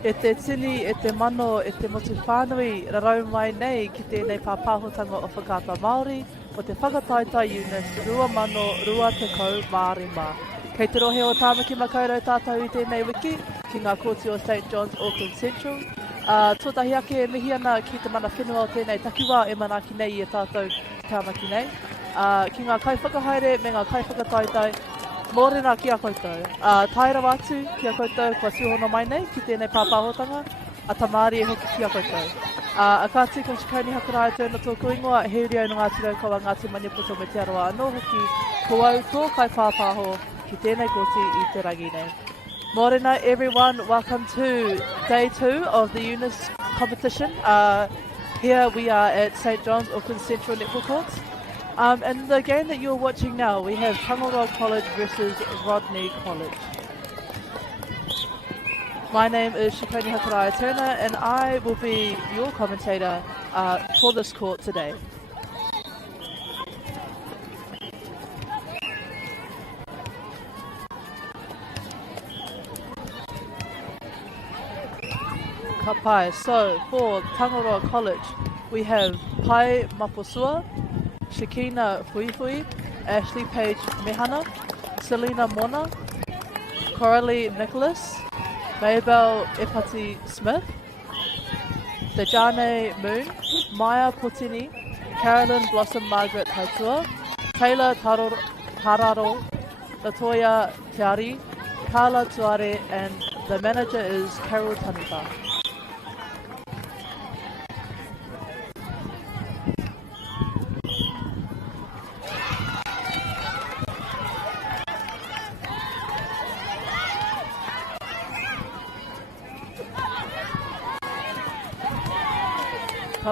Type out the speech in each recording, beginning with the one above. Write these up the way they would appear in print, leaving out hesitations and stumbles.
E te tini, e te mano, e te motu whānui, rarau mai nei ki tēnei pāpāhotanga o whakata Māori, o te whakataita UNISS rua mano rua te kau mārima. Kei te rohe o tāmaki makaurau tātou i tēnei wiki, ki ngā kōti o St. John's, Auckland Central. Tuatahi ake e mihi ana ki te mana whenua o tēnei takiwā e manaki nei i e tātou tāmaki nei. Ki ngā kaiwhakahaere me ngā kaiwhakataitai, mōrena ki a koutou. Taira wātu ki a koutou, kua tūhono mai nei ki tēnei pāpāhotanga, a tamāri e hoki ki a koutou. A kāti ko Shikoni Hakarai tēnā tōku ingoa, he uri au no Ngāti Raukawa, Ngāti Maniapoto me te aroa anō hoki, ko au tō kai pāpāho ki tēnei koti i te rangi nei. Mōrena everyone, welcome to day 2 of the UNISS competition. Here we are at St. John's, Auckland Central Netball Courts. And the game that you're watching now, we have Tangaroa College versus Rodney College. My name is Shikoni Hakarai Turner, and I will be your commentator for this court today. Ka pai. So, for Tangaroa College, we have Pai Maposua, Shakina Fuifui, Ashley Page Mehana, Selena Mona, Coralie Nicholas, Mabel Epati Smith, Dejane Moon, Maya Potini, Carolyn Blossom Margaret Haitua, Taylor Tararo, Latoya Tiari, Carla Tuare, and the manager is Carol Tanipa.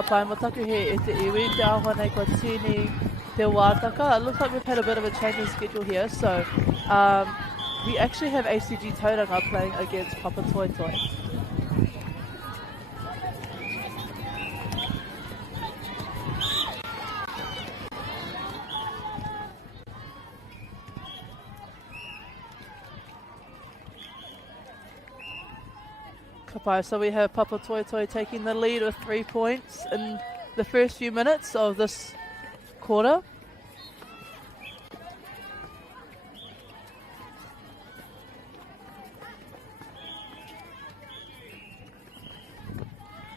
Pai mataku he e te iwi te ahua nei kua tini te wātaka. It looks like we've had a bit of a change in schedule here, so we actually have ACG Tauranga playing against Papatoetoe. So we have Papatoetoe taking the lead with 3 points in the first few minutes of this quarter.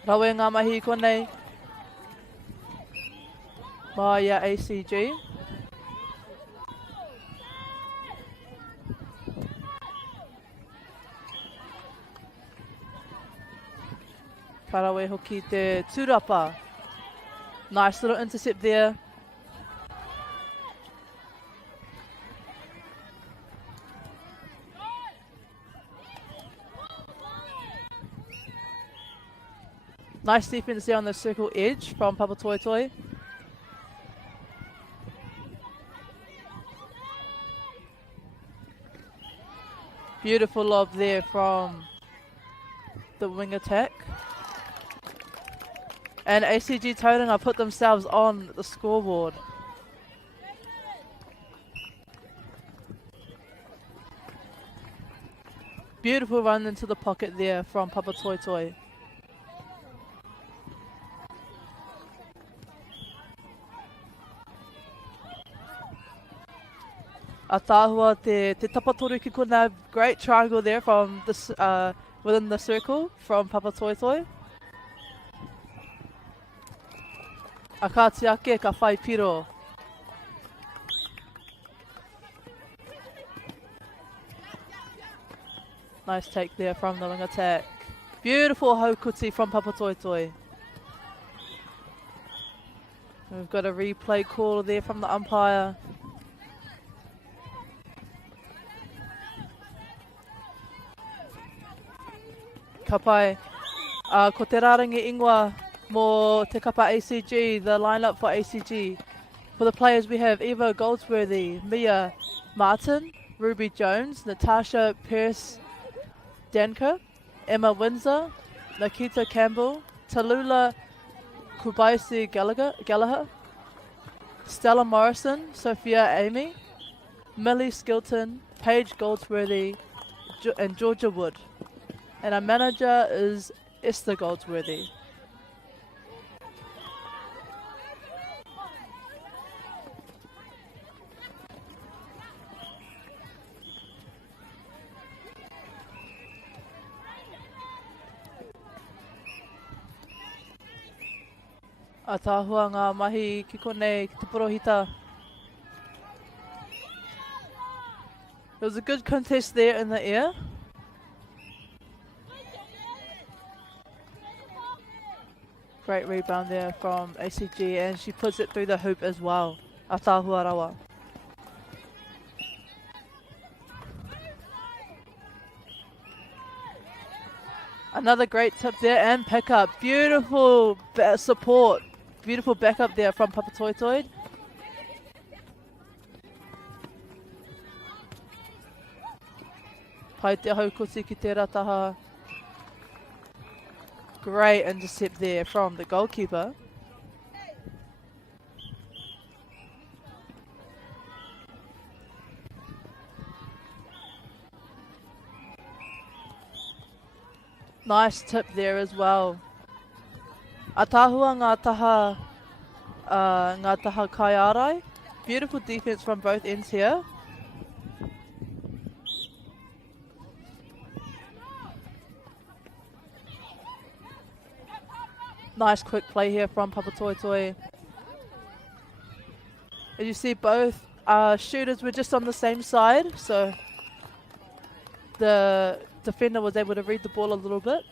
Rawe ngā mahi konei mai a ACG. Karawe hoki te tūrapa. Nice little intercept there. Nice defense there on the circle edge from Papatoetoe. Beautiful lob there from the wing attack. And ACG Tauranga put themselves on the scoreboard. Beautiful run into the pocket there from Papatoetoe. Atahua te tapatoru ki kuna, great triangle there from this within the circle from Papatoetoe. Akati ake ka whai piro. Nice take there from the wing attack. Beautiful haukuti from Papatoetoe. We've got a replay call there from the umpire. Kapai, ko te rarangi ingoa mo te kapa ACG, the lineup for ACG. For the players we have Eva Goldsworthy, Mia Martin, Ruby Jones, Natasha Pierce Danker, Emma Windsor, Nikita Campbell, Tallulah Kubaisi Gallagher, Stella Morrison, Sophia Amy, Millie Skilton, Paige Goldsworthy, and Georgia Wood. And our manager is Esther Goldsworthy. A tāhua ngā mahi ki konei ki te porohita. There was a good contest there in the air. Great rebound there from ACG, and she puts it through the hoop as well. A tāhua rawa. Another great tip there and pick up. Beautiful support. Beautiful backup there from Papatoetoe. Pai te haukuti ki te rataha. Great intercept there from the goalkeeper. Nice tip there as well. Atahua ngā taha kai arai. Beautiful defense from both ends here. Nice quick play here from Papatoetoe. As you see, both shooters were just on the same side, so the defender was able to read the ball a little bit.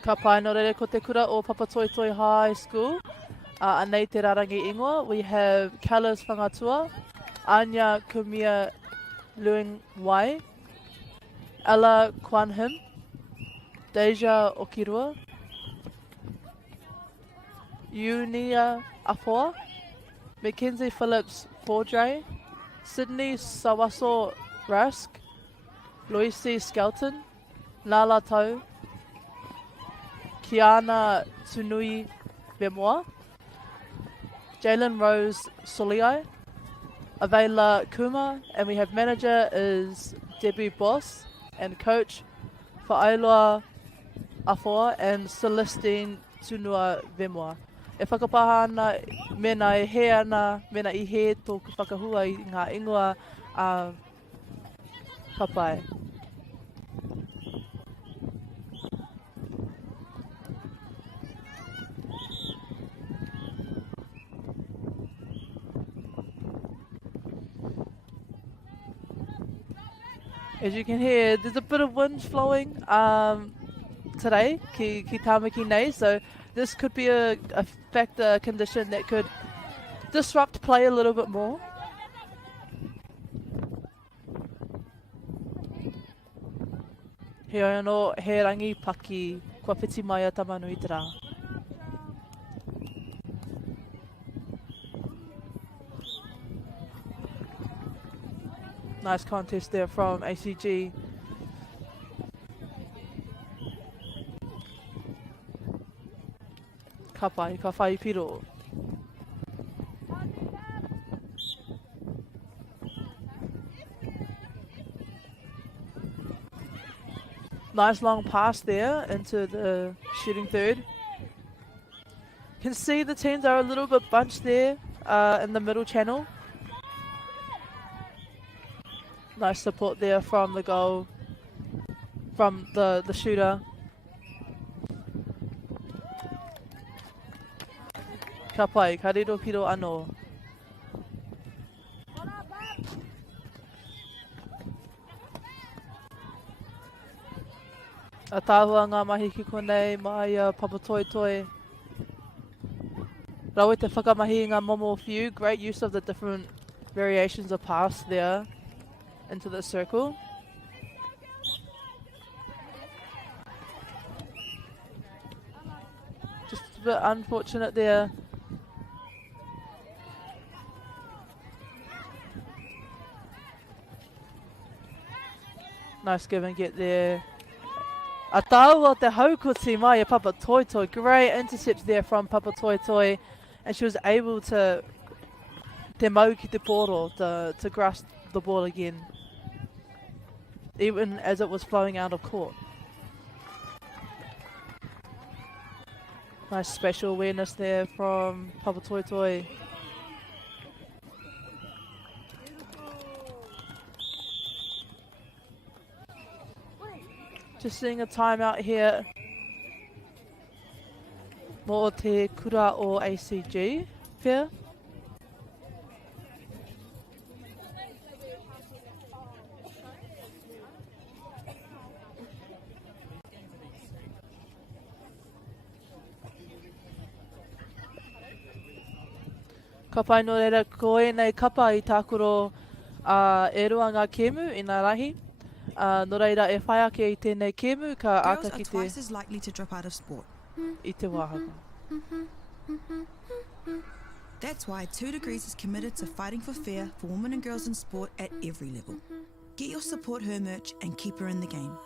Ka pai no rere ko te kura o Papatoetoe High School. Anei te rarangi ingoa, we have Callis Whangatua, Anya Kumia Luing Wai, Ella Kwan Him, Deja Okirua, Unia Afoa, Mackenzie Phillips Fordray, Sydney Sawaso Rask, Loisi Skelton, Lala Tau, Kiana Tunui Bemoa, Jalen Rose Soliai, Avela Kuma, and we have manager is Debbie Boss, and coach for Ailoa Afoa and Celestine Tunua Bemoa. E whakapaha ana mena e he ana, mena I he tōku whakahua I ngā ingoa ka pai. As you can hear, there's a bit of wind flowing today, ki tāmaki nei, so this could be a factor condition that could disrupt play a little bit more. He anō, he rangi paki, kua piti mai a tamanui te rā. Nice contest there from ACG. Ka whai piro. Nice long pass there into the shooting third. Can see the teams are a little bit bunched there in the middle channel. Nice support there from the goal, from the shooter. Ka pai, ka riro piro anō. A tāhua ngā mahi ki konei mai Papatoetoe. Rawe te whakamahi ngā momo few, great use of the different variations of pass there into the circle. Just a bit unfortunate there Nice give and get there. A tāua te haukuti mai e Papatoetoe. Great intercept there from Papatoetoe. And she was able to te mau ki te poro to grasp the ball again. Even as it was flowing out of court. Nice spatial awareness there from Papatoetoe. Just seeing a timeout here. Mo te kura o ACG. Fair. Ka pai no reira ko e nei kapa I tākuro e rua ngā kēmu I ngā rahi. No reira e whai ake I tēnei kēmu ka Girls aka are ki twice as likely to drop out of sport. I te wāhaka. That's why 2 Degrees is committed to fighting for fair for women and girls in sport at every level. Get your Support Her merch and keep her in the game.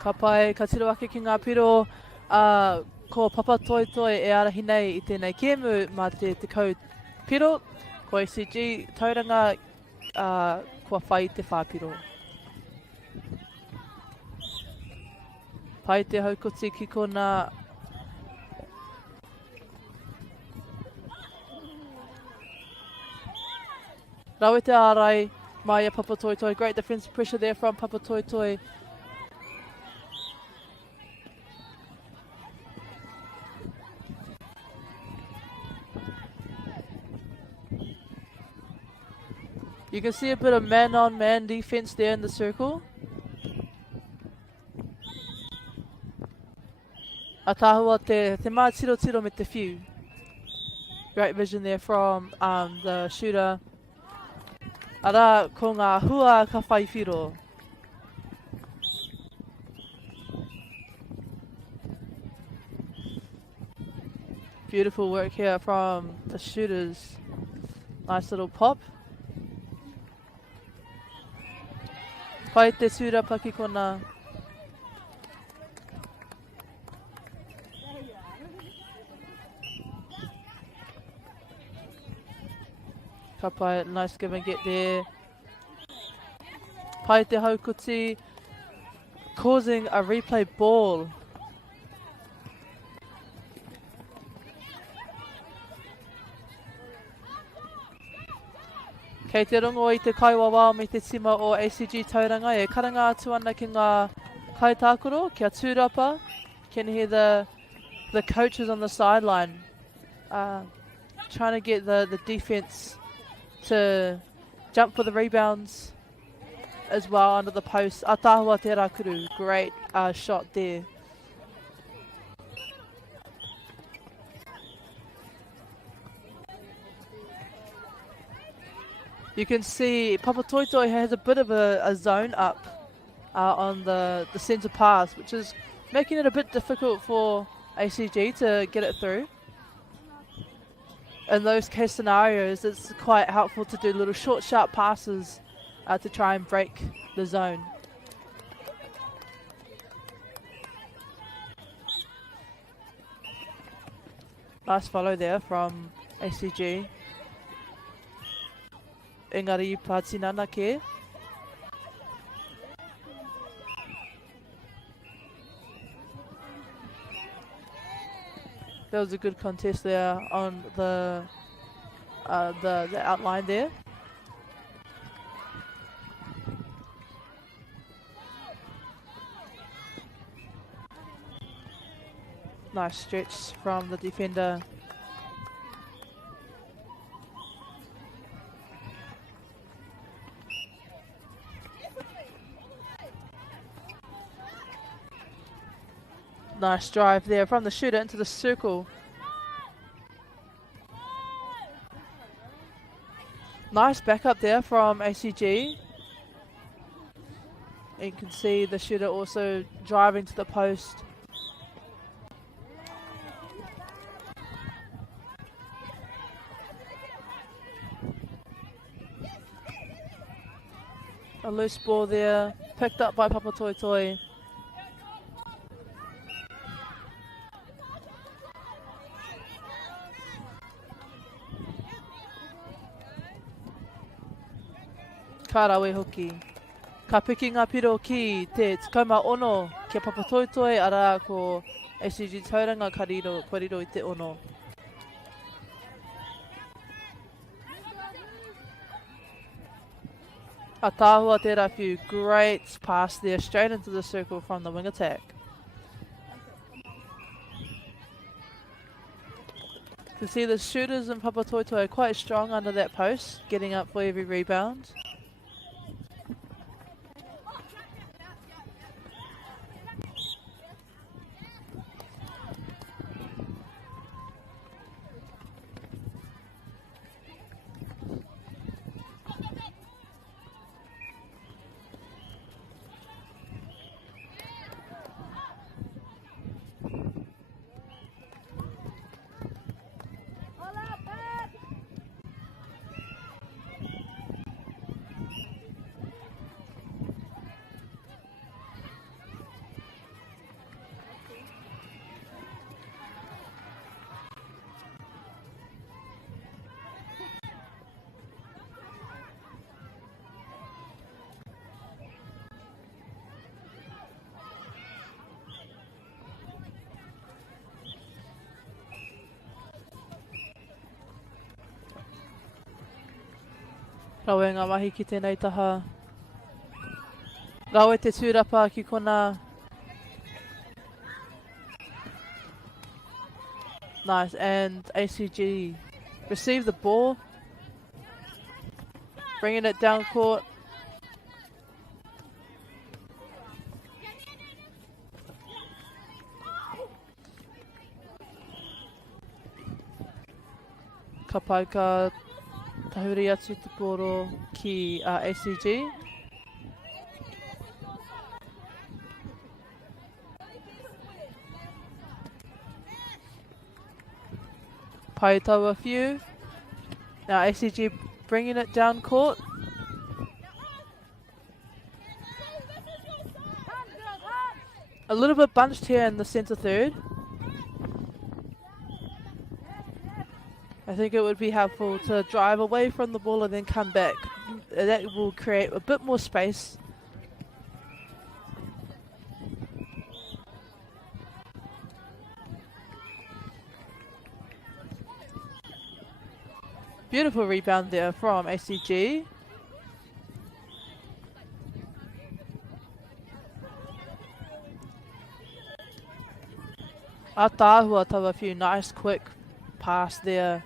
Ka pai, ka tiro ake ki ngā piro, ko Papatoetoe e arahi nei I tēnei kēmu mā te kau piro, ko ACG tauranga kua whai te whāpiro. Pai te haukoti ki kona Rawe te ārai mai a Papatoetoe. Great defensive pressure there from Papatoetoe. You can see a bit of man-on-man defense there in the circle. A tāhua te mā tiro me te whiu. Great vision there from the shooter. Ara ko ngā hua ka whai whiro. Beautiful work here from the shooters. Nice little pop. Pai te sura paki kona. Ka pai, nice give and get there. Pai te haukuti, causing a replay ball. Kei te rongo I te kaiwawa me te tima o ACG tauranga e karanga atu ana ki ngā kaitākuro, kia tūrapa. Can hear the coaches on the sideline trying to get the defense to jump for the rebounds as well under the post. A tāhua te rakuru, great shot there. You can see Papatoetoe has a bit of a zone up on the centre pass, which is making it a bit difficult for ACG to get it through. In those case scenarios, it's quite helpful to do little short, sharp passes to try and break the zone. Nice follow there from ACG. Engari Patinana ke. That was a good contest there on the outline there. Nice stretch from the defender. Nice drive there from the shooter into the circle. Nice backup there from ACG. And you can see the shooter also driving to the post. A loose ball there, picked up by Papatoetoe. Kārawe hoki. Ka piki ngā piro ki te tikauma ono kia Papatoetoe ara ko ACG tauranga koriro I te ono. Atahua te rawhiu, great pass there, straight into the circle from the wing attack. You can see the shooters in Papatoetoe are quite strong under that post, getting up for every rebound. Rawe ngā mahi ki tēnei taha. Rawe te tūrapa ki kona. Nice, and ACG receive the ball. Bringing it down court. Ka pai ka tahuri atu te koro ki ACG. Pai tau a few. Now ACG bringing it down court. A little bit bunched here in the centre third. I think it would be helpful to drive away from the ball and then come back. That will create a bit more space. Beautiful rebound there from ACG. Atahua tau a few, nice quick pass there.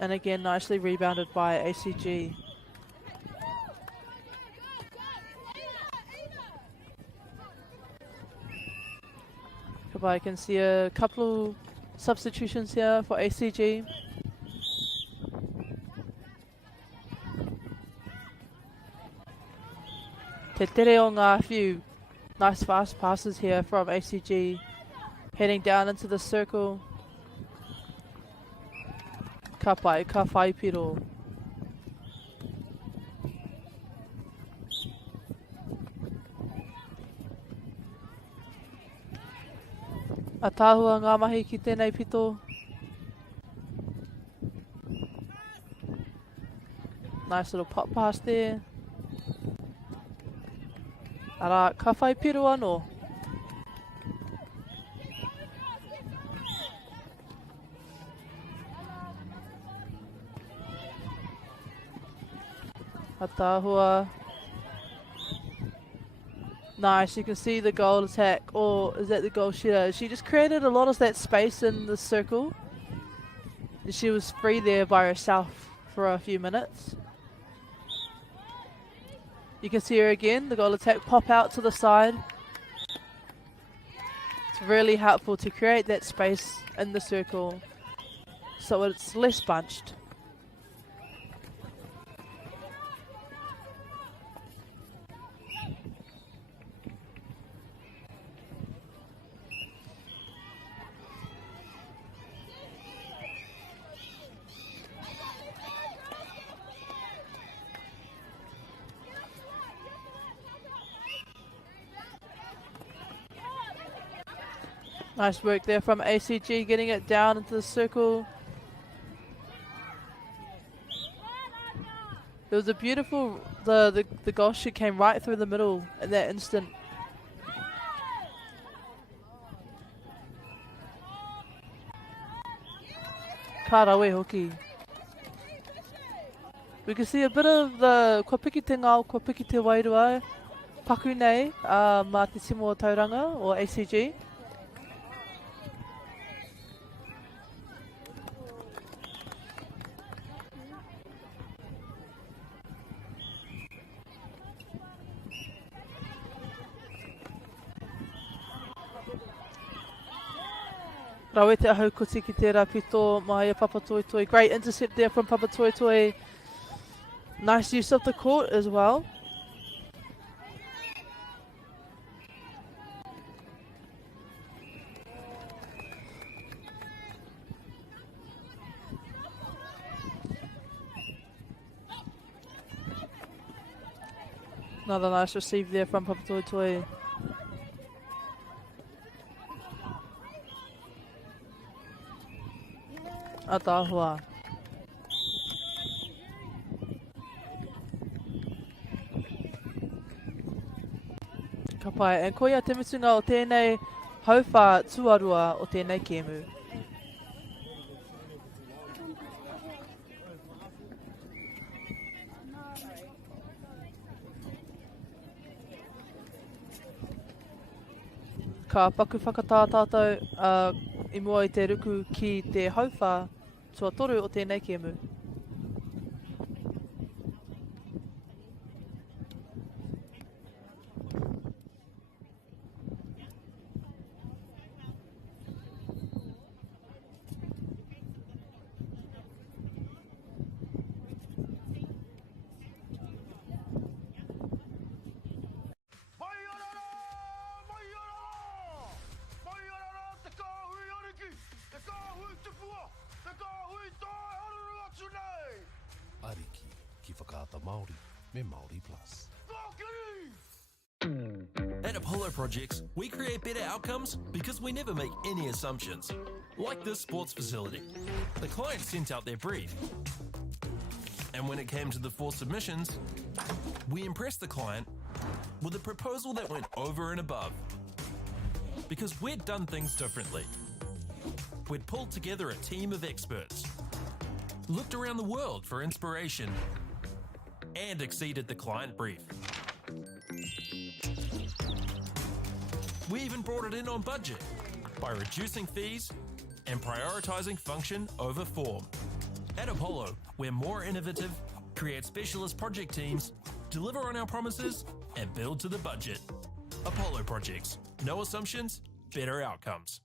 And again, nicely rebounded by ACG. I can see a couple substitutions here for ACG. Te tere o ngā whiu. Nice fast passes here from ACG. Heading down into the circle. Ka pai, ka whai piro. A tāhua ngā mahi ki tēnei pito. Nice little pop pass there. Ara, ka whai piru anō. A tāhua. Nice, you can see the goal attack, or is that the goal shooter? She just created a lot of that space in the circle. And she was free there by herself for a few minutes. You can see her again, the goal attack pop out to the side. It's really helpful to create that space in the circle so it's less bunched. Nice work there from ACG, getting it down into the circle. It was a beautiful, the goal shoot came right through the middle in that instant. Kārawe hoki. We can see a bit of the kua piki te ngao, kua piki te wairua, paku nei mā te timo tauranga, or ACG. Rawe te ahau kuti ki tērā pito, mahia Papatoetoe. Great intercept there from Papatoetoe. Nice use of the court as well. Another nice receive there from Papatoetoe. A tāhua. Ka pai, and koia te mitunga o tēnei hauwha tuarua o tēnei kēmu. Ka paku whakatā tātou I mua I te ruku ki te hauwha tuatoru o tēnei kēmu. Ariki ki whakaata Māori me Māori Plus. At Apollo Projects, we create better outcomes because we never make any assumptions. Like this sports facility. The client sent out their brief. And when it came to the 4 submissions, we impressed the client with a proposal that went over and above. Because we'd done things differently. We'd pulled together a team of experts, looked around the world for inspiration, and exceeded the client brief. We even brought it in on budget by reducing fees and prioritizing function over form. At Apollo, we're more innovative, create specialist project teams, deliver on our promises, and build to the budget. Apollo Projects. No assumptions, better outcomes.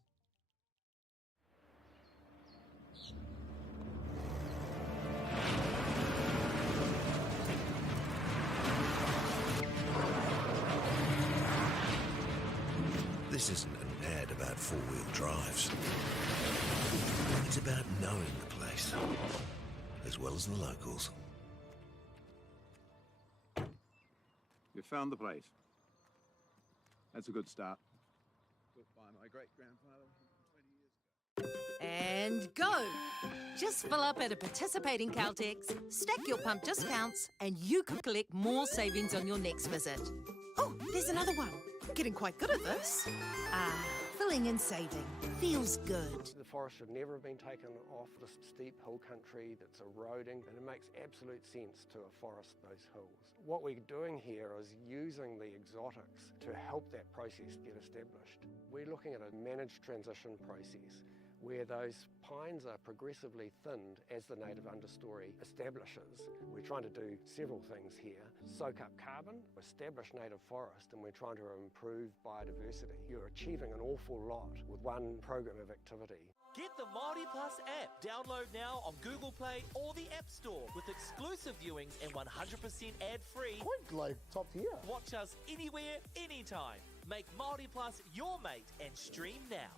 This isn't an ad about four-wheel drives. It's about knowing the place, as well as the locals. You found the place. That's a good start. by my great-grandfather 20 years ago. And go! Just fill up at a participating Caltex, stack your pump discounts, and you could collect more savings on your next visit. Oh, there's another one. Getting quite good at this. Filling and saving. Feels good. The forest should never have been taken off the steep hill country that's eroding, and it makes absolute sense to afforest those hills. What we're doing here is using the exotics to help that process get established. We're looking at a managed transition process where those pines are progressively thinned as the native understory establishes. We're trying to do several things here. Soak up carbon, establish native forest, and we're trying to improve biodiversity. You're achieving an awful lot with one program of activity. Get the Māori Plus app. Download now on Google Play or the App Store with exclusive viewings and 100% ad-free. Quite like top tier. Watch us anywhere, anytime. Make Māori Plus your mate and stream now.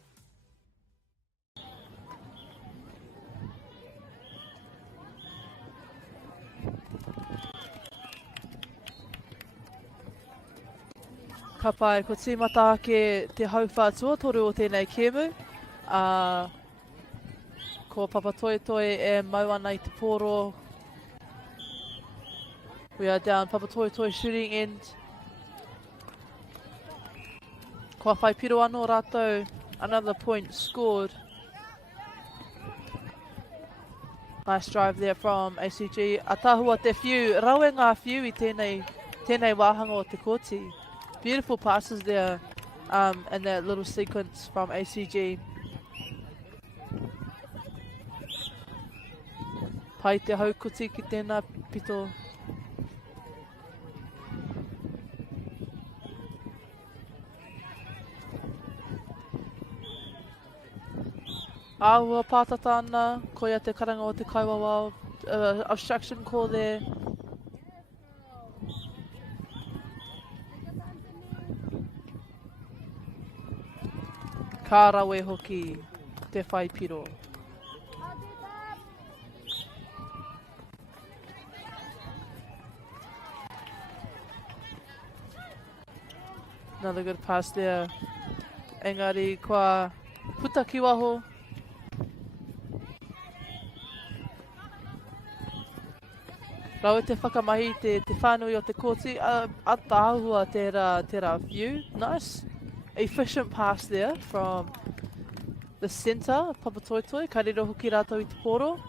Ka pai, ko tīmata ke te hauwhātua toru o tēnei kēmu. Ko Papatoetoe e mau ana I te pōro. We are down Papatoetoe shooting end. Ko whai piro anō rātou. Another point scored. Nice drive there from ACG. Atahua te whiu. Raue ngā whiu I tēnei wāhanga o te koti. Beautiful passes there and that little sequence from ACG. Pai te haukuti ki tēnā pito. Āua pātata ana, ko ia te karanga o te kaiwawao. Obstruction call there. Ka rawe hoki te whai piro. Another good pass there. Engari kua puta ki waho. Rau te whakamahi te whānui o te kōti. Atahua tērā view. Nice. Efficient pass there from the centre, Papatoetoe. Ka riro hoki rātou I te pōro.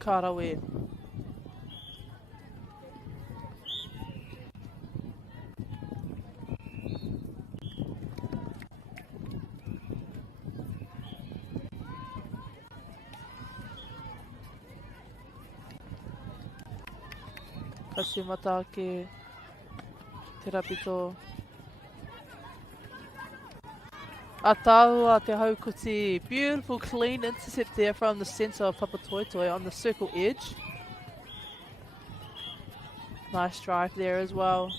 Ka rawe. Kasi mata ke te rapito. Atahua te haukuti. Beautiful clean intercept there from the centre of Papatoetoe on the circle edge. Nice drive there as well.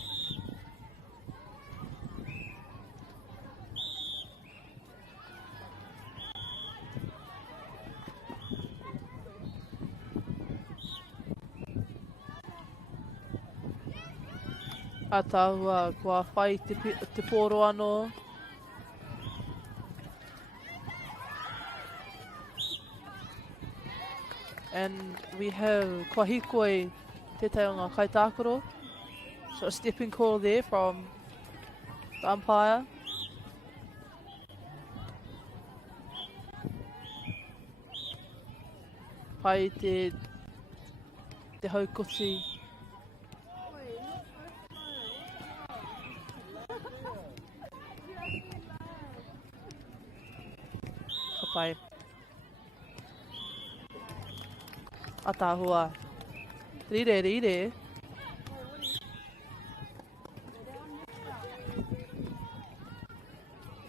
Atahua kua whai te pōro anō. And we have kua hikoi te taonga kaitākoro. So a stepping call there from the umpire. Pai te haukoti. Pai. Atahua. Rire.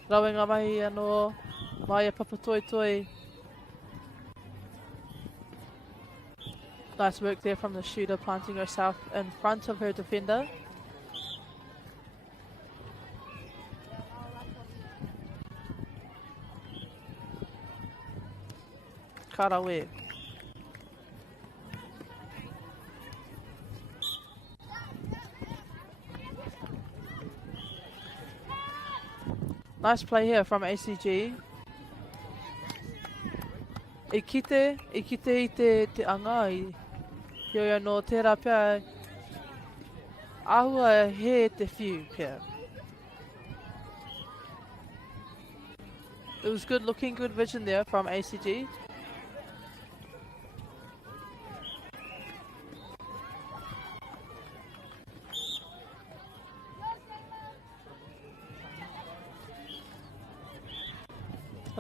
Rawe ngā mahi anō, mai e Papatoetoe. Nice work there from the shooter, planting herself in front of her defender. Karawe. Nice play here from ACG. I kite i te anga i hioia no tērā pia ahua he te whiu pia. It was good looking, good vision there from ACG.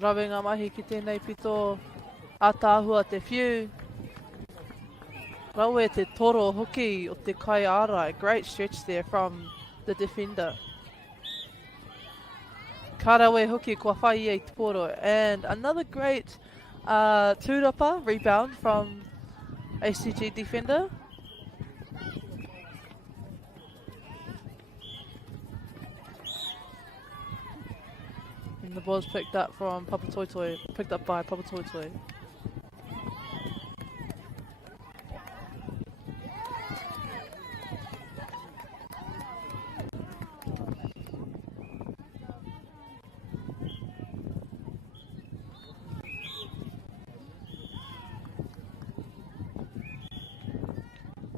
Rawe ngā mahi ki tēnei pito atahua te whiu. Rawe te toro hoki o te kai ārai. Great stretch there from the defender. Karawe hoki kua whai e te poro. And another great tūrapa rebound from ACG defender. And the ball's picked up from Papatoetoe, picked up by Papatoetoe.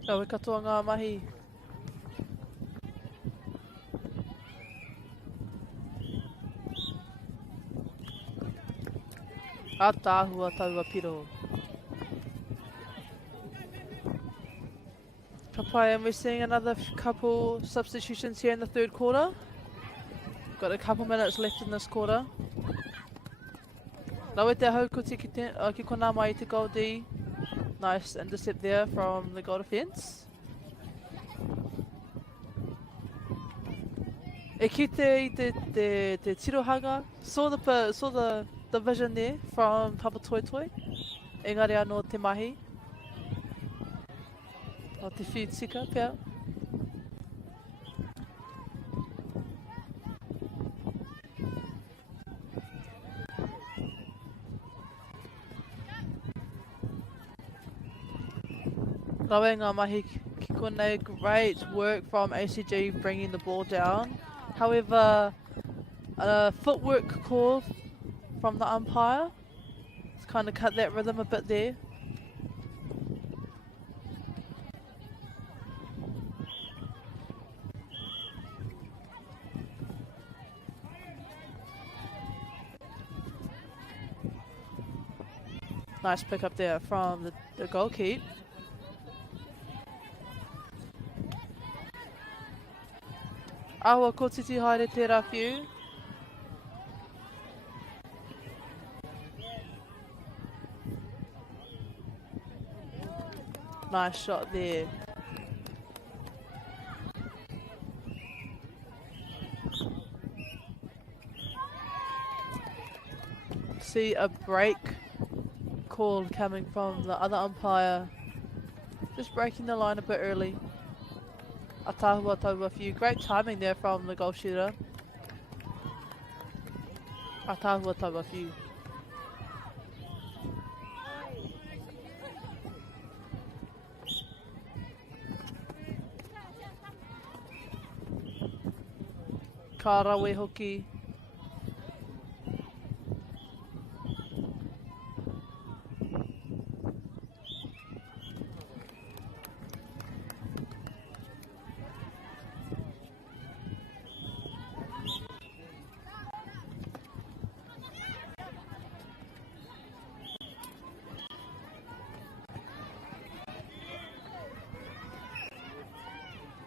Kawe katoa ngā mahi. Atahua taua piro. Kapai, and we're seeing another couple substitutions here in the third quarter. Got a couple minutes left in this quarter. Rawe te haukuti ki kona mai te Goldie. Nice intercept there from the goal defence. E kite I te tirohanga. Saw the vision there from Papatoetoe. Engari anō te mahi. O te whiu tika pia. Rawe ngā mahi ki konei. Great work from ACG bringing the ball down. However, a footwork call from the umpire. It's kind of cut that rhythm a bit there. Nice pick up there from the goal keep. Awa ko titi haere tērā whiu. Nice shot there. See a break call coming from the other umpire. Just breaking the line a bit early. Atahua taua whiu. Great timing there from the goal shooter. Atahua taua whiu. Ka rawe hoki.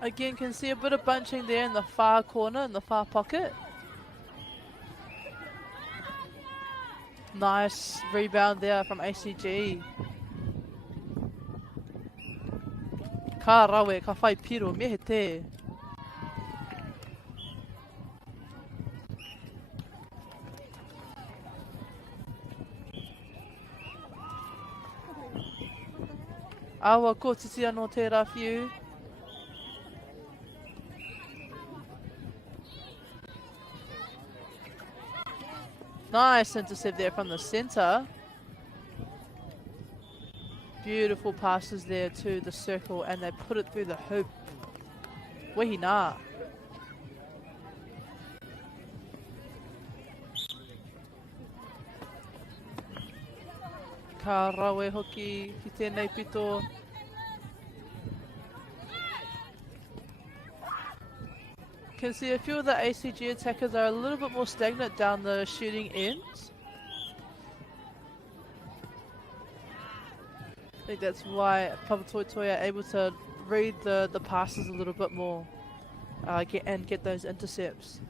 Again, can see a bit of bunching there in the far corner, in the far pocket. Nice rebound there from ACG. Ka rawe, ka whai piro, mehe te. Awa ko titi anō tērā whiu. Nice intercept there from the centre. beautiful passes there to the circle, and they put it through the hoop. Wehi nā. Ka rawe hoki ki tēnei pito. Can see a few of the ACG attackers are a little bit more stagnant down the shooting ends. I think that's why Papatoetoe are able to read the passes a little bit more get those intercepts.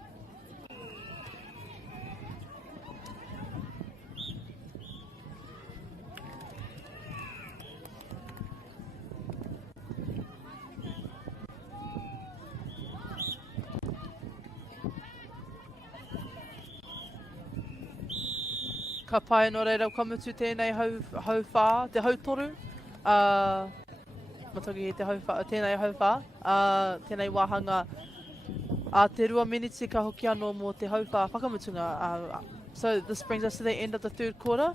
Ka pai no reira kamutu tēnei hau whā, te hau toru. Matoki te hau whā, tēnei hau whā. Tēnei wāhanga. Te rua miniti ka hoki anō mō te hau whā whakamutunga. So this brings us to the end of the third quarter.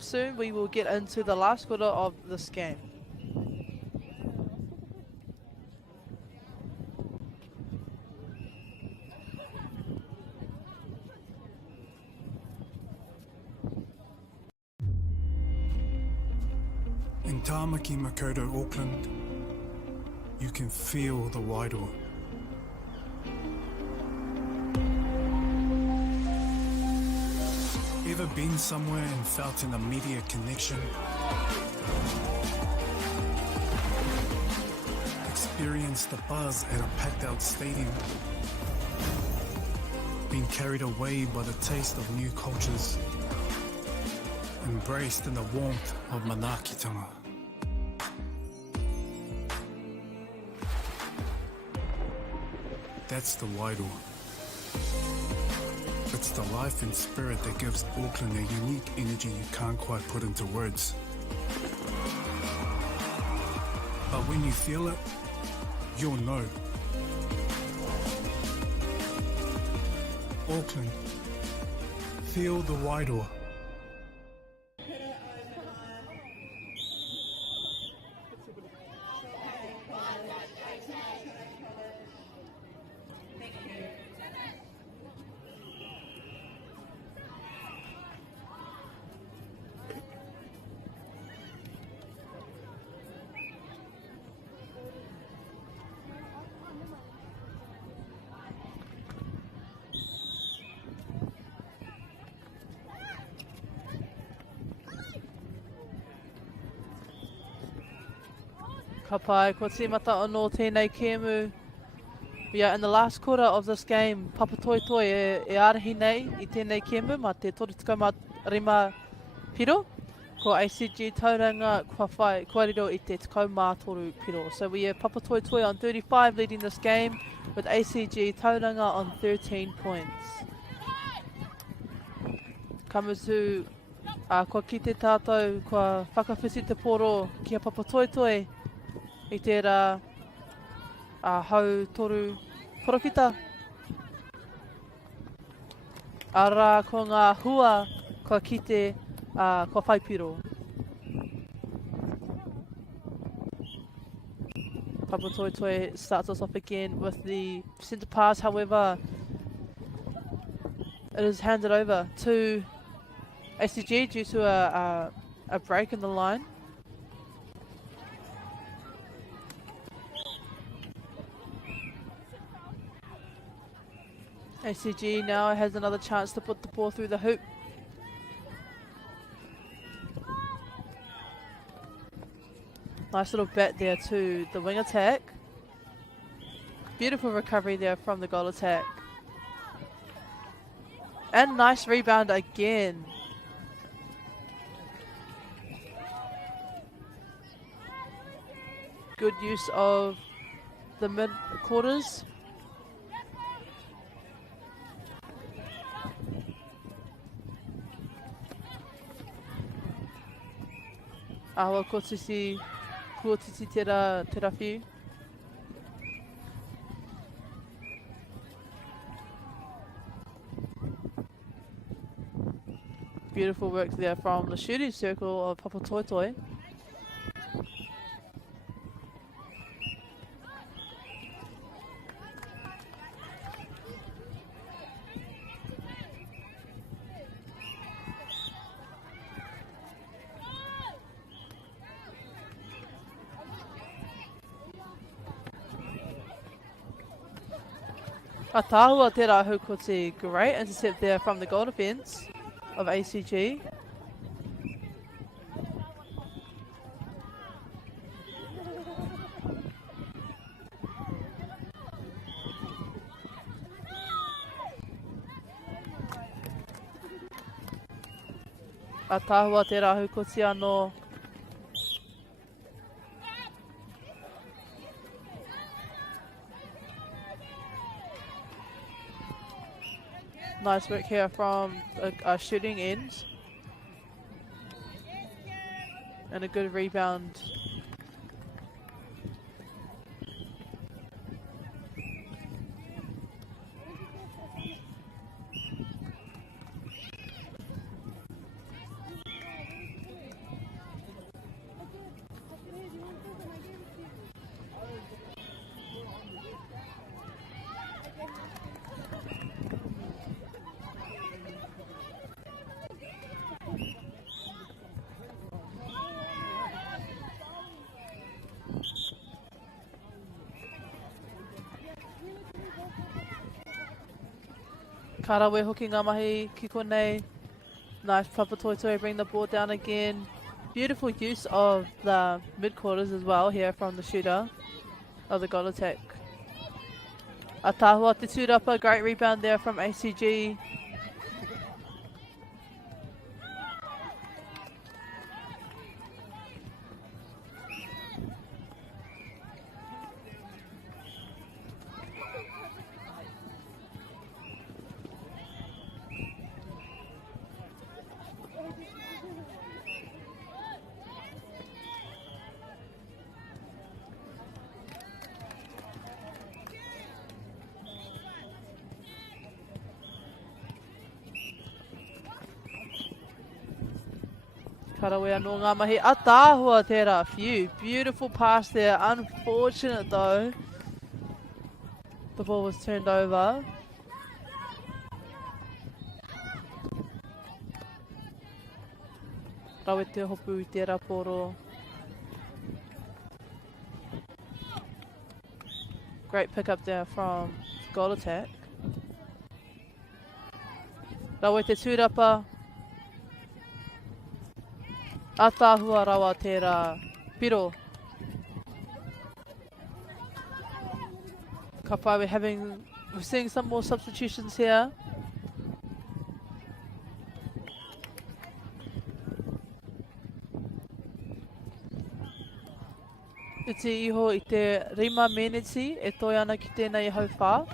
Soon we will get into the last quarter of this game. In Tāmaki Makoto, Auckland, you can feel the wairoa. Ever been somewhere and felt an immediate connection? Experienced the buzz at a packed out stadium? Been carried away by the taste of new cultures? Embraced in the warmth of manaakitanga? That's the wairoa. It's the life and spirit that gives Auckland a unique energy you can't quite put into words. But when you feel it, you'll know. Auckland, feel the wairoa. Ka pai, ko tīmata anō tēnei kēmu. We are in the last quarter of this game. Papatoetoe e arahi nei I tēnei kēmu ma te 35 piro. Ko ACG tauranga kua whai, kua riro I te 13 piro. So we have Papatoetoe on 35 leading this game with ACG tauranga on 13 points. Kamutu, kua ki te tātou, kua whakawhiti te poro ki a Papatoetoe. I te rā hau toru porokita. Ara ko ngā hua kua kite kua whaipiro. Papatoetoe starts us off again with the centre pass, however it is handed over to ACG due to a break in the line. ACG now has another chance to put the ball through the hoop. Nice little bat there to the wing attack. Beautiful recovery there from the goal attack. And nice rebound again. Good use of the mid quarters. Awa kotisi te rawhi. Beautiful work there from the shooting circle of Papatoetoe. Atahua te Rahukoti, great intercept there from the goal defence of ACG. Atahua te Rahukoti anō. Nice work here from a shooting end. And a good rebound. Karawe hooking ngā mahi ki konei. Nice Papatoetoe, bring the ball down again. Beautiful use of the mid-quarters as well here from the shooter of the goal attack. Atahua te tūrapa, great rebound there from ACG. Karawe anō ngā mahi. Atahua tērā, phew. Beautiful pass there. Unfortunate though. The ball was turned over. Rawe te hopu i tērā poro. Great pick up there from goal attack. Rawe te tūrapa. Atahua rawa tērā piro. Ka whai, we're seeing some more substitutions here. Iti iho i te 5 meneti e toi ana ki tēnei hauwha.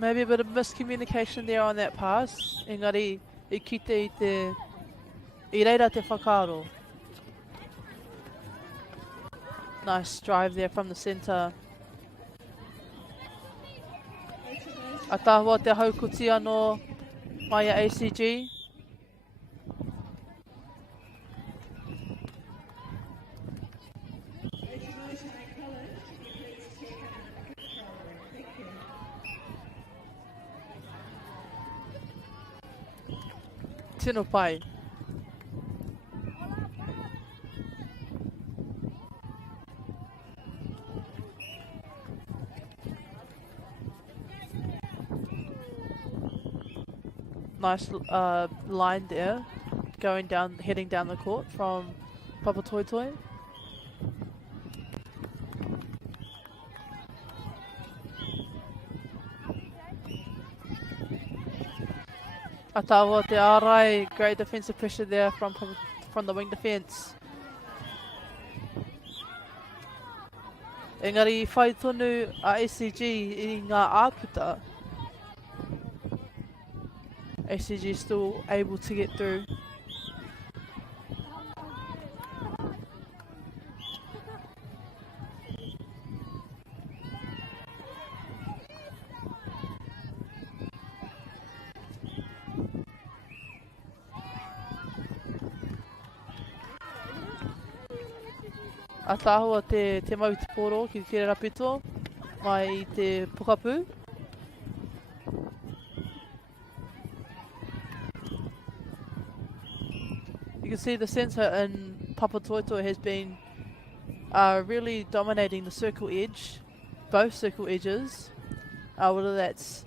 Maybe a bit of miscommunication there on that pass. Engari, I kite i reira te whakaro. Nice drive there from the centre. Atahua te haukuti anō mai a ACG. Tino pai. Nice line there, heading down the court from Papatoetoe. Atahua te ārai, great defensive pressure there from the wing defence. Engari, whai tonu a ACG I ngā āputa. ACG still able to get through. Atahua te mau te poro ki te rapito mai I te pukapu. You can see the sensor in Papatoetoe has been really dominating the circle edge, both circle edges, whether that's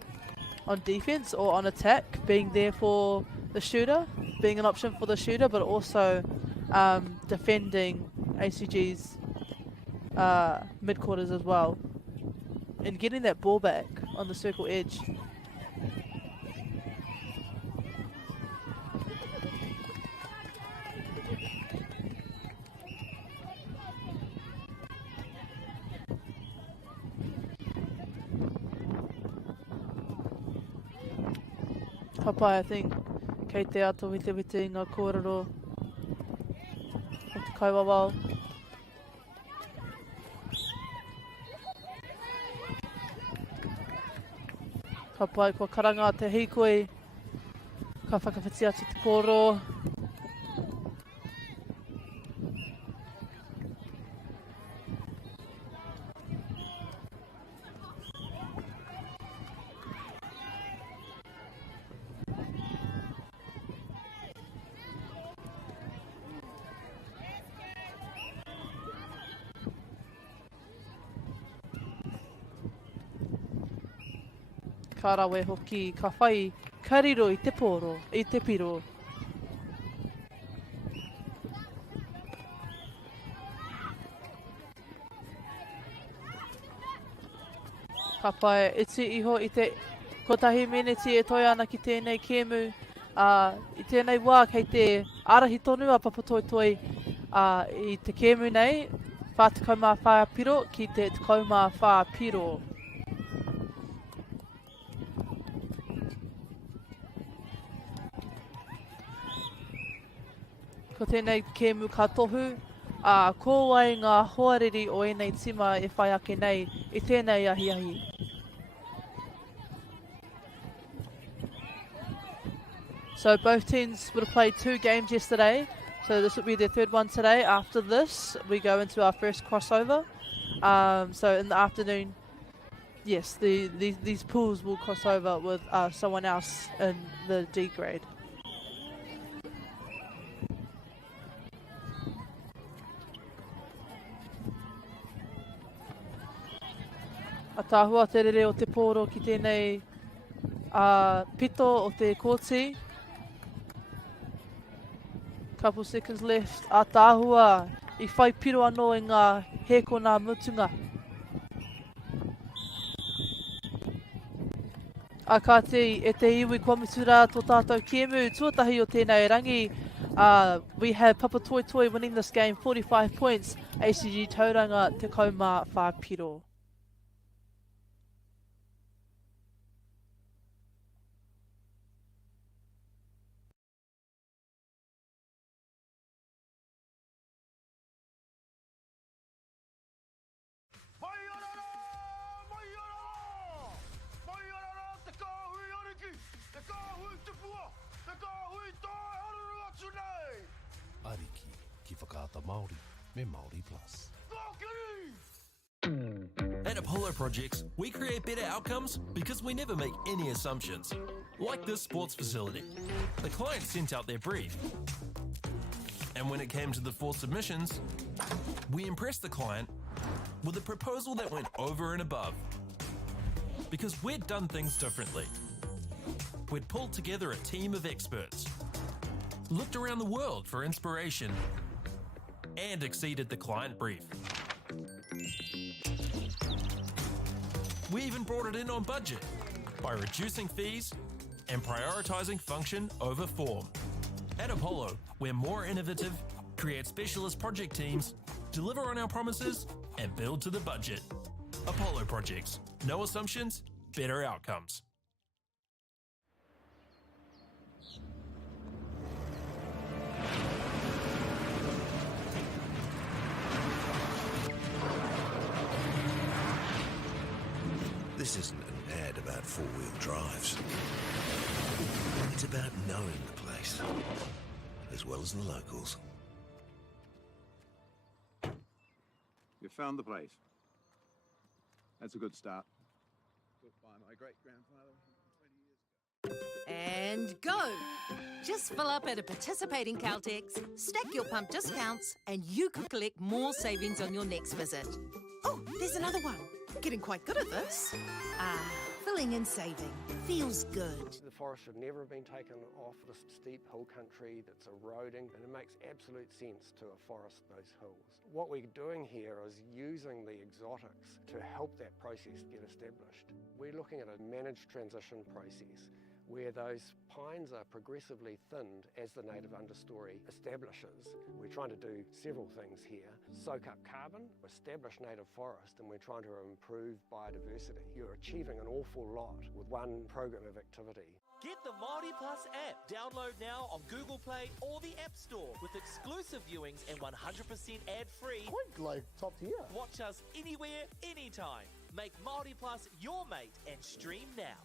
on defense or on attack, being there for the shooter, being an option for the shooter, but also defending ACG's mid-quarters as well, and getting that ball back on the circle edge. Papai, I think, kei te ato wite ngā kōrero o te kaiwawao. Papai, kua karanga te hikoi, ka whakawhiti atu te kōrero. Ka rawe hoki, ka whai kariro i te poro, i te piro. Ka pai iti iho i te kotahi miniti e toi ana ki tēnei kēmu. I tēnei wā kei te arahi tonu a Papatoetoe i te kēmu nei, whātukau mā whāpiro ki te tukau mā whāpiro. Ko tēnei kēmu ka tohu, ko wai ngā hoariri o enei tima e whai ake nei i tēnei ahi. So both teams would have played 2 games yesterday, so this will be their 3rd one today. After this, we go into our first crossover. So in the afternoon, yes, these pools will cross over with someone else in the D grade. Atahua te rere o te pōro ki tēnei pito o te kōti. Couple seconds left. Atahua I whai piro anō i ngā heko nā mutunga. A ka te e te iwi kua mitura tō tātou kēmu, tuatahi o tēnei rangi. We have Papatoetoe winning this game 45 points. ACG tauranga te kaumā whāpiro. Ariki ki whakaata Māori me Māori Plus. At Apollo Projects, we create better outcomes because we never make any assumptions. Like this sports facility. The client sent out their brief. And when it came to the 4 submissions, we impressed the client with a proposal that went over and above. Because we'd done things differently. We'd pulled together a team of experts, looked around the world for inspiration, and exceeded the client brief. We even brought it in on budget by reducing fees and prioritizing function over form. At Apollo, we're more innovative, create specialist project teams, deliver on our promises, and build to the budget. Apollo Projects. No assumptions, better outcomes. This isn't an ad about 4-wheel drives. It's about knowing the place, as well as the locals. You found the place. That's a good start. Built by my great-grandfather 20 years ago. And go! Just fill up at a participating Caltex, stack your pump discounts, and you could collect more savings on your next visit. Oh, there's another one. Getting quite good at this. Filling and saving. Feels good. The forest should never have been taken off this steep hill country that's eroding, and it makes absolute sense to afforest those hills. What we're doing here is using the exotics to help that process get established. We're looking at a managed transition process where those pines are progressively thinned as the native understory establishes. We're trying to do several things here. Soak up carbon, establish native forest, and we're trying to improve biodiversity. You're achieving an awful lot with one program of activity. Get the Māori Plus app. Download now on Google Play or the App Store with exclusive viewings and 100% ad-free. Quite like top tier. Watch us anywhere, anytime. Make Māori Plus your mate and stream now.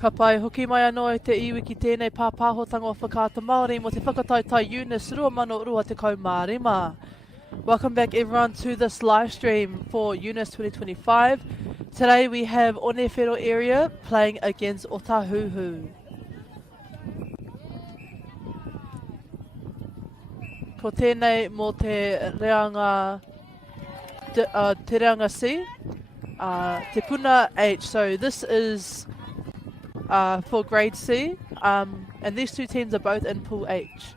Ka pai hoki mai anō e te iwi ki tēnei pāpāhotanga o whakaata Māori mo te whakataitai UNISS rua mano rua te kaumārima. Welcome back everyone to this live stream for UNISS 2025. Today we have Onifiddle area playing against Otahu. Ko tēnei mo te reanga, te reanga C, te puna H. So this is for grade C, and these two teams are both in pool H.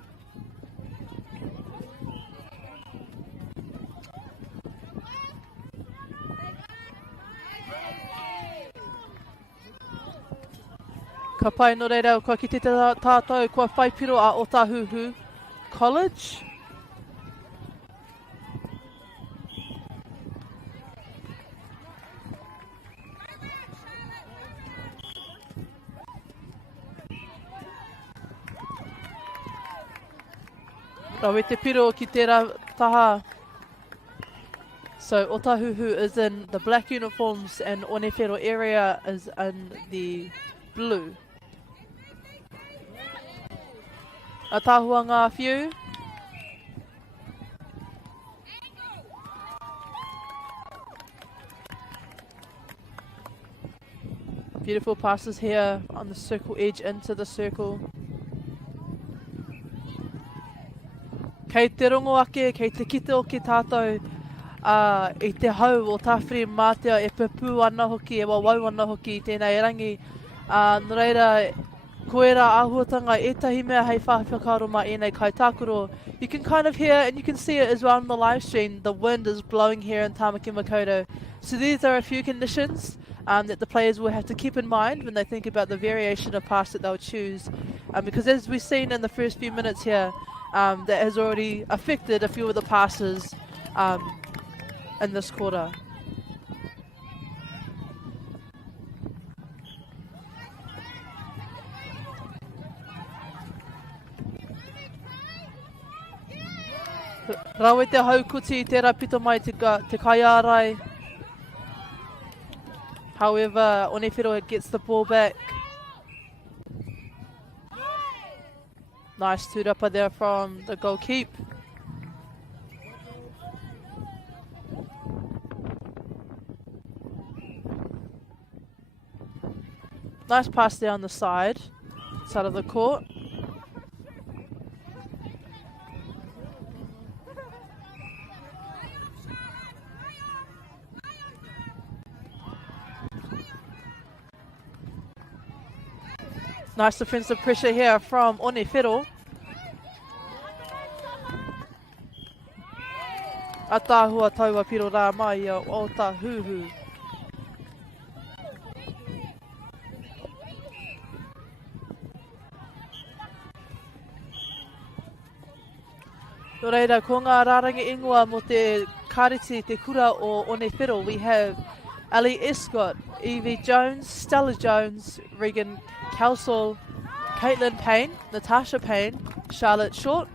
Ka pai no reira, kua ki te tātou, kua whaipiro a Otahu College. Rawe te piro ki te taha. So Otahu is in the black uniforms and Onifiddle area is in the blue. A tahua ngā whiu. Beautiful passes here on the circle edge into the circle. Kei te rongo ake, kei te kite o ki tātou i te hau o tāwhiri mātea e pepu ana hoki, e wawau ana hoki i tēnei rangi. Nō reira, koera āhuatanga etahi mea hei whakaro mā enei kai tākuro. You can kind of hear and you can see it as well on the live stream. The wind is blowing here in Tāmaki Makaurau. So these are a few conditions that the players will have to keep in mind when they think about the variation of pass that they'll choose. Because as we've seen in the first few minutes here, that has already affected a few of the passes in this quarter. Rawe te haukuti, tērā pito mai te kaiārai. However, Onifiddle gets the ball back. Nice tūrapa there from the goal keep. Nice pass there on the side of the court. Nice defensive pressure here from Onifiddle. Atahua taua piro rā mai o Otahu. Nō reira, ko ngā rārangi ingoa mo te kāreti te kura o Onifiddle, we have Ali Escott, Evie Jones, Stella Jones, Regan Kelsall, Caitlin Payne, Natasha Payne, Charlotte Short,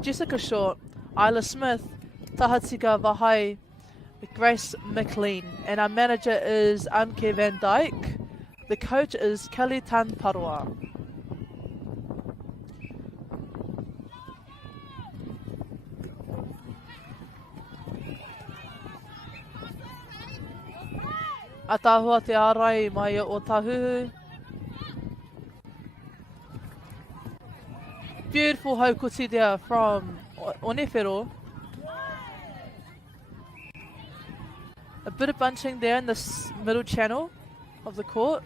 Jessica Short, Isla Smith, Tahatika Vahai, Grace McLean. And our manager is Anke Van Dyke. The coach is Kelly Tanparoa. Atahua te ārai mai o Otahu. Beautiful haukuti there from Onifiddle. A bit of bunching there in the middle channel of the court.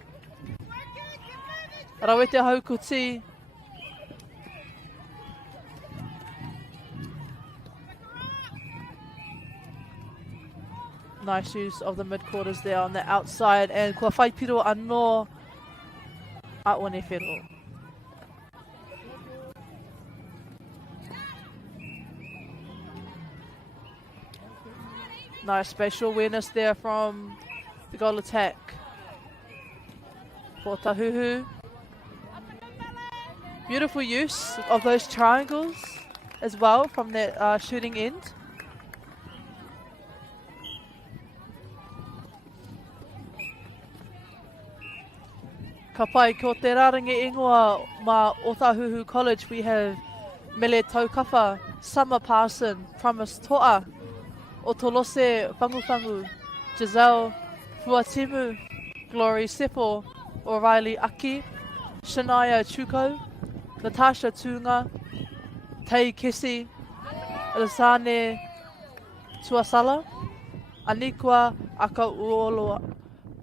Rawe te haukuti. Nice use of the mid-quarters there on the outside. And kua whaipiro anō a Onifiddle. Nice spatial awareness there from the goal attack for Otahu. Beautiful use of those triangles as well from that shooting end. Ka pai ko te rarangi ingoa ma Otahu College, we have Mele Taukawha, Summer Parson, Promise Toa, Otolose Fangufangu, Giselle Fuatimu, Glory Sepo, O'Reilly Aki, Shania Chuko, Natasha Tunga, Tei Kesi, Elisane Tuasala, Anikwa Aka Uoloa,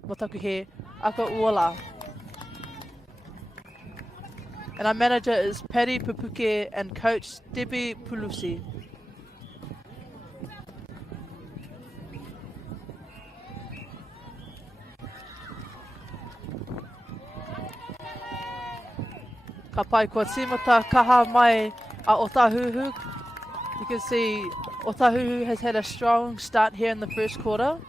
Motaku he, Aka Uola. And our manager is Paddy Pupuke and coach Debbie Pulusi. Ka pai kua tīmata kaha mai a Otahu. You can see Otahu has had a strong start here in the first quarter.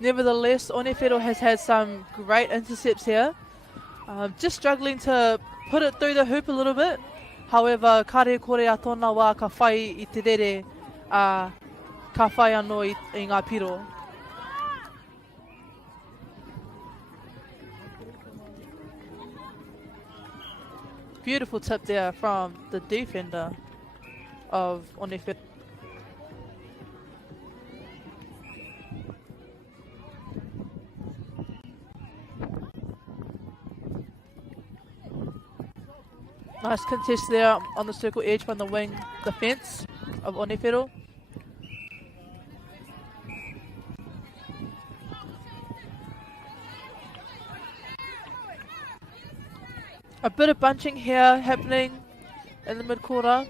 Nevertheless, Onifiddle has had some great intercepts here. Just struggling to put it through the hoop a little bit. However, kare kore a tōna wā ka whai I te rere, ka whai anō I ngā piro. Beautiful tip there from the defender of Onifiddle. Nice contest there on the circle edge from the wing defense of Onifiddle. A bit of bunching here happening in the mid-court.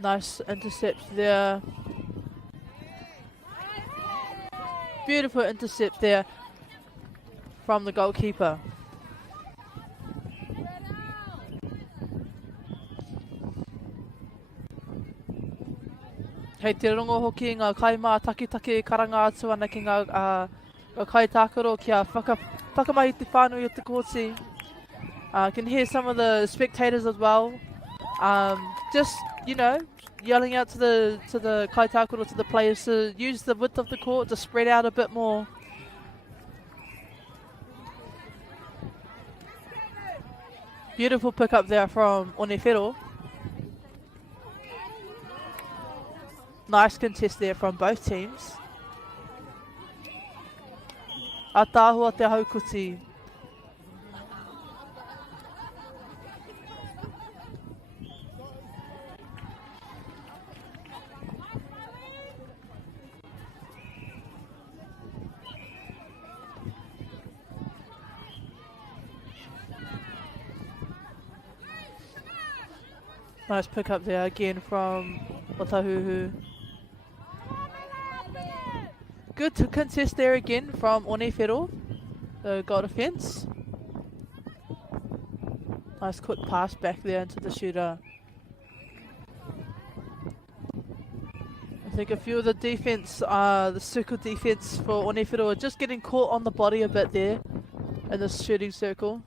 Nice intercept there. Beautiful intercept there from the goalkeeper. Hei te rongo hoki ngā kaimā taki karanga atu ana ki ngā kai tākaro kia whakamahi te whānui o te kōti. Can hear some of the spectators as well. Just, you know, yelling out to the kai tākaro, to the players to use the width of the court to spread out a bit more. Beautiful pick up there from Onifiddle. Nice contest there from both teams. Atahua te haukuti. Nice pick up there again from Otahu. Good to contest there again from Onifiddle, the goal defense. Nice quick pass back there into the shooter. I think a few of the defense, the circle defense for Onifiddle are just getting caught on the body a bit there in this shooting circle.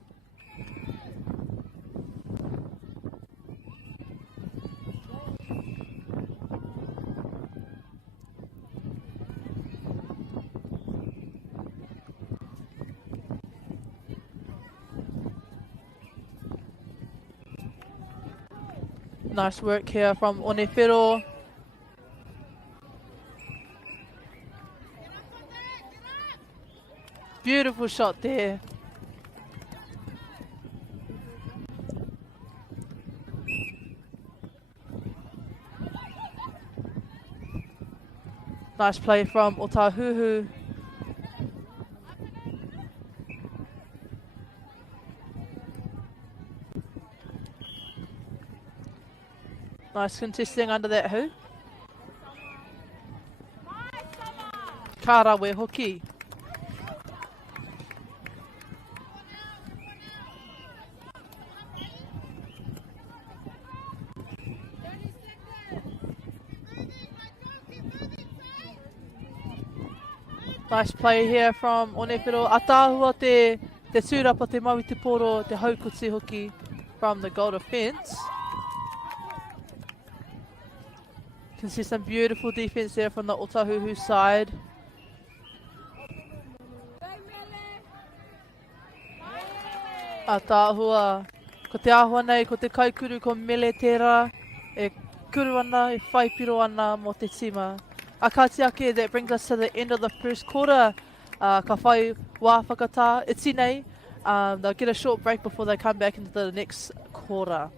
Nice work here from Onifiddle. Beautiful shot there. Nice play from Otahu. Nice contesting under that hoop. Karawe hoki. Nice play here from Onifiddle. Atahua te tūrapa te mau te poro, te haukuti hoki from the goal defense. Can see some beautiful defense there from the Otahu side. Tāhua, ko te āhua nei, ko te kaikuru, ko mele tērā, e kuru ana, e whaipiro ana mo te tima. Akati ake, that brings us to the end of the first quarter. Ka whai wā whakatā, iti nei. They'll get a short break before they come back into the next quarter.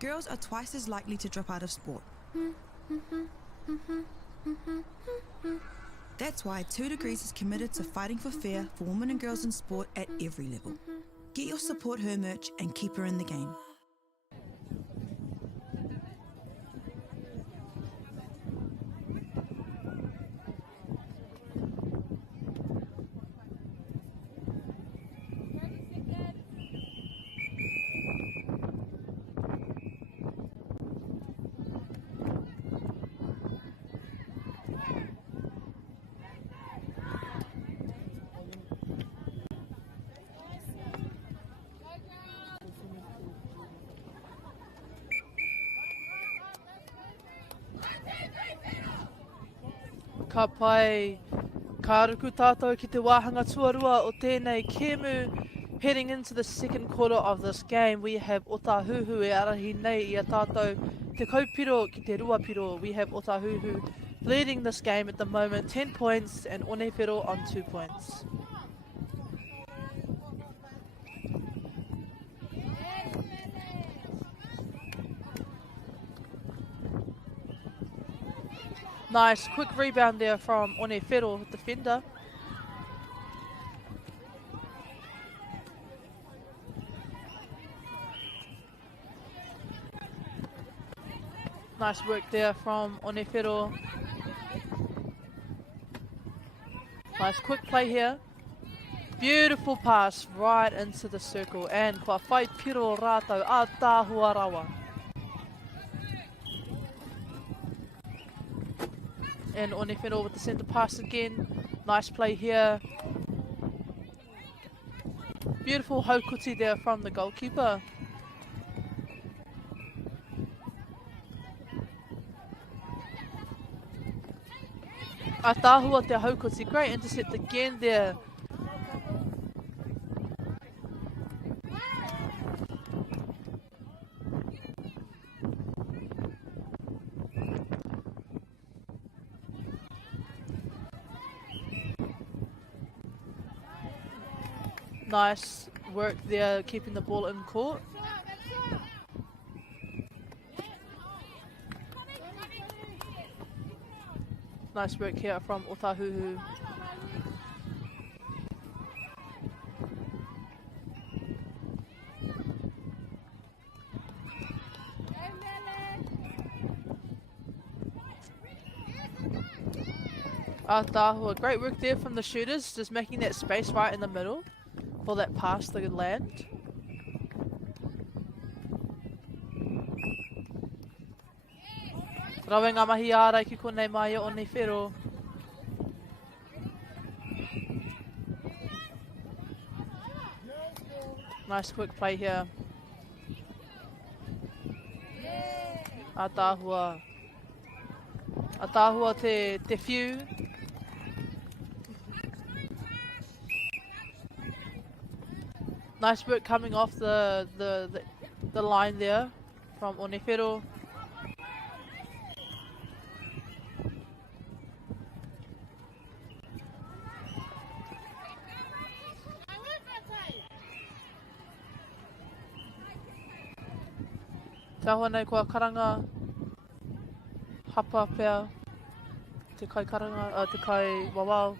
Girls are twice as likely to drop out of sport. That's why 2 Degrees is committed to fighting for fair for women and girls in sport at every level. Get your Support Her merch and keep her in the game. Ka pai, ka ruku tātou ki te wāhanga tuarua o tēnei kēmu. Heading into the second quarter of this game, we have Otahu e arahi nei I a tātou te kaupiro ki te ruapiro. We have Otahu leading this game at the moment, 10 points, and Onifiddle on 2 points. Nice, quick rebound there from Onifiddle, defender. Nice work there from Onifiddle. Nice quick play here. Beautiful pass right into the circle. And kua whai piro rātou a tāhua rawa. And Onifiddle with the centre pass again. Nice play here. Beautiful haukuti there from the goalkeeper. Atahua te haukuti. Great intercept again there. Nice work there, keeping the ball in court. Nice work here from Otahu. Otahu, great work there from the shooters, just making that space right in the middle for that pass to land. Rawe ngā mahi ārai ki konei mai o Onifiddle. Nice quick play here. Atahua. Atahua te whiu. Nice work coming off the line there from Onifiddle. Tahua nei kua karanga hapa pea. Te kai karanga, te kai wawao.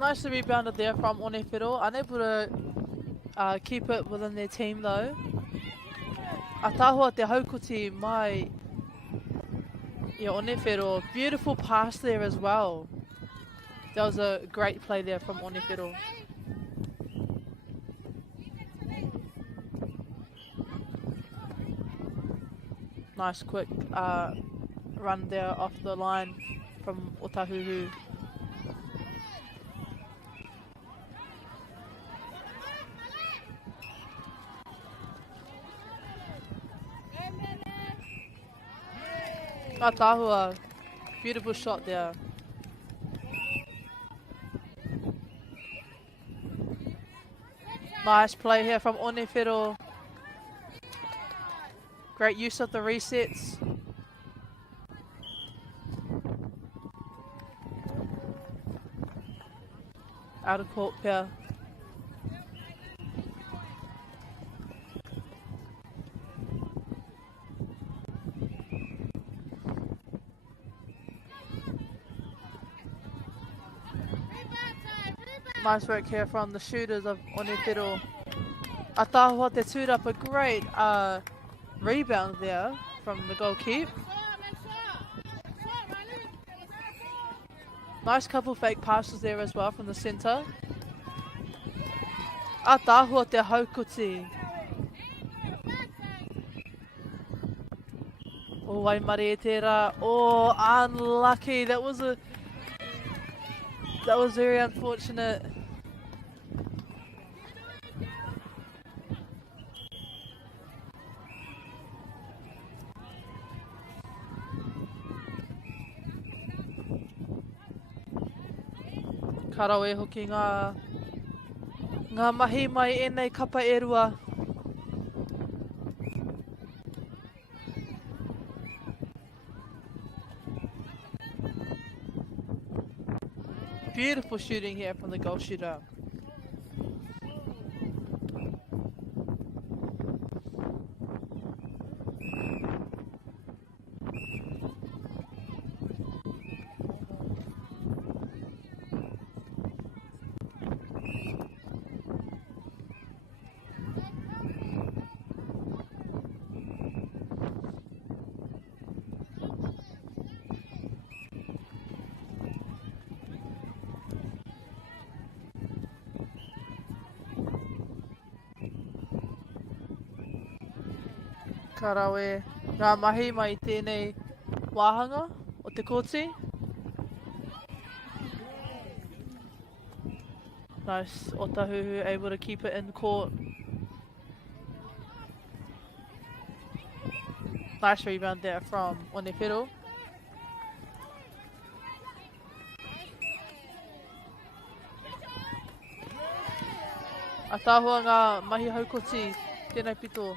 Nicely rebounded there from Onifiddle, unable to keep it within their team though. Atahua te haukoti mai i Onifiddle. Beautiful pass there as well. That was a great play there from Onifiddle. Nice quick run there off the line from Otahu. Atahua, beautiful shot there. Nice play here from Onifiddle. Great use of the resets. Out of court pair. Nice work here from the shooters of Onifiddle. Atahua te tūrapa, a great rebound there from the goal keep. Nice couple fake passes there as well from the centre. Atahua te haukoti. Oh, Waimari e tērā. Oh, unlucky. That was very unfortunate. Karawe hoki ngā mahi mai enei kapa e rua. Beautiful shooting here from the goal shooter. Karawe, ngā mahi mai tēnei wāhanga o te kōti. Nice, Otahu able to keep it in court. Nice rebound there from Onifiddle. Atahua ngā mahi haukoti, tēnei pito.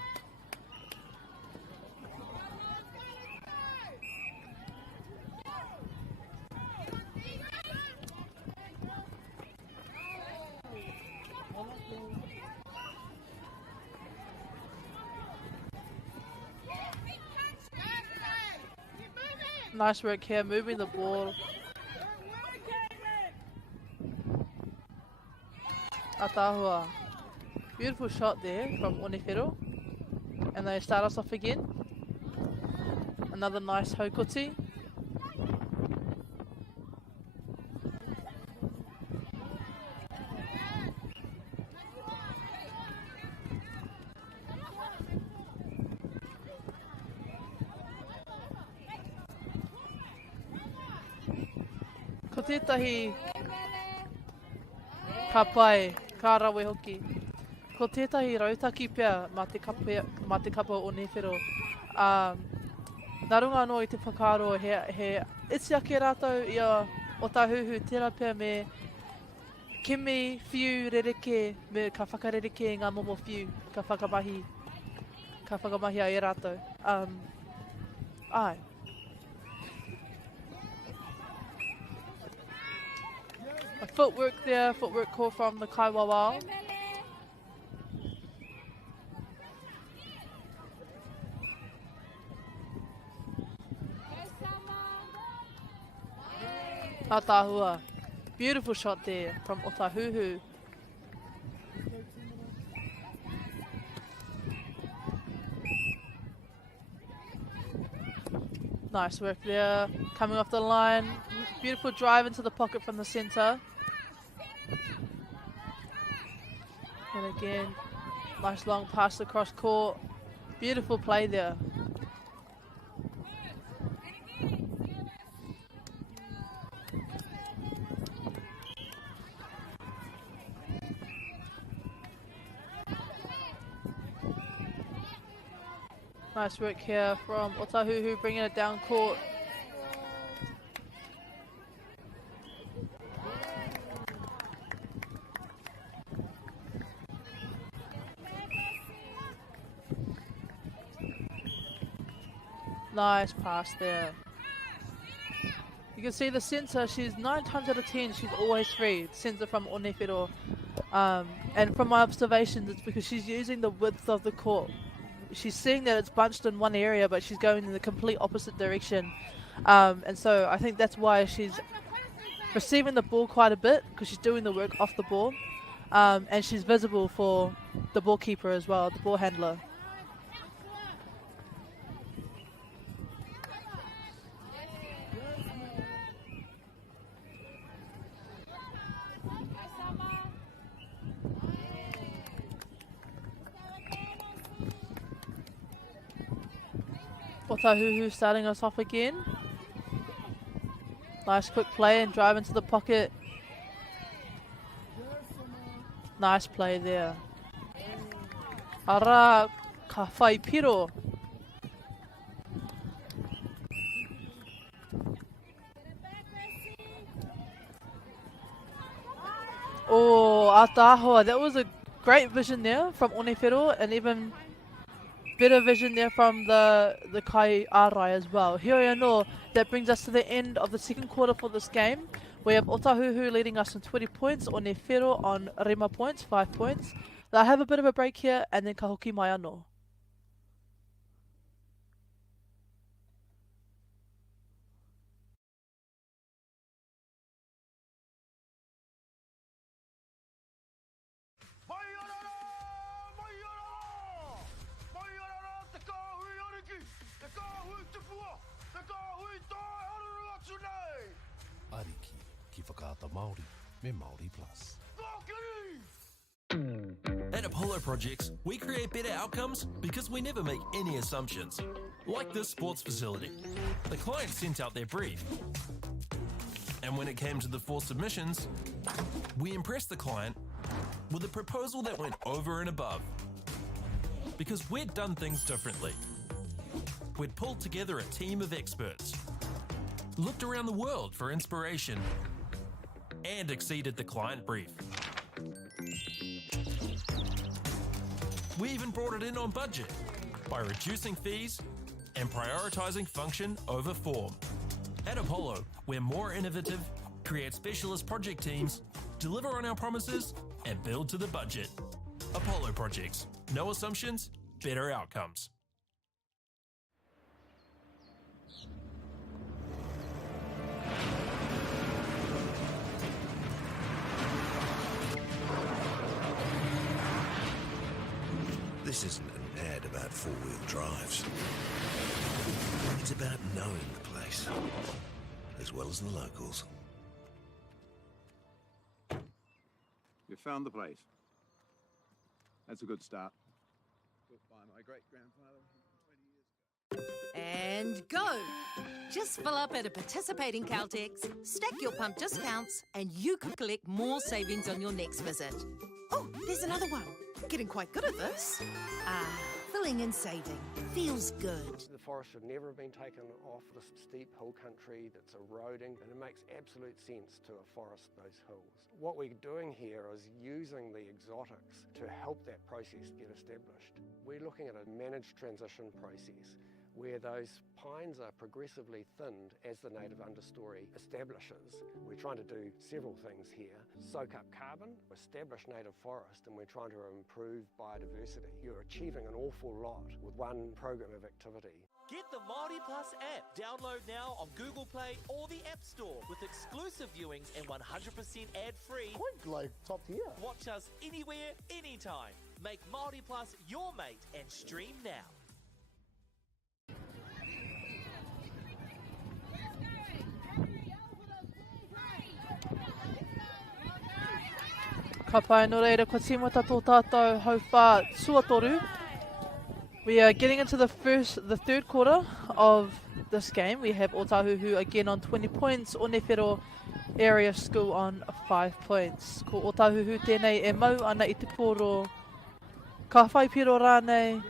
Nice work here, moving the ball. Atahua. Beautiful shot there from Onifiddle. And they start us off again. Another nice haukoti. Ko tētahi ka pai, ka rawe hoki. Ko tētahi rautaki pia ma te kapa o Onifiddle. Nā runga anō I te whakaaro he iti ake rātou I a Otahu tērā pia me kimi whiu rereke me ka whakarereke ngā momo whiu ka whakamahi a e rātou. Ai. A footwork there, footwork call from the Kaiwawa. Atahua. Beautiful shot there from Otahu. Nice work there. Coming off the line. Beautiful drive into the pocket from the centre. And again, nice long pass across court. Beautiful play there. Nice work here from Otahu, bringing it down court. Nice pass there. You can see the centre, she's 9 times out of 10, she's always free. Centre from Onifiddle. And from my observations, it's because she's using the width of the court. She's seeing that it's bunched in one area, but she's going in the complete opposite direction. And so I think that's why she's receiving the ball quite a bit, because she's doing the work off the ball. And she's visible for the ball keeper as well, the ball handler. Otahu starting us off again. Nice quick play and drive into the pocket. Nice play there. Ara ka whai piro. Oh, Atahoa, that was a great vision there from Onifiddle, and even better vision there from the Kai Arai as well. Here no, that brings us to the end of the second quarter for this game. We have Otahu leading us on 20 points, Onifiddle on Rima points, 5 points. They'll have a bit of a break here, and then ka hoki mai anō. Ariki ki whakaata Māori me Māori Plus. At Apollo Projects, we create better outcomes because we never make any assumptions. Like this sports facility. The client sent out their brief. And when it came to the 4 submissions, we impressed the client with a proposal that went over and above. Because we'd done things differently. We'd pulled together a team of experts, looked around the world for inspiration, and exceeded the client brief. We even brought it in on budget by reducing fees and prioritizing function over form. At Apollo, we're more innovative, create specialist project teams, deliver on our promises, and build to the budget. Apollo Projects. No assumptions, better outcomes. This isn't an ad about 4-wheel drives. It's about knowing the place, as well as the locals. You found the place. That's a good start. Built by my great-grandfather 20 years ago. And go! Just fill up at a participating Caltex, stack your pump discounts, and you could collect more savings on your next visit. Oh, there's another one. Getting quite good at this. Filling and saving. Feels good. The forest should never have been taken off this steep hill country that's eroding, and it makes absolute sense to afforest those hills. What we're doing here is using the exotics to help that process get established. We're looking at a managed transition process where those pines are progressively thinned as the native understory establishes. We're trying to do several things here. Soak up carbon, establish native forest, and we're trying to improve biodiversity. You're achieving an awful lot with one program of activity. Get the Māori Plus app. Download now on Google Play or the App Store with exclusive viewings and 100% ad-free. Quite like top tier. Watch us anywhere, anytime. Make Māori Plus your mate and stream now. Ka pai no reira, ko tīmata tō tātou hau whā suatoru. We are getting into the third quarter of this game. We have Otahu again on 20 points, Onifiddle Area School on 5 points. Ko Otahu tēnei e mau ana i te poro. Ka whai piro rānei,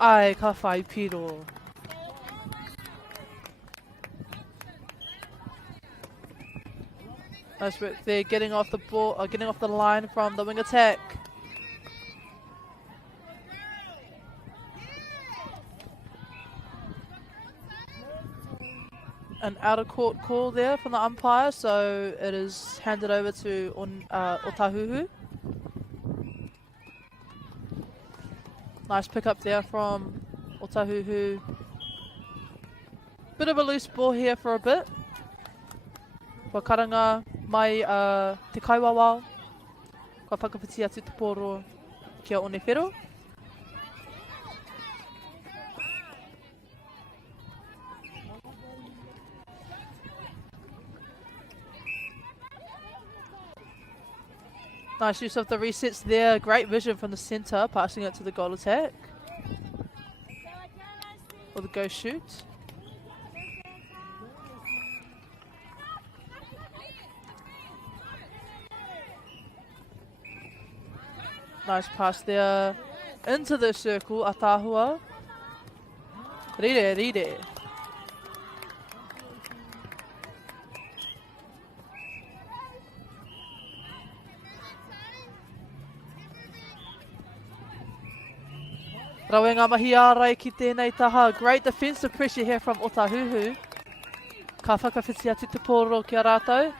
ai ka whai piro. Nice work there, getting off the ball, getting off the line from the wing attack. An out of court call there from the umpire, so it is handed over to Otahu. Nice pick up there from Otahu. Bit of a loose ball here for a bit. Wakaranga mai te kaiwawa. Ka whakawhiti atu te poro kia Onifiddle. Nice use of the resets there. Great vision from the centre, passing it to the goal attack. Or the go shoot. Nice pass there into the circle, Atahua. Rire. Rawe ngā mahi ārai ki tēnei taha. Great defensive pressure here from Otahu. Ka whakawhiti atu te poro kia rātou.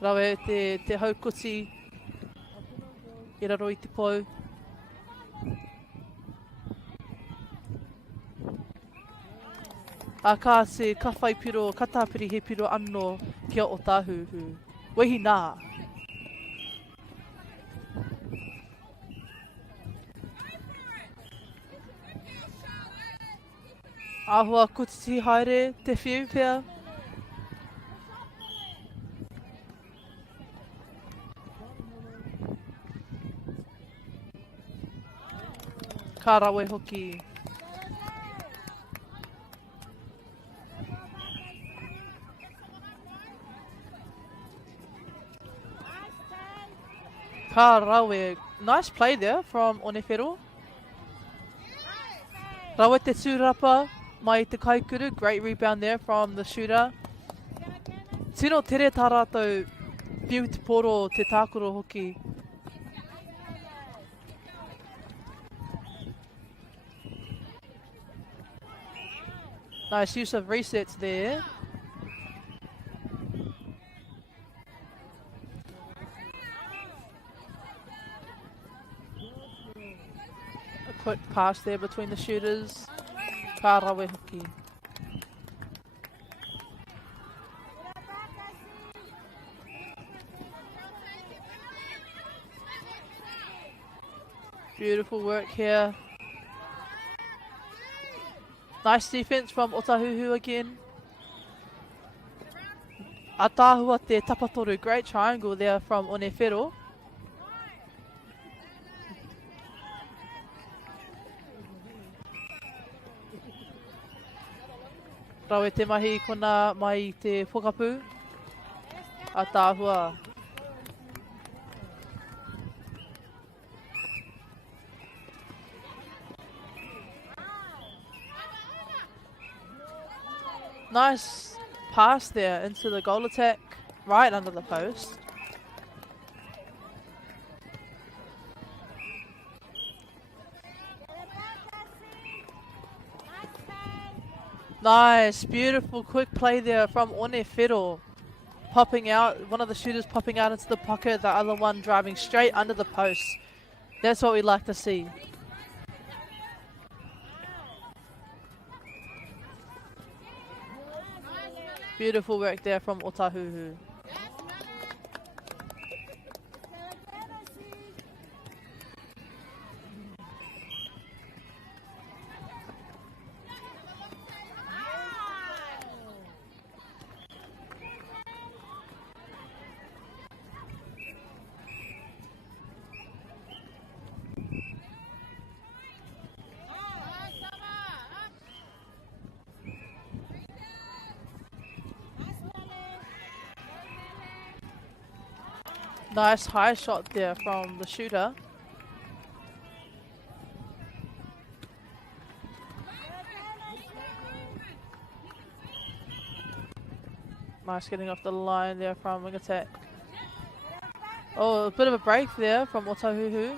Rawe te haukuti i raro i te pou. A ka se ka whai piro, ka tāpiri he piro anō kia Otahu. Wehi nā. Āhua kutiti haere, te whiu pia. Ka rawe hoki. Ka rawe. Nice play there from Onifiddle. Rawe te tūrapa mai te kaikuru. Great rebound there from the shooter. Tino tere tā rātou whiu te poro te tākoro hoki. Nice use of resets there. A quick pass there between the shooters. Ka rawe hoki. Beautiful work here. Nice defense from Otahu again. Atahua te tapatoru. Great triangle there from Onifiddle. Rawe te mahi kona mai te whakapu. Atahua. Nice pass there into the goal attack, right under the post. Nice, beautiful, quick play there from Onifiddle. Popping out, one of the shooters popping out into the pocket, the other one driving straight under the post. That's what we like to see. Beautiful work there from Otahu. Nice high shot there from the shooter. Nice getting off the line there from Wing Attack. Oh, a bit of a break there from Otahu.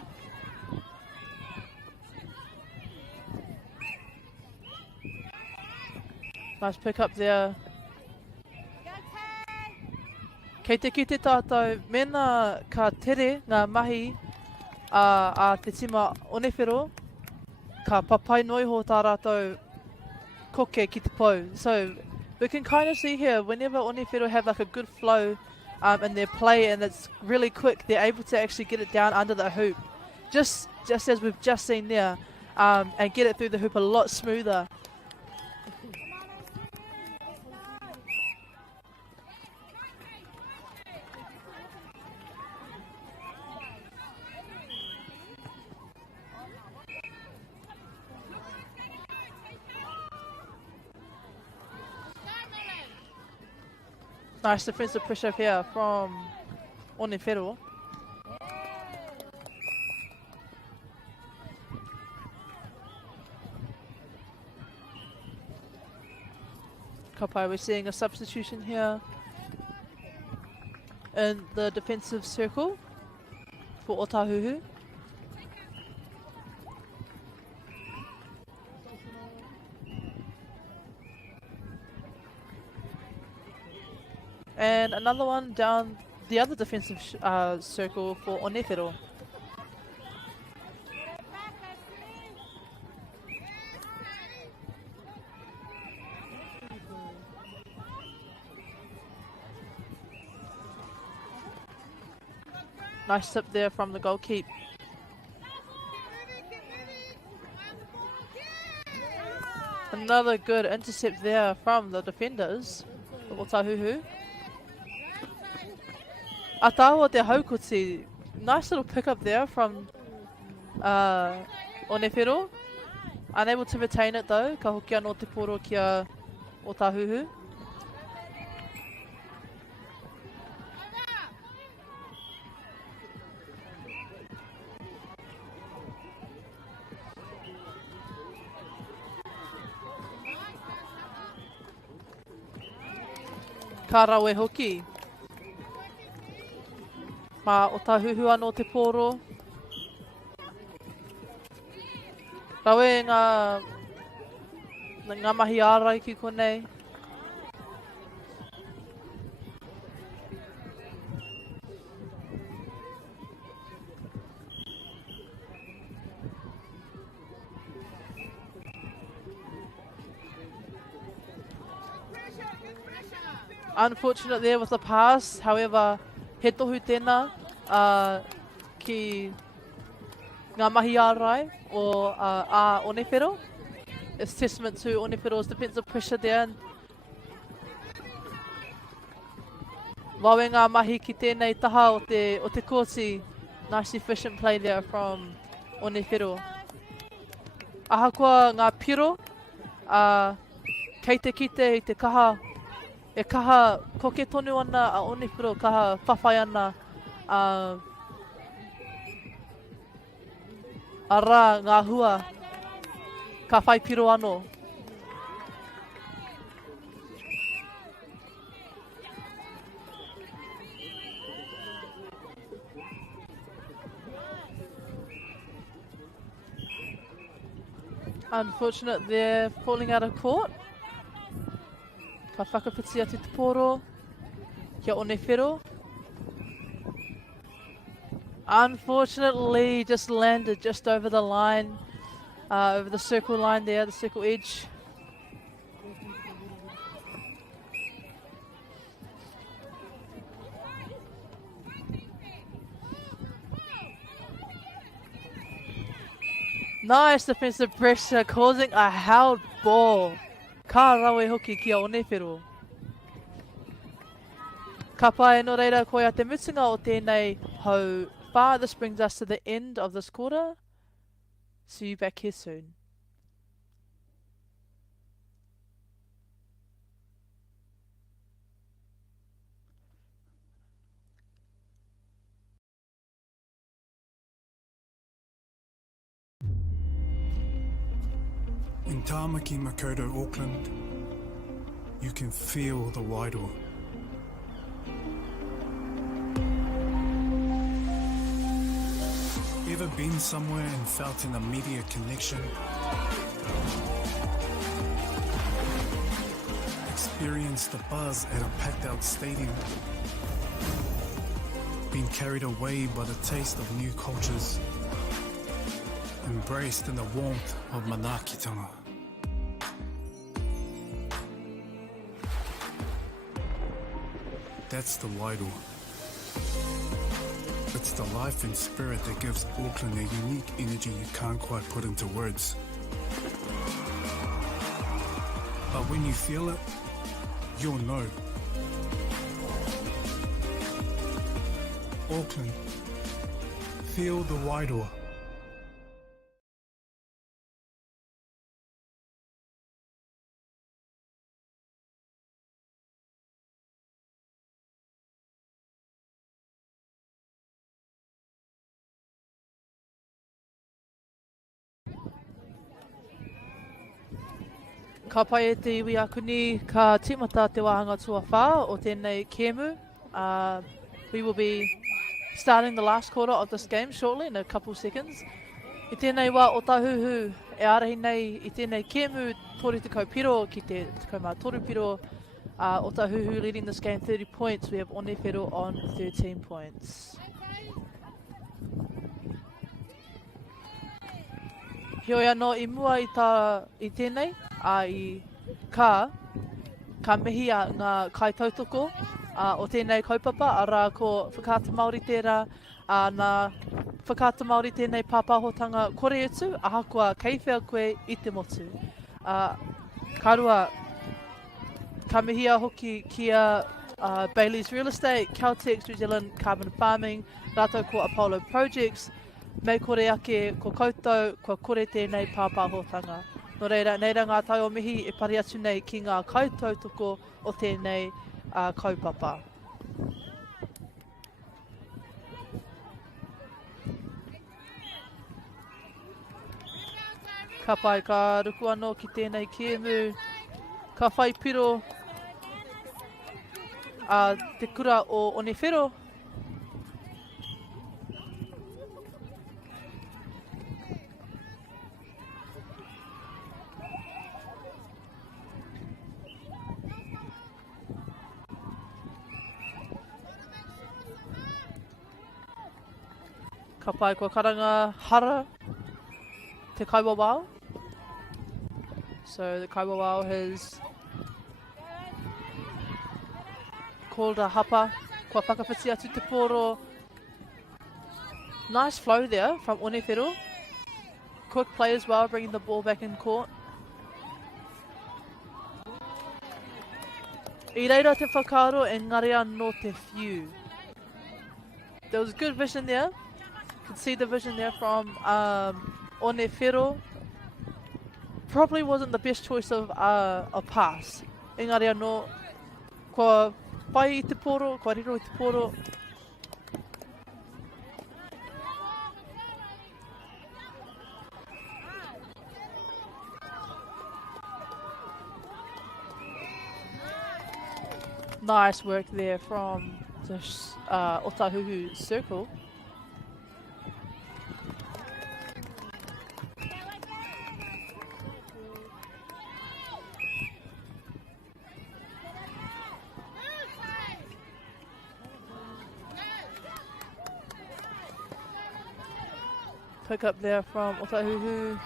Nice pick up there. Kei te ki te tātou, mena ka tere ngā mahi a te tima Onifiddle, ka papai noi ho tā rātou koke ki te pou. So we can kind of see here, whenever Onifiddle have like a good flow in their play and it's really quick, they're able to actually get it down under the hoop. Just as we've just seen there, and get it through the hoop a lot smoother. Nice defensive push up here from Onifiddle. Kapai, we're seeing a substitution here in the defensive circle for Otahu. And another one down the other defensive circle for Onifiddle. Nice tip there from the goalkeeper. Another good intercept there from the defenders for Otahu. Atawa te haukoti, nice little pick up there from Onifiddle. Unable to retain it though, ka hoki anō te poro kia Otahu. Ka rawe hoki. Ma Otahu anō te poro. Rawe ngā mahi ārai ki konei. Unfortunate there with the pass, however, he tohu tēnā ki ngā mahi ārai o a Onifiddle. It's testament to Onifiddle's defensive pressure there. Wawe ngā mahi ki tēnei taha o te kōti. Nice efficient play there from Onifiddle. Ahakoa ngā piro, kei te kite i te kaha. E kaha koke tonu ana a Onifiddle, kaha whawhai ana a rā ngā hua ka whai piro anō. Unfortunate they're falling out of court. Ka whakawhiti atu te poro. Kia Onifiddle. Unfortunately, just landed just over the line, over the circle line there, the circle edge. Nice defensive pressure, causing a held ball. Ka rawe hoki kia Onifiddle. Ka pai no reira koe a te mutunga o tēnei hau whā. This brings us to the end of this quarter. See you back here soon. In Tāmaki Makoto, Auckland, you can feel the wairoa. Ever been somewhere and felt an immediate connection? Experienced the buzz at a packed out stadium? Been carried away by the taste of new cultures? Embraced in the warmth of manaakitanga? That's the wairoa. It's the life and spirit that gives Auckland a unique energy you can't quite put into words. But when you feel it, you'll know. Auckland, feel the wairoa. Ka pai e te iwi aku ni ka timata te wahanga tua whā o tēnei kēmu. We will be starting the last quarter of this game shortly in a couple seconds. I tēnei wā Otahu e arahi nei i tēnei kēmu tori te kaupiro ki te kaumā toru piro. Otahu leading this game 30 points. We have Onifiddle on 13 points. Heoi anō I mua I tēnei, I ka mihi a ngā kai tautoko o tēnei kaupapa, ara ko whakata Māori tērā, nā whakata Māori tēnei pāpahotanga kore utu, ahakoa kei whea koe I te motu. Karua, ka mihi a hoki kia Bailey's Real Estate, Caltex, New Zealand Carbon Farming, rātou ko Apollo Projects, mei kore ake ko koutou, ko kore tēnei pāpahotanga. No reira, neira ngā tai o mihi e pari atu nei ki ngā kautautoko o tēnei kaupapa. Ka pai ka ruku anō ki tēnei kēmu, ka whai piro te kura o Onifiddle. Ka pai kua karanga hara te kaiwawao. So the kaiwawao has called a hapa. Kua whakawhiti atu te poro. Nice flow there from Onifiddle. Quick play as well, bringing the ball back in court. I reira te whakaaro engari anō te whiu. There was good vision there. You can see the vision there from Onifiddle. Probably wasn't the best choice of a pass. Engari anō, kua pai I te poro, kua riro I te poro. Nice work there from the Otahu circle. pick up there from Otahu.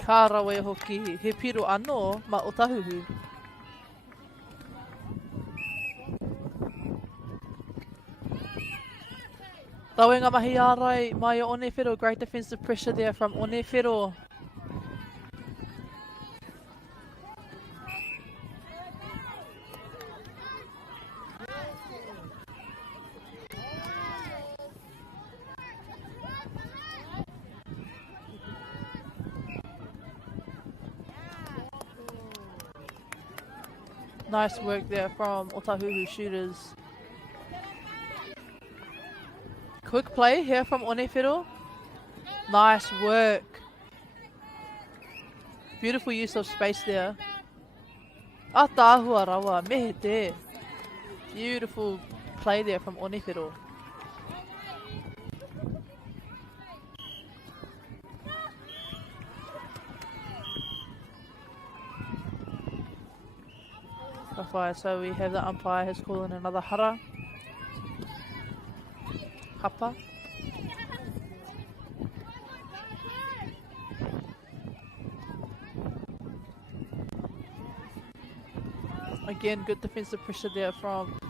Ka rawe hoki he piro anō ma Otahu. Rauenga mahi ārai mai o Onifiddle. Great defensive pressure there from Onifiddle. Nice work there from Otahu shooters. Quick play here from Onifiddle. Nice work. Beautiful use of space there. Atahua rawa, mehe te. Beautiful play there from Onifiddle. So we have the umpire has called in another hara. Hapa. Again, good defensive pressure there from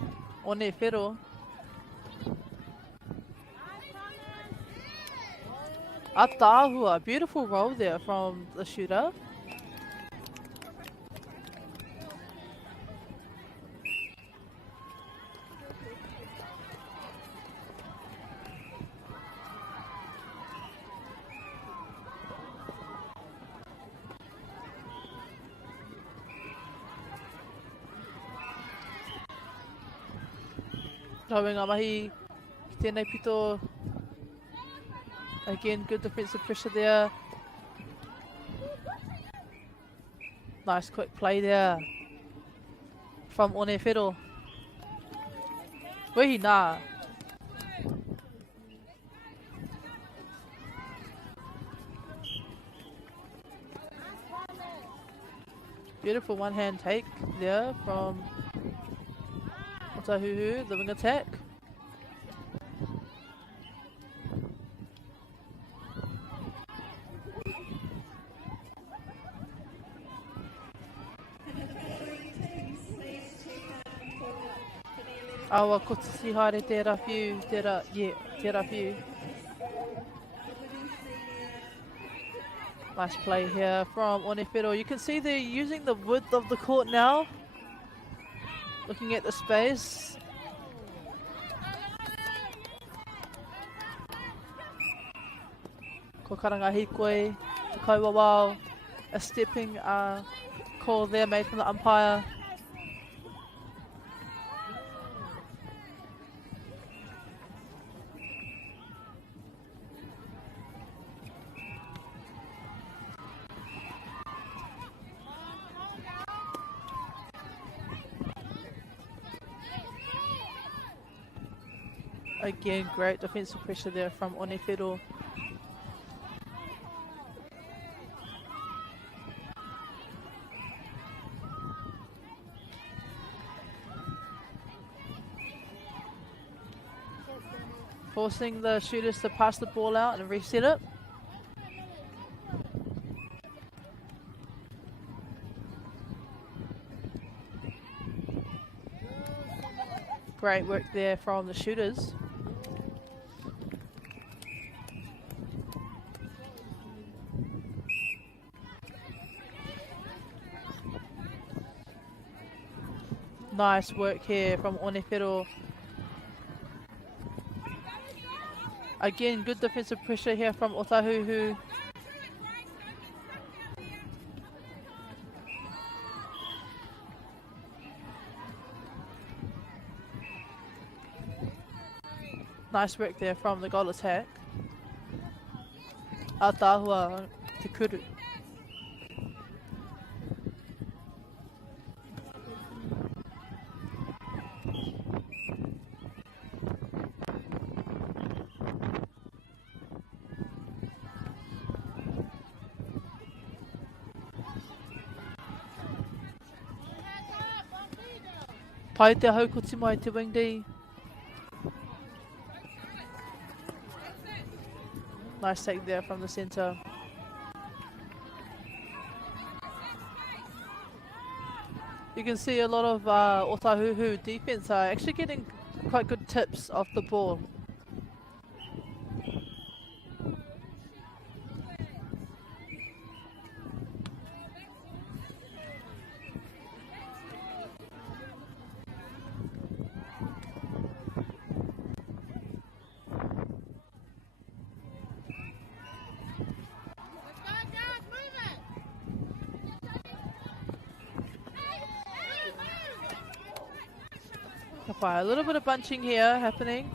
Onifiddle. Atahua, beautiful roll there from the shooter. Rauenga mahi ki tēnei pito. Again, good defensive pressure there. Nice quick play there from Onifiddle. Wehi nā. Beautiful one-hand take there from Otahu, the wing attack. Awa kotisi haere tērā whiu, tērā whiu. Nice play here from Onifiddle. You can see they're using the width of the court now. Looking at the space. Ko karanga hikoi, te kauwawao. A stepping call there made from the umpire. Again, great defensive pressure there from Onifiddle. Forcing the shooters to pass the ball out and reset it. Great work there from the shooters. Nice work here from Onifiddle. Again, good defensive pressure here from Otahu. Nice work there from the goal attack. Atahua te kuru. Pai te haukoti mai te wingdee. Nice take there from the centre. You can see a lot of Otahu defence are actually getting quite good tips off the ball. A little bit of bunching here happening.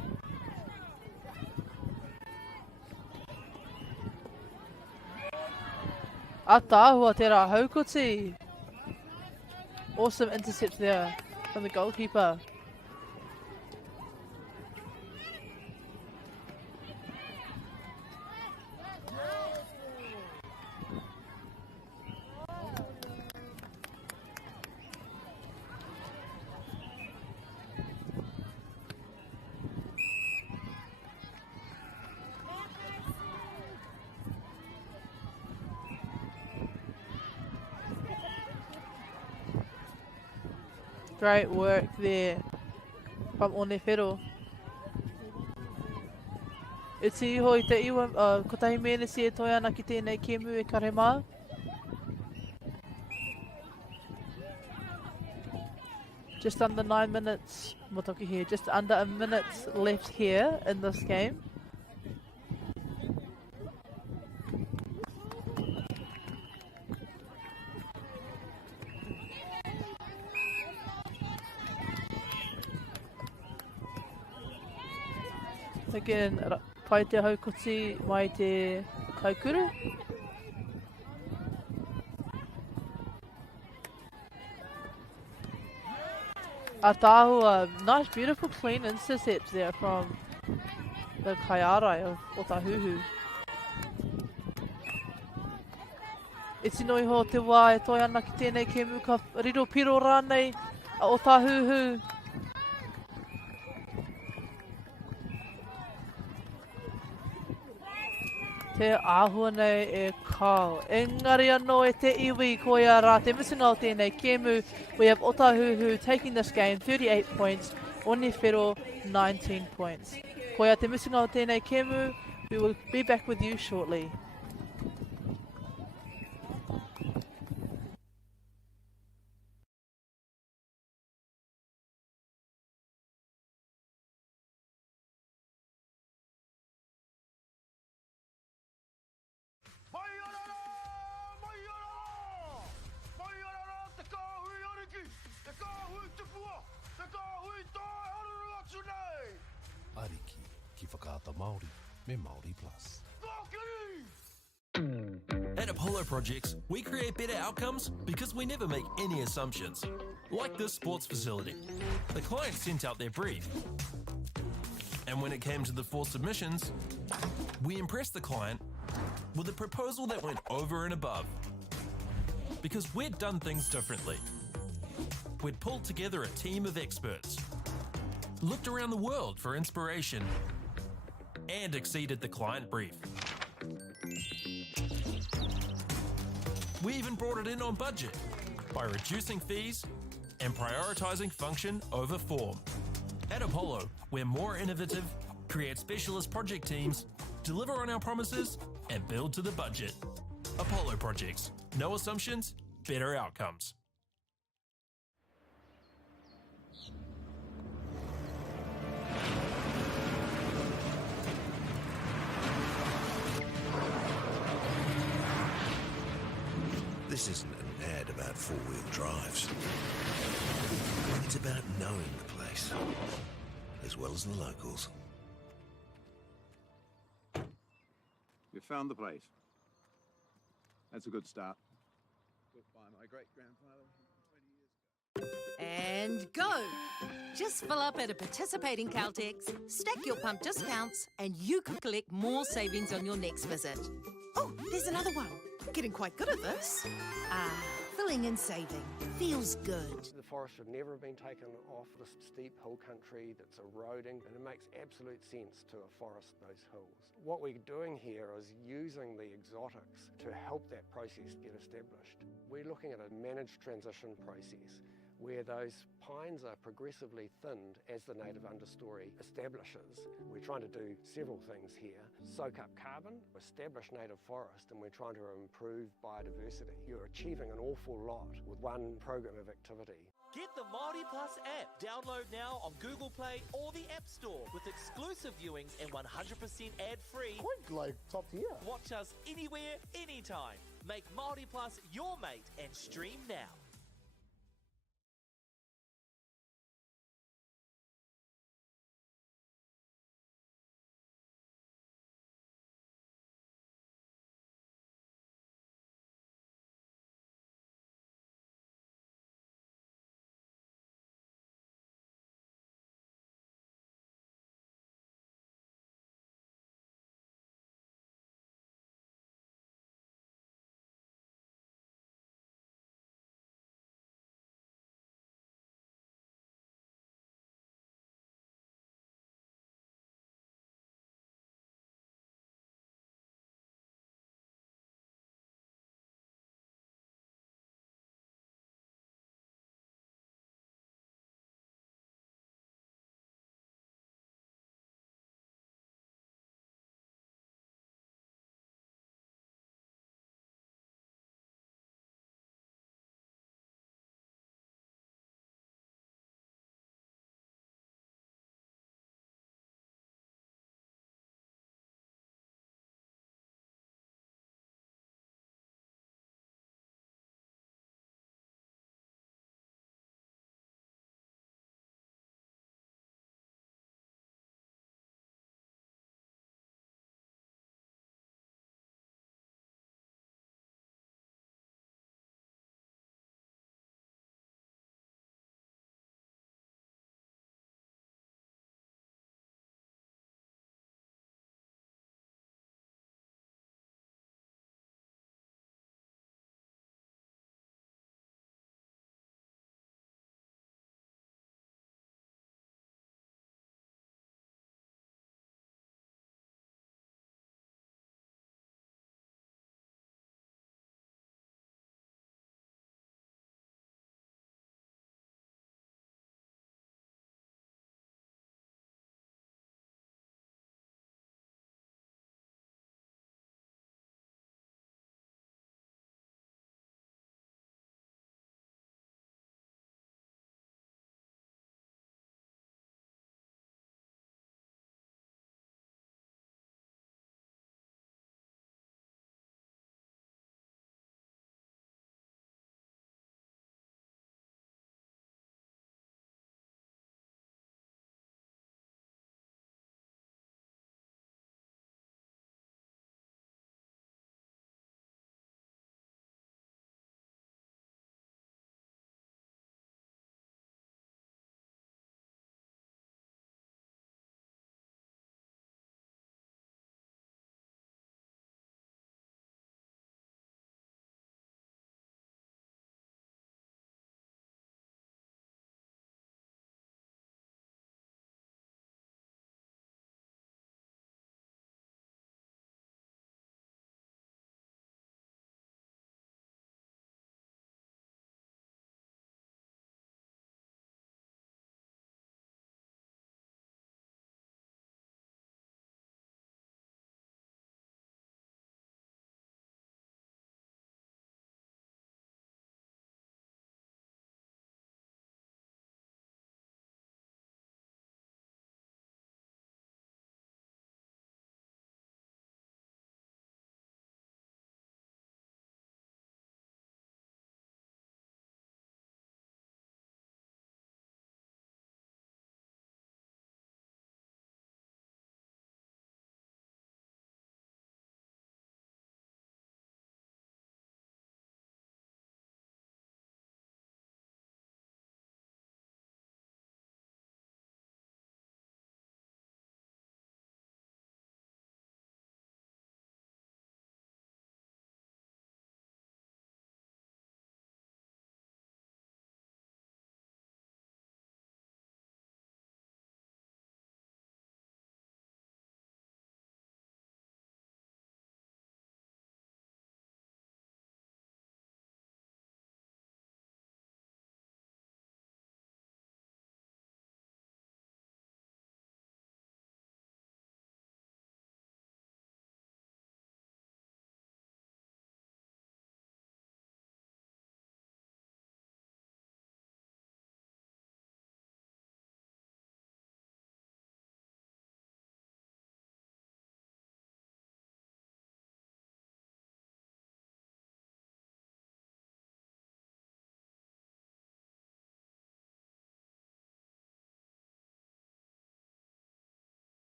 Atahua te rā haukoti. Awesome intercept there from the goalkeeper. Great work there from Onifiddle. E ti iho I te iwa, ko tahi mene si e toi ana ki tēnei kemu e kare mā. Just under 9 minutes, motoki here, just under a minute left here in this game. Again, pai te haukoti mai te kaikuru. Atahua, nice beautiful clean intercept there from the kaiarai of Otahu. E tino iho te wā e toi ana ki tēnei kemu ka riro piro rānei a Otahu. Te āhua nei e kāo. Engari anō e te iwi ko ia rā te misinga o tēnei kemu. We have Otahu taking this game 38 points, Onifiddle 19 points. Ko ia te misinga o tēnei kemu. We will be back with you shortly. Ariki ki whakaata Māori me Māori Plus. At Apollo Projects, we create better outcomes because we never make any assumptions. Like this sports facility. The client sent out their brief. And when it came to the 4 submissions, we impressed the client with a proposal that went over and above. Because we'd done things differently. We'd pulled together a team of experts, looked around the world for inspiration, and exceeded the client brief. We even brought it in on budget by reducing fees and prioritizing function over form. At Apollo, we're more innovative, create specialist project teams, deliver on our promises, and build to the budget. Apollo Projects. No assumptions, better outcomes. This isn't an ad about four-wheel drives. It's about knowing the place, as well as the locals. You found the place. That's a good start. Built by my great-grandfather 20 years ago. And go! Just fill up at a participating Caltex, stack your pump discounts, and you could collect more savings on your next visit. Oh, there's another one. Getting quite good at this. filling and saving. Feels good. The forest should never have been taken off the steep hill country that's eroding, and it makes absolute sense to afforest those hills. What we're doing here is using the exotics to help that process get established. We're looking at a managed transition process where those pines are progressively thinned as the native understory establishes. We're trying to do several things here. Soak up carbon, establish native forest, and we're trying to improve biodiversity. You're achieving an awful lot with one program of activity. Get the Māori Plus app. Download now on Google Play or the App Store with exclusive viewings and 100% ad-free. Quite like top tier. Watch us anywhere, anytime. Make Māori Plus your mate and stream now.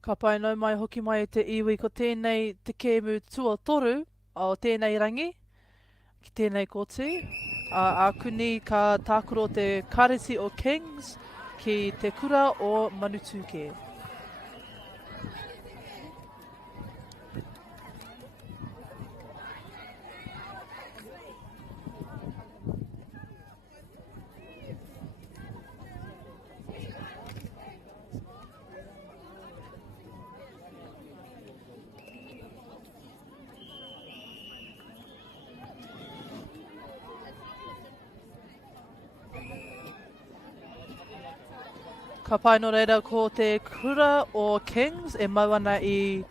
Ka pai nau mai hoki mai te iwi ko tēnei te kēmu tua toru o tēnei rangi, ki tēnei kōti. A kuni ka tākuro te kareti o Kings ki te kura o Manutuki. Ka pai no reira ko te kura o Kings e mau ana i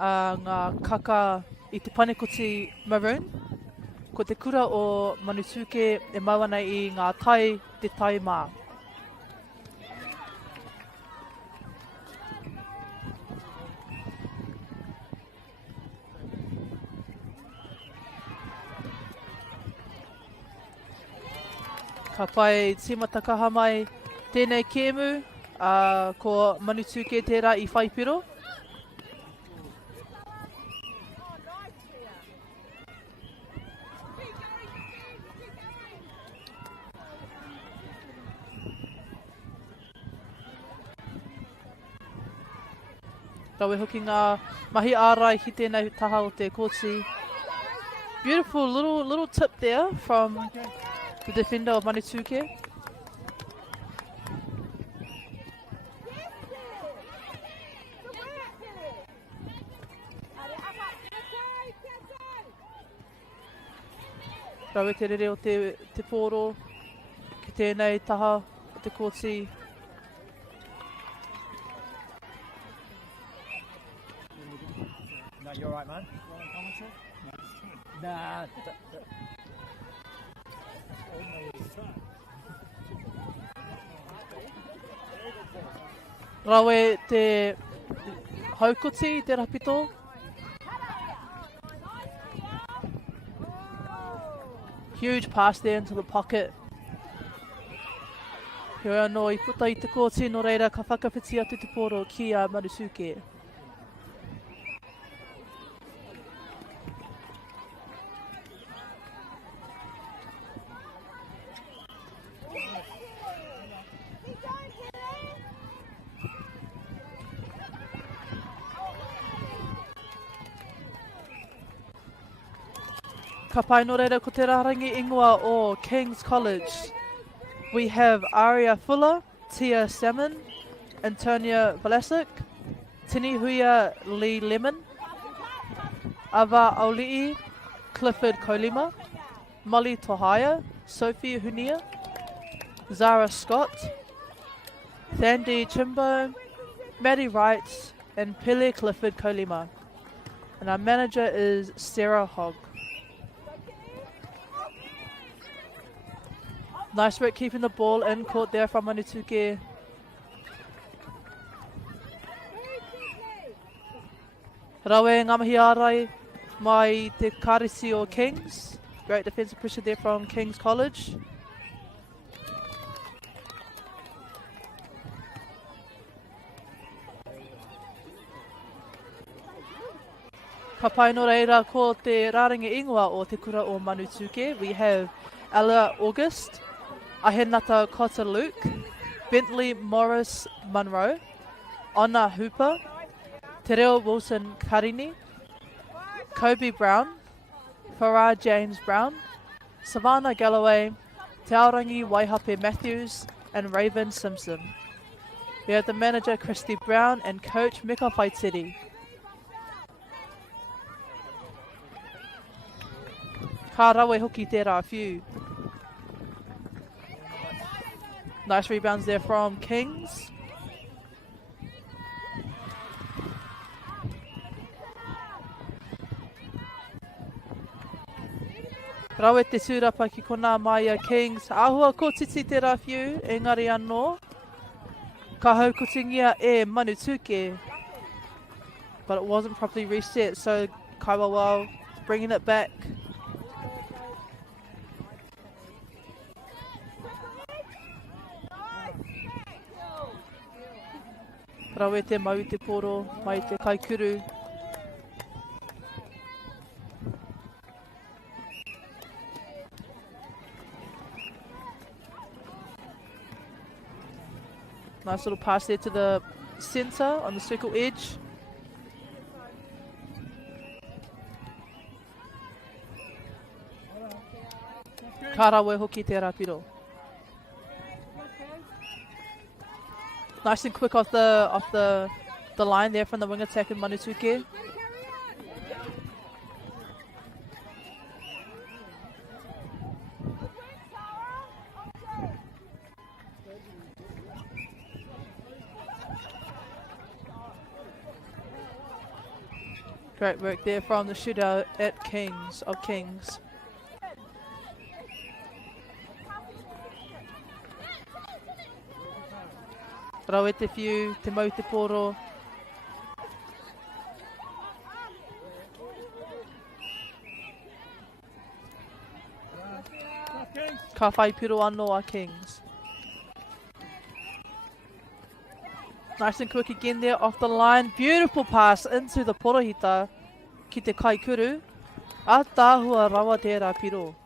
ngā kaka i te panekoti maroon. Ko te kura o Manutuki e mau ana i ngā tai te tai mā. Ka pai tīmata kaha mai tēnei kēmu, ko Manutuki tērā i whaipiro. Rawe hoki ngā mahi ārai ki tēnei taha o te kōti. Beautiful little tip there from the defender of Manutuki. Rawe te rere o te pōro ki tēnei taha o te kōti. No, you're right, man. Nah. Rawe te haukoti, te rapito. Huge pass there into the pocket. Here anō I puta I te kōti no reira ka whakawhiti atu te pōro ki a Manutuki. Ka pai no reira ko te rārangi ingoa o King's College. We have Aria Fuller, Tia Salmon, Antonia Vlasic, Tini Huia Lee Lemon, Ava Auli'i, Clifford Kolima, Molly Tohaya, Sophie Hunia, Zara Scott, Thandi Chimbo, Maddie Wright, and Pele Clifford Kolima. And our manager is Sarah Hogg. Nice work keeping the ball in court there from Manutuki. Rawe ngā mahi ārai mai te karisi o Kings. Great defensive pressure there from King's College. Ka pai no reira ko te rārangi ingoa o te kura o Manutuki. We have Ella August, Ahenata Cotta Luke, Bentley Morris Munro, Ona Hooper, Te Reo Wilson Karini, Kobe Brown, Farah James Brown, Savannah Galloway, Te Aorangi Waihape Matthews, and Raven Simpson. We have the manager Christy Brown and coach Mika Faitiri. Ka rawe hoki tērā whiu. Nice rebounds there from Kings. Rawe te sūrapa ki kona Maya Kings. Āhua ko titi tērā whiu, engari anō. Ka haukotingia e Manutuki. But it wasn't properly reset, so Kaiwawa bringing it back. Rawe te mau te poro, mai te kaikuru. Nice little pass there to the centre on the circle edge. Karawe hoki te rapiro. Nice and quick off the line there from the wing attack in Manutuki. Great work there from the shooter at Kings. Rawe te whiu, te mau te poro. Ka whai piro anō a Kings. Nice and quick again there off the line. Beautiful pass into the porohita ki te kaikuru. A tāhua rawa tērā piro.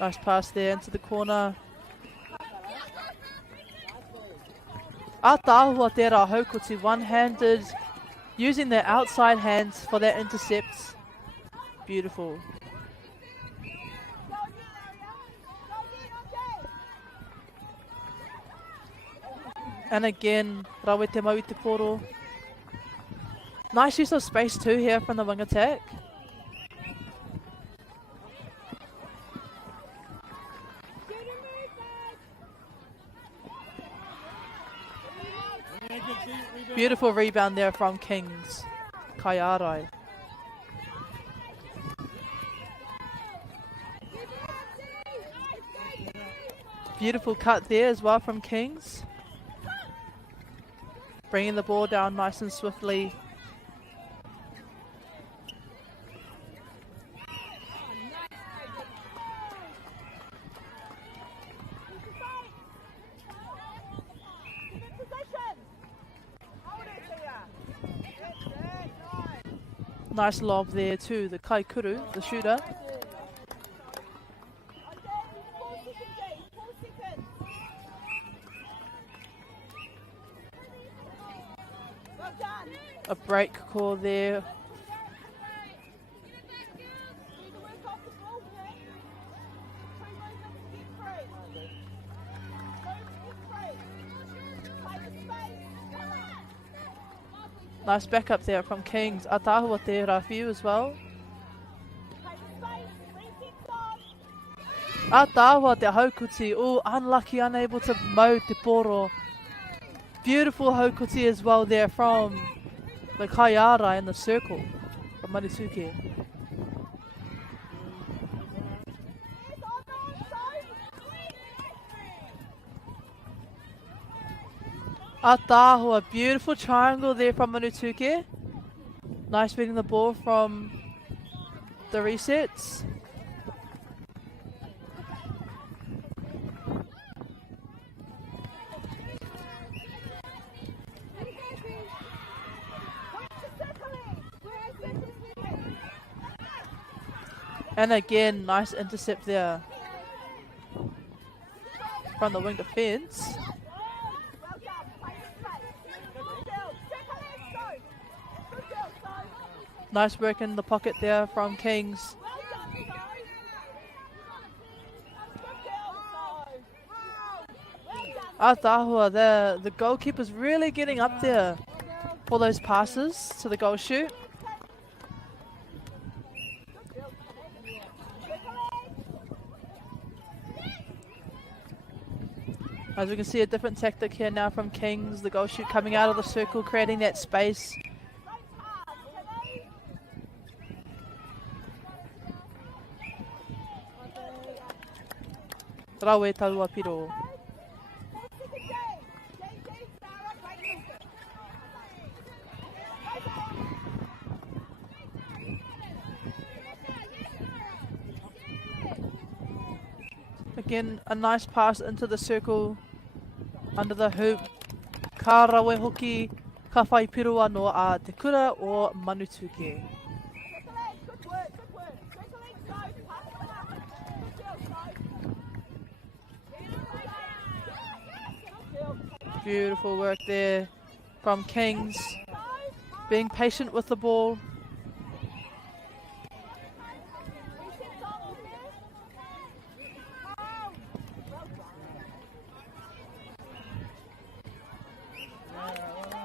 Nice pass there into the corner. A tāhua tērā haukoti, one-handed, using their outside hands for their intercepts. Beautiful. And again, rawe te mau I te poro. Nice use of space too here from the wing attack. Beautiful rebound there from Kings. Kaiarai. Beautiful cut there as well from Kings. Bringing the ball down nice and swiftly. Nice lob there to the kaikuru, the shooter. A break call there. Nice backup there from Kings. Atahua te Rafiu as well. Atahua te Haukuti. Oh, unlucky, unable to mow te poro. Beautiful Haukuti as well there from the Kaiara in the circle from Manutuki. Atahua, beautiful triangle there from Manutuki. Nice beating the ball from the resets. And again, nice intercept there from the wing defense. Nice work in the pocket there from Kings. Atahua, the goalkeeper's really getting up there for those passes to the goal shoot. As we can see, a different tactic here now from Kings. The goal shoot coming out of the circle, creating that space. Rawe taua piro. Again, a nice pass into the circle, under the hoop. Ka rawe hoki, ka whai pirua no a te kura o Manutuki. Beautiful work there from Kings, being patient with the ball.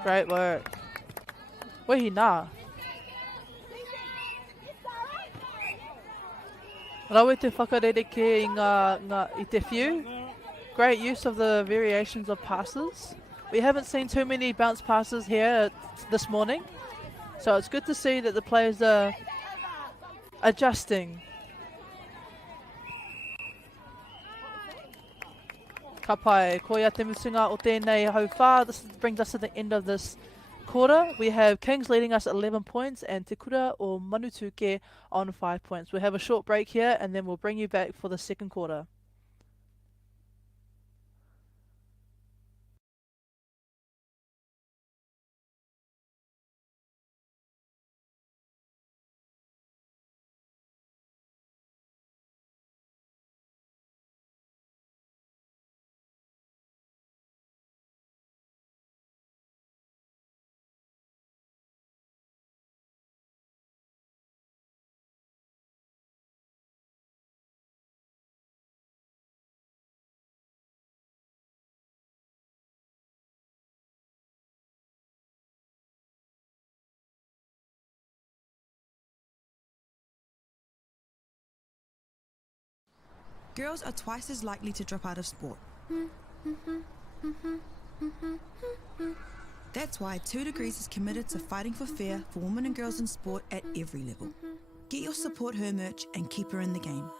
Great work. Wehi nā. Rawe te whakarereke i te whiu. Great use of the variations of passes. We haven't seen too many bounce passes here this morning, so it's good to see that the players are adjusting. Ka pai, ko ia te mutunga o tēnei hau whā. This brings us to the end of this quarter. We have Kings leading us at 11 points and Te Kura or Manutuki on 5 points. We'll have a short break here and then we'll bring you back for the second quarter. Girls are twice as likely to drop out of sport. That's why 2 Degrees is committed to fighting for fair for women and girls in sport at every level. Get your Support Her merch and keep her in the game.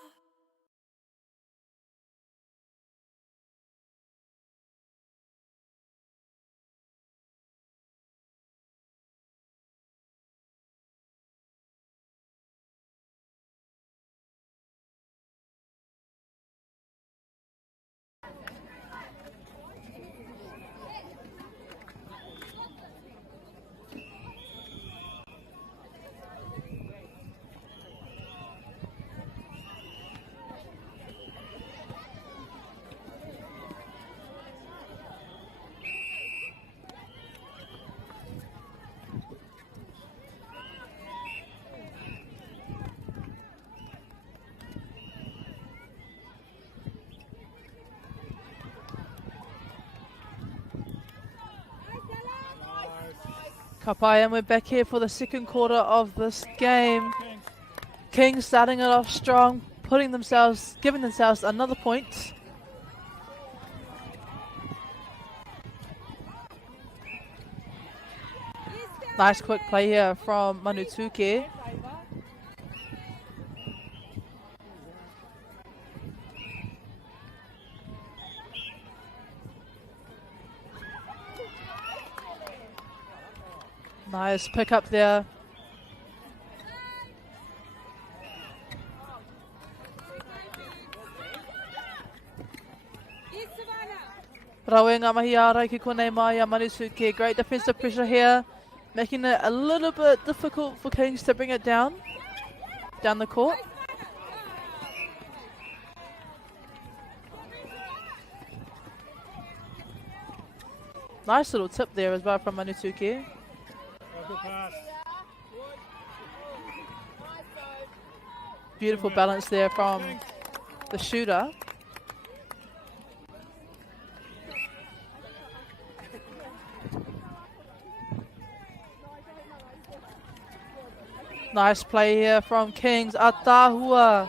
Kapai, and we're back here for the second quarter of this game. Kings starting it off strong, giving themselves another point. Nice quick play here from Manutuki. Nice pick up there. Rawe ngā mahi ārai ki konei mai a Manutuki. Great defensive pressure here, making it a little bit difficult for Kings to bring it down the court. Nice little tip there as well from Manutuki. Beautiful balance there from the shooter. Nice play here from Kings. Atahua.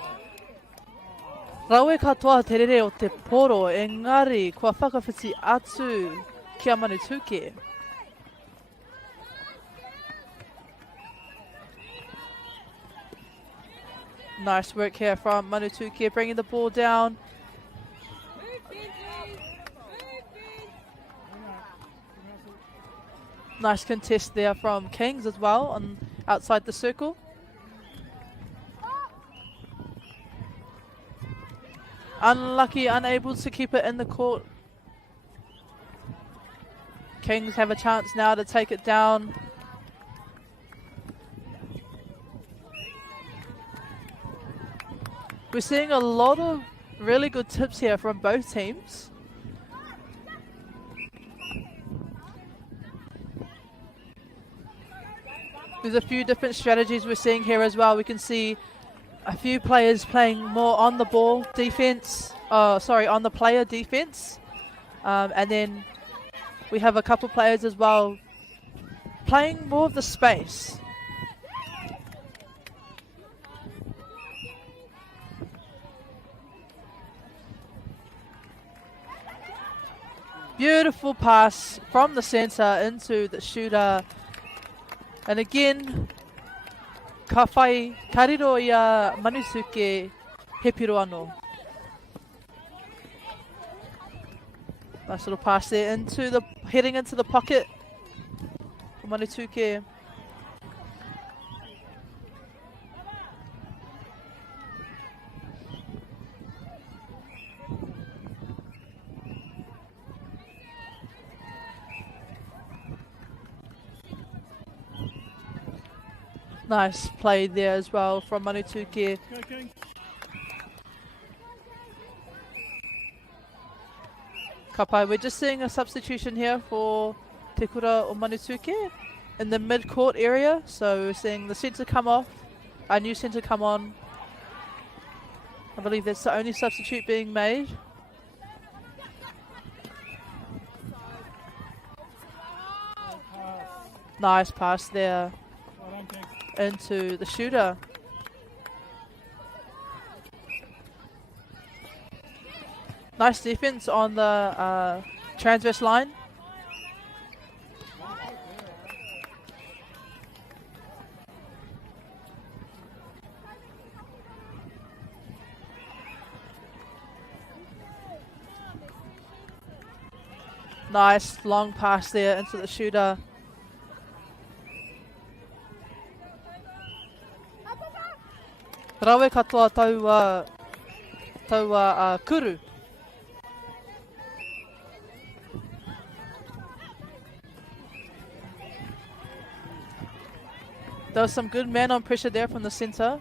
Rawe katoa te rere o te poro, engari kua whakawhiti atu kia Manutuki. Nice work here from Manutuki, bringing the ball down. Nice contest there from Kings as well on outside the circle. Unlucky, unable to keep it in the court. Kings have a chance now to take it down. We're seeing a lot of really good tips here from both teams. There's a few different strategies we're seeing here as well. We can see a few players playing more on the ball defense, on the player defense. And then we have a couple players as well playing more of the space. Beautiful pass from the center into the shooter. And again, ka whai kariro ia Manutuki he piro anō. Nice little pass there into the heading into the pocket for Manutuki. Nice play there as well from Manutuki. Kapai, we're just seeing a substitution here for Te Kura o Manutuki in the mid-court area. So we're seeing the centre come off, a new centre come on. I believe that's the only substitute being made. Nice pass there into the shooter. Nice defense on the transverse line. Nice long pass there into the shooter. Rawe katoa taua kuru. There was some good man on pressure there from the centre.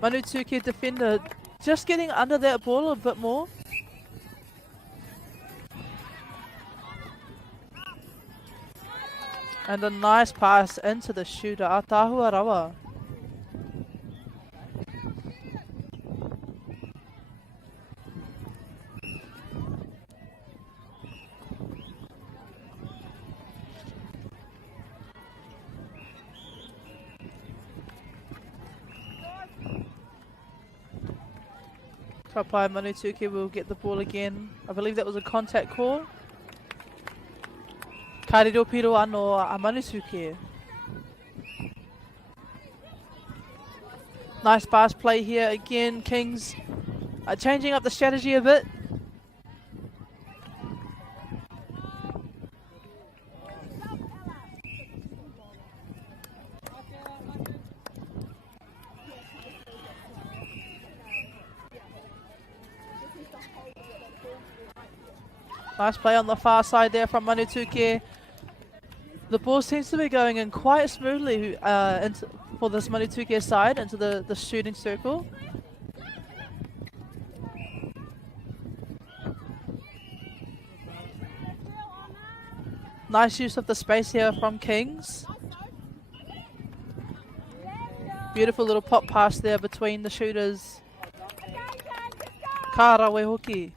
Manutuki defender just getting under that ball a bit more. And a nice pass into the shooter, Atahua Rawa. Kapai Manutuki will get the ball again. I believe that was a contact call. Kariro piro anō a Manutuki. Nice pass play here again. Kings are changing up the strategy a bit. Nice play on the far side there from Manutuki. The ball seems to be going in quite smoothly for this Manutuki side into the shooting circle. Nice use of the space here from Kings. Beautiful little pop pass there between the shooters. Karawe hoki.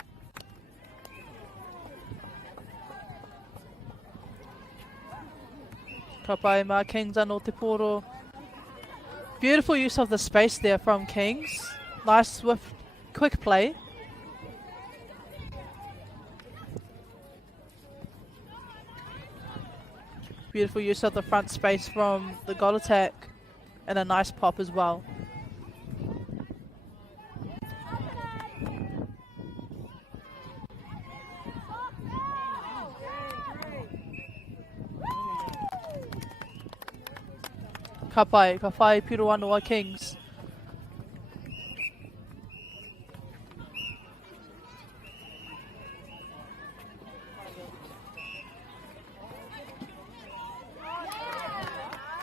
Kapai ma Kings anō te poro. Beautiful use of the space there from Kings. Nice swift, quick play. Beautiful use of the front space from the goal attack. And a nice pop as well. Ka whai Piruanua Kings.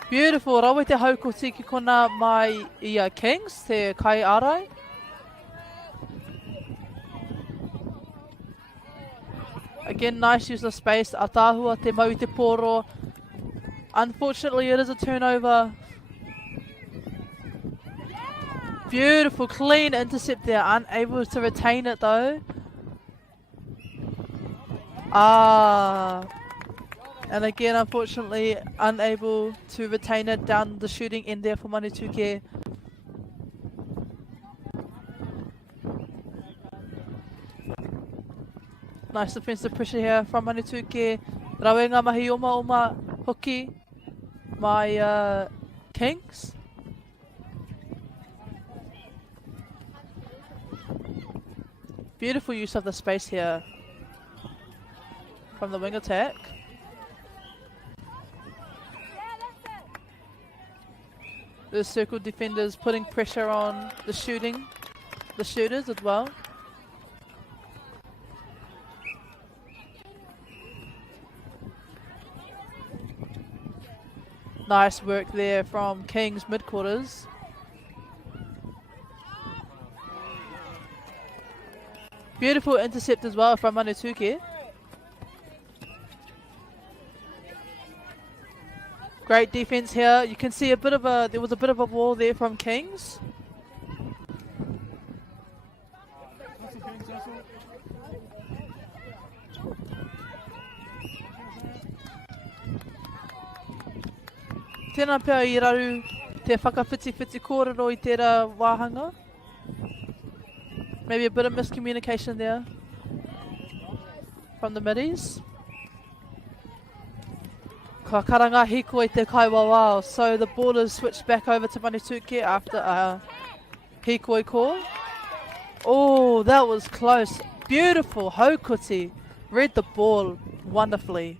Beautiful, rawe te haukoti ki kona mai i Kings, te kai arai. Again, nice use of space, atahua te mau te poro. Unfortunately, it is a turnover. Beautiful, clean intercept there, unable to retain it though. And again, unfortunately, unable to retain it down the shooting end there for Manutuki. Nice defensive pressure here from Manutuki. Rawenga mahi oma hoki. My Kings. Beautiful use of the space here from the wing attack. The circle defenders putting pressure on the shooters as well. Nice work there from Kings mid-quarters. Beautiful intercept as well from Manutuki. Great defense here. You can see there was a bit of a wall there from Kings. Tēnā pia I raru te whakawhiti kōrero I tērā wāhanga. Maybe a bit of miscommunication there from the middies. Ka karanga hiko I te kaiwawao. So the ball is switched back over to Manutuki after a hikoi call. Oh, that was close. Beautiful. Haukuti read the ball wonderfully.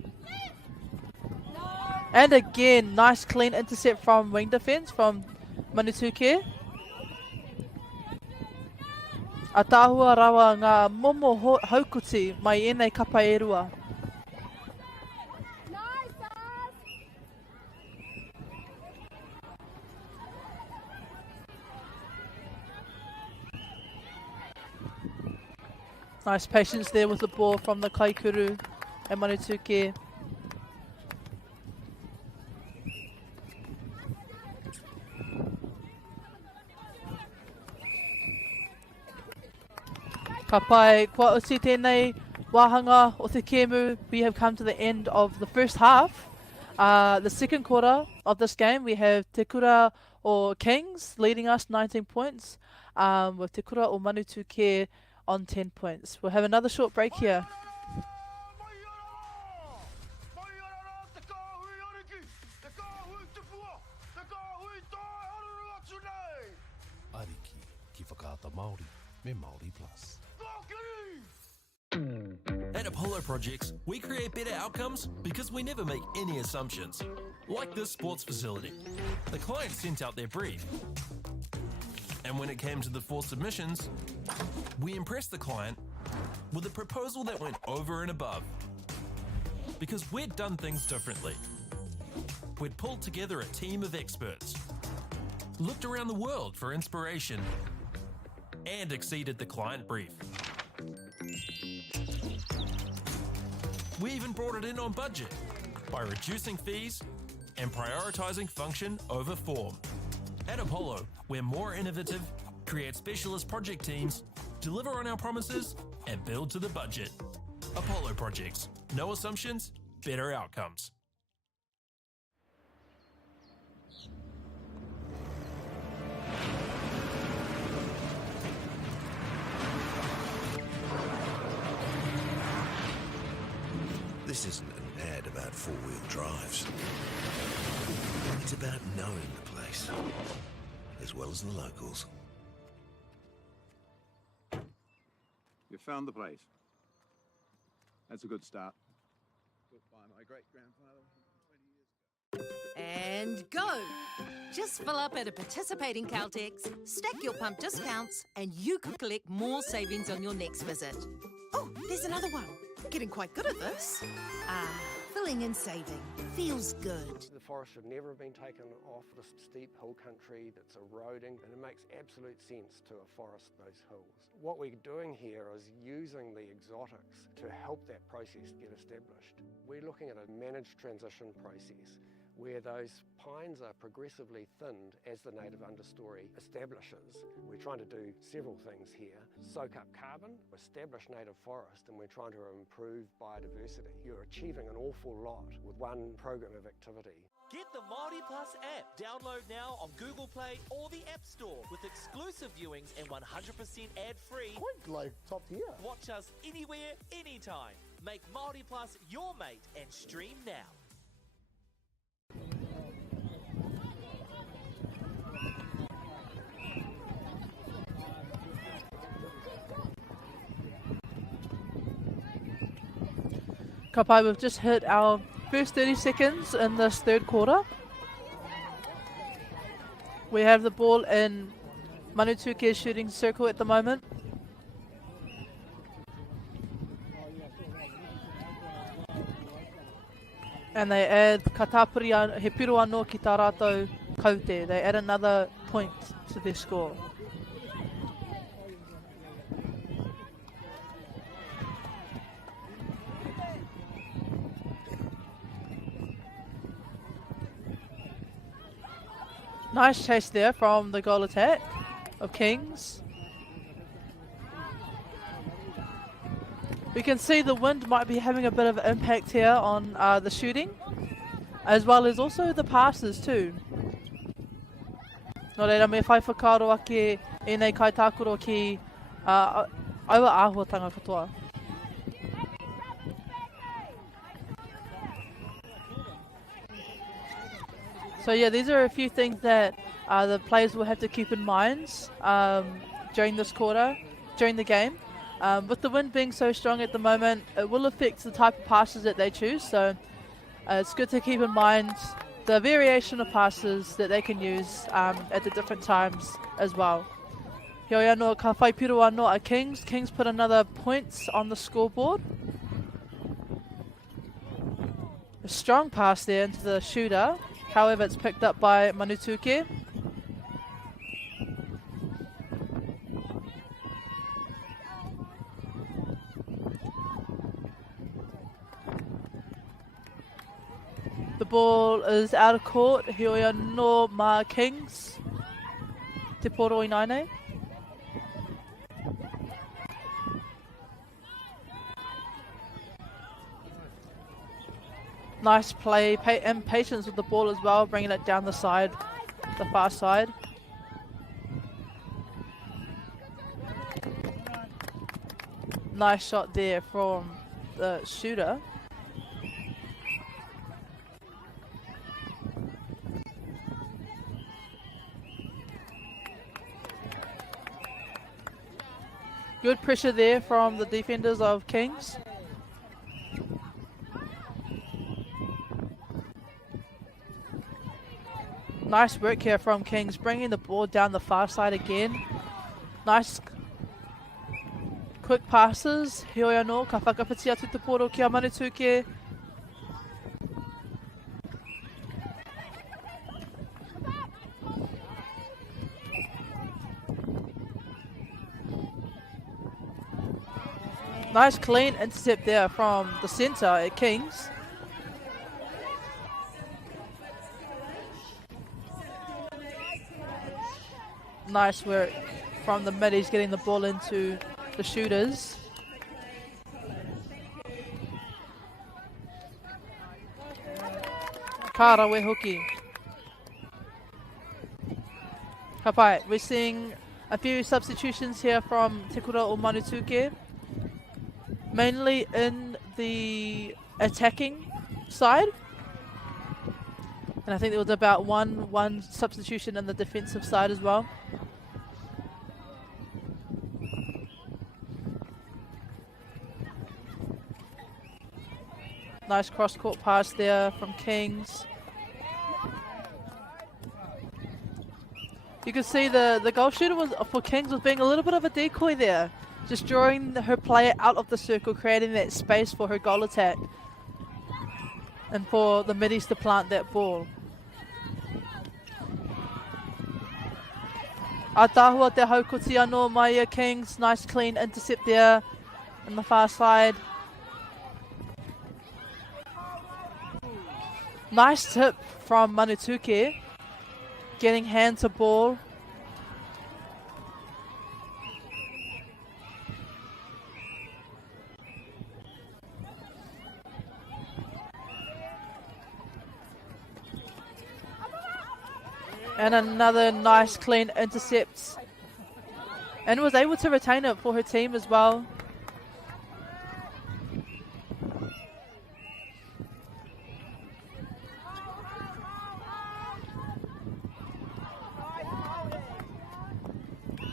And again, nice clean intercept from wing defense from Manutuki. Atahua rawa ngā momo haukuti mai enei kapa e rua. Nice patience there with the ball from the Kaikuru and Manutuki. Ka pai, kua uti tēnei wāhanga o te kēmu. We have come to the end of the first half. The second quarter of this game, we have Te Kura o Kings leading us 19 points, with Te Kura o Manutuki on 10 points. We'll have another short break here. Ariki ki whakaata Māori me Māori Plus. At Apollo Projects, we create better outcomes because we never make any assumptions. Like this sports facility. The client sent out their brief. And when it came to the 4 submissions, we impressed the client with a proposal that went over and above. Because we'd done things differently. We'd pulled together a team of experts, looked around the world for inspiration, and exceeded the client brief. We even brought it in on budget by reducing fees and prioritizing function over form. At Apollo, we're more innovative, create specialist project teams, deliver on our promises, and build to the budget. Apollo Projects. No assumptions, better outcomes. This isn't an ad about 4-wheel drives. It's about knowing the place, as well as the locals. You found the place. That's a good start. Built by my great-grandfather 20 years ago. And go! Just fill up at a participating Caltex, stack your pump discounts, and you could collect more savings on your next visit. Oh, there's another one. Getting quite good at this. Filling and saving. Feels good. The forest should never have been taken off this steep hill country that's eroding, and it makes absolute sense to afforest those hills. What we're doing here is using the exotics to help that process get established. We're looking at a managed transition process where those pines are progressively thinned as the native understory establishes. We're trying to do several things here. Soak up carbon, establish native forest, and we're trying to improve biodiversity. You're achieving an awful lot with one program of activity. Get the Māori Plus app. Download now on Google Play or the App Store with exclusive viewings and 100% ad-free. Quite like top tier. Watch us anywhere, anytime. Make Māori Plus your mate and stream now. Kapai, we've just hit our first 30 seconds in this third quarter. We have the ball in Manutuki's shooting circle at the moment. And they add katapiri he piro anō ki tā rātou kaute. They add another point to their score. Nice chase there from the goal attack of Kings. We can see the wind might be having a bit of impact here on the shooting, as well as also the passes too. Nō reira, me whai whakaaro ake e nei kaitākuro ki aua āhuatanga katoa. So yeah, these are a few things that the players will have to keep in mind during this quarter, during the game. With the wind being so strong at the moment, it will affect the type of passes that they choose. So it's good to keep in mind the variation of passes that they can use at the different times as well. Heoi anō ka whai piro anō a Kings. Kings put another points on the scoreboard. A strong pass there into the shooter. However, it's picked up by Manutuki. The ball is out of court. Heoi anō mā Kings. Te poro i naine. Nice play, and patience with the ball as well, bringing it down the side, the far side. Nice shot there from the shooter. Good pressure there from the defenders of Kings. Nice work here from Kings, bringing the ball down the far side again. Nice quick passes. Heoi anō, ka whakapiti atu te poro ki a Manutuki. Nice clean intercept there from the centre at Kings. Nice work from the middies getting the ball into the shooters. Karawe Hoki. Kapai, we're seeing a few substitutions here from Te Kura o Manutuki. Mainly in the attacking side. And I think there was about one substitution in the defensive side as well. Nice cross-court pass there from Kings. You can see the goal shooter was for Kings was being a little bit of a decoy there. Just drawing her player out of the circle, creating that space for her goal attack. And for the middies to plant that ball. Atahua te haukoti anō mai Kings. Nice clean intercept there on the far side. Nice tip from Manutuki. Getting hand to ball. And another nice clean intercept. And was able to retain it for her team as well.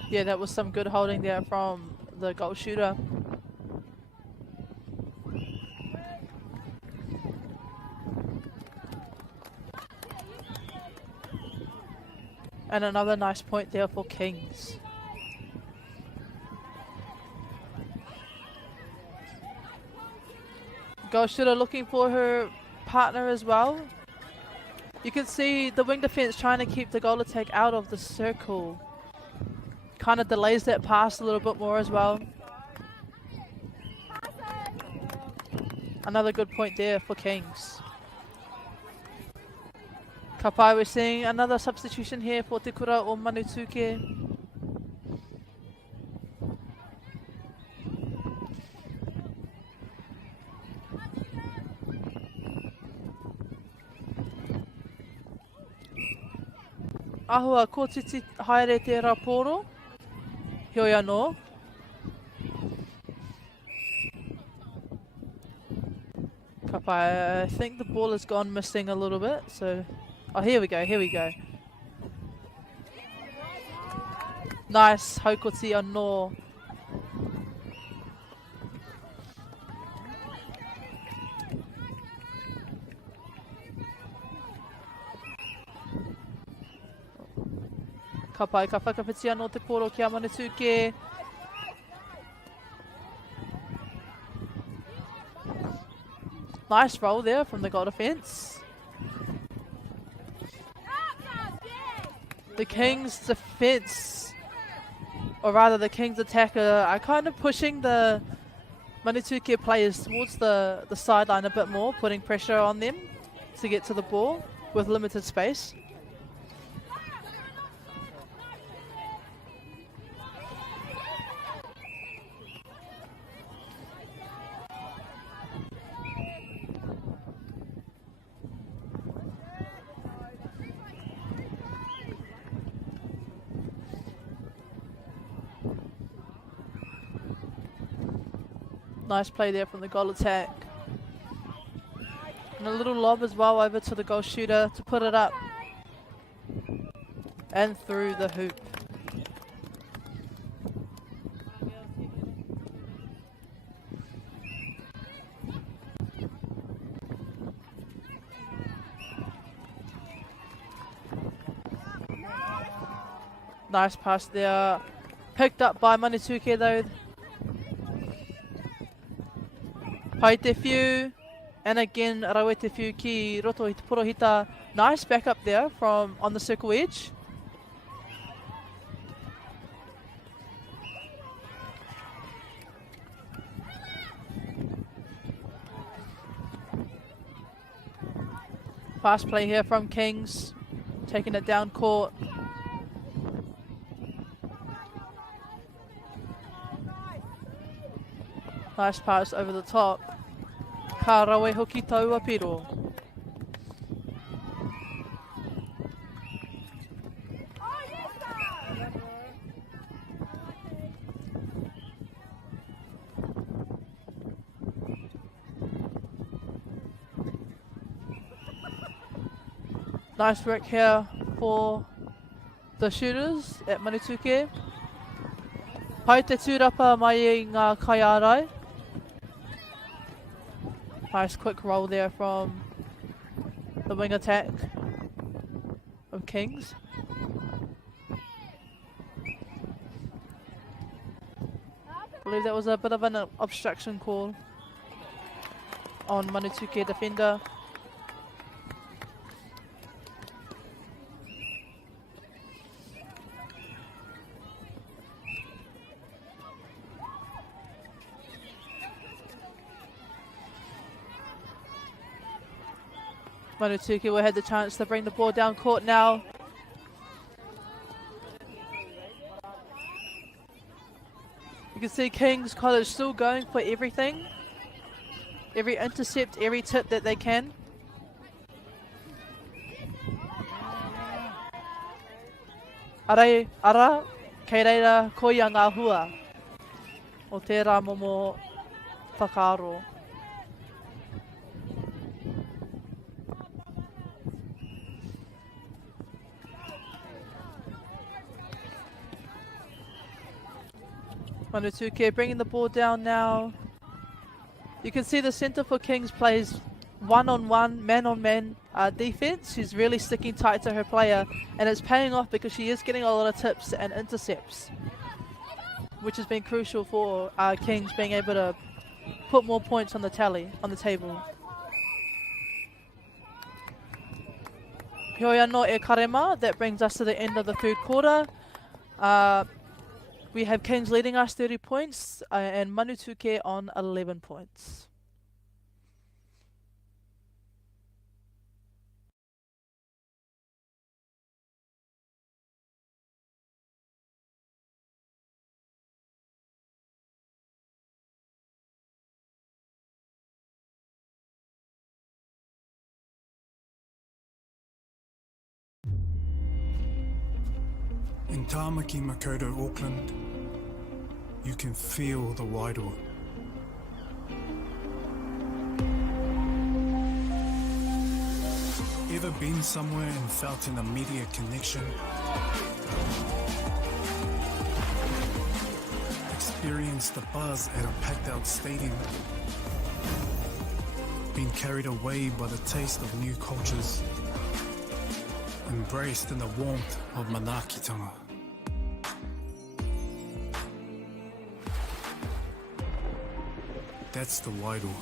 Yeah, that was some good holding there from the goal shooter. And another nice point there for Kings. Goal shooter looking for her partner as well. You can see the wing defense trying to keep the goal attack out of the circle. Kind of delays that pass a little bit more as well. Another good point there for Kings. Kapai, we're seeing another substitution here for Te Kura o Manutuki. Ahua, ko titi haere te raporo. Hioi anō. Kapai, I think the ball has gone missing a little bit, so... Oh, here we go, here we go. Nice, haukoti anō. Ka pai, ka whakawhiti anō te poro ki a Manutuki. Nice roll there from the goal defense. The Kings defense, or rather the Kings attacker, are kind of pushing the Manutuki players towards the sideline a bit more, putting pressure on them to get to the ball with limited space. Nice play there from the goal attack. And a little lob as well over to the goal shooter to put it up. And through the hoop. Nice pass there. Picked up by Manutuki though. Pai te whiu, and again rawe te whiu ki roto i te porohita. Nice back up there from on the circle edge. Fast play here from Kings, taking it down court. Nice pass over the top. Ka rawe hoki tau a piro. Nice work here for the shooters at Manutuki. Pai te tūrapa mai I ngā kaiarai. Nice quick roll there from the wing attack of Kings. believe that was a bit of an obstruction call on Manutuki defender. Manutuki will have the chance to bring the ball down court now. You can see King's College still going for everything. Every intercept, every tip that they can. Ara, kei reira ko ia ngā hua o tērā momo whakaaro. Manutuki bringing the ball down now. You can see the centre for Kings plays one-on-one, man-on-man defense. She's really sticking tight to her player, and it's paying off because she is getting a lot of tips and intercepts, which has been crucial for Kings being able to put more points on the table. Hoi anō e karema. That brings us to the end of the third quarter. We have Kings leading us 30 points and Manutuki on 11 points. In Tāmaki Makoto, Auckland, you can feel the wairoa. Ever been somewhere and felt an immediate connection? Experienced the buzz at a packed out stadium? Been carried away by the taste of new cultures? Embraced in the warmth of manaakitanga? That's the wairoa.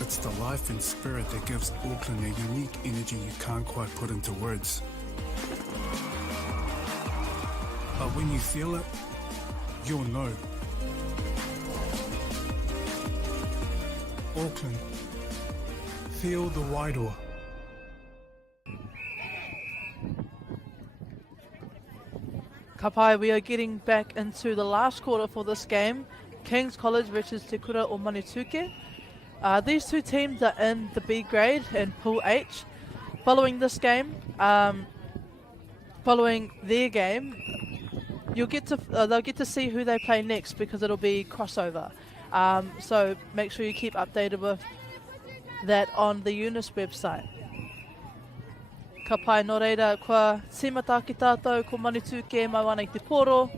It's the life and spirit that gives Auckland a unique energy you can't quite put into words. But when you feel it, you'll know. Auckland, feel the wairoa. Kapai, we are getting back into the last quarter for this game. King's College versus Te Kura o Manutuki. These two teams are in the B grade in Pool H. Following this game, following their game, they'll get to see who they play next because it'll be crossover. So make sure you keep updated with that on the UNISS website. Ka pai no reira, kua tīmata ki tātou ko Manutuki mai wana i te poro.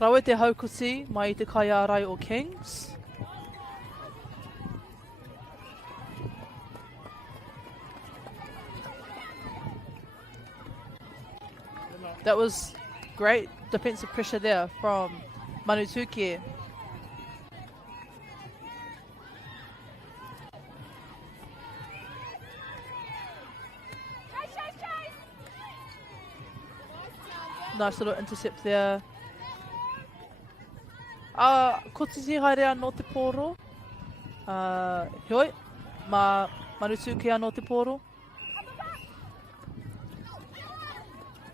Rawe te haukoti mai i te kai ārai o Kings. That was great defensive pressure there from Manutuki. Nice little intercept there. Ko titi haere anō te poro. Hioi, Manutuki anō te poro.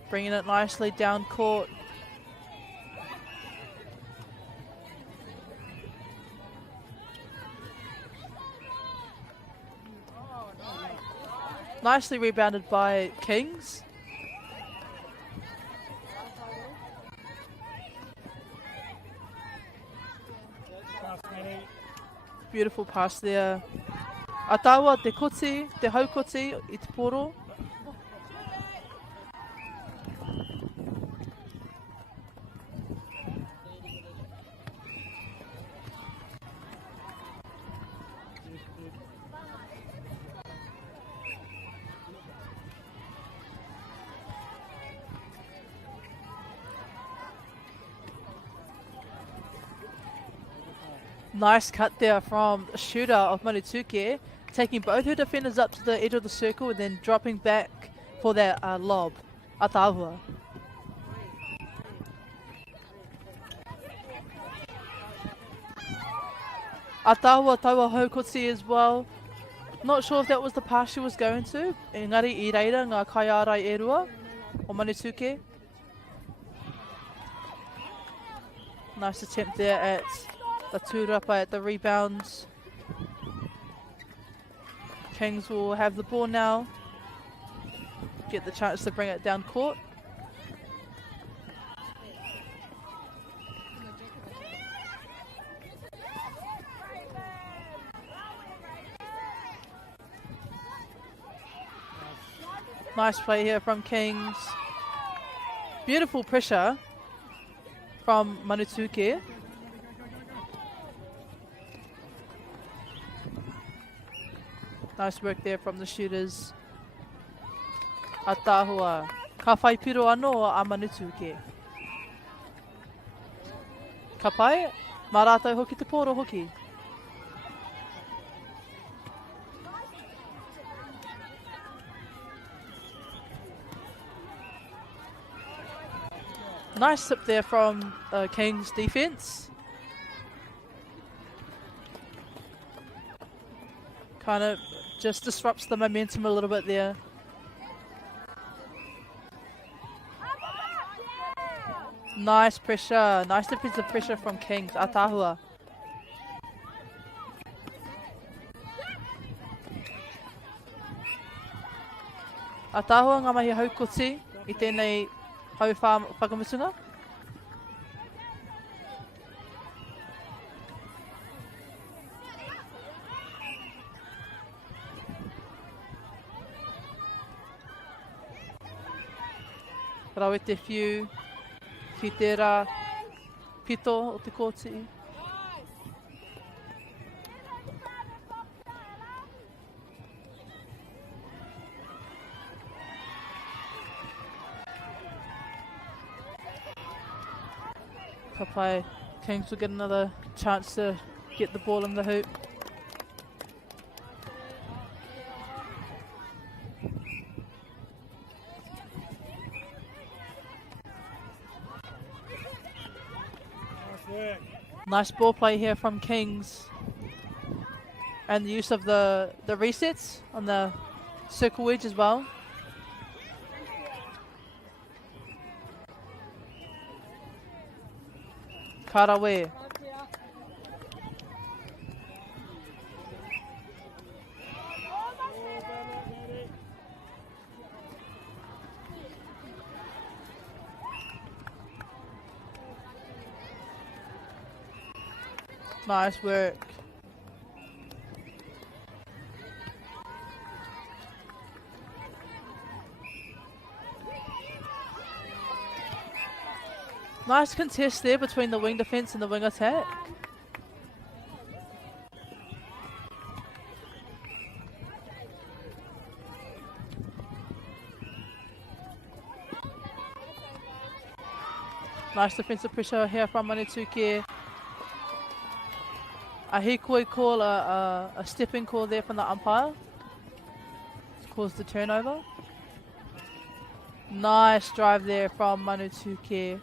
Bringing it nicely down court. Nicely rebounded by Kings. Beautiful pass there. Atawa te koti, te haukoti i te poro. Nice cut there from the shooter of Manutuki, taking both her defenders up to the edge of the circle and then dropping back for that lob. Atahua. Atahua taua haukotsi as well. Not sure if that was the pass she was going to. Engari I reira ngā kaiarai e rua o Manutuki. Nice attempt there at the tūrapa at the rebounds. Kings will have the ball now. Get the chance to bring it down court. Nice play here from Kings. Beautiful pressure from Manutuki. Nice work there from the shooters. Atahua. Ka whai piro anō a Manutuki. Ka pai, mā rātou hoki te pōro hoki. Nice sip there from King's defense. Kind of just disrupts the momentum a little bit there. Nice pressure. Nice defensive pressure from Kings. Atahua. Atahua ngā mahi haukoti I tēnei hau whakamutunga. Rau te whiu ki tērā pito o te kōti. Ka pai, Kings will get another chance to get the ball in the hoop. Nice ball play here from Kings. And the use of the resets on the circle edge as well. Karawe. Nice work. Nice contest there between the wing defense and the wing attack. Nice defensive pressure here from Manutuki. A hikoi call, a stepping call there from the umpire. It's caused the turnover. Nice drive there from Manutuki.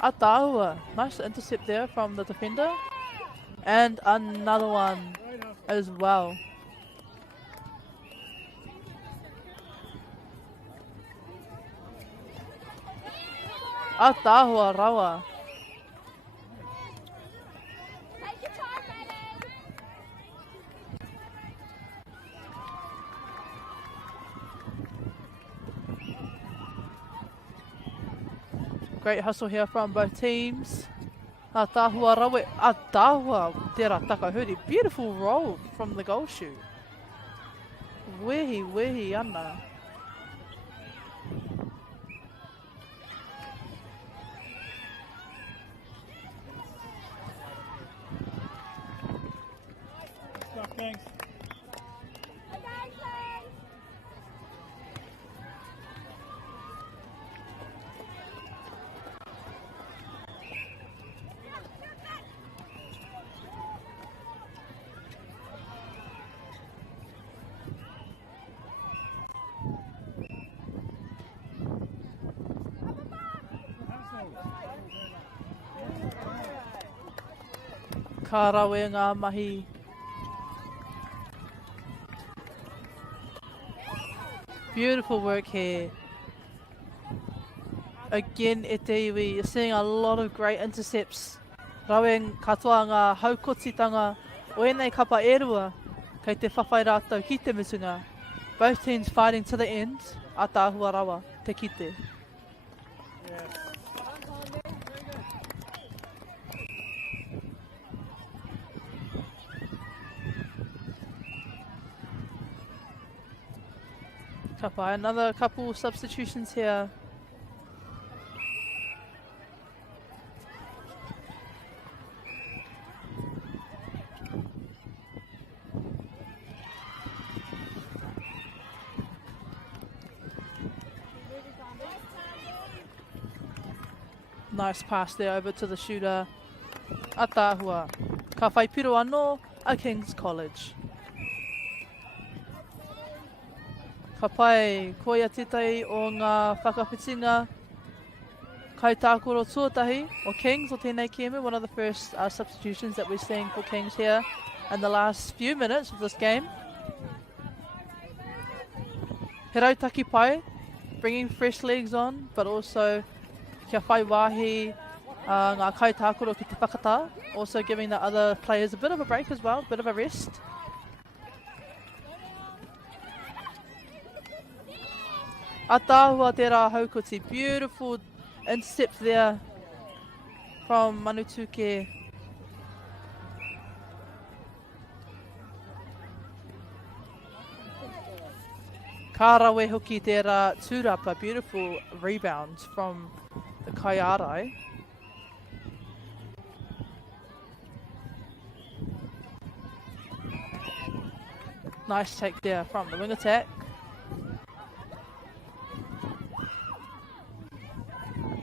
Atahua. Nice intercept there from the defender. And another one as well. Atahua rawa. Take your time, Maddie. Great hustle here from both teams. Atahua rawe. Atahua tērā takahuri. Beautiful roll from the goal shoot. Wehi ana. Thanks. Ka rawe ngā mahi. Beautiful work here. Again, e te iwi, you're seeing a lot of great intercepts. Rawe katoa ngā haukotitanga o enei kapa e rua, kei te whawhai rātou ki te mitunga. Both teams fighting to the end, a tāhua rawa, te kite. Kapa, another couple substitutions here. Nice pass there over to the shooter. Atahua. Ka whai piro anō a King's College. Ka pai koia titai o ngā whakawhitinga kai tākoro tuatahi o Kings o tēnei kiemu. One of the first substitutions that we're seeing for Kings here in the last few minutes of this game. He rautaki pai, bringing fresh legs on, but also kia whai wāhi ngā kai tākoro ki te whakatā, also giving the other players a bit of a break as well, a bit of a rest. Atahua te rā haukoti, beautiful intercept there from Manutuki. Ka rawe hoki te rā tūrapa, beautiful rebound from the Kaiarai. Nice take there from the wing attack.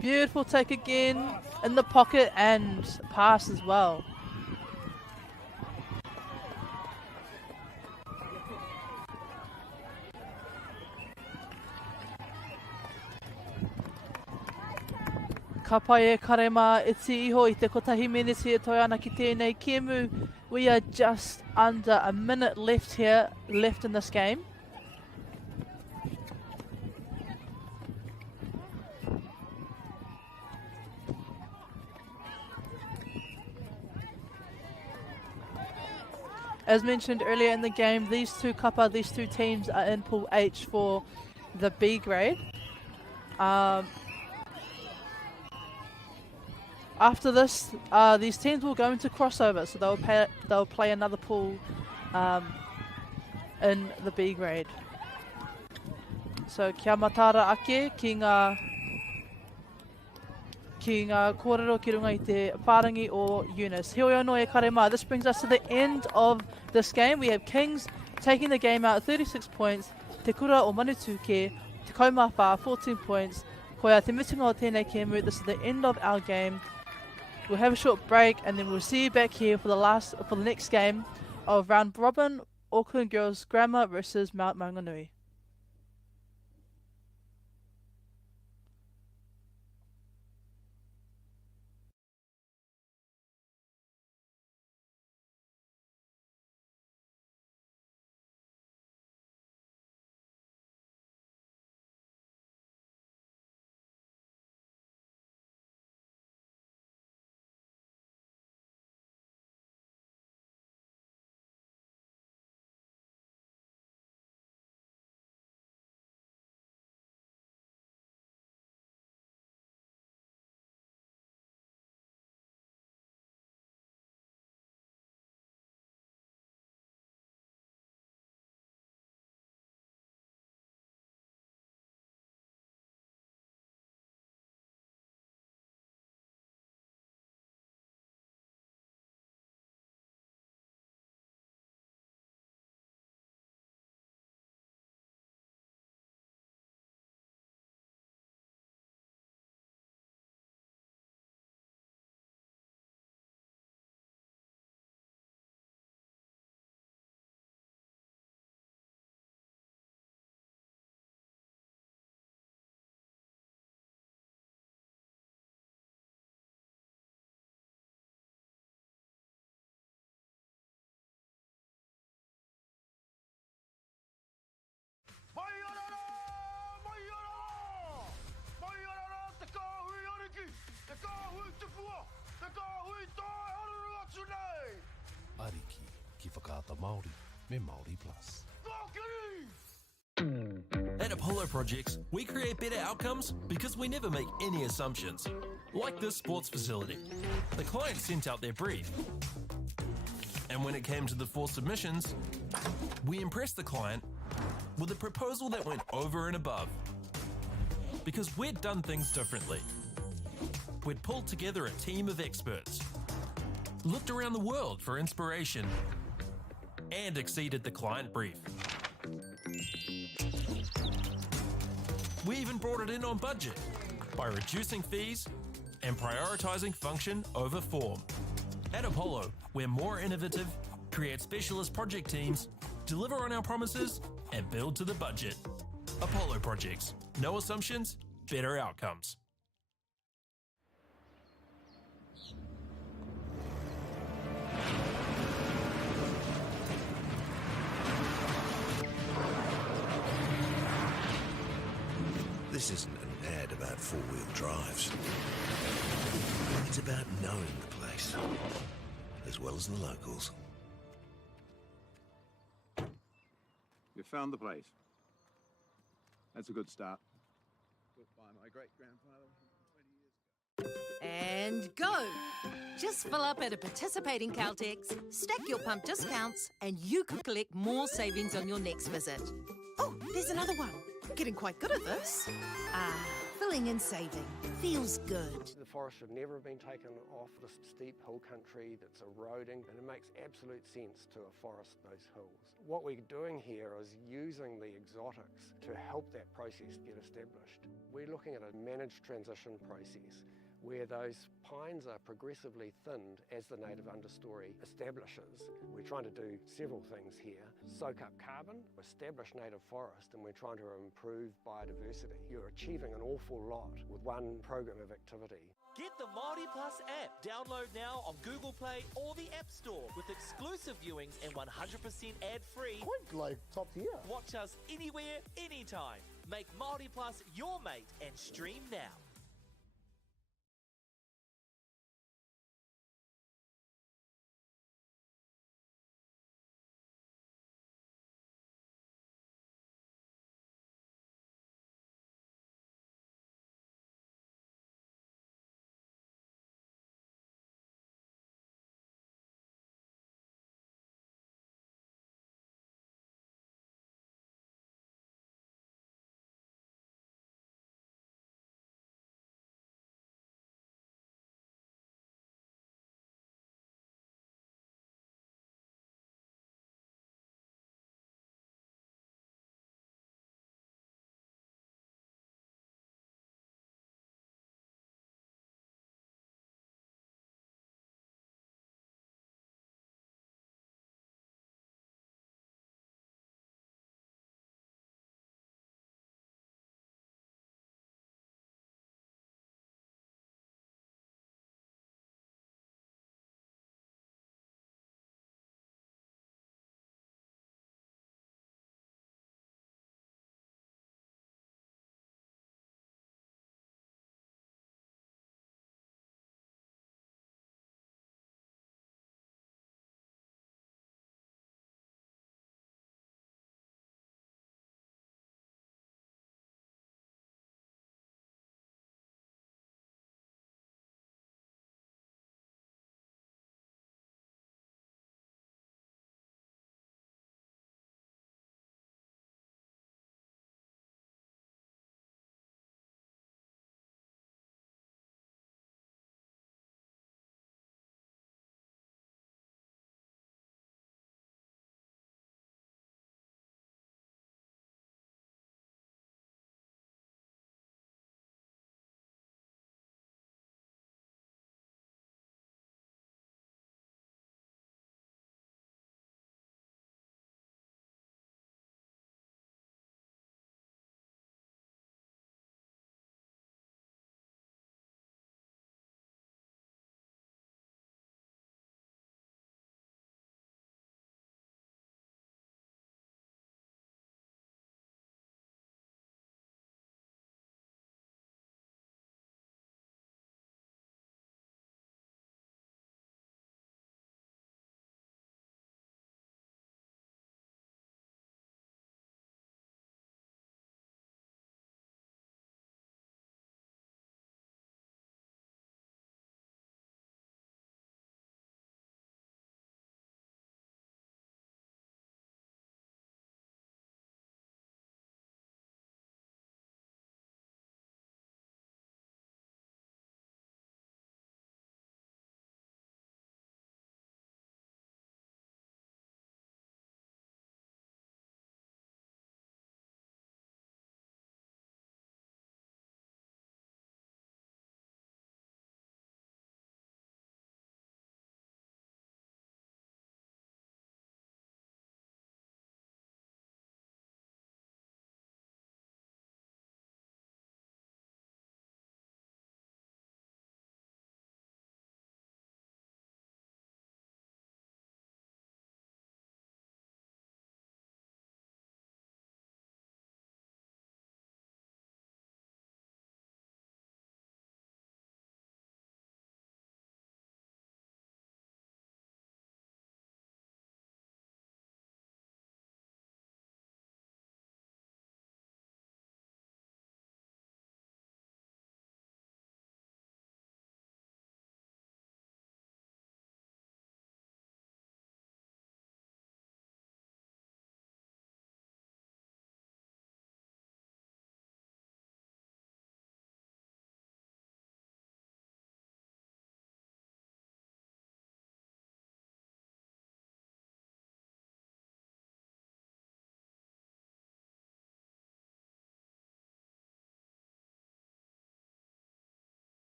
Beautiful take again in the pocket and pass as well. Ka pai e karema iti iho I te kotahi minutes e toi ana ki tēnei kiemu. We are just under a minute left here, left in this game. As mentioned earlier in the game, these two teams are in Pool H for the B grade. After this, these teams will go into crossover, so they'll play another pool in the B grade. So kia matara ake ki ngā kōrero ki runga I te whārangi o UNISS. Heoi anō e karema. This brings us to the end of this game. We have Kings taking the game out 36 points. Te kura o Manutuki, te kaumawha 14 points. Koia te mitunga o tēnei kēmu. This is the end of our game. We'll have a short break and then we'll see you back here for the next game of round robin, Auckland Girls Grammar versus Mount Maunganui. ki whakaata Māori me Māori Plus. At Apollo Projects, we create better outcomes because we never make any assumptions. Like this sports facility. The client sent out their brief. And when it came to the 4 submissions, we impressed the client with a proposal that went over and above. Because we'd done things differently. We'd pulled together a team of experts, looked around the world for inspiration, and exceeded the client brief. We even brought it in on budget by reducing fees and prioritising function over form. At Apollo, we're more innovative, create specialist project teams, deliver on our promises, and build to the budget. Apollo Projects. No assumptions, better outcomes. This isn't an ad about four-wheel drives. It's about knowing the place, as well as the locals. You found the place. That's a good start. Built by my great-grandfather 20 years ago. And go! Just fill up at a participating Caltex, stack your pump discounts, and you could collect more savings on your next visit. Oh, there's another one. Getting quite good at this. Filling and saving. Feels good. The forest should never have been taken off the steep hill country that's eroding, and it makes absolute sense to afforest those hills. What we're doing here is using the exotics to help that process get established. We're looking at a managed transition process where those pines are progressively thinned as the native understory establishes. We're trying to do several things here. Soak up carbon, establish native forest, and we're trying to improve biodiversity. You're achieving an awful lot with one program of activity. Get the Māori Plus app. Download now on Google Play or the App Store with exclusive viewings and 100% ad-free. Quite like top tier. Watch us anywhere, anytime. Make Māori Plus your mate and stream now.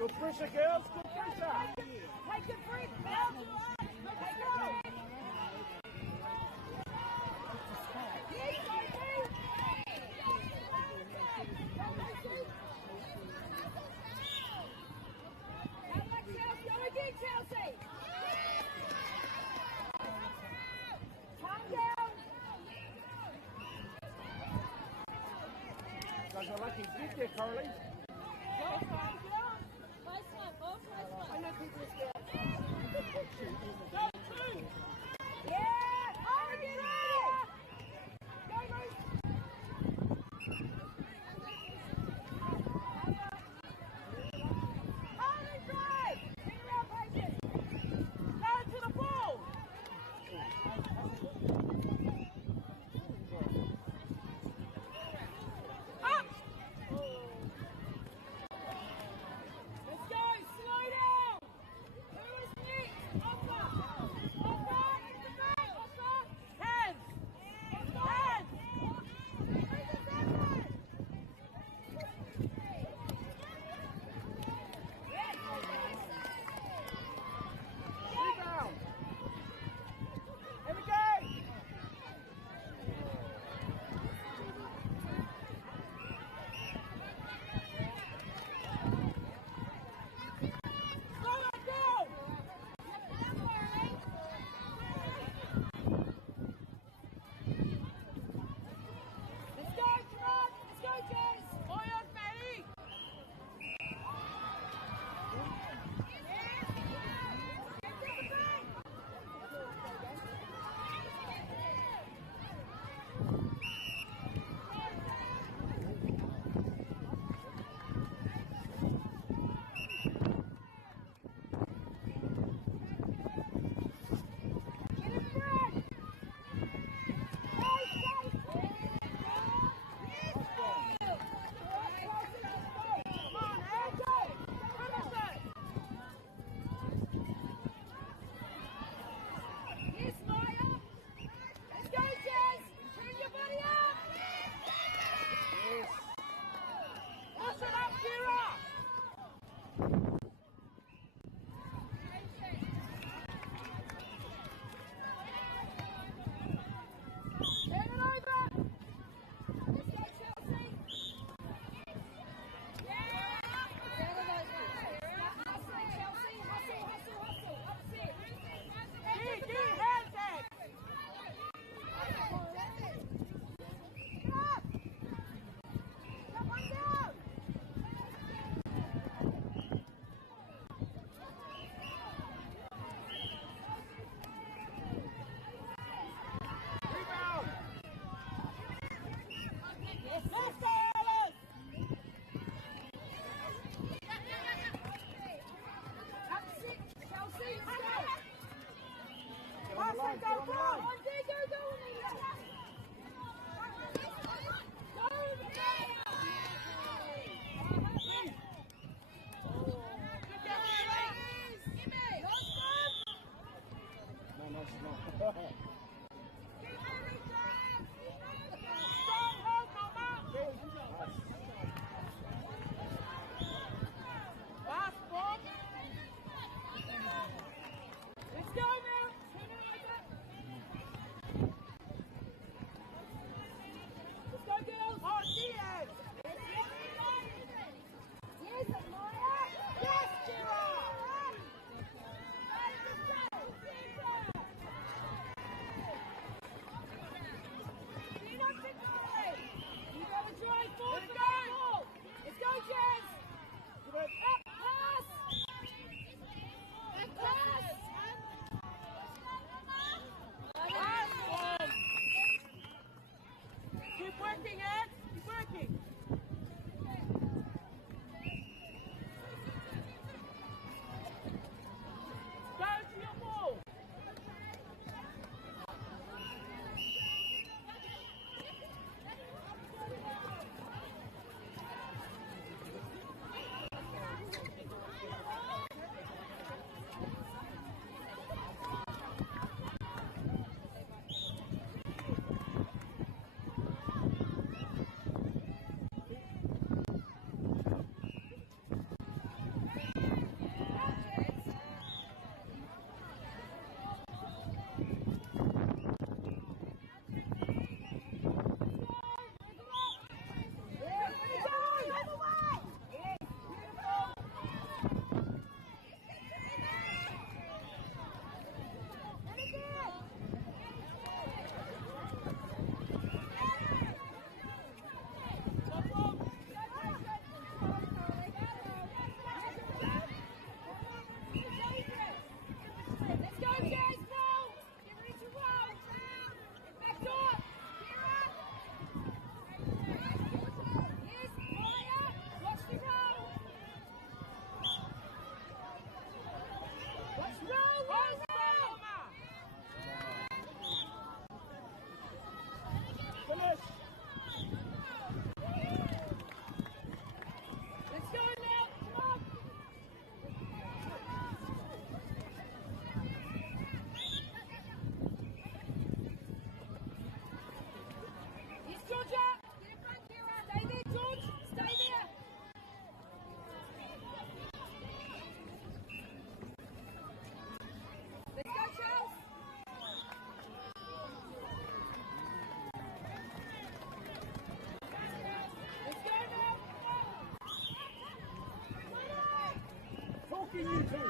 Good pressure, girls. Good pressure. Take a break, girls. Let's go. Yes, Sophie. Come on, Chelsea. Go again, Chelsea. Calm down. Guys are lucky. Get there, Carly. I know people are scared. Go two! Yeah! Oh, get it! Go, Luke! Hold it right! Bring around, Pages! Go to the ball! Up! Let's go! Slow down! Who is next? Offer! Offer! In the back! Offer! Hands! Hands! Rebound! Here we go! Let's go now. Let's go, girls. Oh, Diaz. Yes, Maya. Yes, Gerard. You gotta try forward. Let's go, Jazz. Up, pass. And pass. Keep working, Ed. Keep working. Go to your ball. Talking you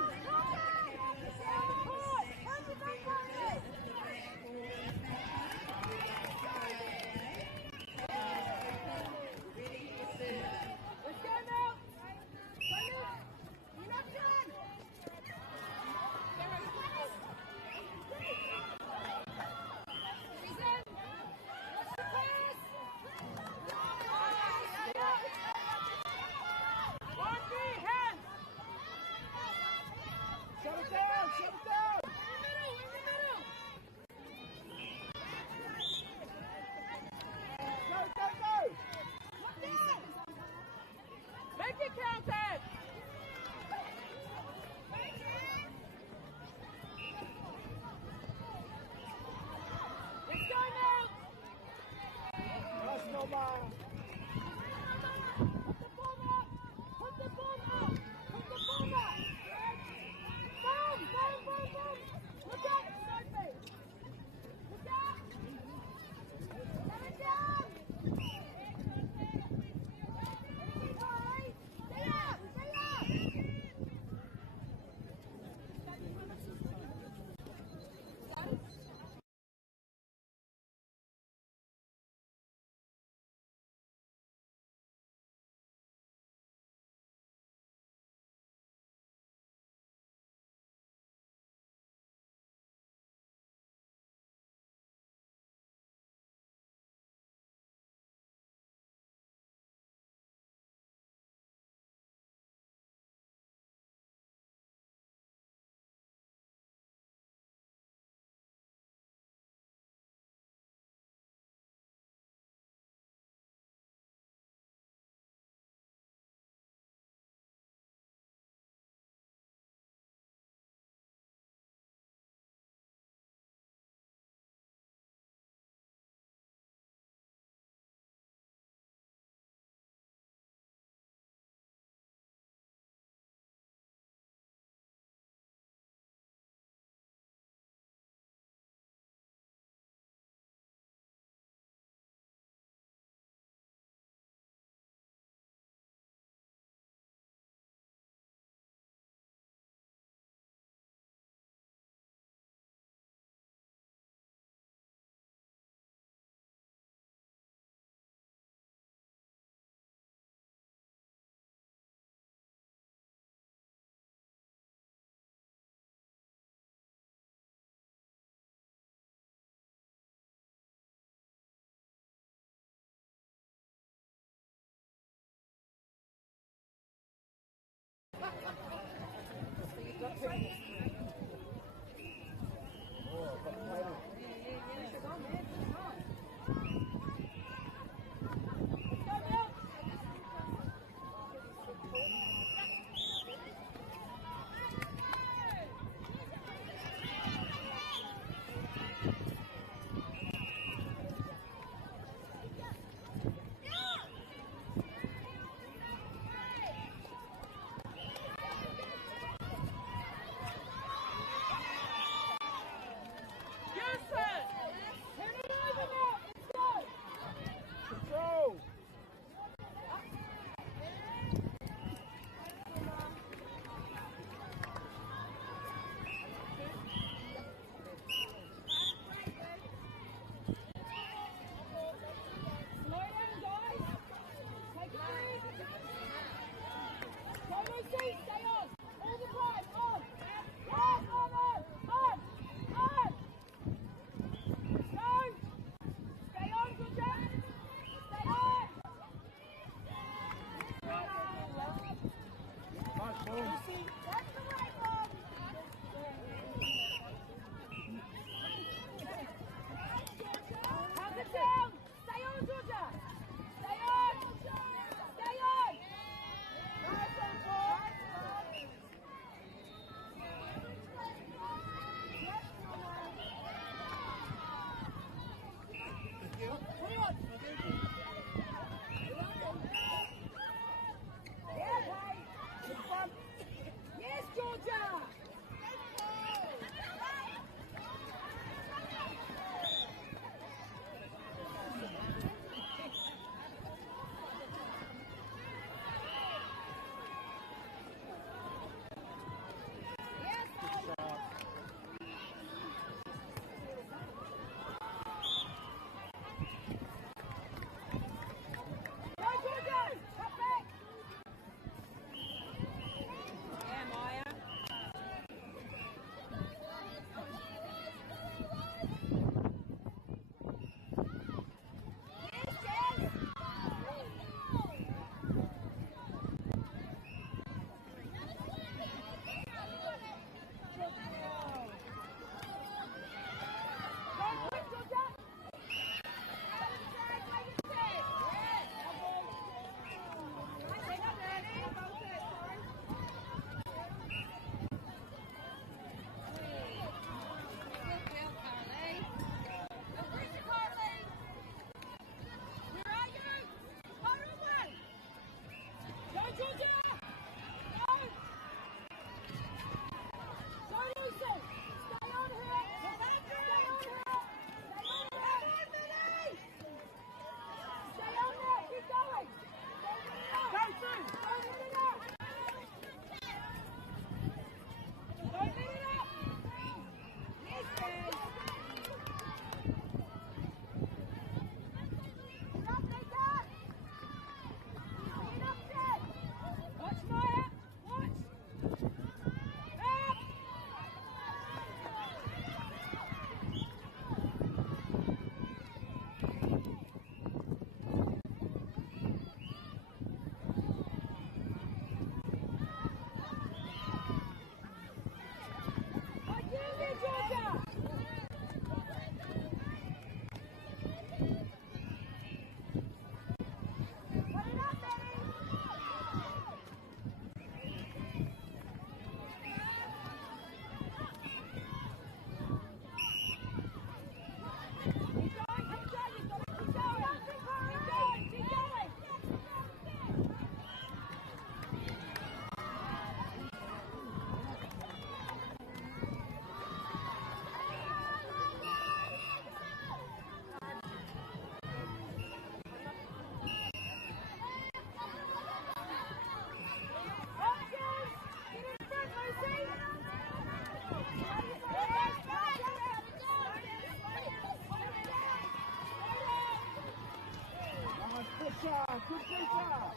pressure. Good pressure.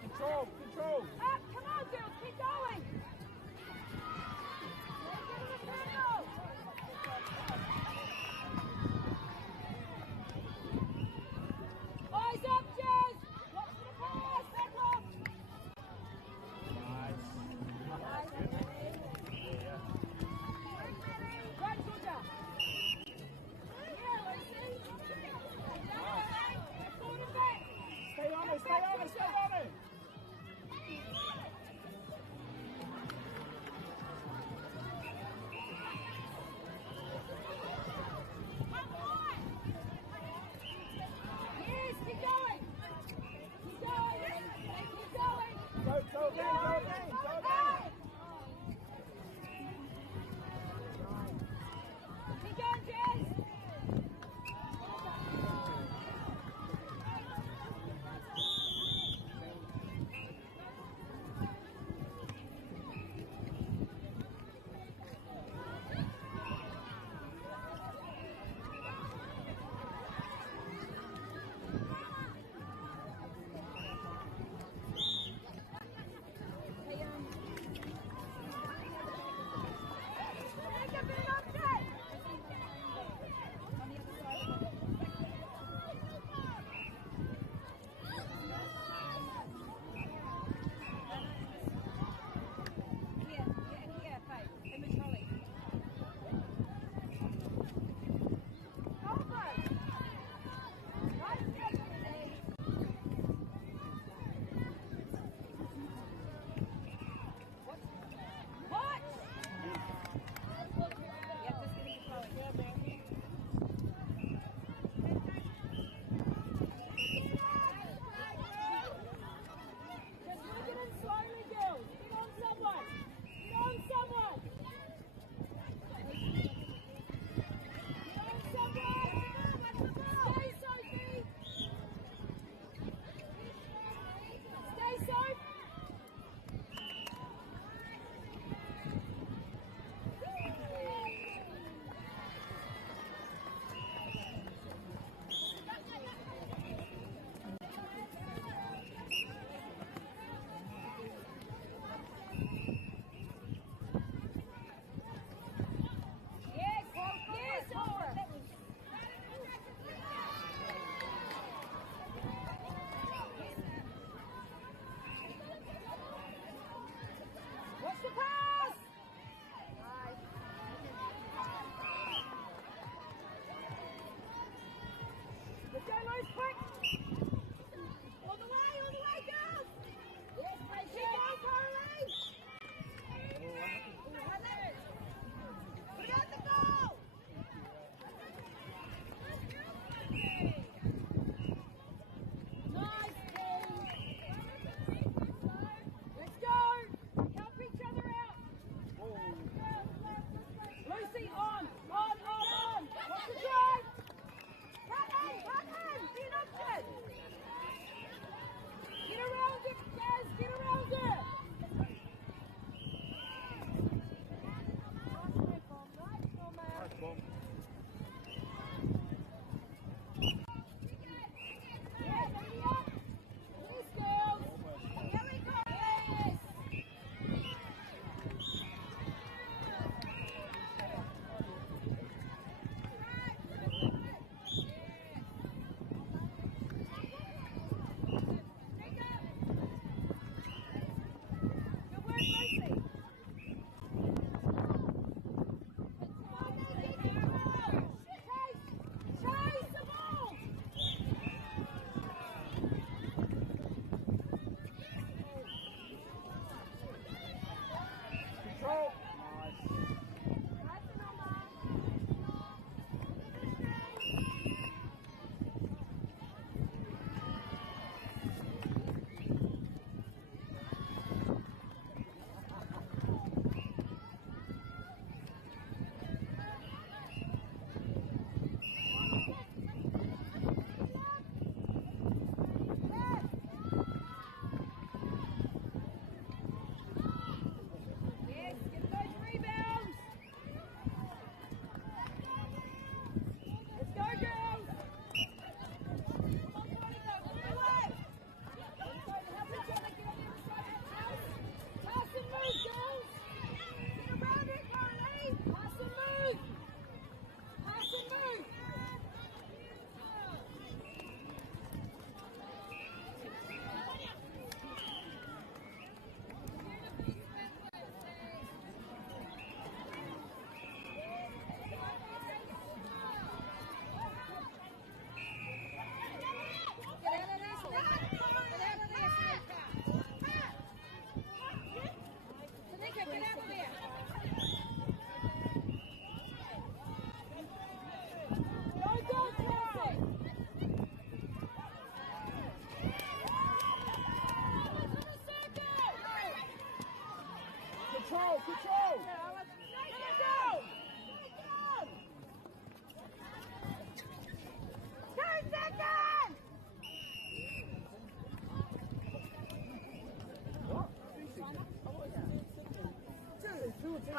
Control, control. Up, come on, girls, keep going. Eyes up, Jazz. Watch the pass, back off. Nice. Right, Georgia. Yeah, Stay on it, stay on it, stay on it. Yes, keep going. Keep going. Keep going. Go again, go again, go again. Keep going, Jazz.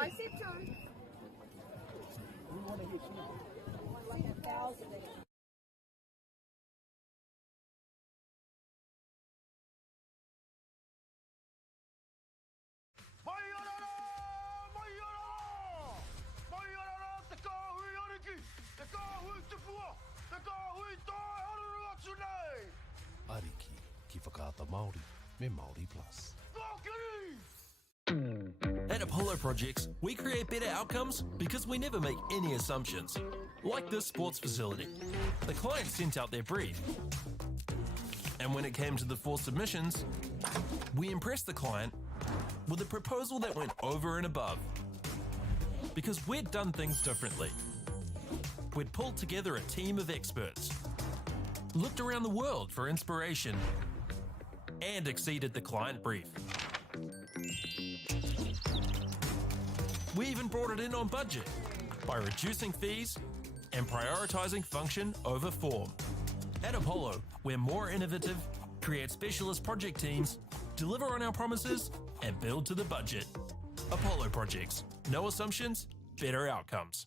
I said two. We want to hear two. 1,000. Ariki ki whakaata Māori me Māori Plus. At Apollo Projects, we create better outcomes because we never make any assumptions. Like this sports facility. The client sent out their brief. And when it came to the 4 submissions, we impressed the client with a proposal that went over and above. Because we'd done things differently. We'd pulled together a team of experts, looked around the world for inspiration, and exceeded the client brief. We even brought it in on budget by reducing fees and prioritising function over form. At Apollo, we're more innovative, create specialist project teams, deliver on our promises, and build to the budget. Apollo Projects. No assumptions, better outcomes.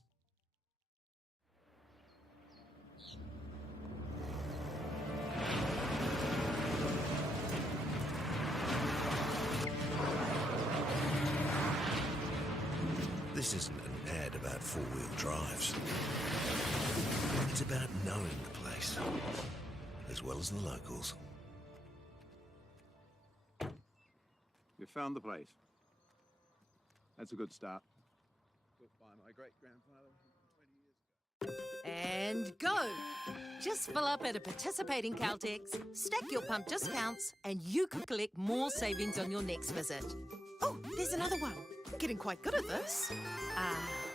This isn't an ad about four-wheel drives. It's about knowing the place, as well as the locals. You found the place. That's a good start. Built by my great-grandfather 20 years ago. And go! Just fill up at a participating Caltex, stack your pump discounts, and you could collect more savings on your next visit. Oh, there's another one. Getting quite good at this.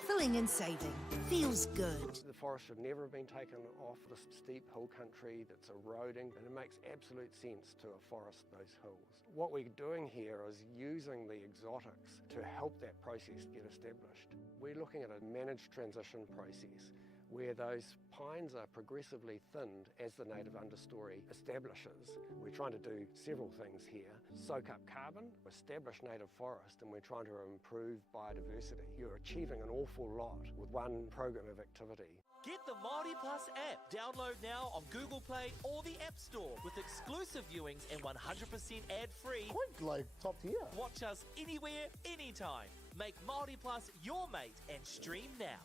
Filling and saving. Feels good. The forest should never have been taken off the steep hill country that's eroding, and it makes absolute sense to afforest those hills. What we're doing here is using the exotics to help that process get established. We're looking at a managed transition process where those pines are progressively thinned as the native understory establishes. We're trying to do several things here. Soak up carbon, establish native forest, and we're trying to improve biodiversity. You're achieving an awful lot with one program of activity. Get the Māori Plus app. Download now on Google Play or the App Store with exclusive viewings and 100% ad-free. Quite like top tier. Watch us anywhere, anytime. Make Māori Plus your mate and stream now.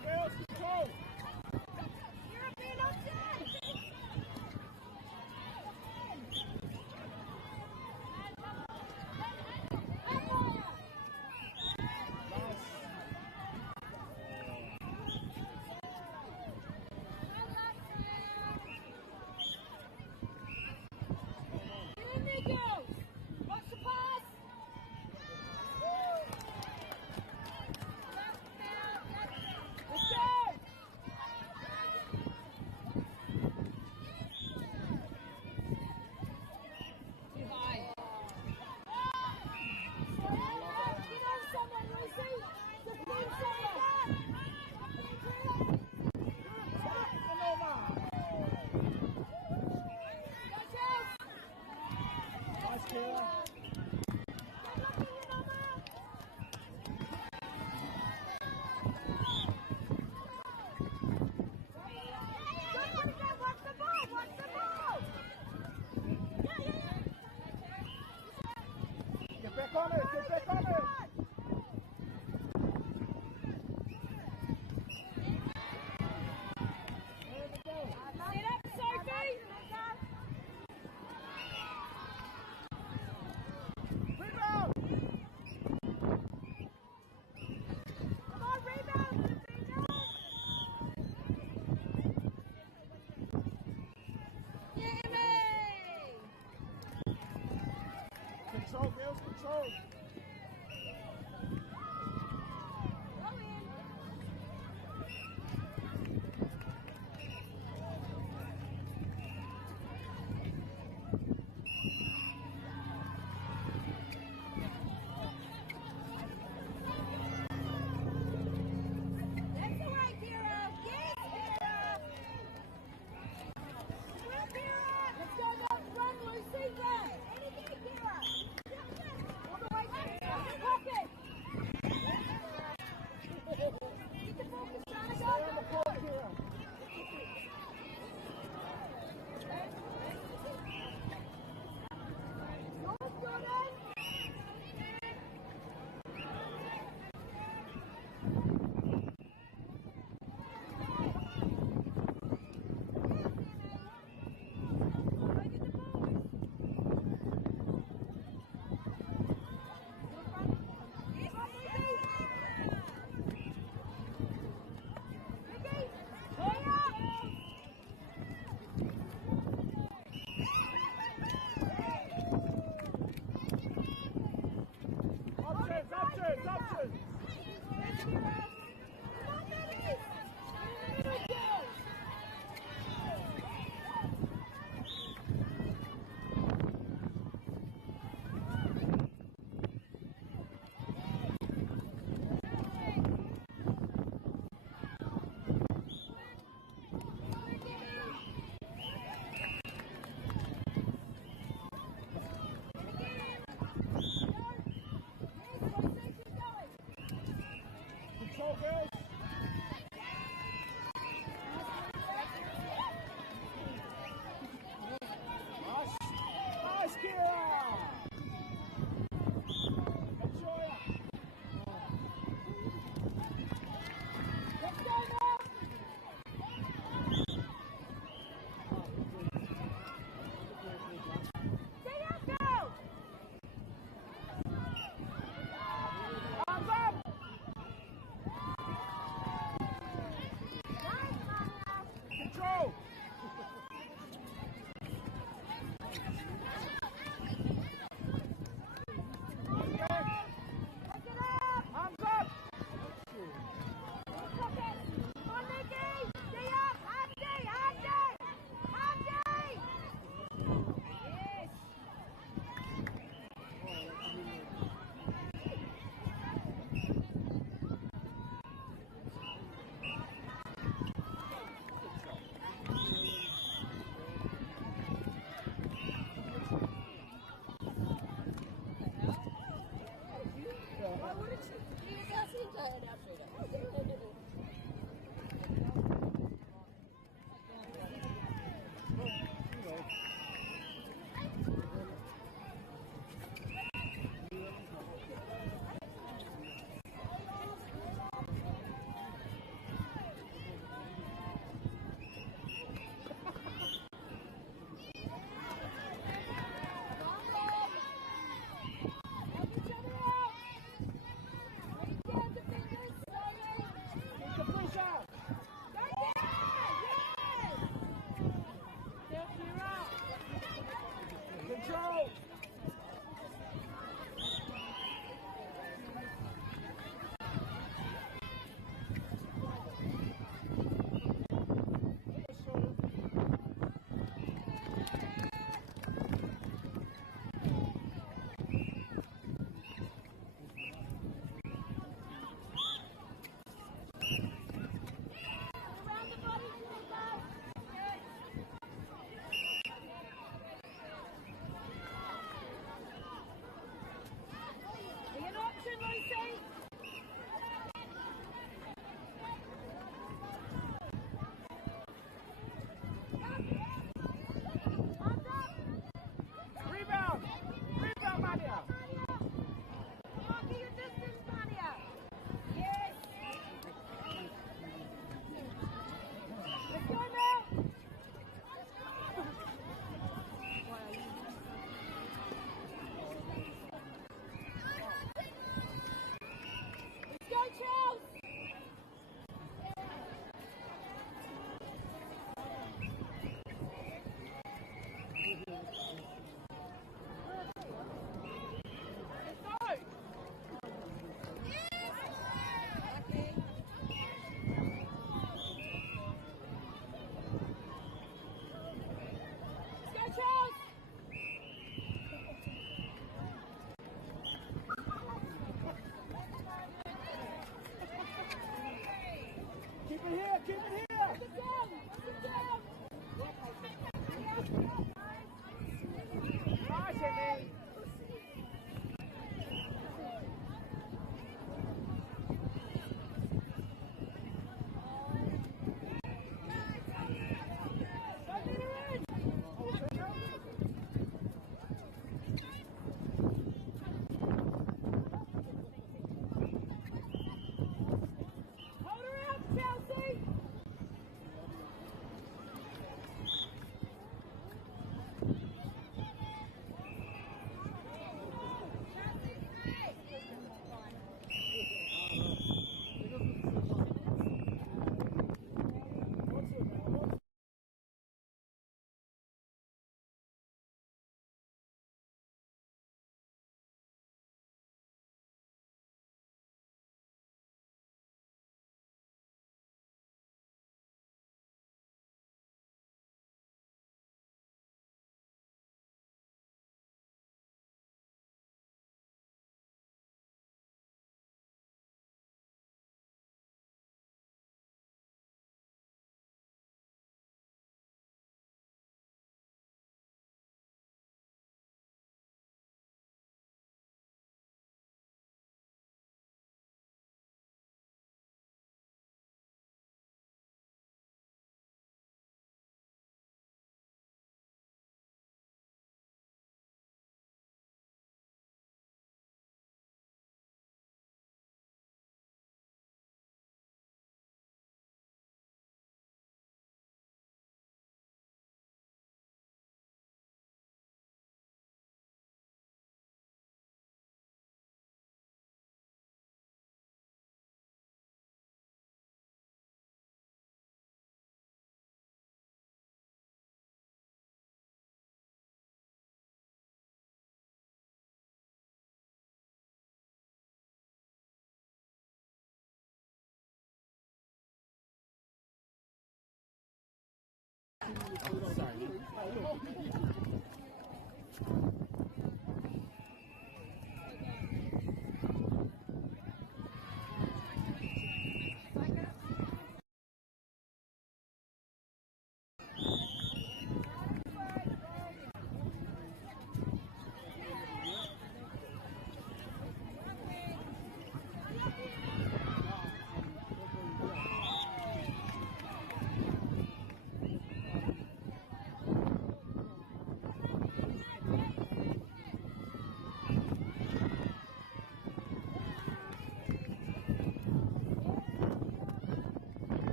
Control, girls, control. Get back on it, get back on it. Control, girls, control. Control, girls. Nice, Kira. Enjoy it. Let's go now. Stay up, girls. Arms up. Control! Hands up! Keep it here. Sit down. Sit down. Nice, Eddie.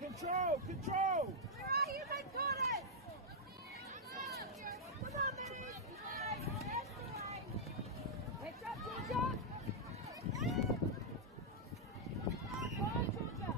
Control! Control! Where are you, Red Goddess? Come on, Mary! That's the way! Heads up, Georgia! Come on, Georgia!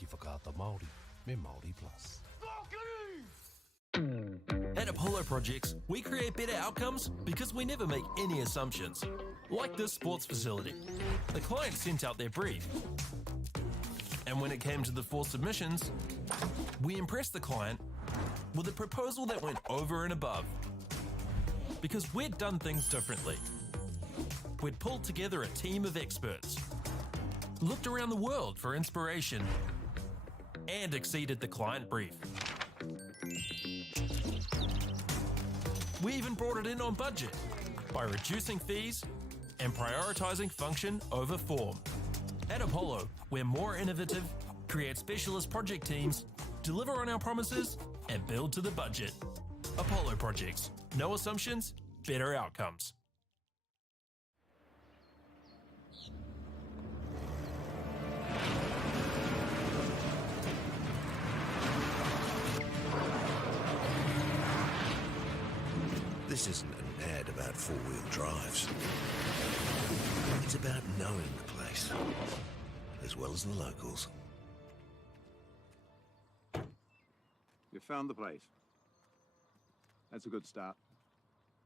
ki whakaata Māori, me Māori Plus. At Apollo Projects, we create better outcomes because we never make any assumptions. Like this sports facility. The client sent out their brief. And when it came to the 4 submissions, we impressed the client with a proposal that went over and above. Because we'd done things differently. We'd pulled together a team of experts, looked around the world for inspiration, and exceeded the client brief. We even brought it in on budget by reducing fees and prioritising function over form. At Apollo, we're more innovative, create specialist project teams, deliver on our promises, and build to the budget. Apollo Projects. No assumptions, better outcomes. This isn't an ad about four-wheel drives. It's about knowing the place, as well as the locals. You found the place. That's a good start.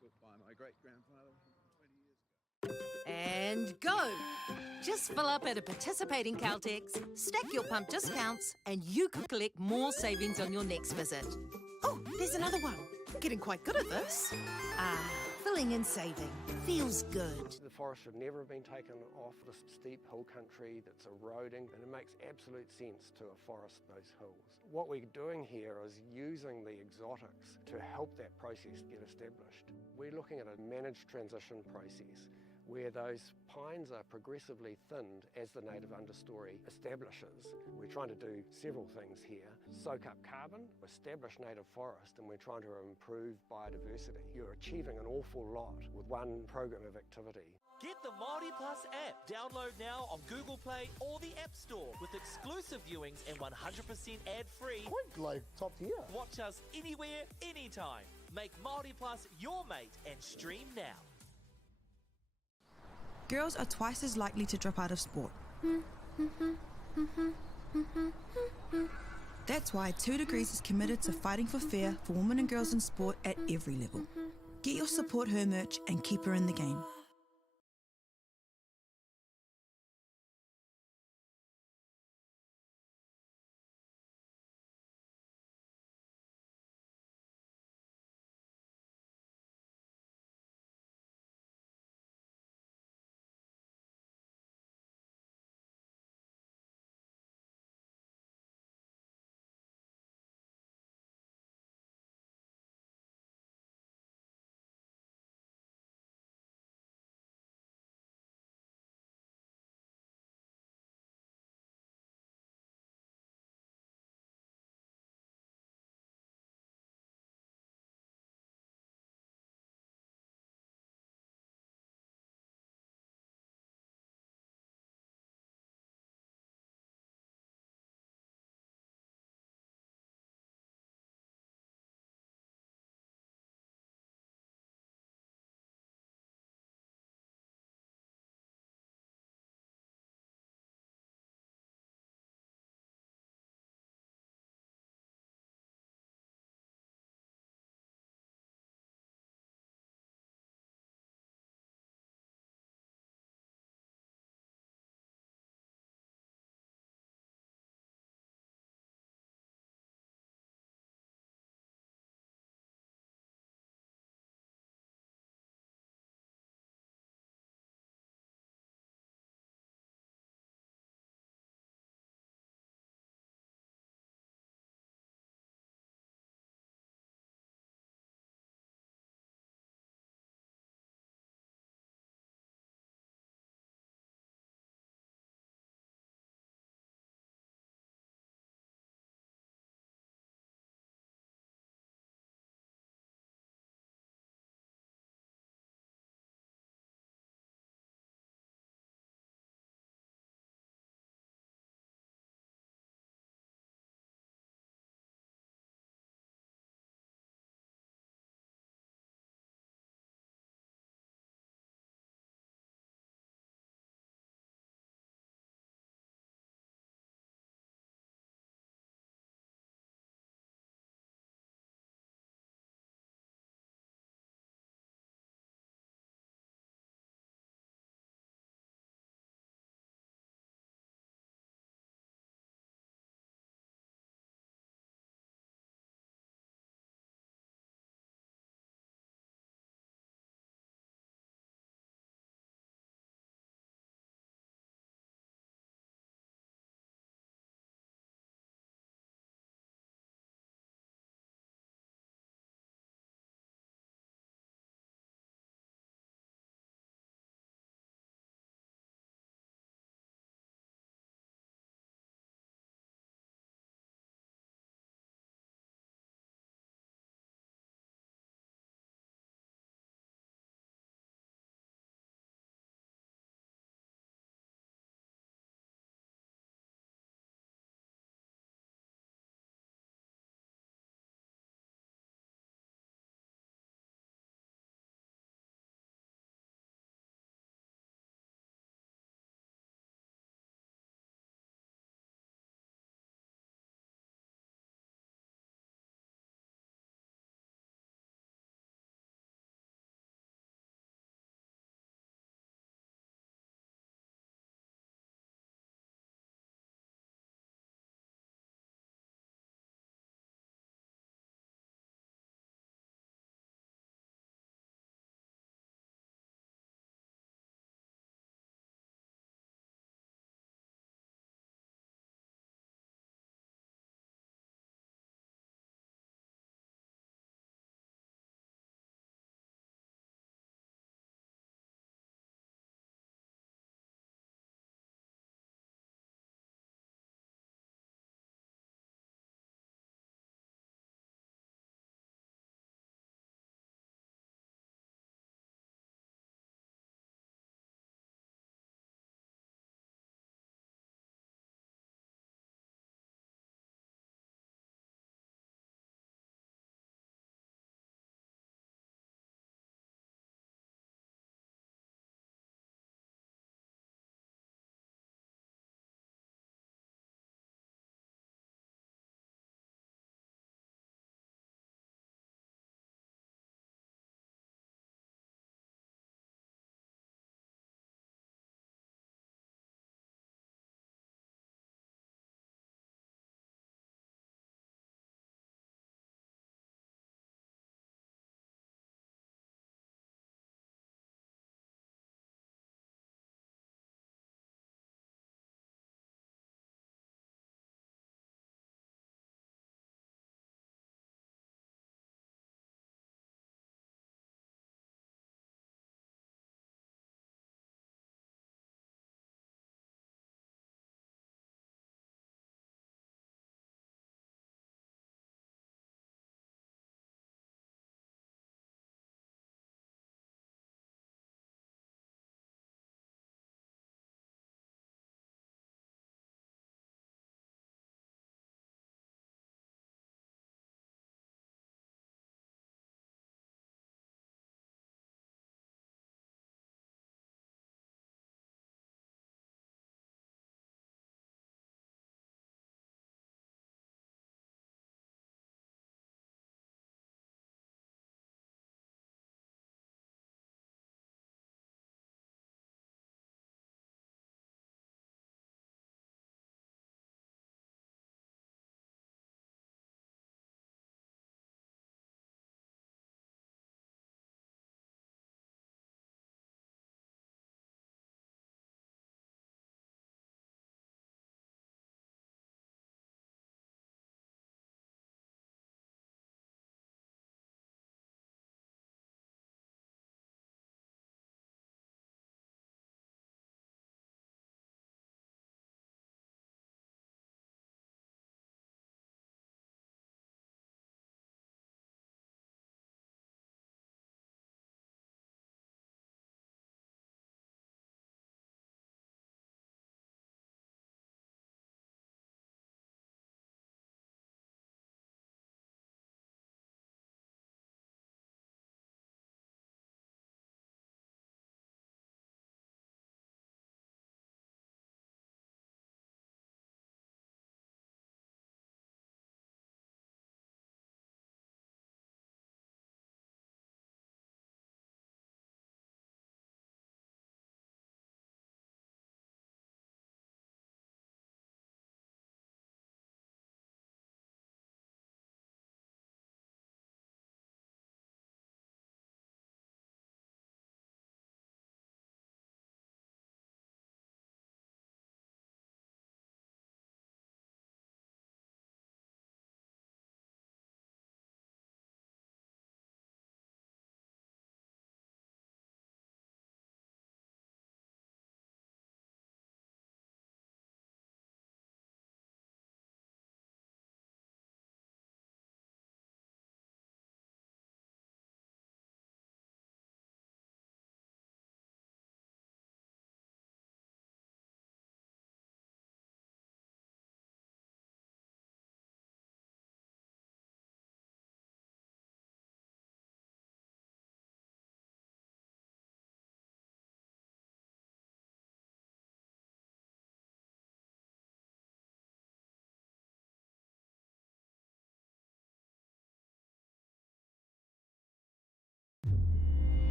Built by my great-grandfather 20 years ago. And go! Just fill up at a participating Caltex, stack your pump discounts, and you could collect more savings on your next visit. Oh, there's another one. Getting quite good at this. Filling and saving. Feels good. The forest should never have been taken off the steep hill country that's eroding, and it makes absolute sense to afforest those hills. What we're doing here is using the exotics to help that process get established. We're looking at a managed transition process where those pines are progressively thinned as the native understory establishes. We're trying to do several things here. Soak up carbon, establish native forest, and we're trying to improve biodiversity. You're achieving an awful lot with one program of activity. Get the Māori Plus app. Download now on Google Play or the App Store with exclusive viewings and 100% ad-free. Quite like top tier. Watch us anywhere, anytime. Make Māori Plus your mate and stream now. Girls are twice as likely to drop out of sport. That's why 2 Degrees is committed to fighting for fair for women and girls in sport at every level. Get your Support Her merch and keep her in the game.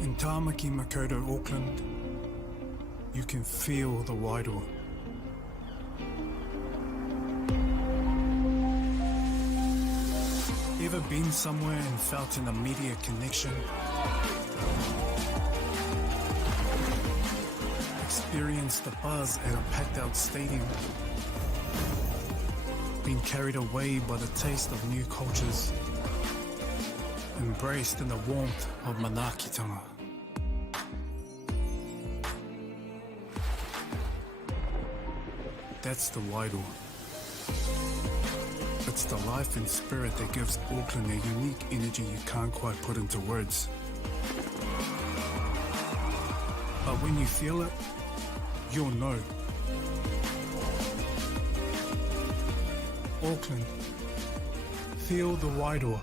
In Tāmaki Makaurau, Auckland, you can feel the wairoa. Ever been somewhere and felt an immediate connection? Experienced the buzz at a packed-out stadium? Been carried away by the taste of new cultures? Embraced in the warmth of manaakitanga? That's the wairoa. It's the life and spirit that gives Auckland a unique energy you can't quite put into words. But when you feel it, you'll know. Auckland, feel the wairoa.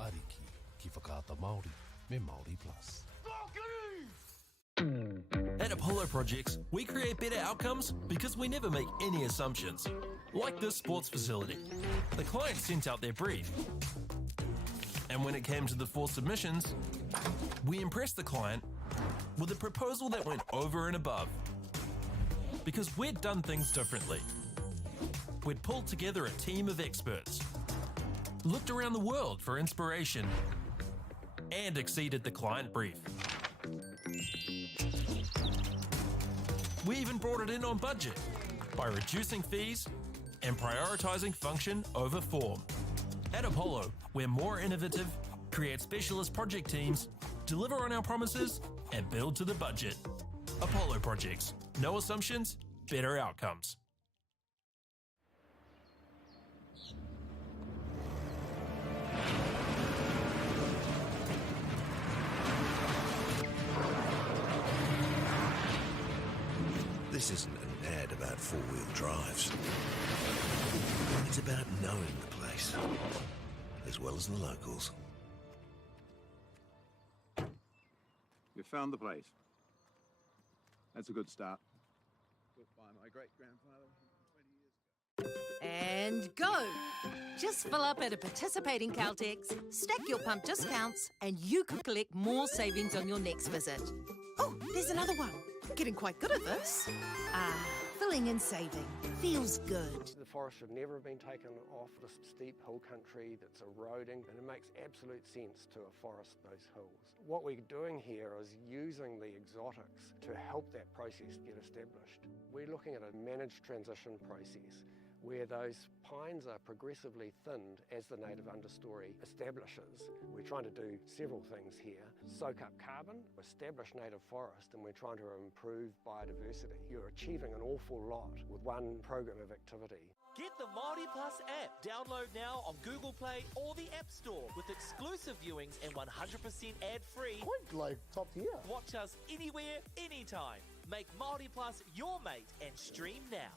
Ariki ki whakaata Māori me Māori Plus. At Apollo Projects, we create better outcomes because we never make any assumptions. Like this sports facility. The client sent out their brief. And when it came to the 4 submissions, we impressed the client with a proposal that went over and above. Because we'd done things differently. We'd pulled together a team of experts, looked around the world for inspiration, and exceeded the client brief. We even brought it in on budget by reducing fees and prioritising function over form. At Apollo, we're more innovative, create specialist project teams, deliver on our promises, and build to the budget. Apollo Projects. No assumptions, better outcomes. This isn't an ad about four-wheel drives. It's about knowing the place, as well as the locals. You found the place. That's a good start. Built by my great-grandfather 20 years ago. And go! Just fill up at a participating Caltex, stack your pump discounts, and you could collect more savings on your next visit. Oh, there's another one. Getting quite good at this. Filling and saving. Feels good. The forest should never have been taken off this steep hill country that's eroding, and it makes absolute sense to afforest those hills. What we're doing here is using the exotics to help that process get established. We're looking at a managed transition process where those pines are progressively thinned as the native understory establishes. We're trying to do several things here. Soak up carbon, establish native forest, and we're trying to improve biodiversity. You're achieving an awful lot with one program of activity. Get the Māori Plus app. Download now on Google Play or the App Store with exclusive viewings and 100% ad-free. Quite like top tier. Watch us anywhere, anytime. Make Māori Plus your mate and stream now.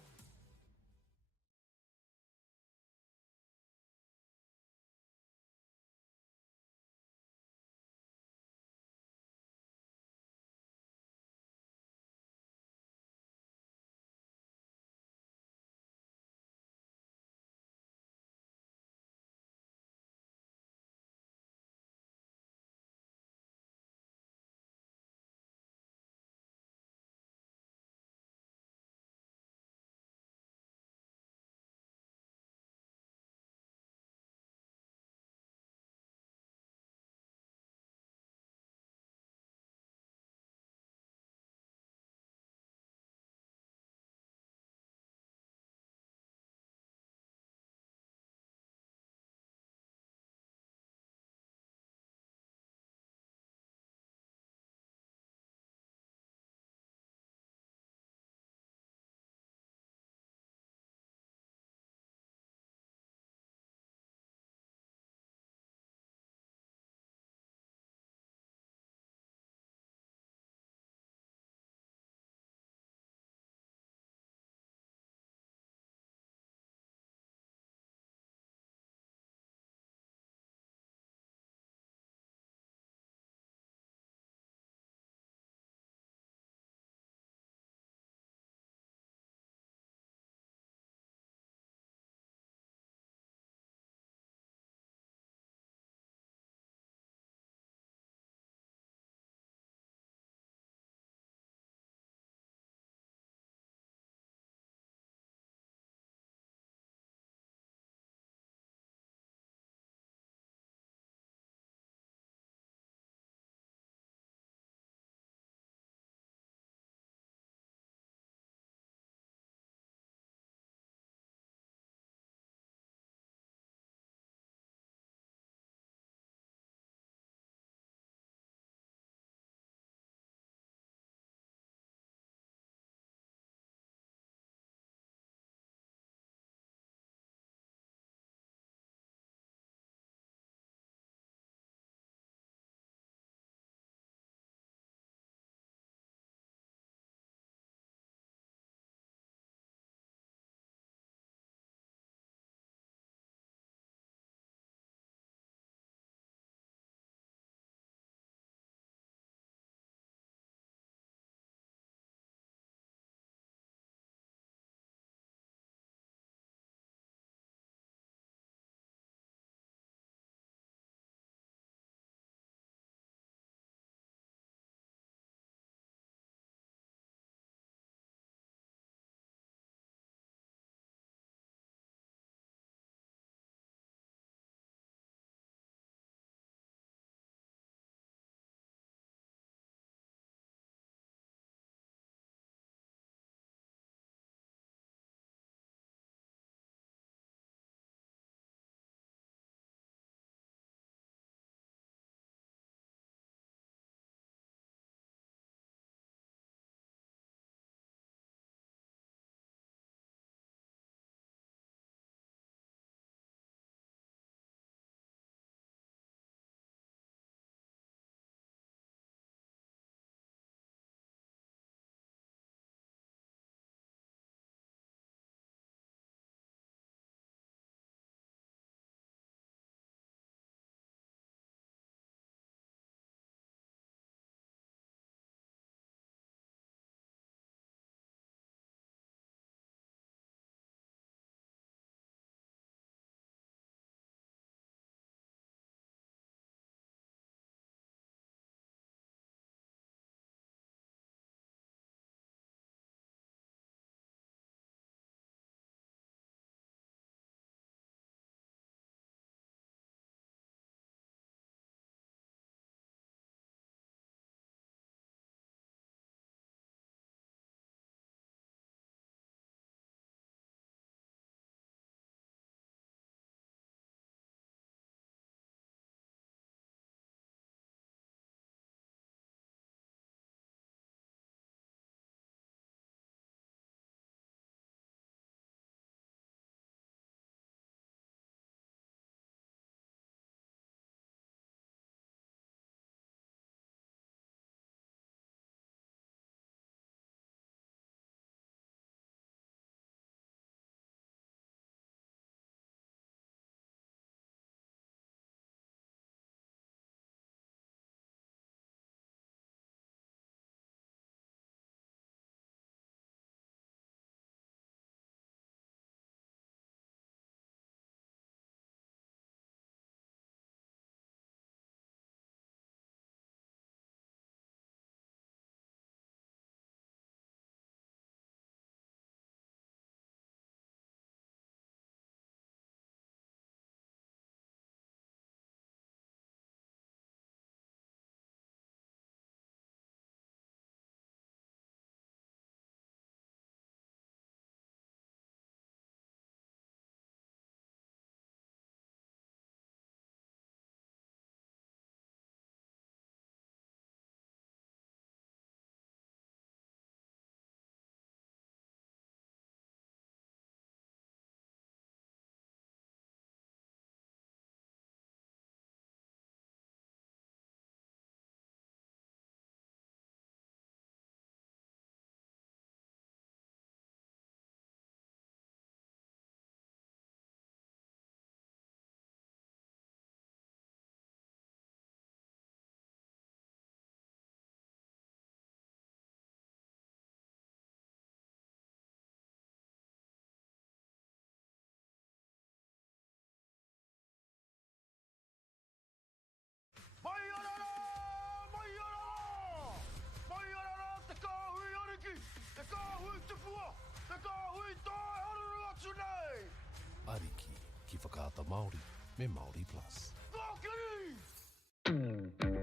ki whakaata Māori, me Māori Plus.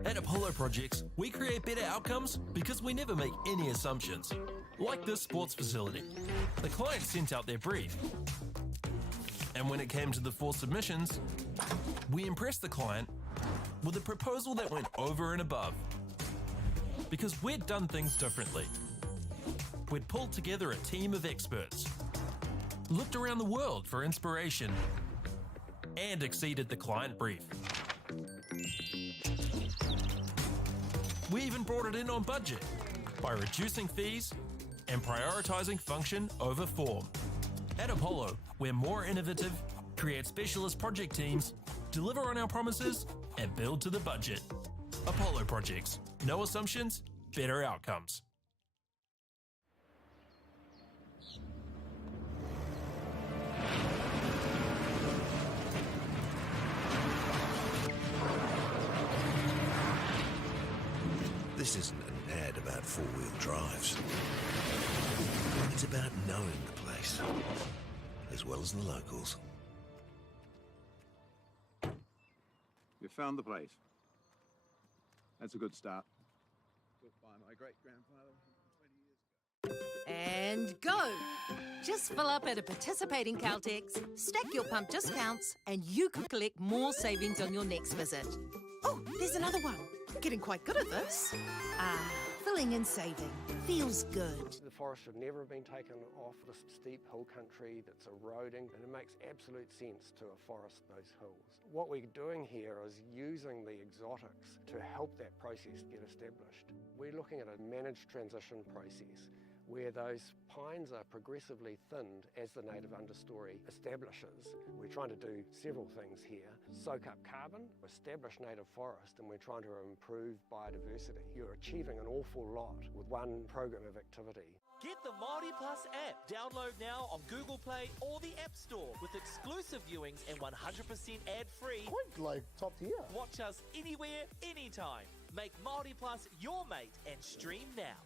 At Apollo Projects, we create better outcomes because we never make any assumptions. Like this sports facility. The client sent out their brief. And when it came to the 4 submissions, we impressed the client with a proposal that went over and above. Because we'd done things differently. We'd pulled together a team of experts, looked around the world for inspiration, and exceeded the client brief. We even brought it in on budget by reducing fees and prioritising function over form. At Apollo, we're more innovative, create specialist project teams, deliver on our promises, and build to the budget. Apollo Projects. No assumptions, better outcomes. This isn't an ad about four-wheel drives. It's about knowing the place, as well as the locals. You found the place. That's a good start. Built by my great-grandfather 20 years ago. And go! Just fill up at a participating Caltex, stack your pump discounts, and you could collect more savings on your next visit. Oh, there's another one. Getting quite good at this. Filling and saving. Feels good. The forest should never have been taken off the steep hill country that's eroding, and it makes absolute sense to afforest those hills. What we're doing here is using the exotics to help that process get established. We're looking at a managed transition process where those pines are progressively thinned as the native understory establishes. We're trying to do several things here. Soak up carbon, establish native forest, and we're trying to improve biodiversity. You're achieving an awful lot with one program of activity. Get the Māori Plus app. Download now on Google Play or the App Store with exclusive viewings and 100% ad-free. Quite like top tier. Watch us anywhere, anytime. Make Māori Plus your mate and stream now.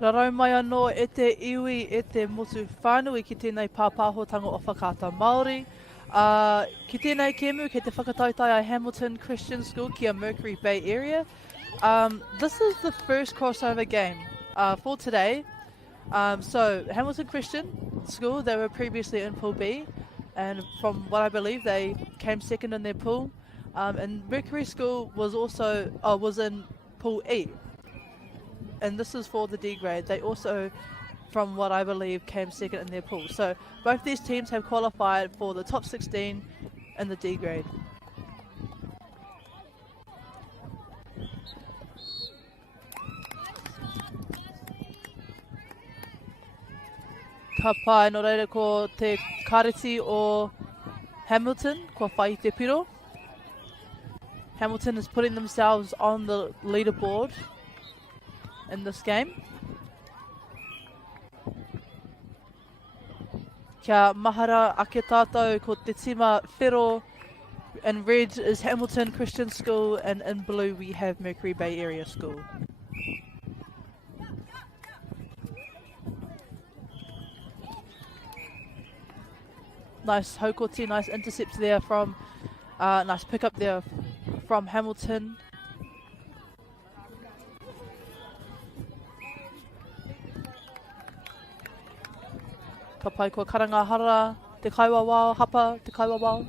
Rarau mai anō e te iwi e te motu whānui ki tēnei pāpāhotanga o whakata Māori. Ki tēnei kēmu, kei te whakatautai a Hamilton Christian School ki a Mercury Bay area. This is the first crossover game for today. So Hamilton Christian School, they were previously in Pool B, and from what I believe, they came second in their pool. And Mercury School was also was in Pool E, and this is for the D grade. They also, from what I believe, came second in their pool. So both these teams have qualified for the top 16 in the D grade. Ka pai no reira ko te kareti o Hamilton, ko whai te piro. Hamilton is putting themselves on the leaderboard in this game. Kia mahara ake tātou ko te tima whiro. In red is Hamilton Christian School, and in blue we have Mercury Bay Area School. Nice haukoti, nice intercept there from, nice pick up there from Hamilton. Ka pai ko karangahara, te kaiwa wao, hapa, te kaiwa wao.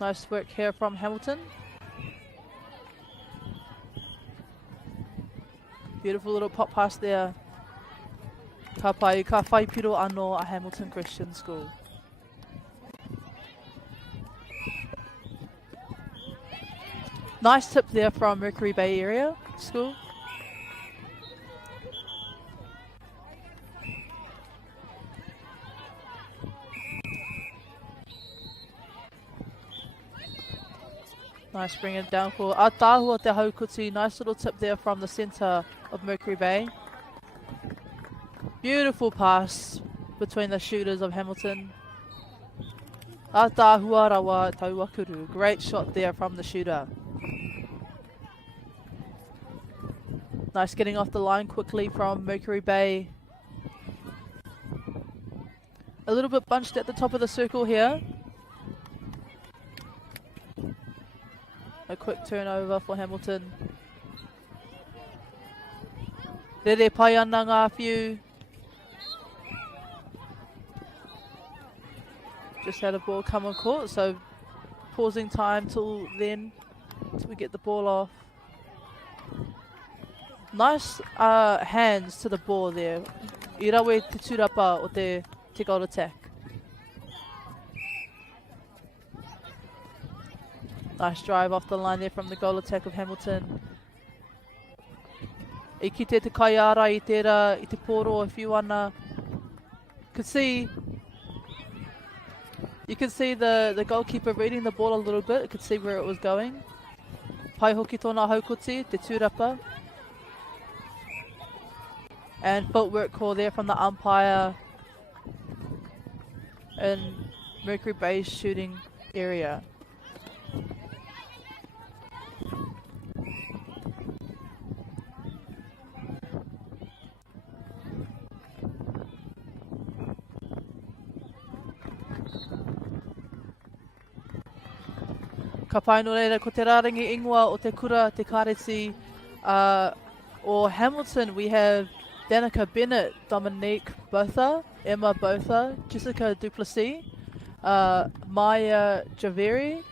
Nice work here from Hamilton. Beautiful little pop pass there. Ka pai, ka whai piro anō a Hamilton Christian School. Nice tip there from Mercury Bay Area School. Nice bring it down for Otahu te haukuti. Nice little tip there from the centre of Mercury Bay. Beautiful pass between the shooters of Hamilton. Otahu arawa tauakuru. Great shot there from the shooter. Nice getting off the line quickly from Mercury Bay. A little bit bunched at the top of the circle here. A quick turnover for Hamilton. Rere pai ana ngā whiu. Just had a ball come on court, so pausing time till then, till we get the ball off. Nice hands to the ball there. I rawe te tūrapa o te goal attack. Nice drive off the line there from the goal attack of Hamilton. I kite te kai ara I tērā, I te poro if you wanna. You can see the goalkeeper reading the ball a little bit. You could see where it was going. Pai hoki tōna haukoti, te tūrapa. And footwork call there from the umpire in Mercury Bay's shooting area. Ka pai no reira ko te rārangi ingoa o te kura, te kareti o Hamilton. We have Danica Bennett, Dominique Botha, Emma Botha, Jessica Duplessis, Maya Javeri,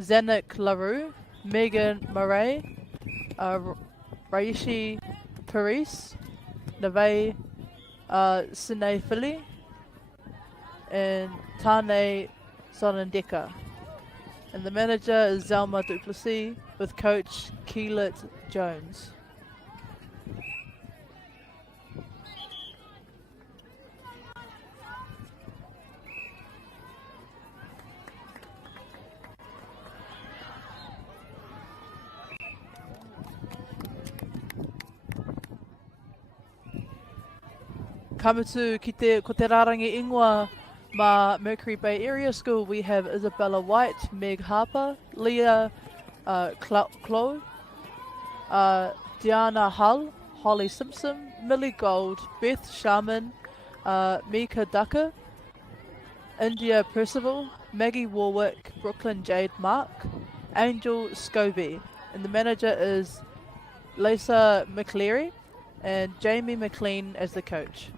Zanik LaRue, Megan Murray, Raishi Paris, Navay Sine Philly, and Tane Sonandeka. And the manager is Zelma Duplessis with coach Keelit Jones. Kamutu ko te rarangi ingoa ma Mercury Bay Area School, we have Isabella White, Meg Harper, Leah Chloe, Diana Hull, Holly Simpson, Millie Gold, Beth Sharman, Mika Ducker, India Percival, Maggie Warwick, Brooklyn Jade Mark, Angel Scobie, and the manager is Lisa McCleary and Jamie McLean as the coach.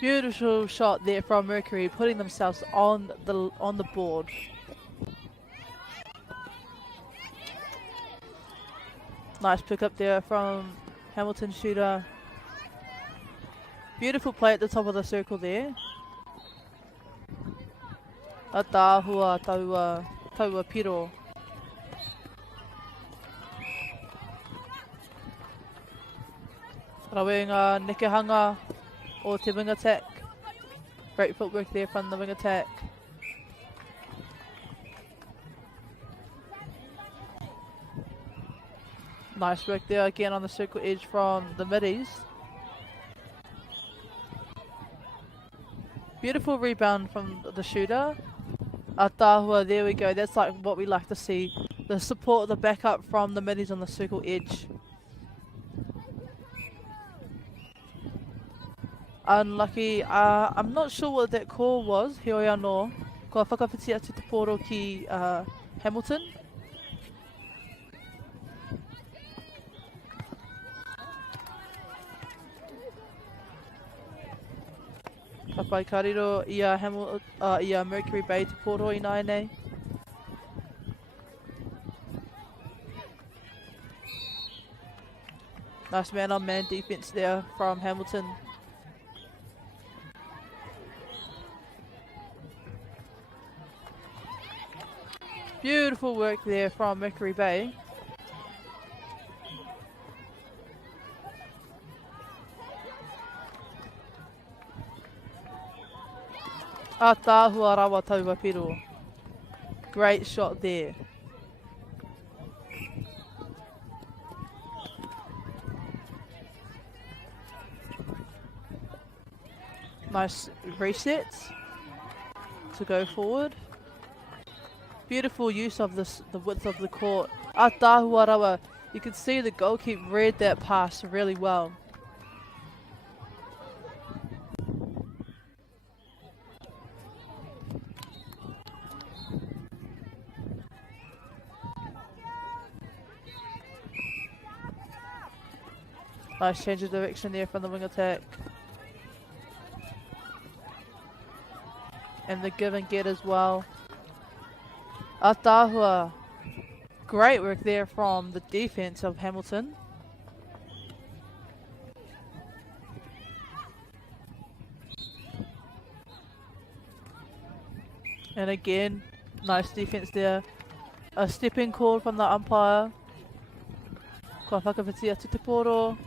Beautiful shot there from Mercury, putting themselves on the board. Nice pick up there from Hamilton shooter. Beautiful play at the top of the circle there. Atahua taua piro. Rawenga nekehanga or te wing attack. Great footwork there from the wing attack. Nice work there again on the circle edge from the middies. Beautiful rebound from the shooter. Atahua, there we go. That's like what we like to see. The support, the backup from the middies on the circle edge. Unlucky. I'm not sure what that call was. Heoi anō. Kua whakawhiti atu te poro ki Hamilton. Ka pai kariro ia Mercury Bay te poro I nai nei. Nice man-on-man defense there from Hamilton. Beautiful work there from Mercury Bay. Atahua rawa taua piro. Great shot there. Nice reset to go forward. Beautiful use of the width of the court. Atahua rawa. You can see the goalkeeper read that pass really well. Nice change of direction there from the wing attack. And the give and get as well. Atahua. Great work there from the defense of Hamilton. And again, nice defense there. A stepping call from the umpire. Kua whakawhiti atu te poro.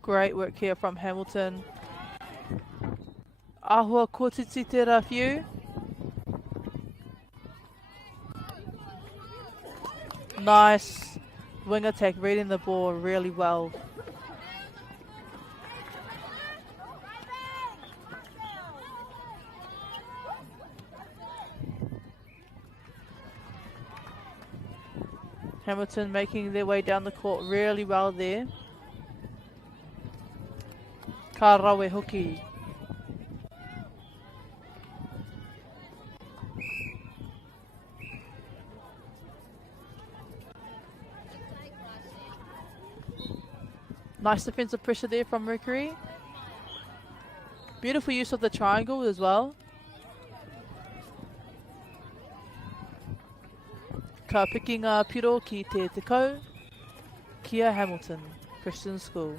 Great work here from Hamilton. Ahua kōtiti te rāwhiu. Nice wing attack, reading the ball really well. Hamilton making their way down the court really well there. Ka rawe hoki. Nice defensive pressure there from Mercury. Beautiful use of the triangle as well. Ka piki ngā piro ki te tekau. Kia Hamilton Christian School.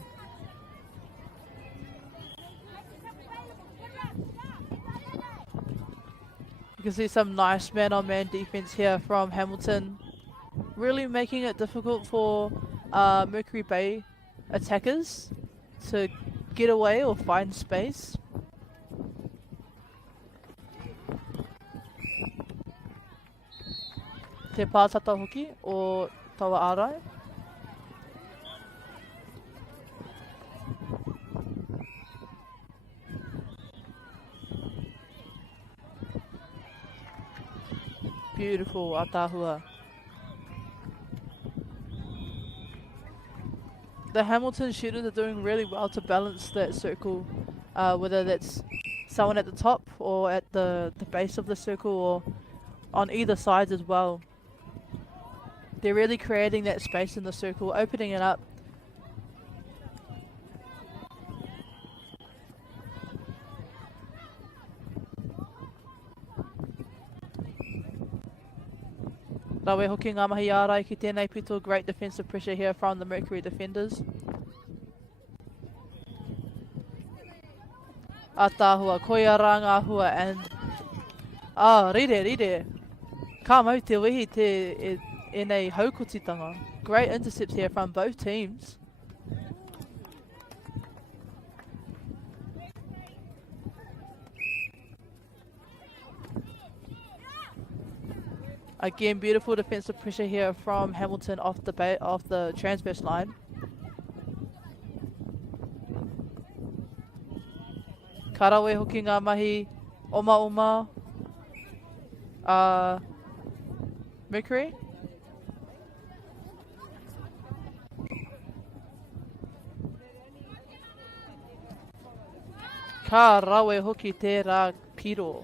You can see some nice man-on-man defense here from Hamilton. Really making it difficult for Mercury Bay attackers to get away or find space. te pātata hoki o taua ārai. Beautiful atahua. The Hamilton shooters are doing really well to balance that circle, whether that's someone at the top or at the base of the circle or on either sides as well. They're really creating that space in the circle, opening it up. Rawe hoki ngā mahi ārai ki tēnei pito, great defensive pressure here from the Mercury defenders. Atahua, koia rā ngā hua and... rire. Ka mau te wehi e nei haukotitanga. Great intercepts here from both teams. Again, beautiful defensive pressure here from Hamilton off the transverse line. Karawe hoki ngā mahi oma. Mercury. Ka rawe hoki te rā piro.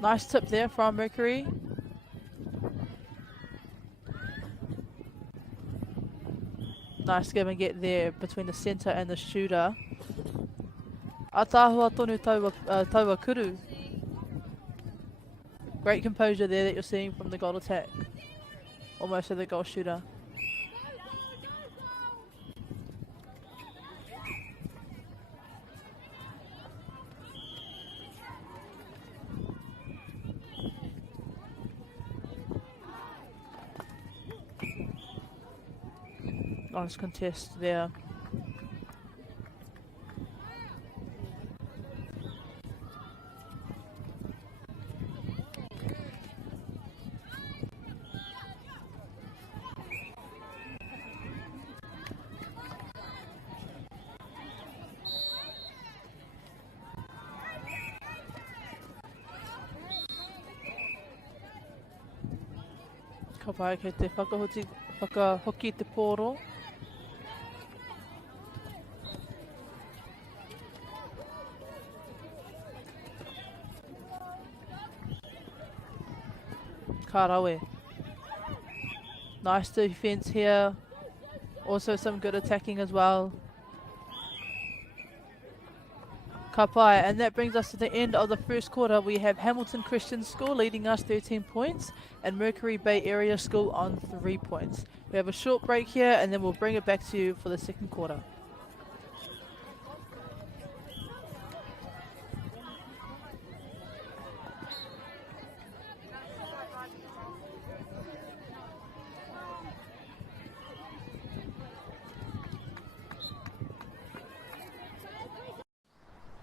Nice tip there from Mercury. Nice give and get there between the centre and the shooter. Atahua tonu taua kuru. Great composure there that you're seeing from the goal attack. Almost to the goal shooter. Nice contest there. Ka pai kei te whakahoki te pōro. Karawe. Nice defense here. Also some good attacking as well. Kapai, and that brings us to the end of the first quarter. We have Hamilton Christian School leading us 13 points and Mercury Bay Area School on 3 points. We have a short break here and then we'll bring it back to you for the second quarter.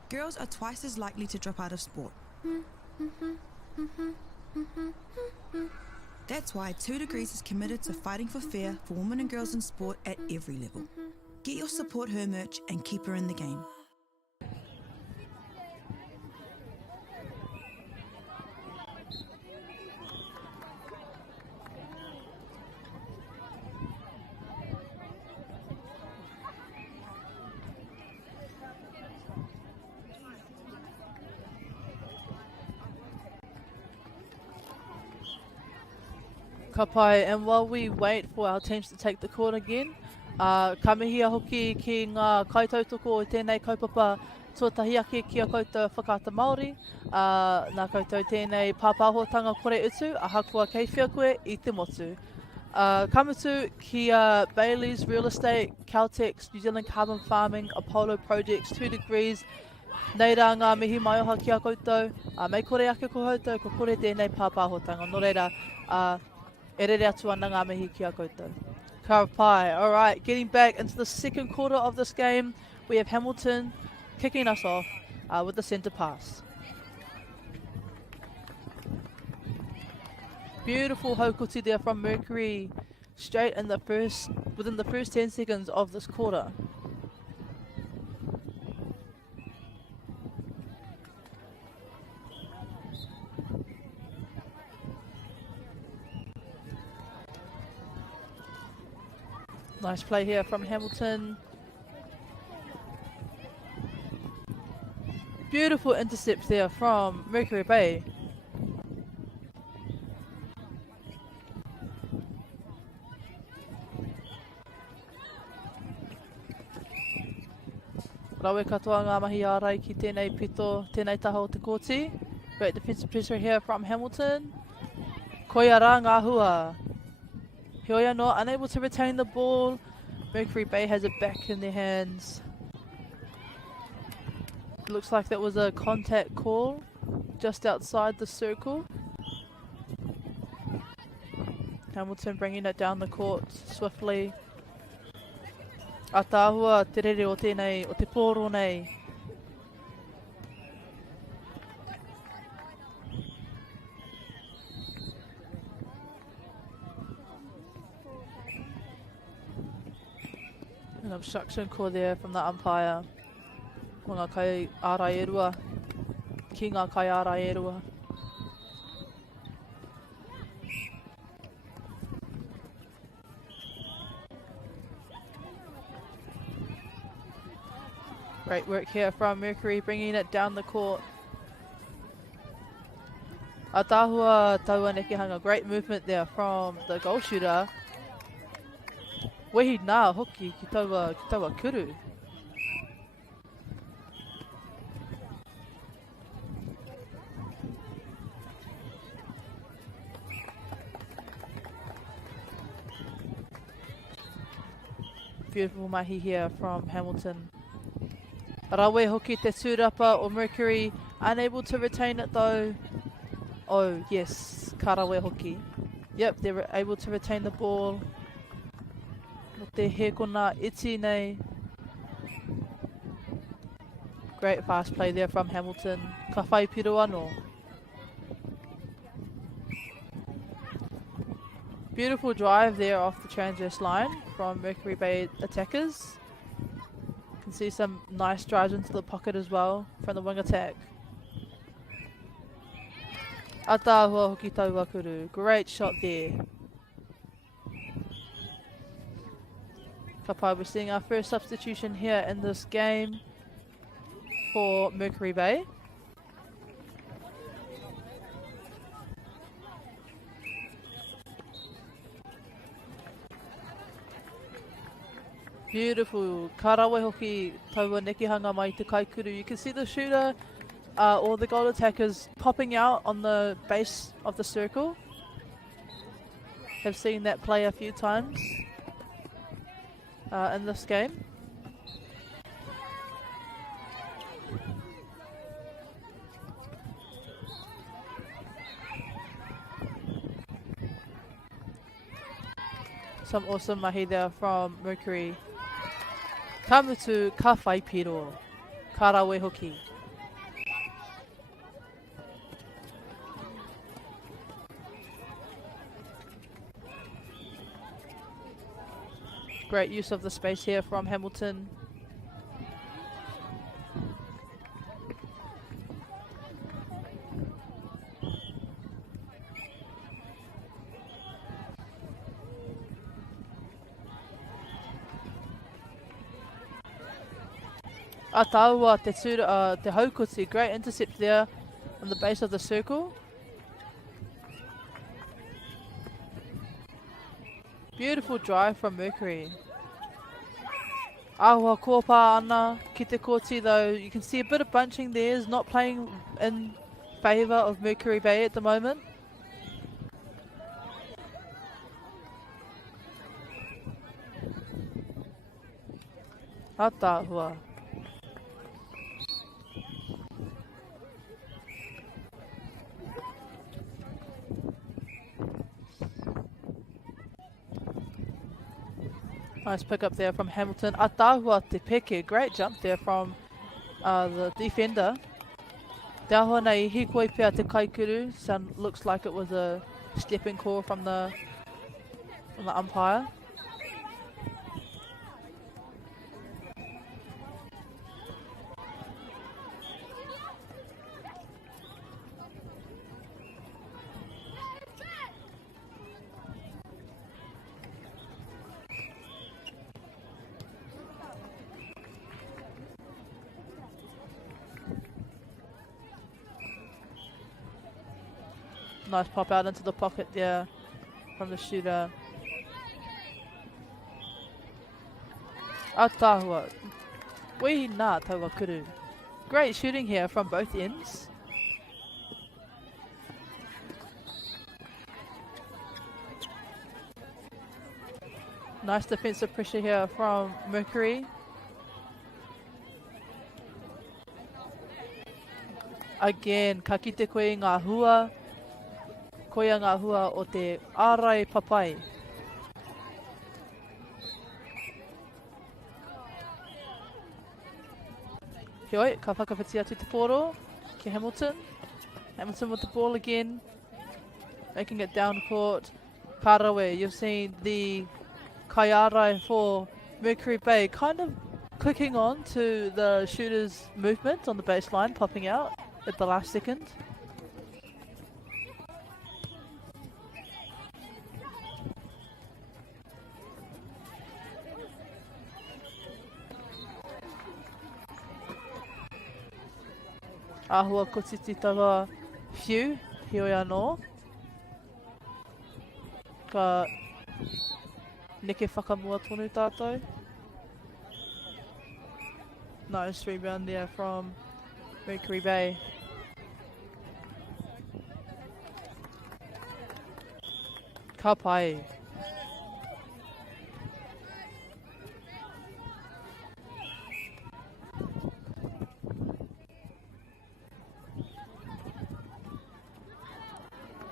Girls are twice as likely to drop out of sport. That's why 2 Degrees is committed to fighting for fair for women and girls in sport at every level. Get your support her merch and keep her in the game. Kapai, and while we wait for our teams to take the court again, ka mihia hoki ki ngā kaitautoko o tēnei kaupapa tuatahi ake ki a koutou whakaata Māori, nā koutou tēnei pāpāhotanga kore utu, ahakua kei whia koe i te motu. Kamutu ki Bailey's Real Estate, Caltex, New Zealand Carbon Farming, Apollo Projects, 2 Degrees, nei rā ngā mihi mai oha ki a koutou, mei kore ake ko koutou, ko kore tēnei pāpāhotanga. Nō reira, E rere atu ana ngā mihi ki a koutou. Ka pai. Alright, getting back into the second quarter of this game, we have Hamilton kicking us off with the centre pass. Beautiful haukuti there from Mercury, straight in within the first 10 seconds of this quarter. Nice play here from Hamilton. Beautiful intercept there from Mercury Bay. Rawe katoa ngā mahi ārai ki tēnei pito, tēnei taha o te kōti. Great defensive pressure here from Hamilton. Koia rā ngā hua. Hioia no, unable to retain the ball. Mercury Bay has it back in their hands. Looks like that was a contact call just outside the circle. Hamilton bringing it down the court swiftly. Atahua te rere o tēnei, o te pōro nei. An obstruction call there from the umpire. Ko ngā kai ārai e rua. Ki ngā kai ārai e rua. Great work here from Mercury, bringing it down the court. Atahua taua nekehanga, great movement there from the goal shooter. Wehi nā hoki ki taua kuru. Beautiful mahi here from Hamilton. Rawe hoki te tūrapa o Mercury, unable to retain it though. Oh yes, ka rawe hoki. Yep, they were able to retain the ball. No te hekona iti nei. Great fast play there from Hamilton. Ka whai piro anō. Beautiful drive there off the transverse line from Mercury Bay attackers. Can see some nice drives into the pocket as well from the wing attack. Atahua hoki taua kuru. Great shot there. Kapai, we're seeing our first substitution here in this game for Mercury Bay. Beautiful. Karawe hoki taua nekehanga mai te kaikuru. You can see the shooter or the goal attackers popping out on the base of the circle. Have seen that play a few times in this game. Some awesome mahi there from Mercury. Kamutu ka whai piro. Karawe hoki. Great use of the space here from Hamilton. Ataua te haukuti, great intercept there on the base of the circle. Beautiful drive from Mercury. Ahua kōpā ana ki te kōti though. You can see a bit of bunching there. Is not playing in favour of Mercury Bay at the moment. Atahua. Nice pick up there from Hamilton. Atahua te peke. Great jump there from the defender. Te ahua nei hikoi pia te kaikuru. Looks like it was a stepping call from the umpire. Nice pop out into the pocket there from the shooter. Atahua. Wehi nā taua kuru. Great shooting here from both ends. Nice defensive pressure here from Mercury. Again, ka kite koe ngā hua. Koia ngā hua o te ārai papai. Heoi, ka whakawhiti atu te poro ki Hamilton. Hamilton with the ball again. Making it down court. Parawe, you've seen the kaiarai for Mercury Bay kind of clicking on to the shooter's movement on the baseline, popping out at the last second. Ahua ko titi tawa whiu, hioi anō. Ka neke whakamua tonu tātou. Nice rebound there from Mercury Bay. Ka pai.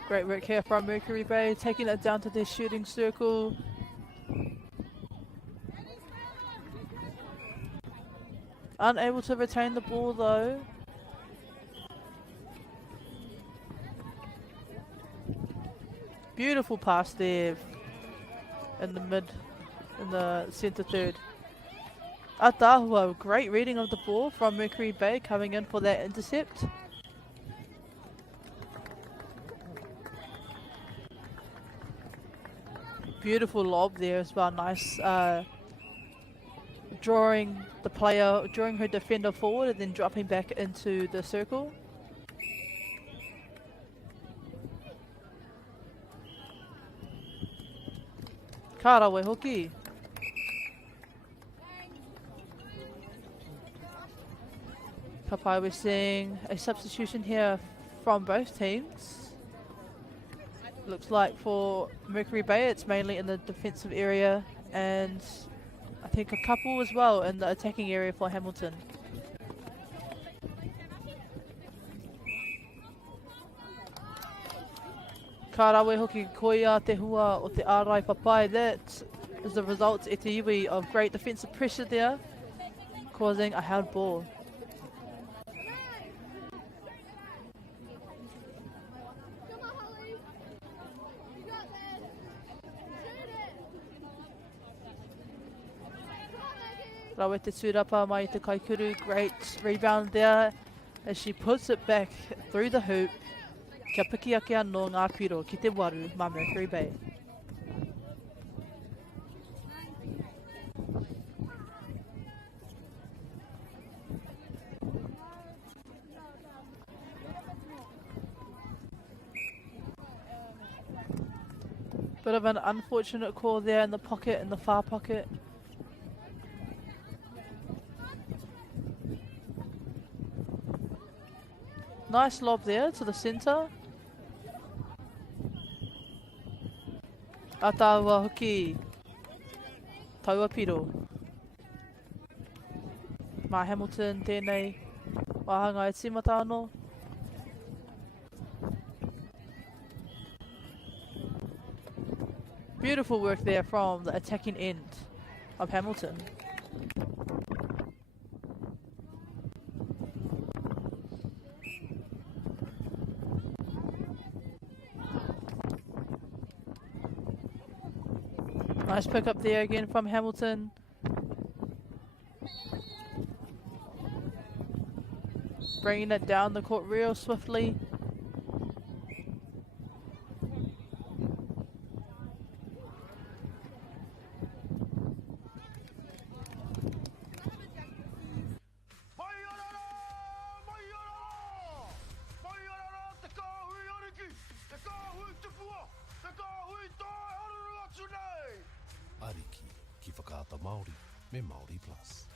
Great work here from Mercury Bay, taking it down to their shooting circle. Unable to retain the ball though. Beautiful pass there in the centre third. Atahua, great reading of the ball from Mercury Bay, coming in for that intercept. Beautiful lob there as well. Nice drawing her defender forward and then dropping back into the circle. Karawe hoki. Kapai, we're seeing a substitution here from both teams. Looks like for Mercury Bay it's mainly in the defensive area and I think a couple as well in the attacking area for Hamilton. Karawe hoki koia te hua o te ārai papai. That is the result e te iwi of great defensive pressure there, causing a held ball. Rawe te tūrapa mai te kaikuru, great rebound there as she puts it back through the hoop. Kia piki ake anō ngā piro ki te waru ma Mercury Bay. Bit of an unfortunate call there in the pocket, in the far pocket. Nice lob there to the centre. Ataua hoki. Taua piro. Ma Hamilton tēnei wahanga e tīmata anō. Beautiful work there from the attacking end. of Hamilton. Nice pick up there again from Hamilton. Bringing it down the court real swiftly. Ariki ki whakaata Māori me Māori Plus.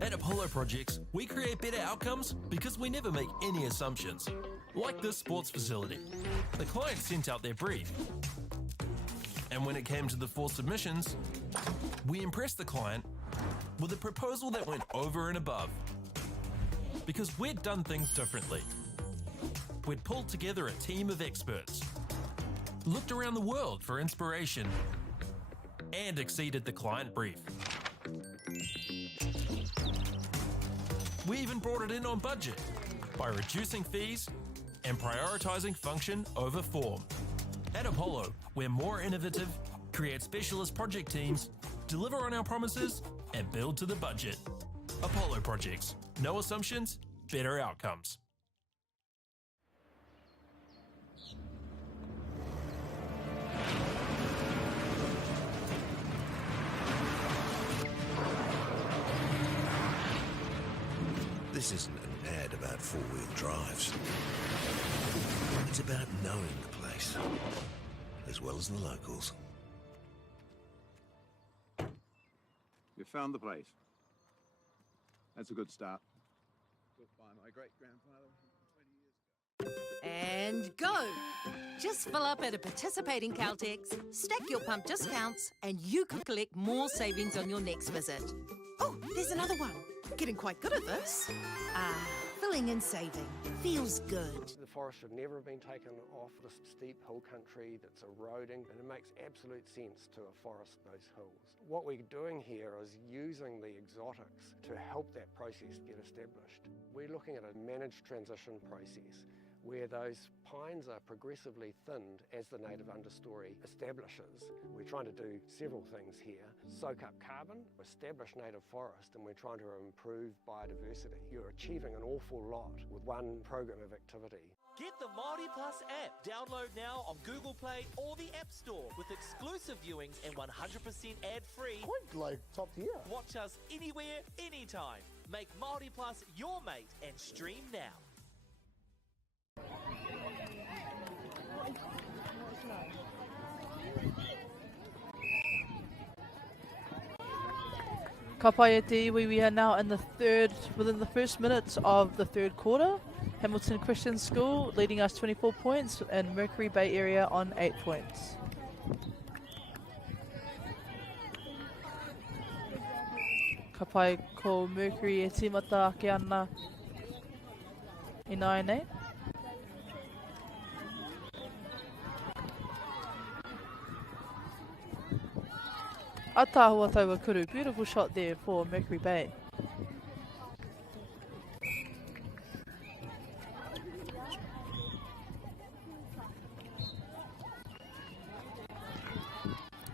At Apollo Projects, we create better outcomes because we never make any assumptions. Like this sports facility. The client sent out their brief. And when it came to the 4 submissions, we impressed the client with a proposal that went over and above. Because we'd done things differently. We'd pulled together a team of experts, looked around the world for inspiration, and exceeded the client brief. We even brought it in on budget by reducing fees and prioritising function over form. At Apollo, we're more innovative, create specialist project teams, deliver on our promises, and build to the budget. Apollo Projects. No assumptions, better outcomes. This isn't an ad about 4-wheel drives. It's about knowing the place, as well as the locals. You found the place. That's a good start. Built by my great-grandfather 20 years ago. And go! Just fill up at a participating Caltex, stack your pump discounts, and you could collect more savings on your next visit. Oh, there's another one. Getting quite good at this. Filling and saving. Feels good. The forest should never have been taken off the steep hill country that's eroding, and it makes absolute sense to afforest those hills. What we're doing here is using the exotics to help that process get established. We're looking at a managed transition process where those pines are progressively thinned as the native understory establishes. We're trying to do several things here. Soak up carbon, establish native forest, and we're trying to improve biodiversity. You're achieving an awful lot with one program of activity. Get the Māori Plus app. Download now on Google Play or the App Store with exclusive viewings and 100% ad-free. Quite like top tier. Watch us anywhere, anytime. Make Māori Plus your mate and stream now. Ka pai e te iwi, we are now in within the first minutes of the third quarter. Hamilton Christian School leading us 24 points and Mercury Bay Area on 8 points. Ka pai ko Mercury e timata ake ana i nai nei. Atahu ataua kuru. Beautiful shot there for Mercury Bay.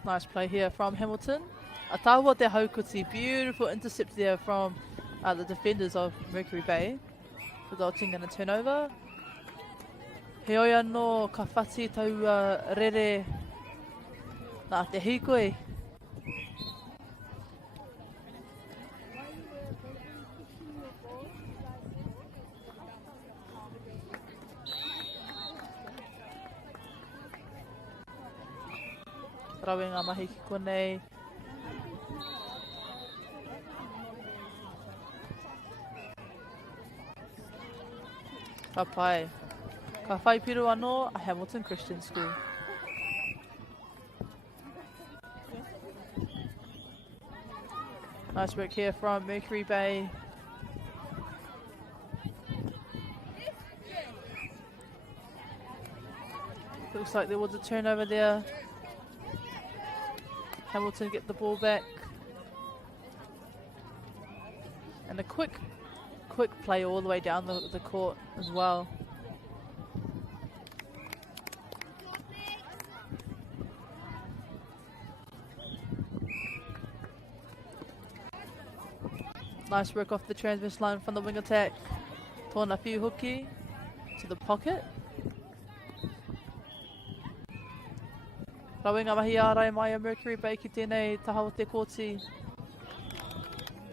Nice play here from Hamilton. Ataua te haukuti. Beautiful intercept there from the defenders of Mercury Bay, resulting in a turnover. He oia no ka whati tau rere nā te hikoi. Rawe ngā mahi ki konei. Ka pai. Ka whai piru anō a Hamilton Christian School. Nice work here from Mercury Bay. Looks like there was a turnover there. Hamilton get the ball back. And a quick play all the way down the court as well. Nice work off the transverse line from the wing attack. Tōna Haki to the pocket. Rawinga mahi ārai mai a Mercury Bay ki tēnei taha o te kōti.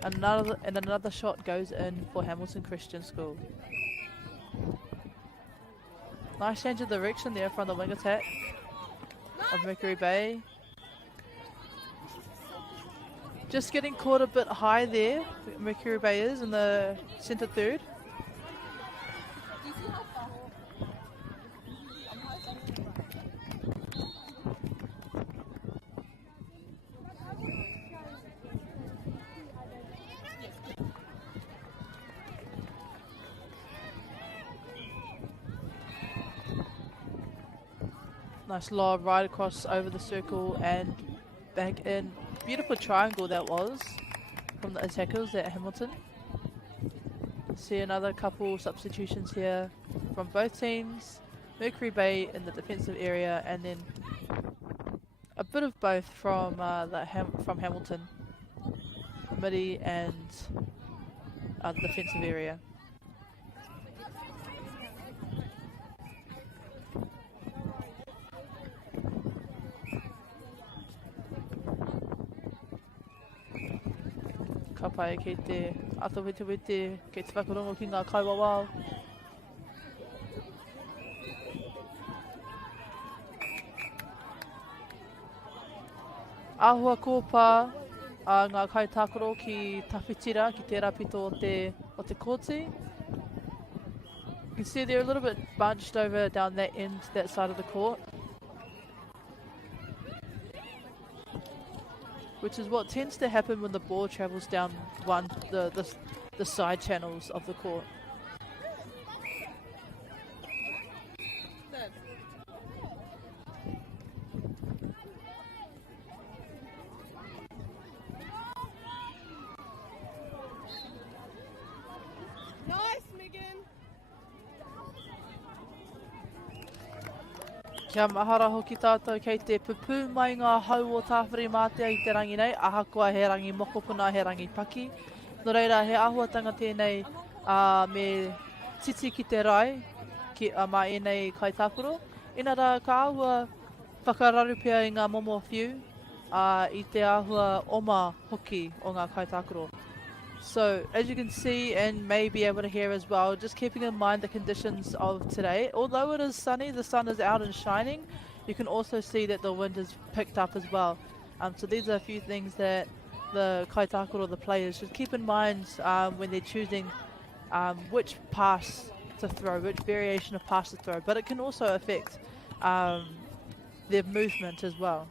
And another shot goes in for Hamilton Christian School. Nice change of direction there from the wing attack of Mercury Bay. Just getting caught a bit high there, Mercury Bay is in the centre third. Nice lob right across over the circle and back in. Beautiful triangle that was from the attackers at Hamilton. See another couple substitutions here from both teams. Mercury Bay in the defensive area, and then a bit of both from from Hamilton, midi and the defensive area. Pai kei te ato wete kei te whakarongo ki ngā kaiwawao. Āhua kōpā a ngā kai tākoro ki tawhitira ki te rapito o te kōti. You can see they're a little bit bunched over down that end, that side of the court. Which is what tends to happen when the ball travels down the side channels of the court. Nice, Megan. Kia mahara hoki tātou kei te pupu mai ngā hau o tāwhiri mātea i te rangi nei, ahakoa he rangi mokopuna, he rangi paki. No reira, he āhuatanga tēnei me titi ki te rai, mā enei kai tākoro. Inara, ka āhua whakararu pia i ngā momo whiu, i te āhua oma hoki o ngā kai tākoro. So, as you can see and may be able to hear as well, just keeping in mind the conditions of today. Although it is sunny, the sun is out and shining, you can also see that the wind is picked up as well. So these are a few things that the kaitākoro, the players, should keep in mind when they're choosing which pass to throw, which variation of pass to throw. But it can also affect their movement as well.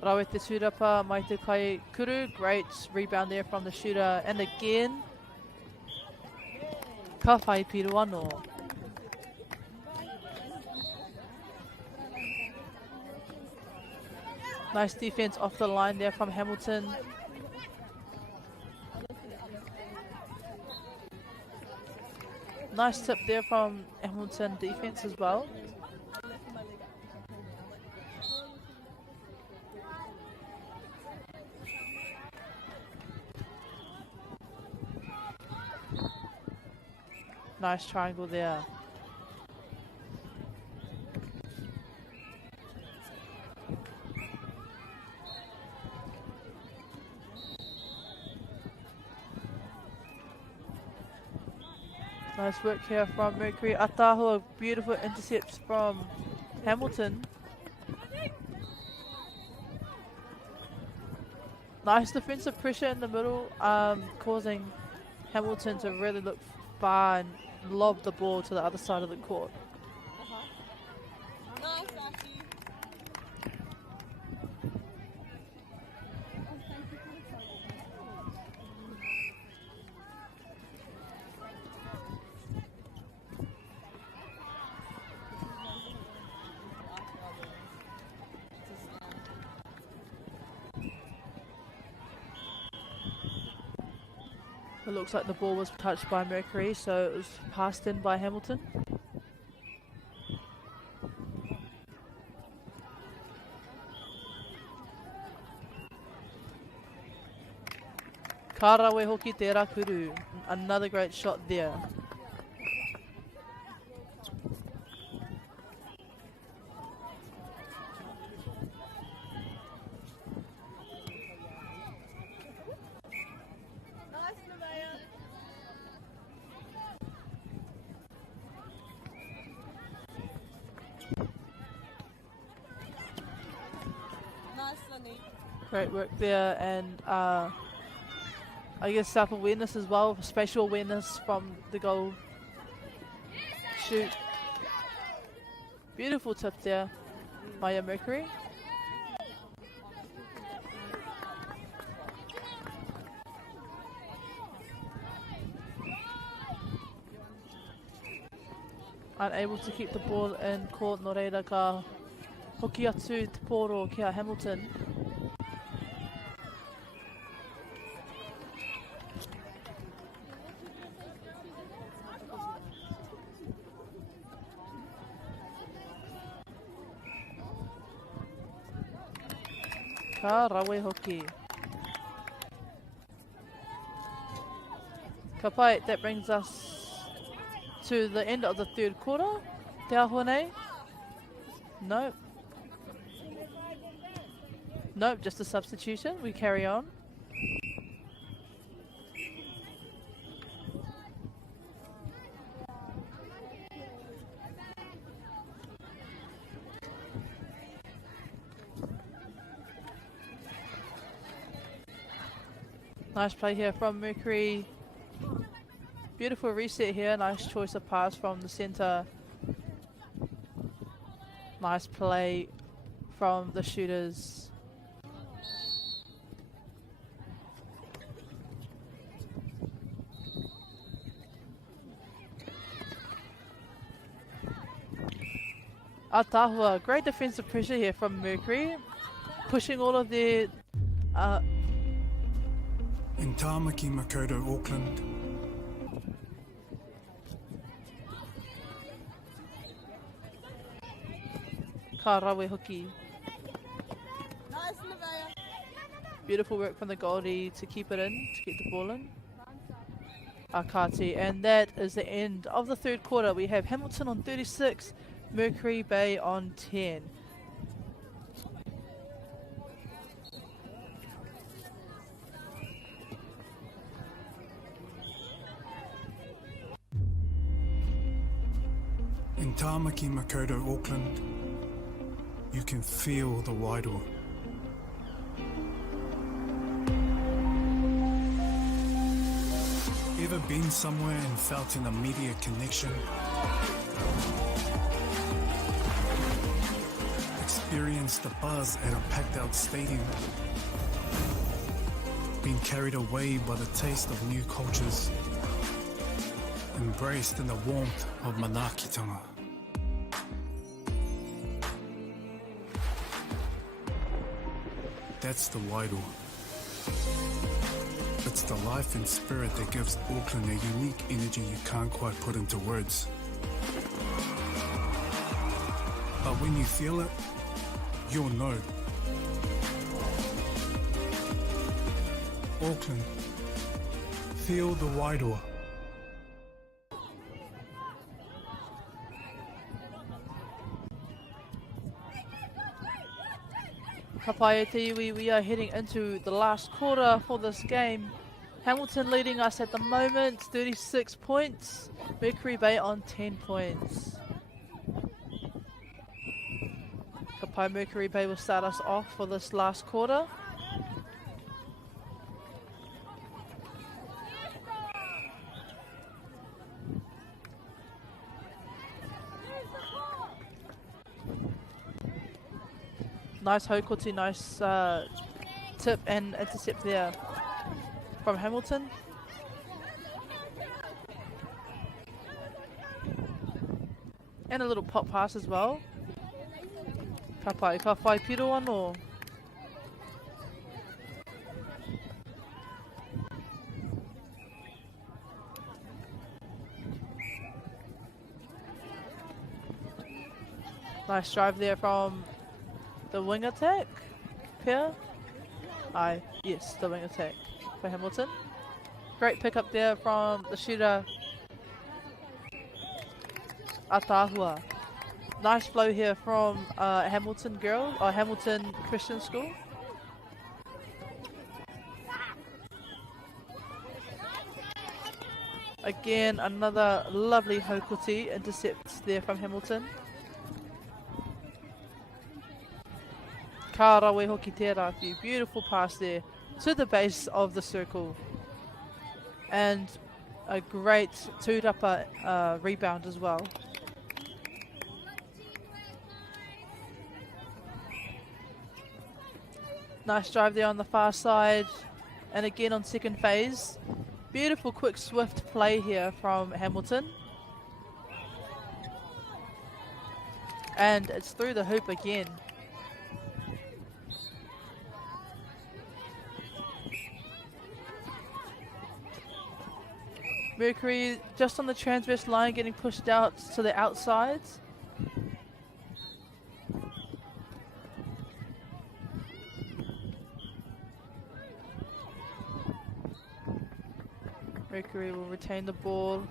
Rawe te shooterapa mai te kai kuru, great rebound there from the shooter, and again, ka whai piru anō. Nice defense off the line there from Hamilton. Nice tip there from Hamilton defense as well. Nice triangle there. Nice work here from Mercury. Otahu, a beautiful intercept from Hamilton. Nice defensive pressure in the middle, causing Hamilton to really look far and lob the ball to the other side of the court. Nice, Haki. It looks like the ball was touched by Mercury, so it was passed in by Hamilton. Karawe hoki te rakuru. Another great shot there. Great work there, and I guess self-awareness as well, spatial awareness from the goal shoot. Beautiful tip there, Maya Mercury. Unable to keep the ball in court, no reira ka hoki atu te poro kia Hamilton. Ka rawe hoki. Ka pai, that brings us to the end of the third quarter. Te ahone? Nope. Nope, just a substitution. We carry on. Nice play here from Mercury. Beautiful reset here. Nice choice of pass from the centre. Nice play from the shooters. Otahu, great defensive pressure here from Mercury. Pushing all of their in Tāmaki, Makoto, Auckland. Ka rawe hoki. Beautiful work from the goalie to keep it in, to keep the ball in. Akati, and that is the end of the third quarter. We have Hamilton on 36, Mercury Bay on 10. In Tāmaki, Makoto, Auckland, you can feel the wairoa. Ever been somewhere and felt an immediate connection? Experienced the buzz at a packed-out stadium? Been carried away by the taste of new cultures? Embraced in the warmth of manakitanga? That's the wairoa. It's the life and spirit that gives Auckland a unique energy you can't quite put into words. But when you feel it, you'll know. Auckland, feel the wairoa. Papatoetoe, we are heading into the last quarter for this game. Hamilton leading us at the moment, 36 points. Mercury Bay on 10 points. Kapai Mercury Bay will start us off for this last quarter. Nice Hokoti, nice tip and intercept there from Hamilton. And a little pop pass as well. Kapai, ka whai piro anō. Nice drive there from the wing attack pair. Yes, the wing attack for Hamilton. Great pick up there from the shooter Atahua. Nice flow here from Hamilton Christian School. Again, another lovely Hokoti intercept there from Hamilton. Kārawe hoki tērā whiu. Beautiful pass there to the base of the circle. And a great tūrapa rebound as well. Nice drive there on the far side. And again on second phase. Beautiful, quick, swift play here from Hamilton. And it's through the hoop again. Mercury just on the transverse line, getting pushed out to the outsides. Mercury will retain the ball.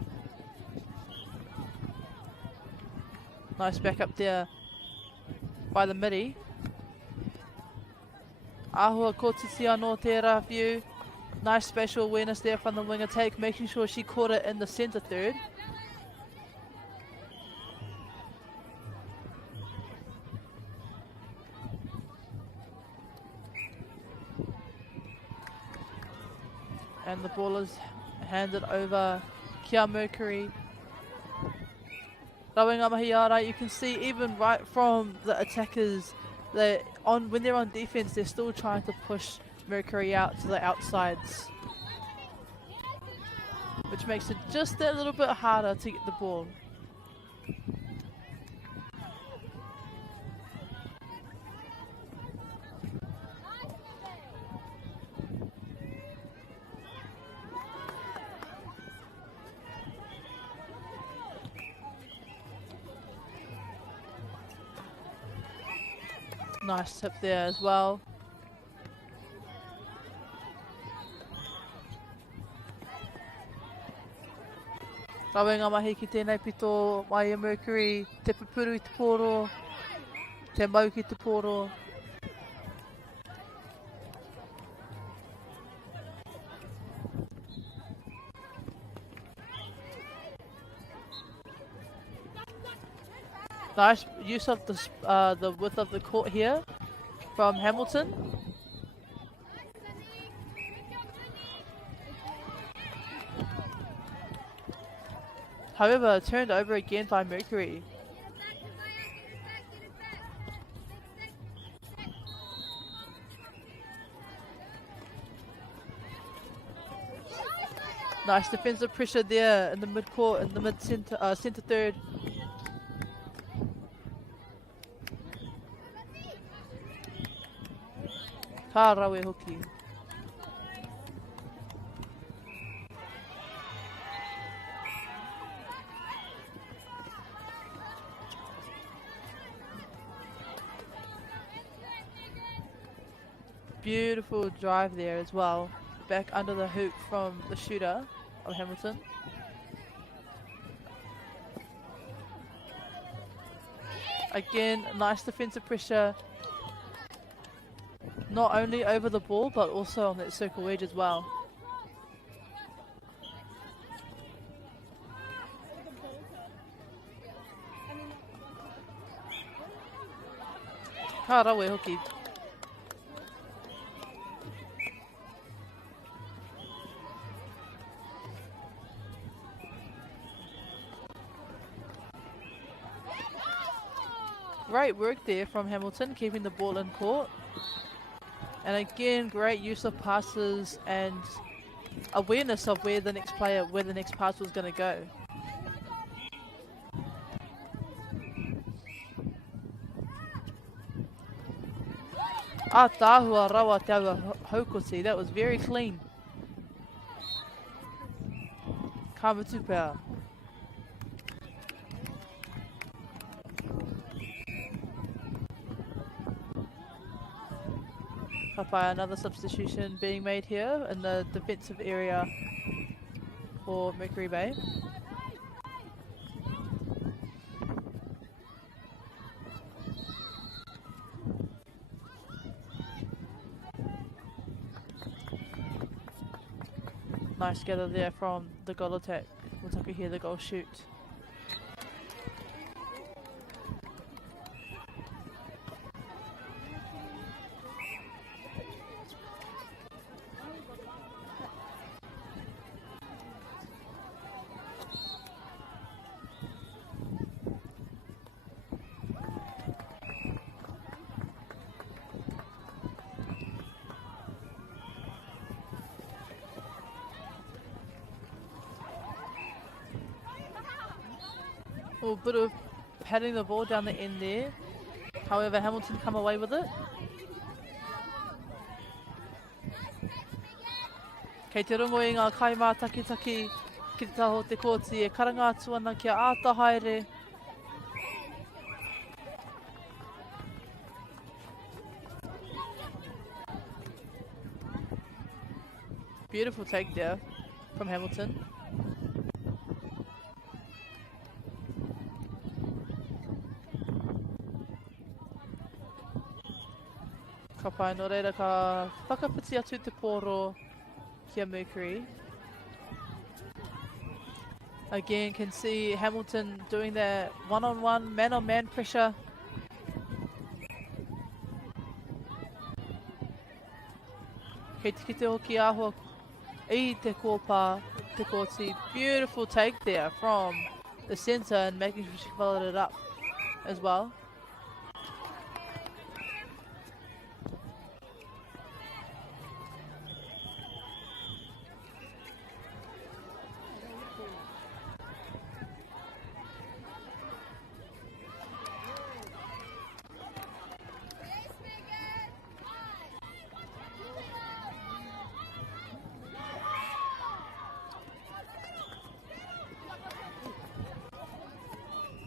Nice back up there by the midi. Ahua kotisia no tērā whiu. Nice spatial awareness there from the winger take, making sure she caught it in the centre third. And the ball is handed over kia Mercury. Rauenga Mahiara, you can see even right from the attackers, when they're on defense, they're still trying to push Mercury out to the outsides, which makes it just a little bit harder to get the ball. Nice tip there as well. Rauenga mahi ki tēnei pito mai a Mercury, te pupuru i te poro, te mau ki te poro. Nice use of the width of the court here from Hamilton. However, turned over again by Mercury. Nice defensive pressure there in the mid-court, in the mid-center, center third. Kārawe hoki. Beautiful drive there as well. Back under the hoop from the shooter of Hamilton. Again, nice defensive pressure. Not only over the ball, but also on that circle edge as well. Kārawe hoki. Great work there from Hamilton, keeping the ball in court. And again, great use of passes and awareness of where the next pass was going to go. Atahua rawa te awa haukoti, that was very clean. Kamatupea. By another substitution being made here in the defensive area for Mercury Bay. Nice gather there from the goal attack. Otahu here, the goal shoot. A bit of patting the ball down the end there. However, Hamilton come away with it. Kei te rongo i ngā kaimā takitaki ki te taho te kōti e karanga atu ana kia āta haere. Beautiful take there from Hamilton. Ka pai no reira ka whakapiti atu te pōro kia Mercury. Again, can see Hamilton doing that one-on-one, man-on-man pressure. Kei te hoki ahua I te kōpā, te kōti. Beautiful take there from the centre and making sure she followed it up as well.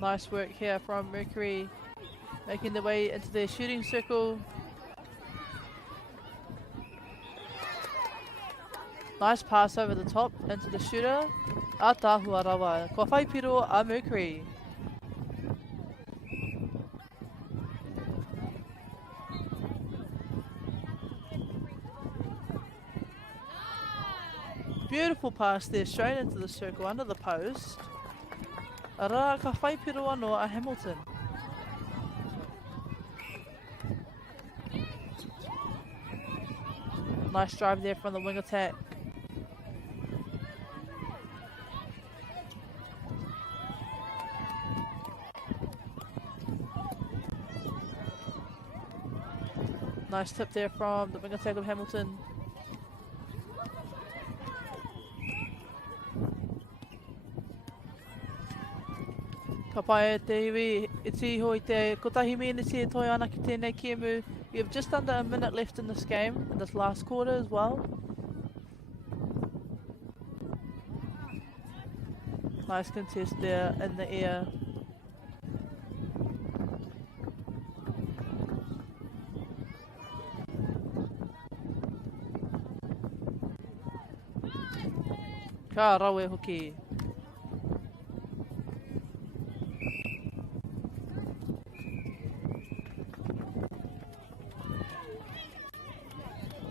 Nice work here from Mercury, making their way into their shooting circle. Nice pass over the top into the shooter. Otahu arawa. Kua whai piro a Mercury. Beautiful pass there, straight into the circle under the post. Ara ka whai piro anō a Hamilton. Nice drive there from the wing attack. Nice tip there from the wing attack of Hamilton. Ka pai te iwi, e tiho I te kotahi miniti e toi ana ki tēnei kiemu. We have just under a minute left in this game, in this last quarter as well. Nice contest there in the air. Ka rawe hoki.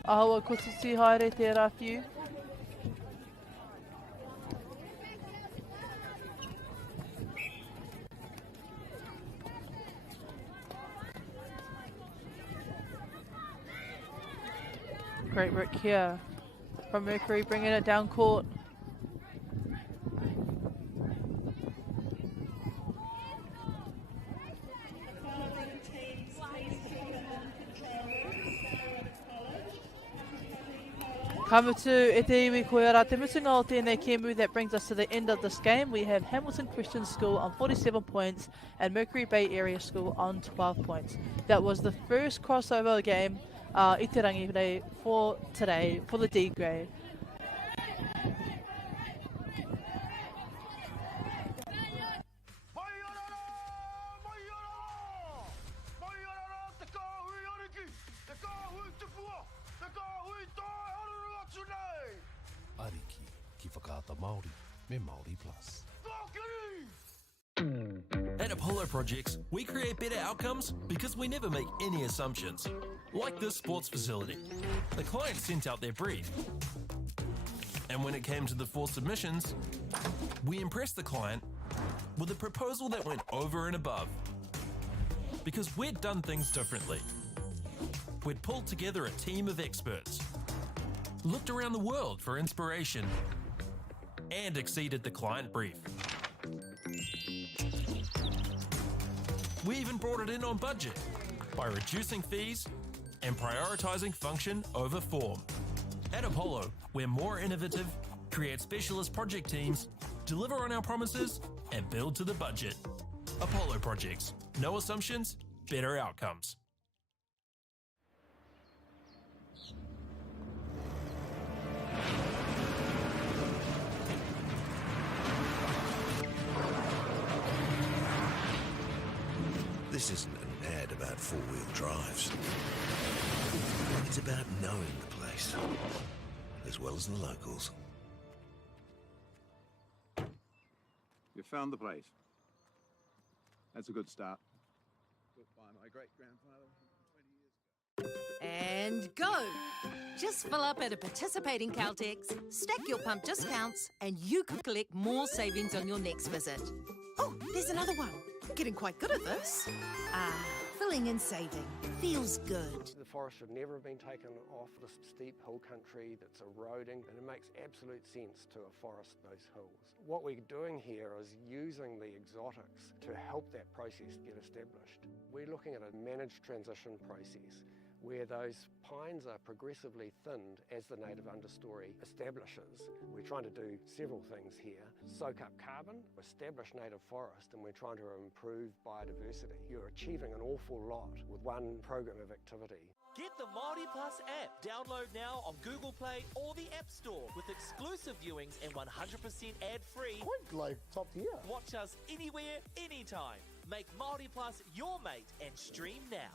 Ahawa kutiti haere te rāwhiu. Great work here from Mercury, bringing it down court. Kamutu e te iwi koe ara te mutunga o tēnei kēmu. That brings us to the end of this game. We have Hamilton Christian School on 47 points and Mercury Bay Area School on 12 points. That was the first crossover game I te rangi for today for the D grade. ki whakaata Māori me Māori Plus. At Apollo Projects, we create better outcomes because we never make any assumptions. Like this sports facility. The client sent out their brief. And when it came to the 4 submissions, we impressed the client with a proposal that went over and above. Because we'd done things differently. We'd pulled together a team of experts, looked around the world for inspiration, and exceeded the client brief. We even brought it in on budget by reducing fees and prioritising function over form. At Apollo, we're more innovative, create specialist project teams, deliver on our promises, and build to the budget. Apollo Projects. No assumptions, better outcomes. This isn't an ad about 4-wheel drives. It's about knowing the place, as well as the locals. You found the place. That's a good start. Built by my great-grandfather 20 years ago. And go! Just fill up at a participating Caltex, stack your pump discounts, and you could collect more savings on your next visit. Oh, there's another one. Getting quite good at this. Filling and saving. Feels good. The forest should never have been taken off this steep hill country that's eroding, and it makes absolute sense to afforest those hills. What we're doing here is using the exotics to help that process get established. We're looking at a managed transition process where those pines are progressively thinned as the native understory establishes. We're trying to do several things here. Soak up carbon, establish native forest, and we're trying to improve biodiversity. You're achieving an awful lot with one program of activity. Get the Māori Plus app. Download now on Google Play or the App Store with exclusive viewings and 100% ad-free. Quite like top tier. Watch us anywhere, anytime. Make Māori Plus your mate and stream now.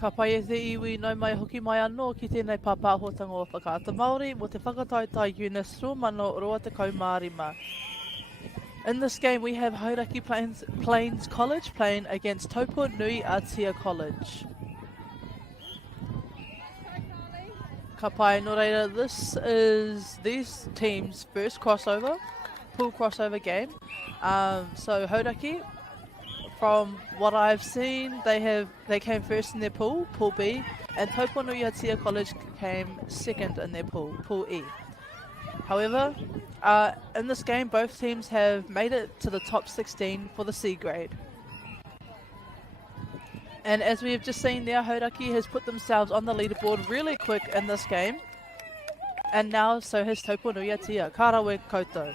Ka pai e te iwi nau mai hoki mai anō ki tēnei pāpāhotanga o whakaata Māori mo te whakataitai UNISS Rua te kaumārima. In this game we have Hauraki Plains College playing against Topo Nuatia College. Ka pai no reira, this is these teams' first crossover, pool crossover game. So Hauraki, from what I've seen, they came first in their pool, Pool B, and Topo Nuatia College came second in their pool, Pool E. However, in this game, both teams have made it to the top 16 for the C grade. And as we have just seen there, Hauraki has put themselves on the leaderboard really quick in this game. And now, so has Topo Nuatia. Ka rawe koutou.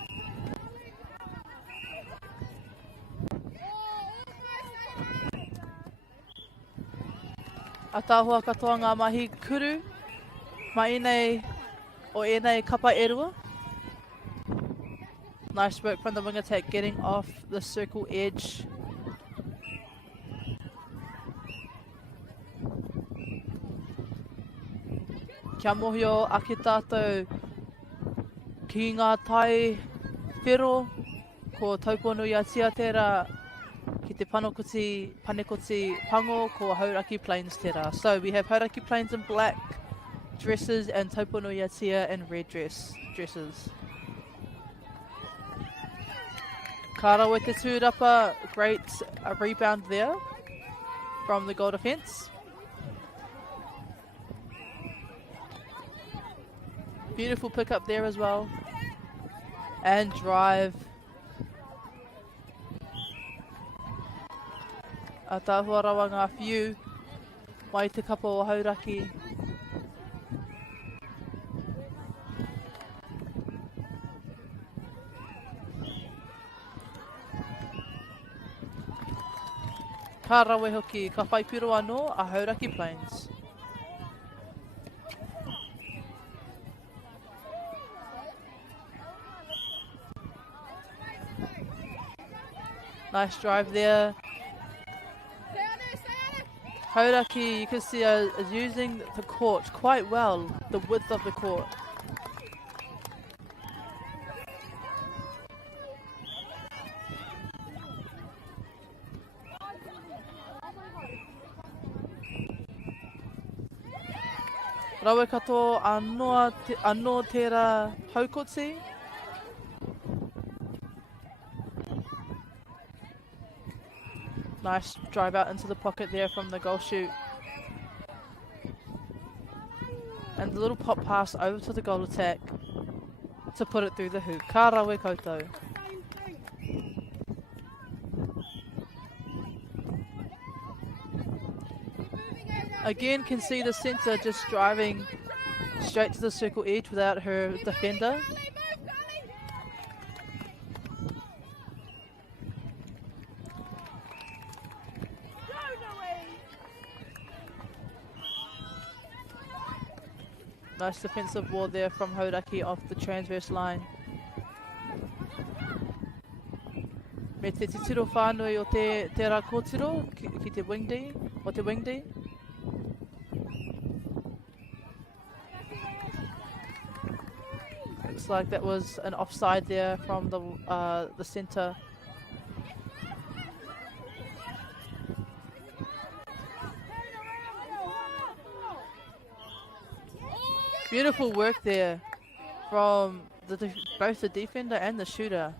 A tāhua katoa ngā mahi kuru, mai nei o enei kapa erua. Nice work from the wing attack, getting off the circle edge. Kia mohi o ake tātou ki ngā tai whiro ko Topo Nuatia tērā ki te panekoti pango ko Hauraki Plains tērā. So we have Hauraki Plains in black dresses and Topo Nuatia in red dresses. Ka rawe te tūrapa, great rebound there from the goal defence. Beautiful pick up there as well. And drive. A tāhua rawa ngā whiu mai te kapa o Hauraki. Ka rawe hoki, ka whai piro anō a Hauraki Plains. Nice drive there. Hauraki, you can see, is using the court quite well, the width of the court. Rawe katoa anō tērā haukoti. Nice drive out into the pocket there from the goal shoot. And the little pop pass over to the goal attack to put it through the hoop. Ka rawe koutou. Again, can see the centre just driving straight to the circle edge without her defender. Nice defensive ball there from Hauraki off the transverse line. Me te titiro whānui o te rā kōtiro ki te wing D, o te wing D. Looks like that was an offside there from the centre. Beautiful work there from both the defender and the shooter.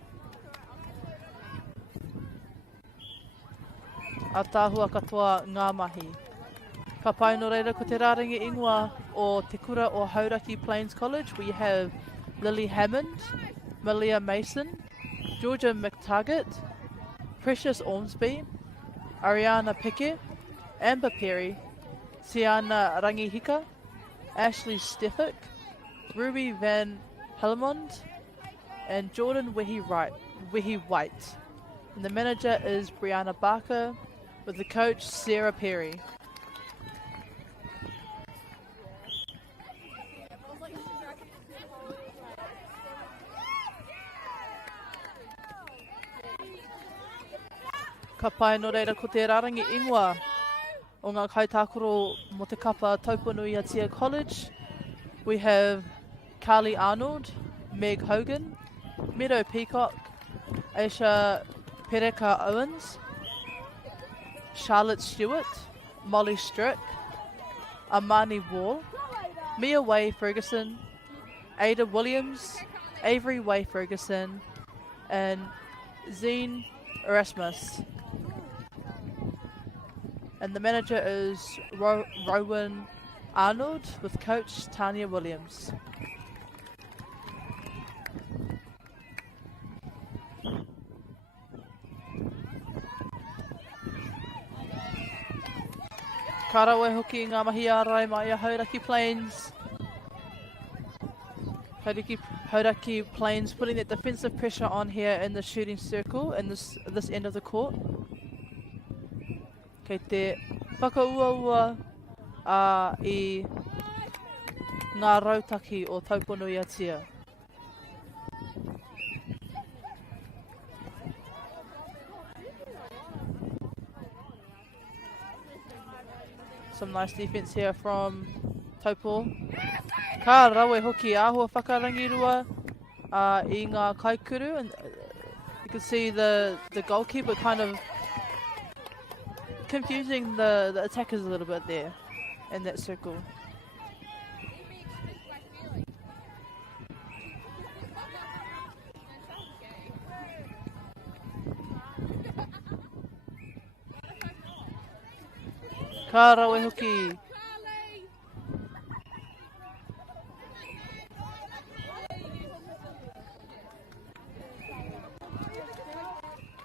A tāhua katoa ngā mahi. Ka pai no reira ko te rārangi ingoa o te kura o Hauraki Plains College. We have Lily Hammond, Malia Mason, Georgia McTaggart, Precious Ormsby, Ariana Pickett, Amber Perry, Tiana Rangihika, Ashley Steffick, Ruby Van Hellemond, and Jordan Wehi White. And the manager is Brianna Barker, with the coach Sarah Perry. Ka pai no reira ko te rarangi ingoa o ngā kaitākoro mo te kapa Topo Nuatia College, we have Carly Arnold, Meg Hogan, Meadow Peacock, Aisha Pereka Owens, Charlotte Stewart, Molly Strick, Amani Wall, Mia Way Ferguson, Ada Williams, Avery Way Ferguson, and Zine Erasmus. And the manager is Rowan Arnold with coach Tanya Williams. Karawe hoki ngā mahi ārai mai a Hauraki Plains. Hauraki Plains putting that defensive pressure on here in the shooting circle in this end of the court. Kei te whakauaua I ngā rautaki o Topo Nuatia. Some nice defense here from Topo. Ka rawe hoki āhua whakarangirua I ngā kaikuru, and you can see the goalkeeper kind of confusing the attackers a little bit there in that circle. Ka rawe hoki.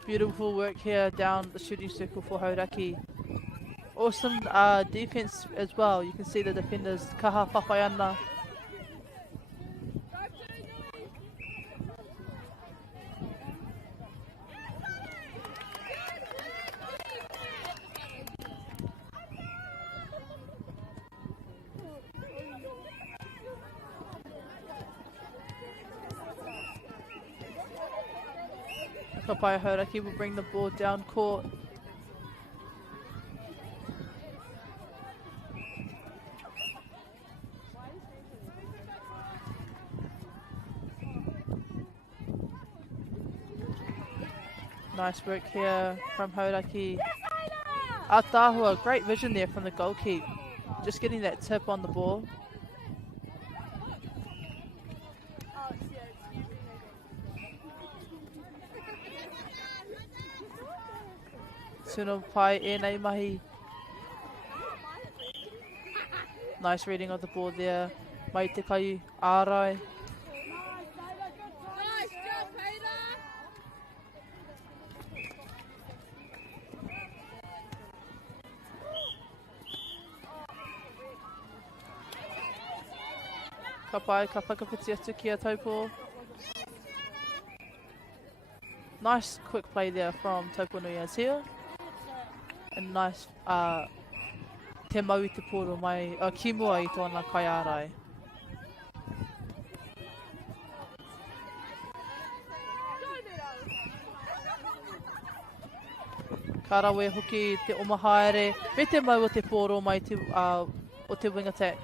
Beautiful work here down the shooting circle for Hauraki. Awesome defense as well. You can see the defenders kaha whawhai ana. Kapai Hauraki will bring the ball down court. Nice work here from Hauraki. Atahua, great vision there from the goalkeeper. Just getting that tip on the ball. Suno pai e nei mahi. Nice reading of the ball there. Mai te kai ārai. Ka pai, ka whakapiti atu ki a Topo. Nice quick play there from Topo Nuatia. And nice te mau I te poro mai, ki mua I tōna kai ārai. Ka rawe hoki te omahaere, me te mau o te poro mai te, o te wing attack.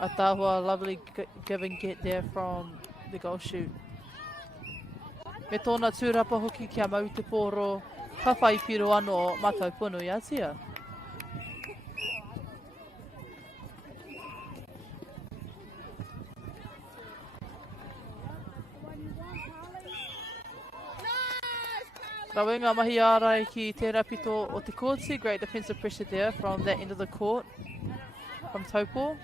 Atahua, lovely give and get there from the goal shoot. Me tōna tūrapa hoki kia mau te poro, ka whai piro anō ma Topo Nuatia. Rawe ngā mahi ārai ki te rapito o te kōti, great defensive pressure there from that end of the court, from Topo.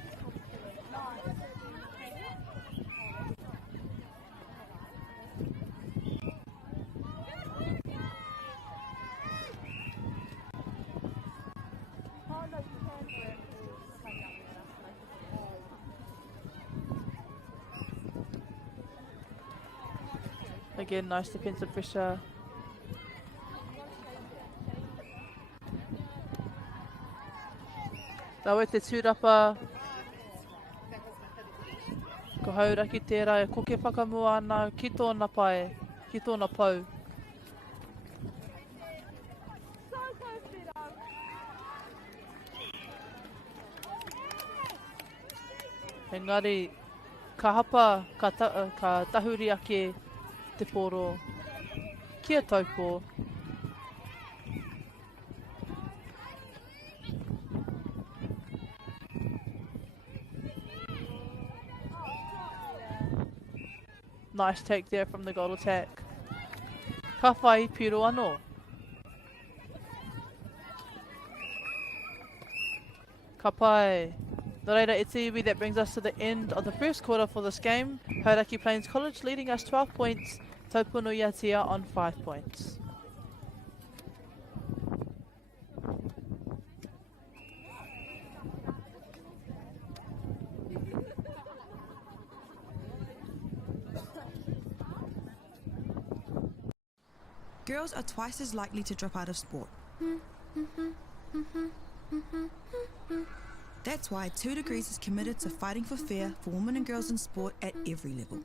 Again, nice defensive pressure. Rawe te tūrapa. Ko hauraki tērā e koke whakamua ana ki tōna pai, ki tōna pau. Engari, ka hapa, ka tahuri ake te poro. Kia Topo. Nice take there from the goal attack. Ka whai piro anō. Ka pai. No reira, it's iwi, that brings us to the end of the first quarter for this game. Hauraki Plains College leading us 12 points. Topo Nuatia on 5 points. Girls are twice as likely to drop out of sport. That's why 2 Degrees is committed to fighting for fair for women and girls in sport at every level.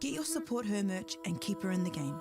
Get your Support Her merch and keep her in the game.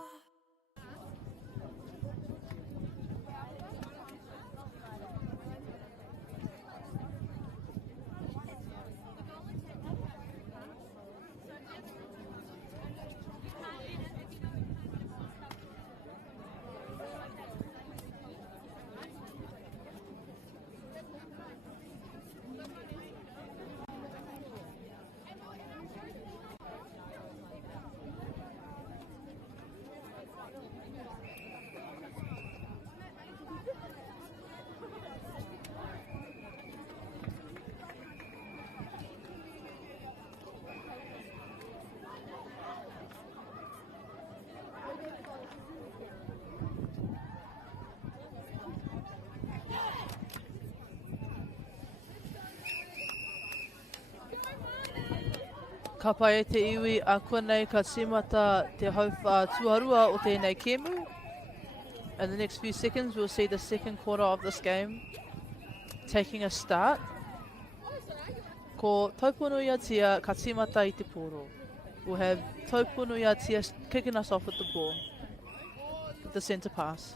Ka pai e te iwi a konei ka simata te hauwha tuarua o tēnei kēmu. In the next few seconds we'll see the second quarter of this game taking a start. Ko Topo Nuatia ka timata I te poro. We'll have Topo Nuatia kicking us off with the ball. With the centre pass.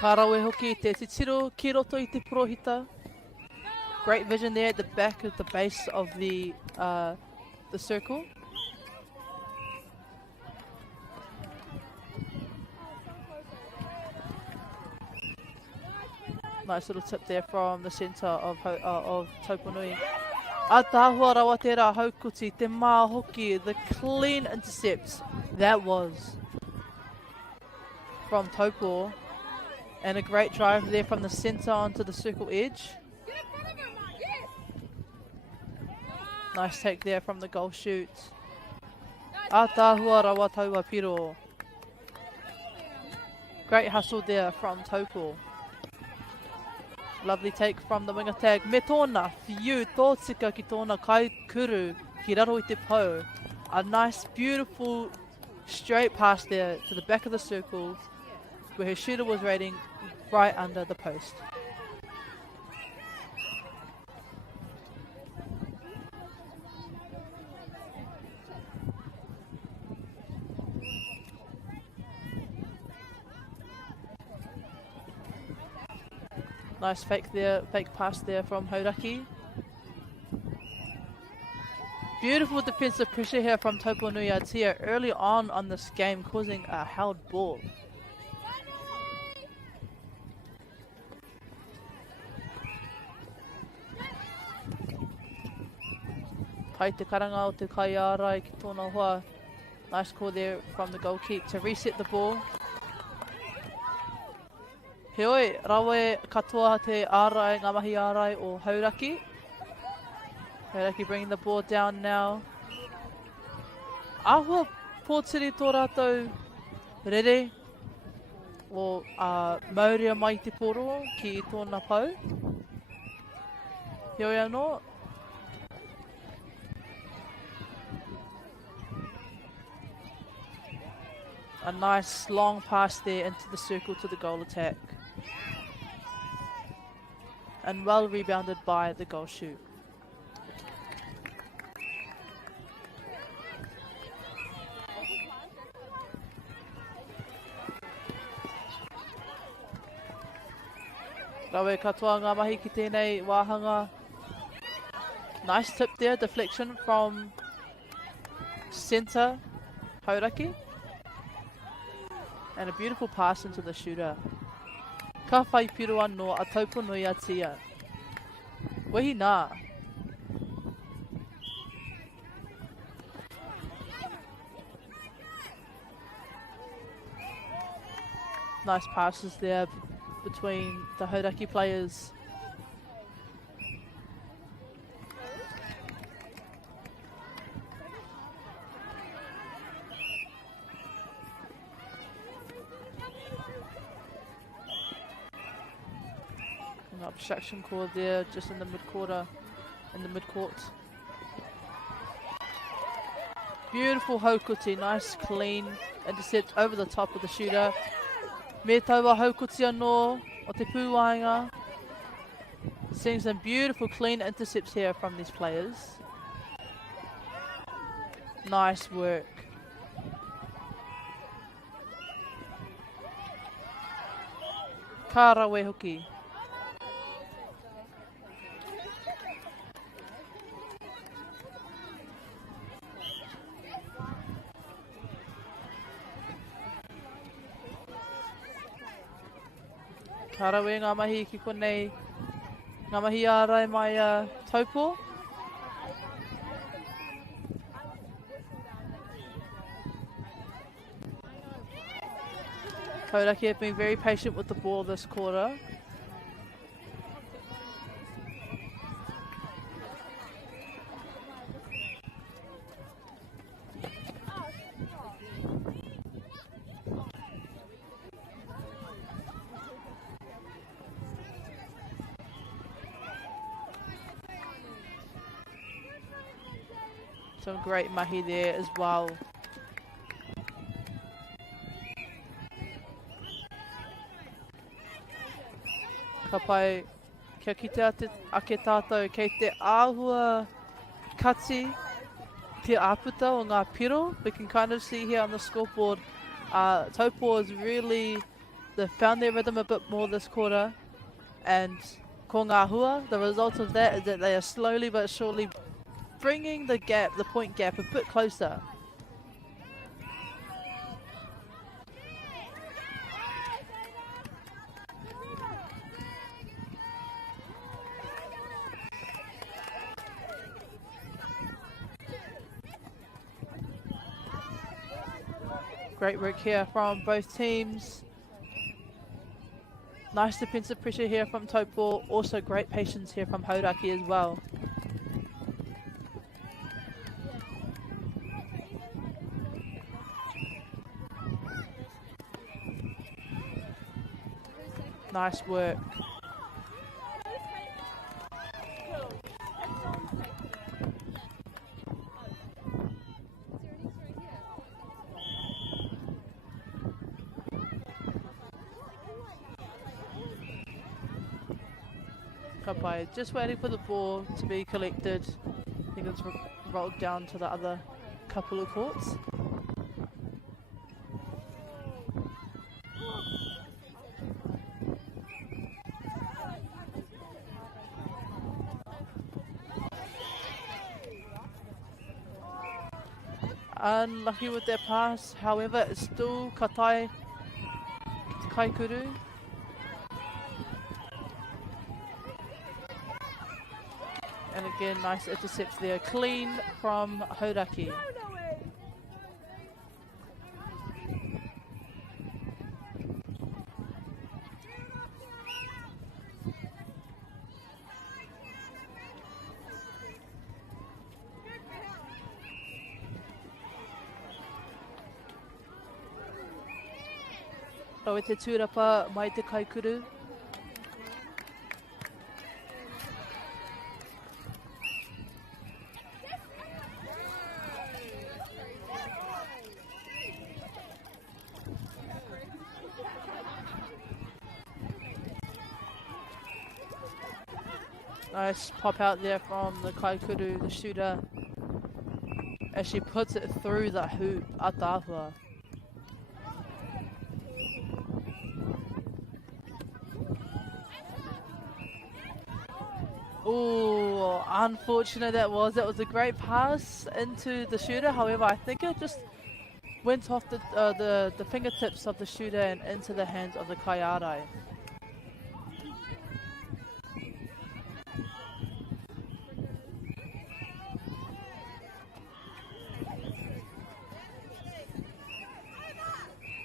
Ka rawe hoki te titiro ki roto I te porohita. Great vision there at the back of the base of the circle. Nice little tip there from the centre of Topo Nui. Atahua rawa te rā haukuti, te mā hoki, the clean intercepts. That was from Topo. And a great drive there from the centre onto the circle edge. Nice take there from the goal shoot. Atahua rawa taua piro. Great hustle there from Topo. Lovely take from the wing attack. Me tōna whiu tōtika ki tōna kai kuru ki raro I te pou. A nice, beautiful, straight pass there to the back of the circle where her shooter was rating right under the post. Nice fake pass there from Hauraki. Beautiful defensive pressure here from Topo Nuatia early on this game, causing a held ball. Pai te karanga o te kai ārai ki tōna hoa. Nice call there from the goal kick to reset the ball. Heoi, rawe katoa te ārai, ngā mahi ārai o Hauraki. Hauraki bringing the ball down now. Ahua pōtiri tō rātou rere o mauria mai te poro ki tōna pau. Heoi anō. A nice long pass there into the circle to the goal attack. And well rebounded by the goal shoot. Rawe katoa ngā mahi ki tēnei wāhanga. Nice tip there, deflection from centre Hauraki. And a beautiful pass into the shooter. Ka whai piru anō a Topo Nuatia. Wehi nā. Nice passes there between the Hauraki players. An obstruction call there just in the mid-quarter, in the mid-court. Beautiful haukuti, nice clean intercept over the top of the shooter. Me taua haukuti anō o te pūwainga. Seeing some beautiful clean intercepts here from these players. Nice work. Ka rawe hoki. Ka rawe ngā mahi ki konei, ngā mahi ārai mai Topo. Hauraki have been very patient with the ball this quarter. Some great mahi there as well. Ka pai kia kitea ake tātou kei te āhua kati te āputa o ngā piro. We can kind of see here on the scoreboard, Topo is really, they found their rhythm a bit more this quarter. And ko ngā hua, the result of that is that they are slowly but surely bringing the gap, the point gap, a bit closer. Great work here from both teams. Nice defensive pressure here from Topo. Also great patience here from Hauraki as well. Nice work. Kapai just waiting for the ball to be collected. I think it's rolled down to the other couple of courts. Unlucky with their pass, however, it's still katai kaikuru. And again, nice intercepts there, clean from Hauraki. Rawe te tūrapa mai te kaikuru. Nice pop out there from the kaikuru, the shooter, as she puts it through the hoop, Atahua. Oh, unfortunate that was. That was a great pass into the shooter. However, I think it just went off the fingertips of the shooter and into the hands of the Kaiarai.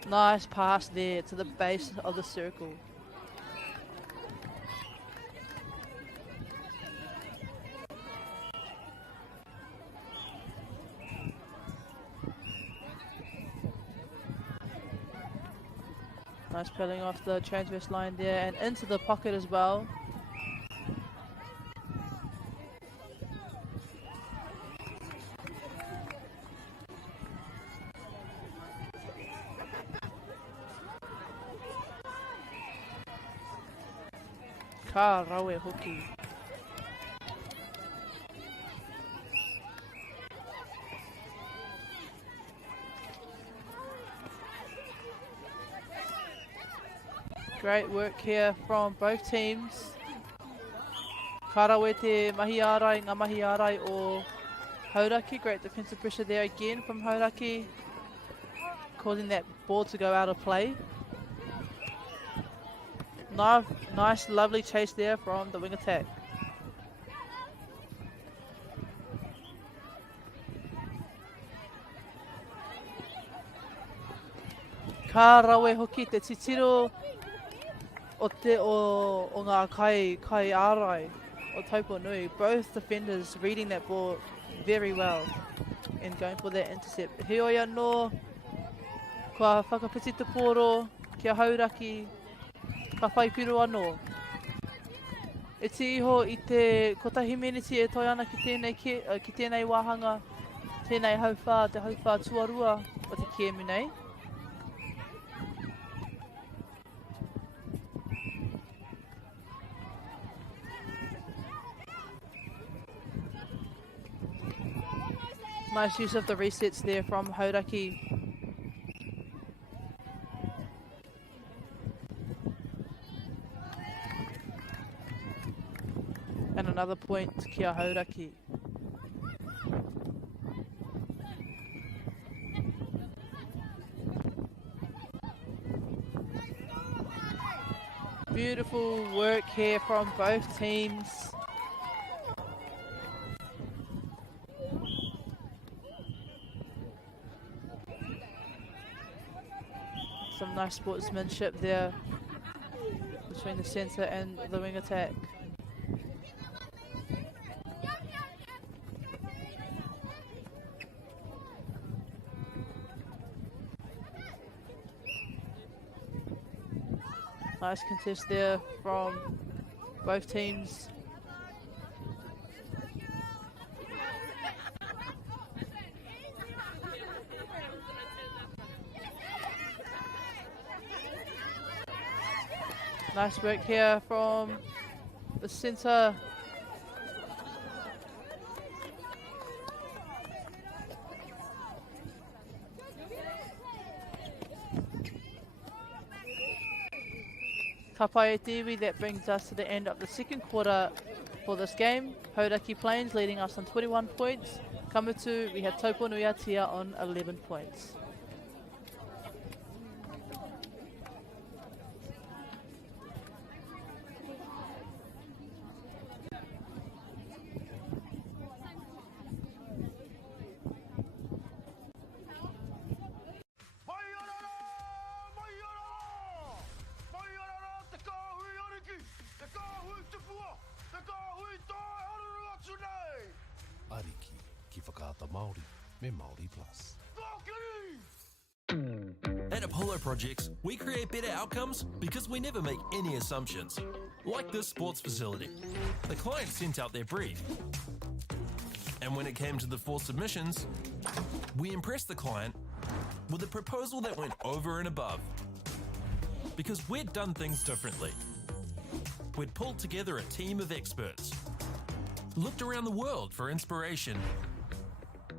Nice pass there to the base of the circle. Nice peeling off the transverse line there and into the pocket as well. Ka rawe hoki. Great work here from both teams. Ka rawe te mahiarai, ngā mahiarai o Hauraki. Great defensive pressure there again from Hauraki, causing that ball to go out of play. Nice, lovely chase there from the wing attack. Ka rawe hoki te titiro o ngā kai arai o Topo Nui. Both defenders reading that ball very well and going for that intercept. Heoi anō, kua whakapiti te poro, kia Hauraki, ka whai piru anō. E te iho i te kotahi miniti e toi ana ki tēnei wāhanga, tēnei hauwhā, te hauwhā tuarua o te kiemu nei. Nice use of the resets there from Hauraki. And another point, kia Hauraki. Beautiful work here from both teams. Some nice sportsmanship there between the centre and the wing attack. Nice contest there from both teams. Nice work here from the centre. Ka pai e te iwi, that brings us to the end of the second quarter for this game. Hauraki Plains leading us on 21 points. Kamutu, we have Topo Nuatia on 11 points. Ariki, ki whakaata Māori, me Māori Plus. At Apollo Projects, we create better outcomes because we never make any assumptions. Like this sports facility. The client sent out their brief. And when it came to the 4 submissions, we impressed the client with a proposal that went over and above. Because we'd done things differently. We'd pulled together a team of experts, looked around the world for inspiration,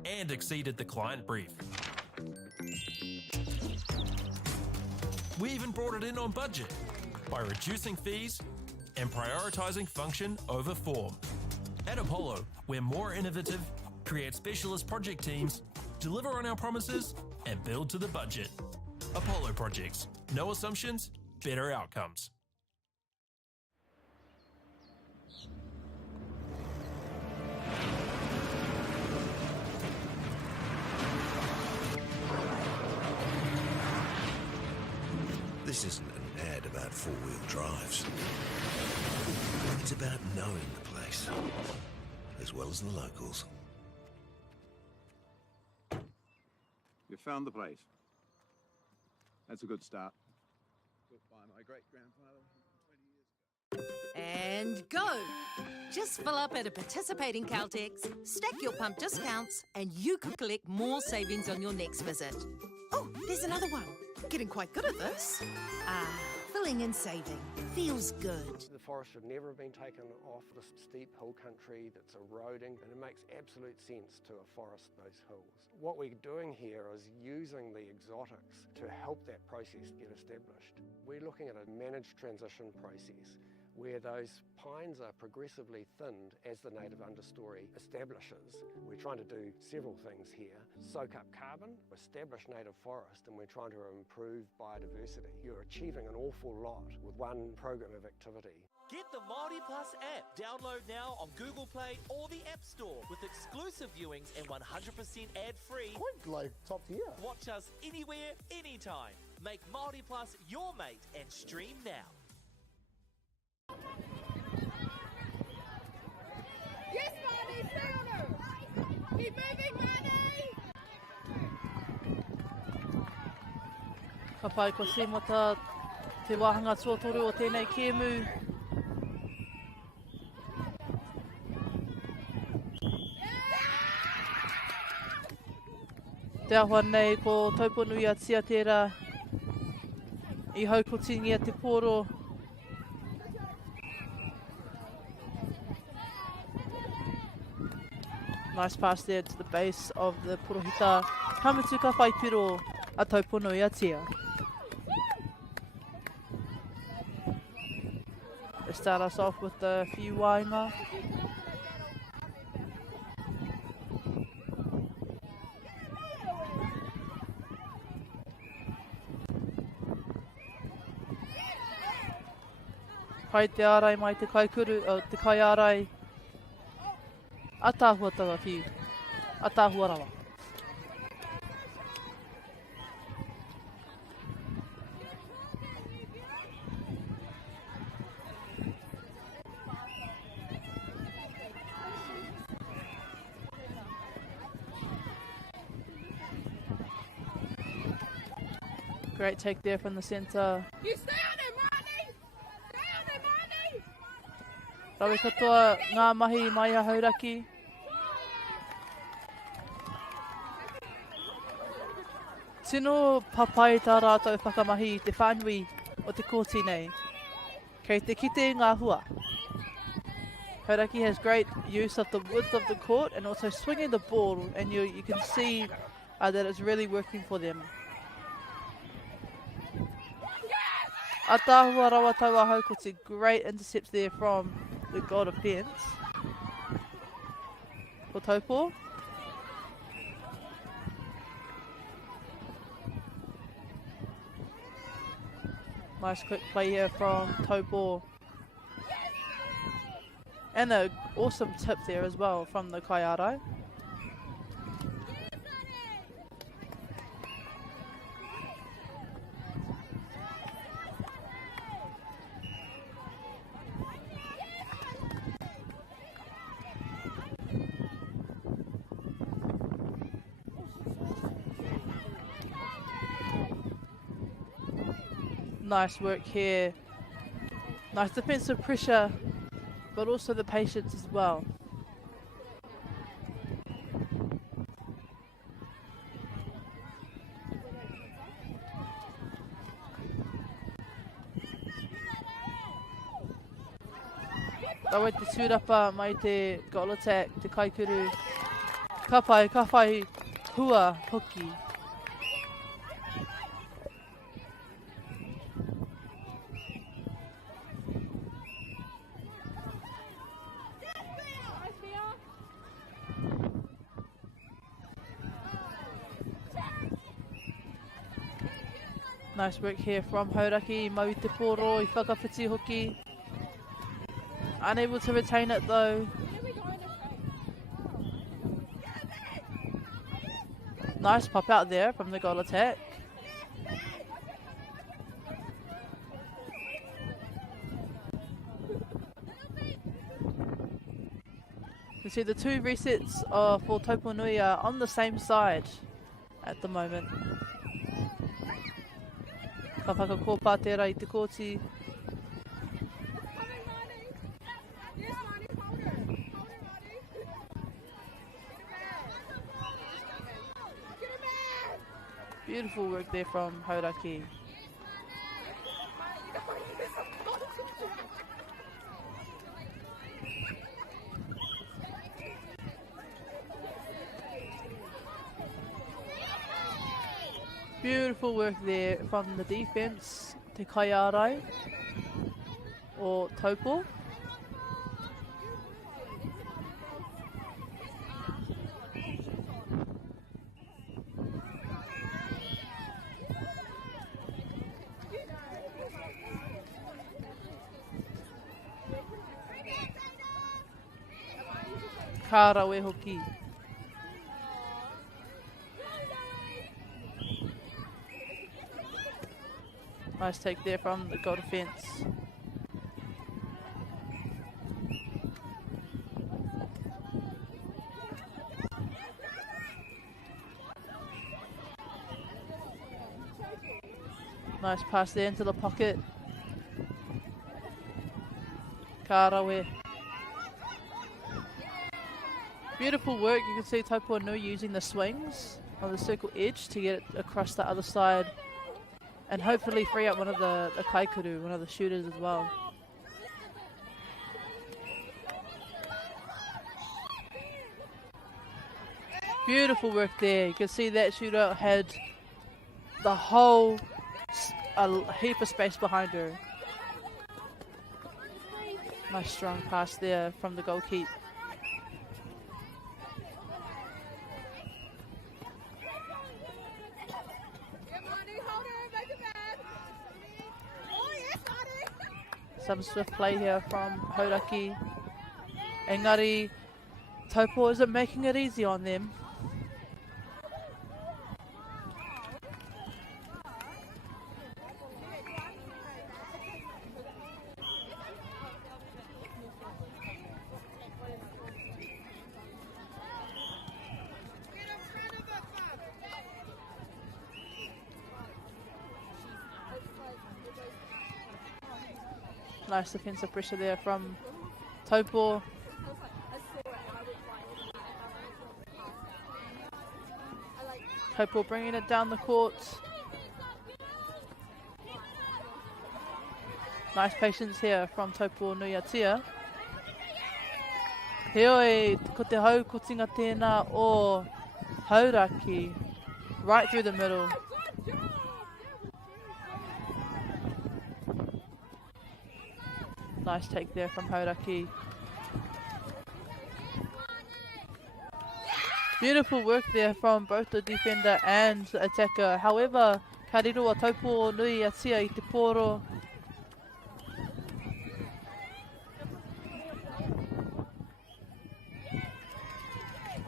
and exceeded the client brief. We even brought it in on budget by reducing fees and prioritising function over form. At Apollo, we're more innovative, create specialist project teams, deliver on our promises, and build to the budget. Apollo Projects. No assumptions, better outcomes. This isn't an ad about four-wheel drives. It's about knowing the place, as well as the locals. You found the place. That's a good start. Built by my great-grandfather 20 years ago. And go! Just fill up at a participating Caltex, stack your pump discounts, and you could collect more savings on your next visit. Oh, there's another one. Getting quite good at this. Filling and saving. Feels good. The forest should never have been taken off this steep hill country that's eroding, and it makes absolute sense to afforest those hills. What we're doing here is using the exotics to help that process get established. We're looking at a managed transition process where those pines are progressively thinned as the native understory establishes. We're trying to do several things here. Soak up carbon, establish native forest, and we're trying to improve biodiversity. You're achieving an awful lot with one program of activity. Get the Māori Plus app. Download now on Google Play or the App Store with exclusive viewings and 100% ad-free. Quite like top tier. Watch us anywhere, anytime. Make Māori Plus your mate and stream now. Yes, Marty, stay on her. Keep moving, Marty. Ka pai ko Simata, te wāhanga tuatoru o tēnei kēmu. Te ahua nei ko Topo Nuatia tērā. I hau ko tingia te poro. Nice pass there to the base of the Purohita. Kamutu ka whai piro a Topo Nuatia. They start us off with a few wainga. Pai te ārai mai te kaikuru, te kai ārai. Atahua tawa whiu. Atahua rawa. Great take there from the centre. You stay on it, Marty. Stay on it, Marty. Rawe katoa ngā mahi mai a hauraki. Tino papai tā rātou whakamahi I te whānui o te kōti nei. Kei te kite ngā hua. Hauraki has great use of the width of the court and also swinging the ball, and you can see that it's really working for them. Atahua rawa taua hau ko te great intercepts there from the god of fence. Ko Topo. Nice quick play here from Topo. And an awesome tip there as well from the Kaiarai. Nice work here. Nice defensive pressure, but also the patience as well. Tawa te tūrapa mai te goal attack, te kaikuru. Ka whai hua hoki. Nice work here from Hauraki, mau I te poro, I whakawhiti hoki. Unable to retain it though. Nice pop out there from the goal attack. You can see the two resets for Topo Nui are on the same side at the moment. Ka whakakōpā tērā I te kōti. Beautiful work there from Hauraki. Beautiful work there from the defense, Te Kaiarai or Topo. Kārawe hoki. Nice take there from the goal defence. Nice pass there into the pocket. Kārawe. Beautiful work. You can see Topo Nui using the swings on the circle edge to get it across the other side and hopefully free up one of the kaikuru, one of the shooters as well. Beautiful work there. You can see that shooter had the whole a heap of space behind her. Nice strong pass there from the goalkeeper. Some swift play here from Hauraki. Engari, Topo isn't making it easy on them. Nice defensive pressure there from Topo. Topo bringing it down the court. Nice patience here from Topo Nuatia. Heoi, ko te hau kutinga tēnā o Hauraki. Right through the middle. Nice take there from Hauraki. Beautiful work there from both the defender and the attacker. However, ka riro a Topo Nuatia I te poro.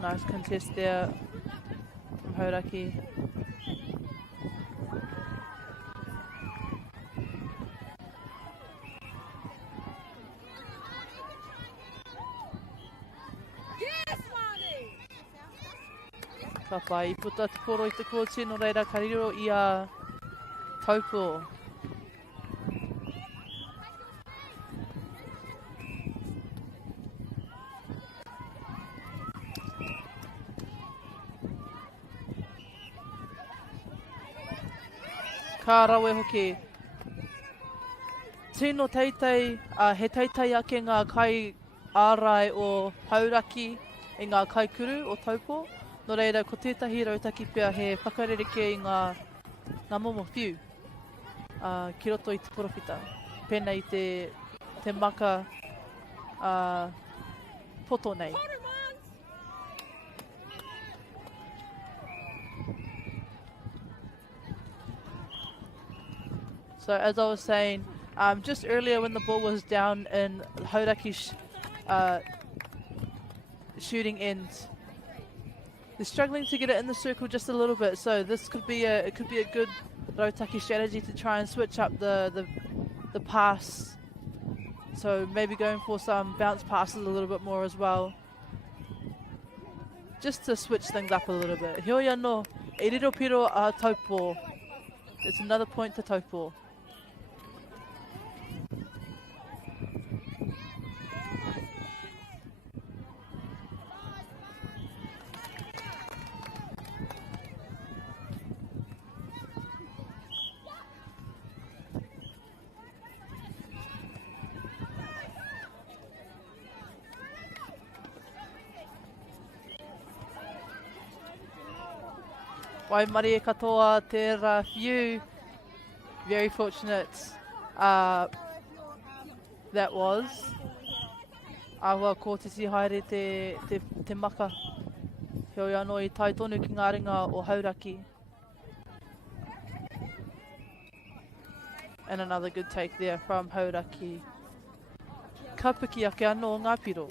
Nice contest there from Hauraki. Ka pai puta te poro I te kōti, no reira ka riro I a Topo. Ka rawe hoki. Tino teitei, he teitei ake ngā kai ārai o Hauraki I ngā kaikuru o Topo. No reira, ko tētahi rautaki pia he whakarereke I ngā momo whiu ki roto I te porowhita. Pēnei te maka poto nei. So as I was saying, just earlier when the ball was down in Hauraki shooting end, they're struggling to get it in the circle just a little bit. So this could be a good Rautaki strategy to try and switch up the pass. So maybe going for some bounce passes a little bit more as well, just to switch things up a little bit. Hioia no e riro piro a Topo. It's another point to Topo. Wai mari e katoa te few. Very fortunate that was. Ahua ko te si haere te maka. Heoi anō i tai tonu ki ngā ringa o Hauraki. And another good take there from Hauraki. Ka piki ake anō ngā piro.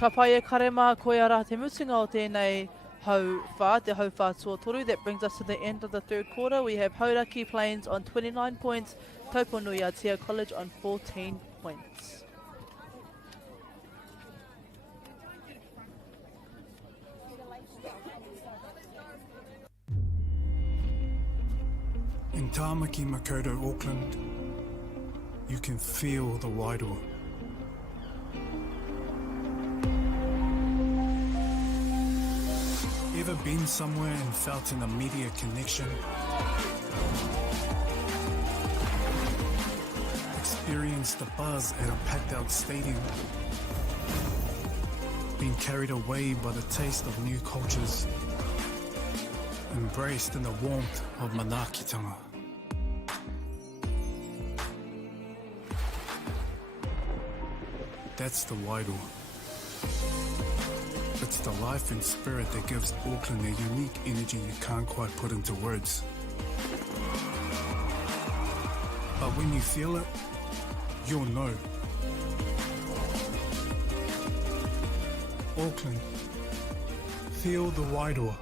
Ka pai e karema koe ara te mutunga o tēnei hau whā, te hau whā tuatoru. That brings us to the end of the third quarter. We have Hauraki Plains on 29 points, Topo Nuatia College on 14 points. In Tāmaki Makaurau, Auckland, you can feel the wairoa. Ever been somewhere and felt an immediate connection? Experienced the buzz at a packed out stadium? Been carried away by the taste of new cultures? Embraced in the warmth of manaakitanga? That's the wairoa. It's the life and spirit that gives Auckland a unique energy you can't quite put into words. But when you feel it, you'll know. Auckland, feel the wairoa.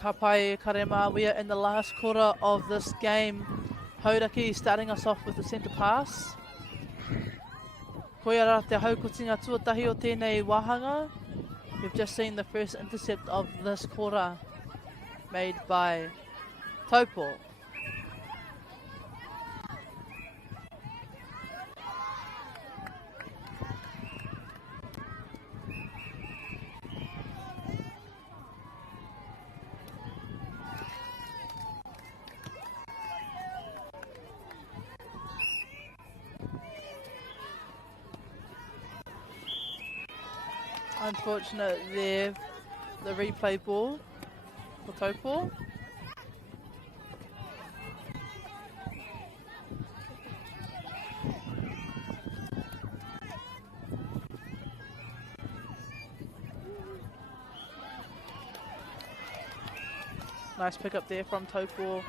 Ka pai karema, we are in the last quarter of this game. Hauraki starting us off with the centre pass. Koe ara te haukotinga tuatahi o tēnei wahanga. We've just seen the first intercept of this quarter made by Topo. Unfortunate there, the replay ball for Topo. Nice pick up there from Topo.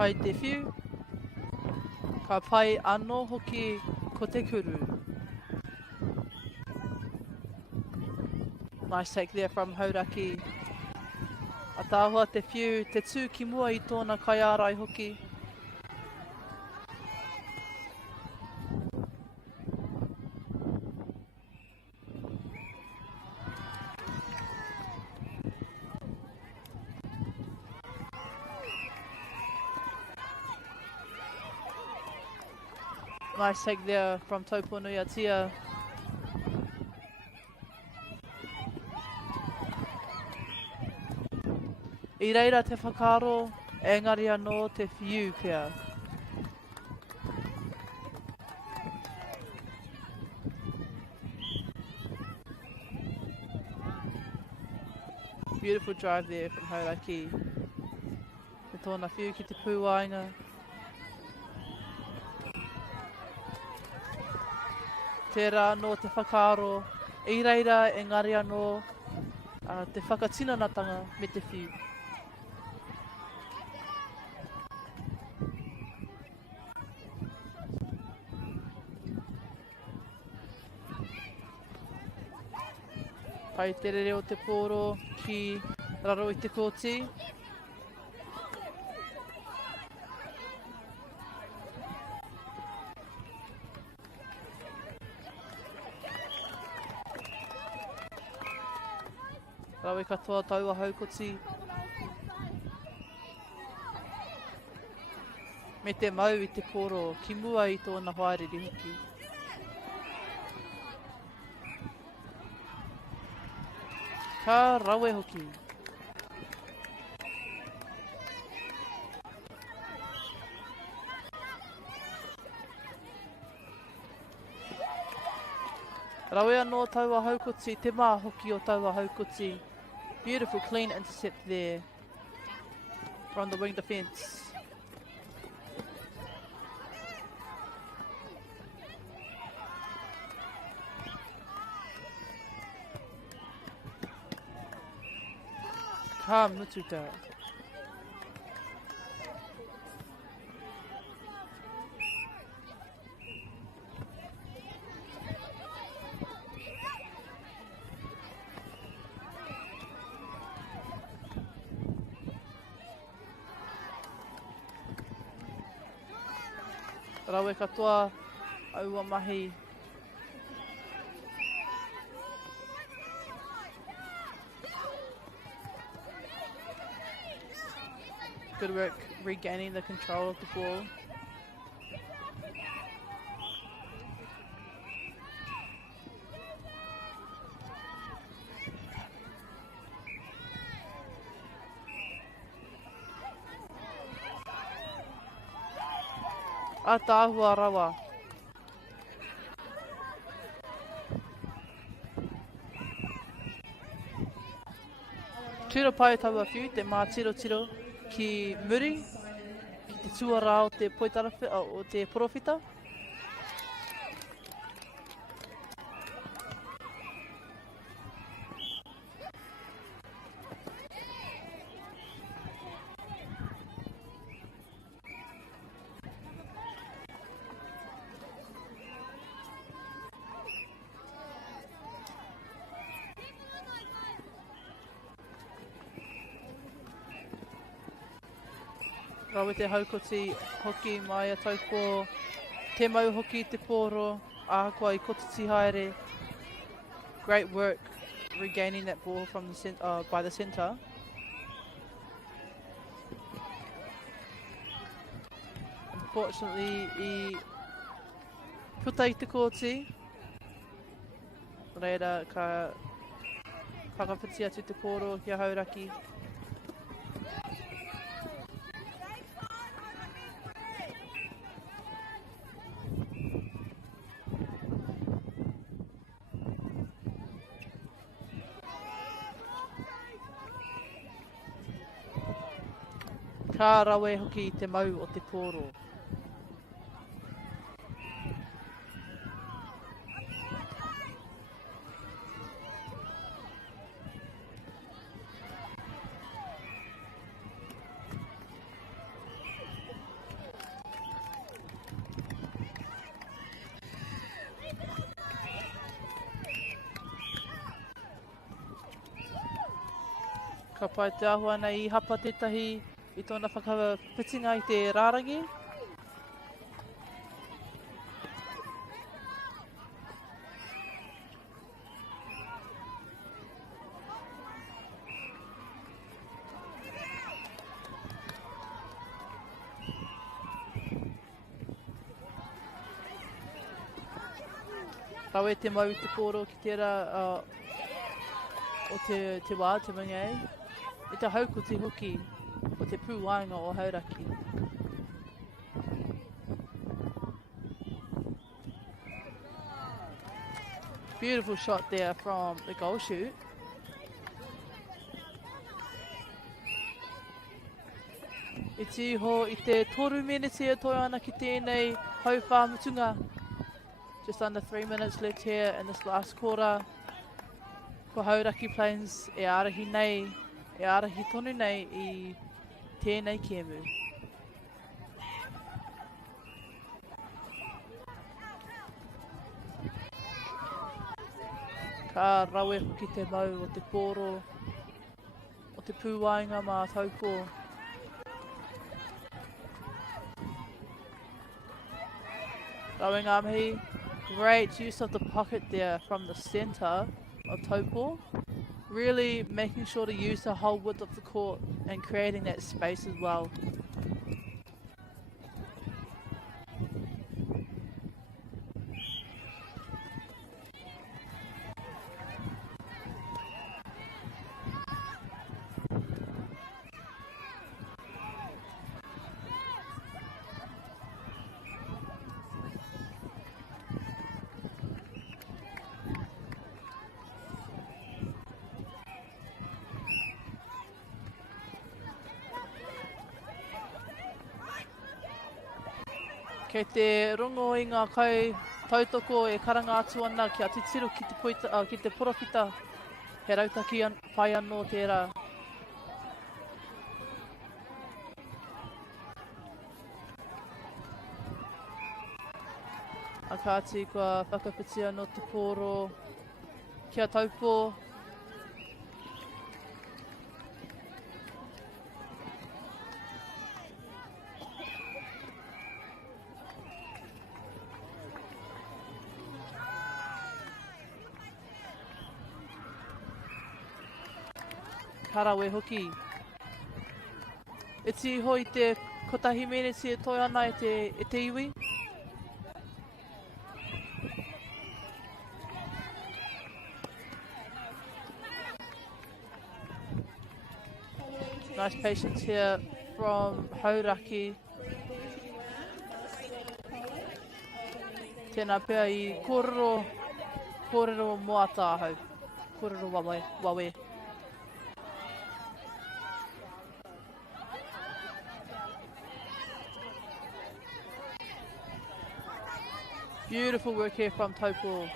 Pai te whiu, ka pai anō hoki ko te kuru. Nice take there from Hauraki. A tāhua te whiu, te tū ki mua i tōna kaiārai hoki. Nice take there from Topo Nuatia. I reira te whakaro, engari anō te whiu pia. Beautiful drive there from Hauraki. Te tōna whiu ki te pūwainga. Tērā anō te whakaro, i reira engari anō te whakatinanatanga me te whiu. Pai te rere o te pōro ki raro i te kōti. Rawe katoa taua haukoti. Me te mau i te pōro ki mua i tōna haerere hoki. Ka rawe hoki. Rawe anō taua haukoti, te mā hoki o taua haukoti. Beautiful clean intercept there from the wing defence. Ka mututa. Rawe katoa, aua mahi. Good work regaining the control of the ball. Atahua rawa. Tira pai taua whiu, te mā tiro tiro ki muri, ki te tuara o te poitara o te porofita. Rawe te haukoti hoki mai a taupō, te mau hoki te pōro, āhakua I kotiti haere. Great work regaining that ball from the by the centre. Unfortunately, I puta I te kōti. Reira ka whakawhiti atu te pōro ki a Hauraki. Ka rawe hoki I te mau o te pōro. Ka pai te ahua nei I hapa tētahi I tōna whakawhitinga I te rārangi. Rawe te mau te pōro ki tērā o te wā, te mangei. I te hauko te hoki o te pūwainga o Hauraki. Beautiful shot there from the goal shoot. I tiho I te 3 minutes e toi ana ki tēnei hauwhāmutunga. Just under 3 minutes left here in this last quarter. Ko Hauraki Plains e arahi nei, e arahi tonu nei I tēnei kēmu. Ka rawe hoki te mau o te pōro, o te pūwainga mā Topo. Rawe ngā mihi, great use of the pocket there from the centre of Topo. Really making sure to use the whole width of the court and creating that space as well. Kei te rongo I ngā kai tautoko e karanga atu ana ki a titiru ki ki te porofita. He rautaki pai anō tērā. Akāti kua whakawhitia no te pōro kia Topo. Karawe hoki. E tiho I te kotahi minutes e toi ana e te iwi. Nice patience here from Hauraki. Tēnā pēr I kōrero mo Otahu. Kōrero wawe. Beautiful work here from Topo.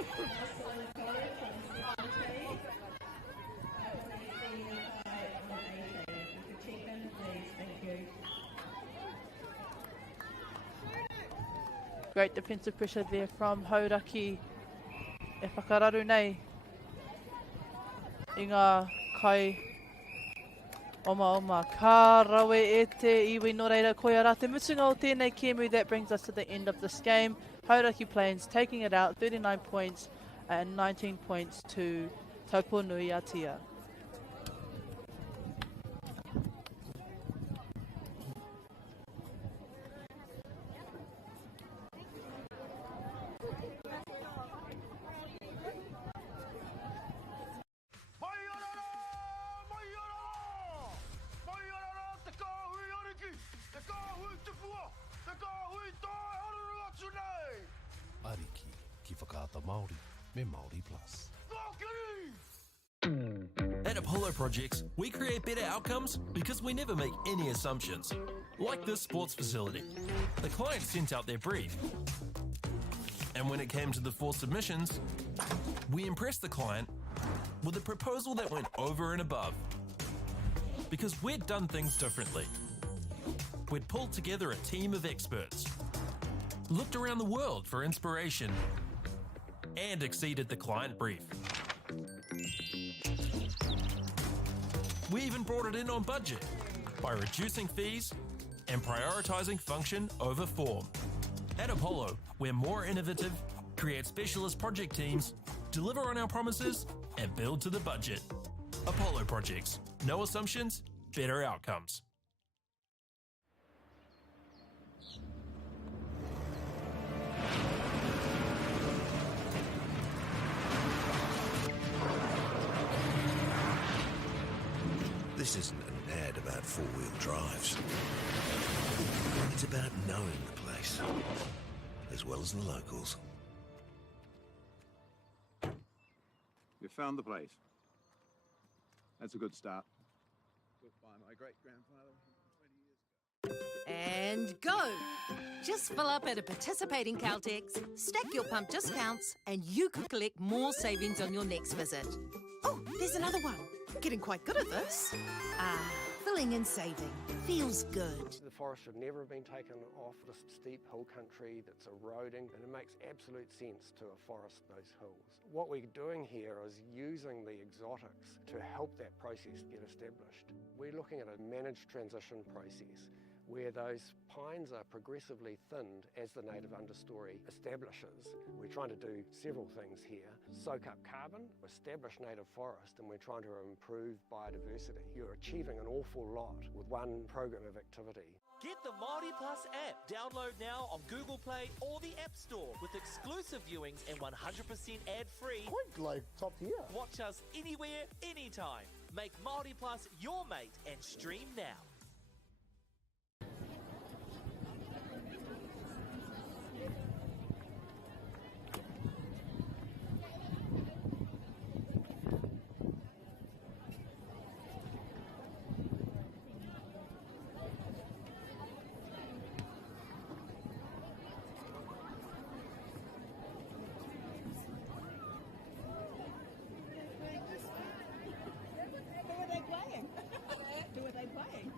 Great defensive pressure there from Hauraki. E whakararu nei. I ngā kai oma. Ka rawe e te iwi no reira koia rā te mutunga o tēnei kēmu. That brings us to the end of this game. Hauraki Plains taking it out, 39 points and 19 points to Topo Nuatia. Ariki ki whakaata Māori me Māori Plus. At Apollo Projects, we create better outcomes because we never make any assumptions. Like this sports facility. The client sent out their brief. And when it came to the 4 submissions, we impressed the client with a proposal that went over and above. Because we'd done things differently. We'd pulled together a team of experts, looked around the world for inspiration, and exceeded the client brief. We even brought it in on budget by reducing fees and prioritizing function over form. At Apollo, we're more innovative, create specialist project teams, deliver on our promises, and build to the budget. Apollo Projects. No assumptions, better outcomes. This isn't an ad about four-wheel drives. It's about knowing the place, as well as the locals. You found the place. That's a good start. Built by my great-grandfather 20 years ago. And go! Just fill up at a participating Caltex, stack your pump discounts, and you could collect more savings on your next visit. Oh, there's another one. Getting quite good at this. Filling and saving. Feels good. The forest should never have been taken off this steep hill country that's eroding, and it makes absolute sense to afforest those hills. What we're doing here is using the exotics to help that process get established. We're looking at a managed transition process where those pines are progressively thinned as the native understory establishes. We're trying to do several things here. Soak up carbon, establish native forest, and we're trying to improve biodiversity. You're achieving an awful lot with one program of activity. Get the Māori Plus app. Download now on Google Play or the App Store with exclusive viewings and 100% ad-free. Quite like top tier. Watch us anywhere, anytime. Make Māori Plus your mate and stream now. Who are they playing?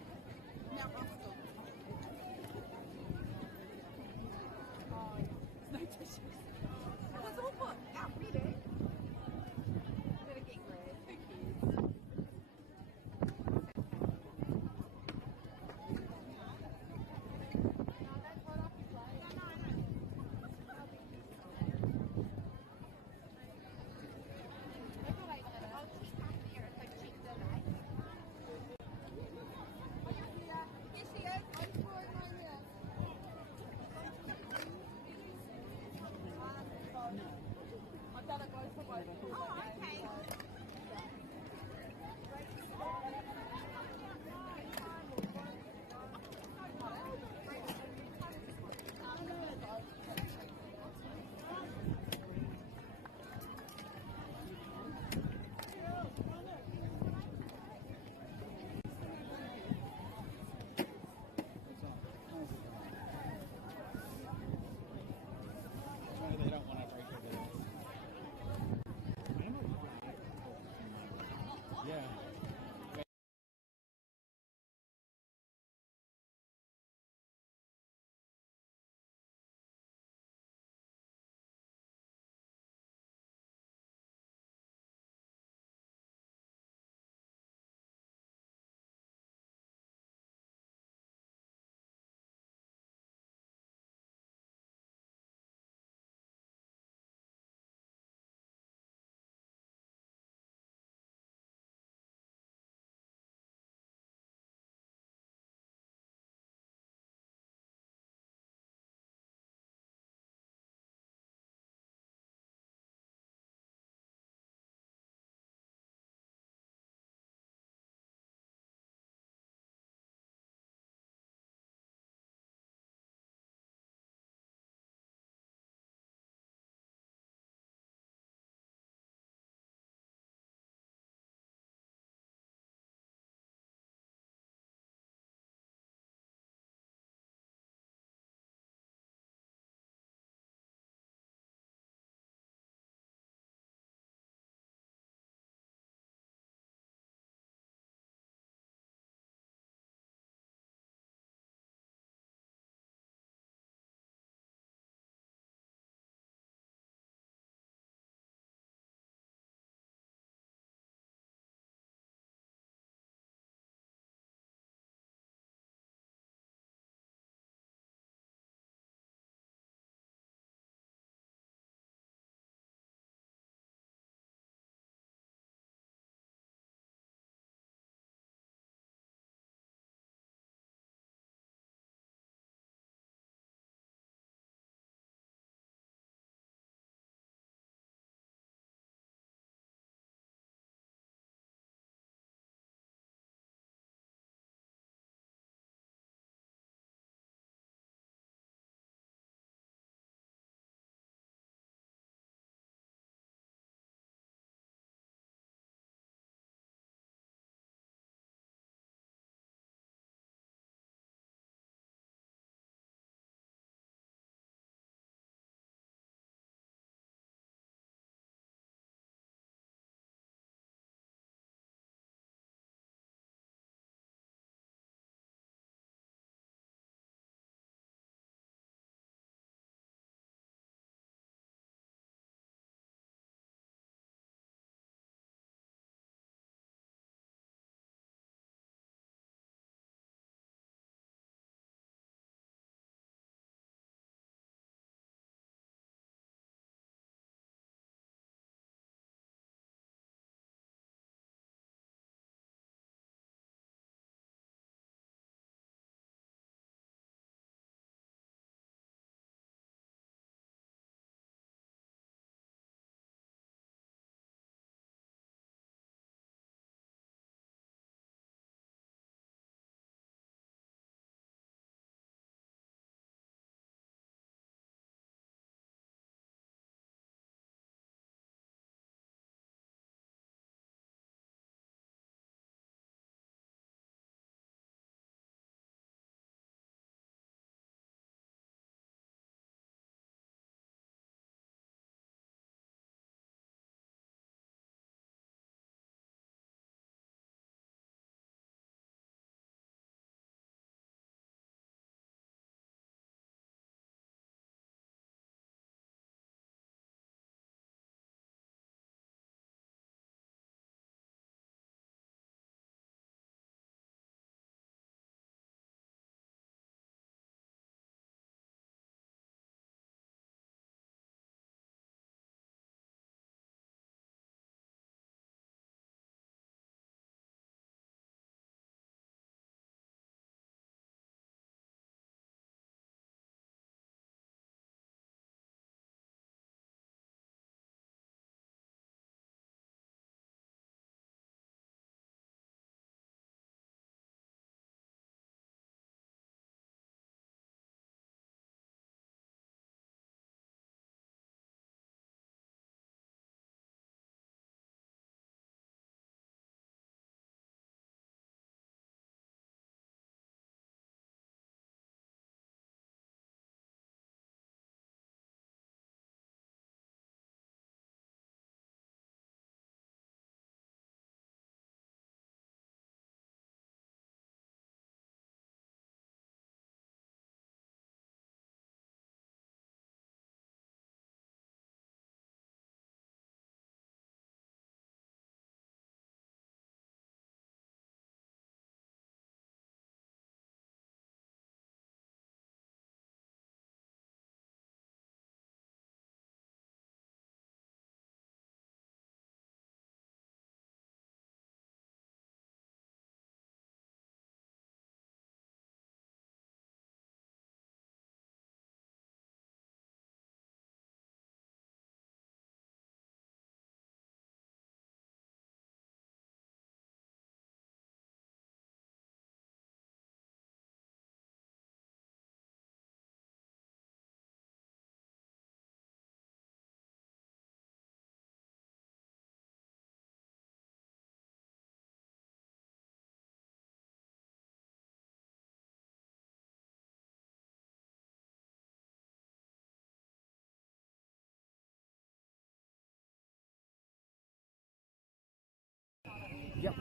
Yep.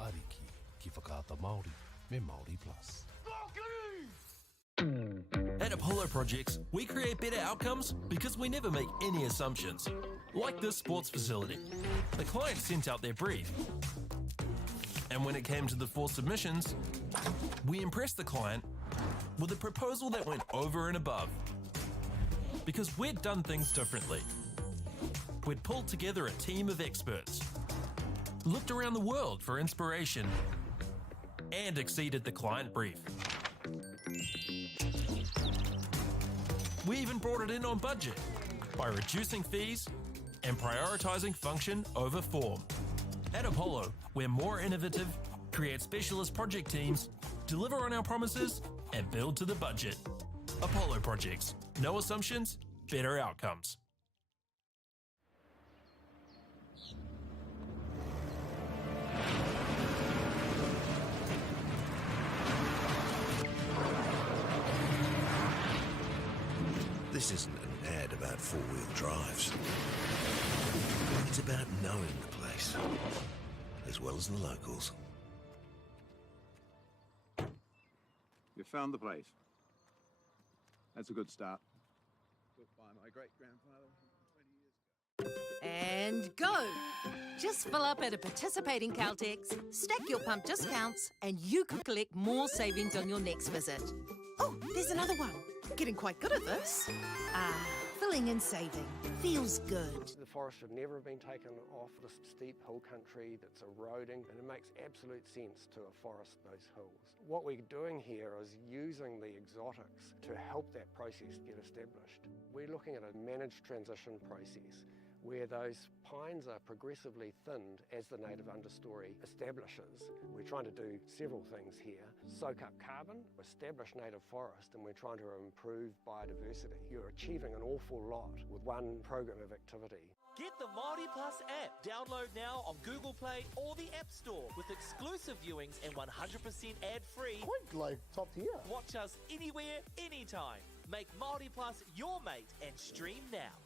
Ariki ki whakaata Māori me Māori Plus. At Apollo Projects, we create better outcomes because we never make any assumptions. Like this sports facility. The client sent out their brief. And when it came to the 4 submissions, we impressed the client with a proposal that went over and above. Because we'd done things differently. We'd pulled together a team of experts, looked around the world for inspiration, and exceeded the client brief. We even brought it in on budget by reducing fees and prioritising function over form. At Apollo, we're more innovative, create specialist project teams, deliver on our promises, and build to the budget. Apollo Projects. No assumptions, better outcomes. This isn't an ad about four-wheel drives. It's about knowing the place, as well as the locals. You found the place. That's a good start. Built by my great-grandfather 20 years ago. And go! Just fill up at a participating Caltex, stack your pump discounts, and you could collect more savings on your next visit. Oh, there's another one. Getting quite good at this. Filling and saving. Feels good. The forest should never have been taken off the steep hill country that's eroding, and it makes absolute sense to afforest those hills. What we're doing here is using the exotics to help that process get established. We're looking at a managed transition process where those pines are progressively thinned as the native understory establishes. We're trying to do several things here. Soak up carbon, establish native forest, and we're trying to improve biodiversity. You're achieving an awful lot with one program of activity. Get the Māori Plus app. Download now on Google Play or the App Store with exclusive viewings and 100% ad-free. Quite like top tier. Watch us anywhere, anytime. Make Māori Plus your mate and stream now.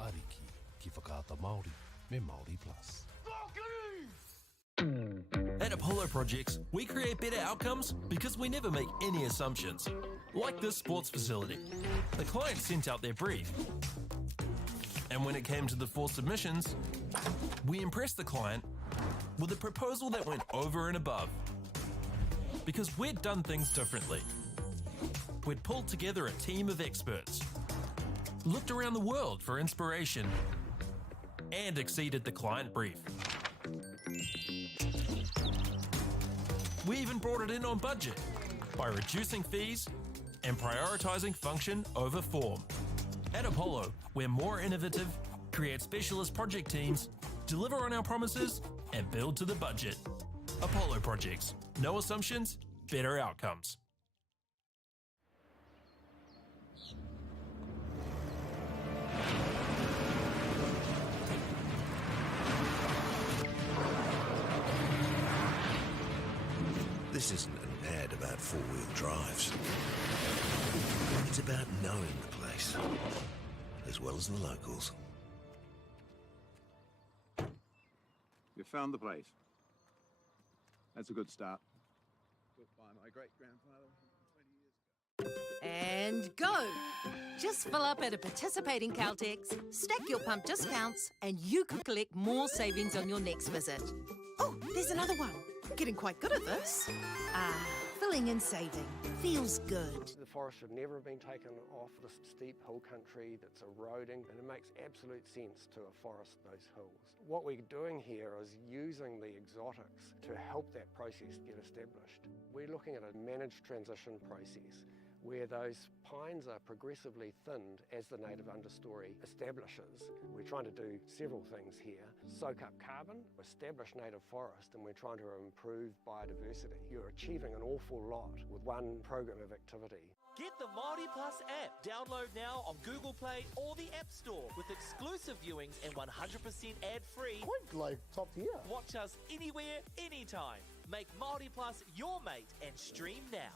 Ariki ki whakaata Māori me Māori Plus. At Apollo Projects, we create better outcomes because we never make any assumptions. Like this sports facility. The client sent out their brief. And when it came to the 4 submissions, we impressed the client with a proposal that went over and above. Because we'd done things differently. We'd pulled together a team of experts, looked around the world for inspiration, and exceeded the client brief. We even brought it in on budget by reducing fees and prioritising function over form. At Apollo, we're more innovative, create specialist project teams, deliver on our promises, and build to the budget. Apollo Projects. No assumptions, better outcomes. This isn't an ad about four-wheel drives. It's about knowing the place, as well as the locals. You found the place. That's a good start. Built by my great-grandfather 20 years ago. And go! Just fill up at a participating Caltex, stack your pump discounts, and you could collect more savings on your next visit. Oh, there's another one. Getting quite good at this. Filling and saving. Feels good. The forest should never have been taken off the steep hill country that's eroding, and it makes absolute sense to afforest those hills. What we're doing here is using the exotics to help that process get established. We're looking at a managed transition process where those pines are progressively thinned as the native understory establishes. We're trying to do several things here. Soak up carbon, establish native forest, and we're trying to improve biodiversity. You're achieving an awful lot with one program of activity. Get the Māori Plus app. Download now on Google Play or the App Store with exclusive viewings and 100% ad-free. Point like top tier. Watch us anywhere, anytime. Make Māori Plus your mate and stream now.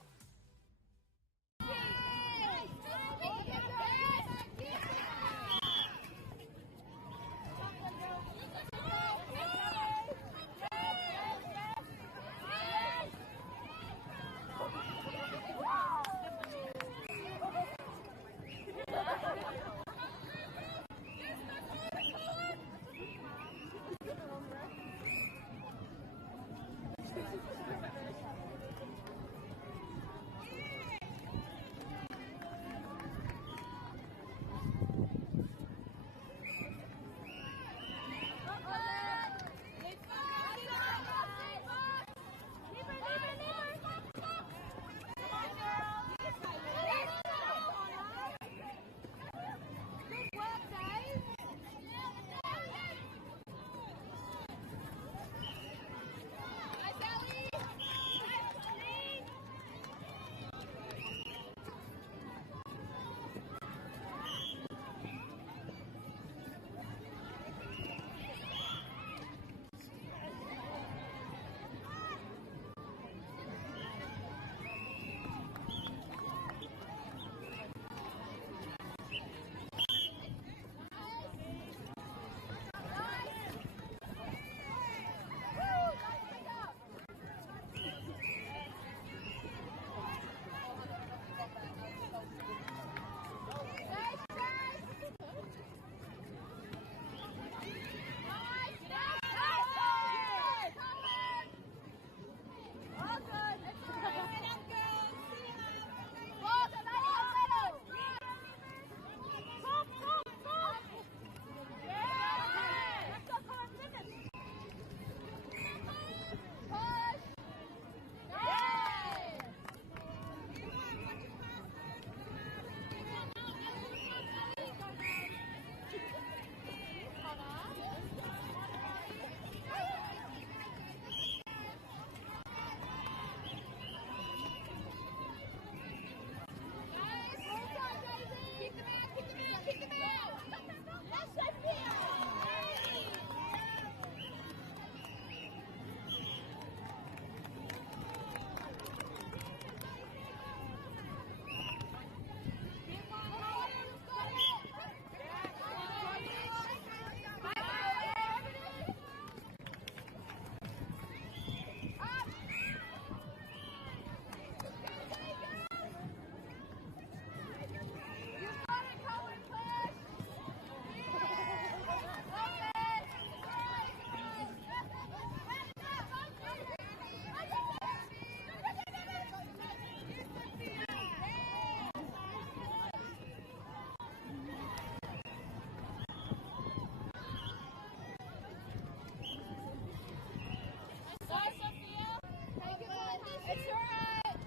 It's alright.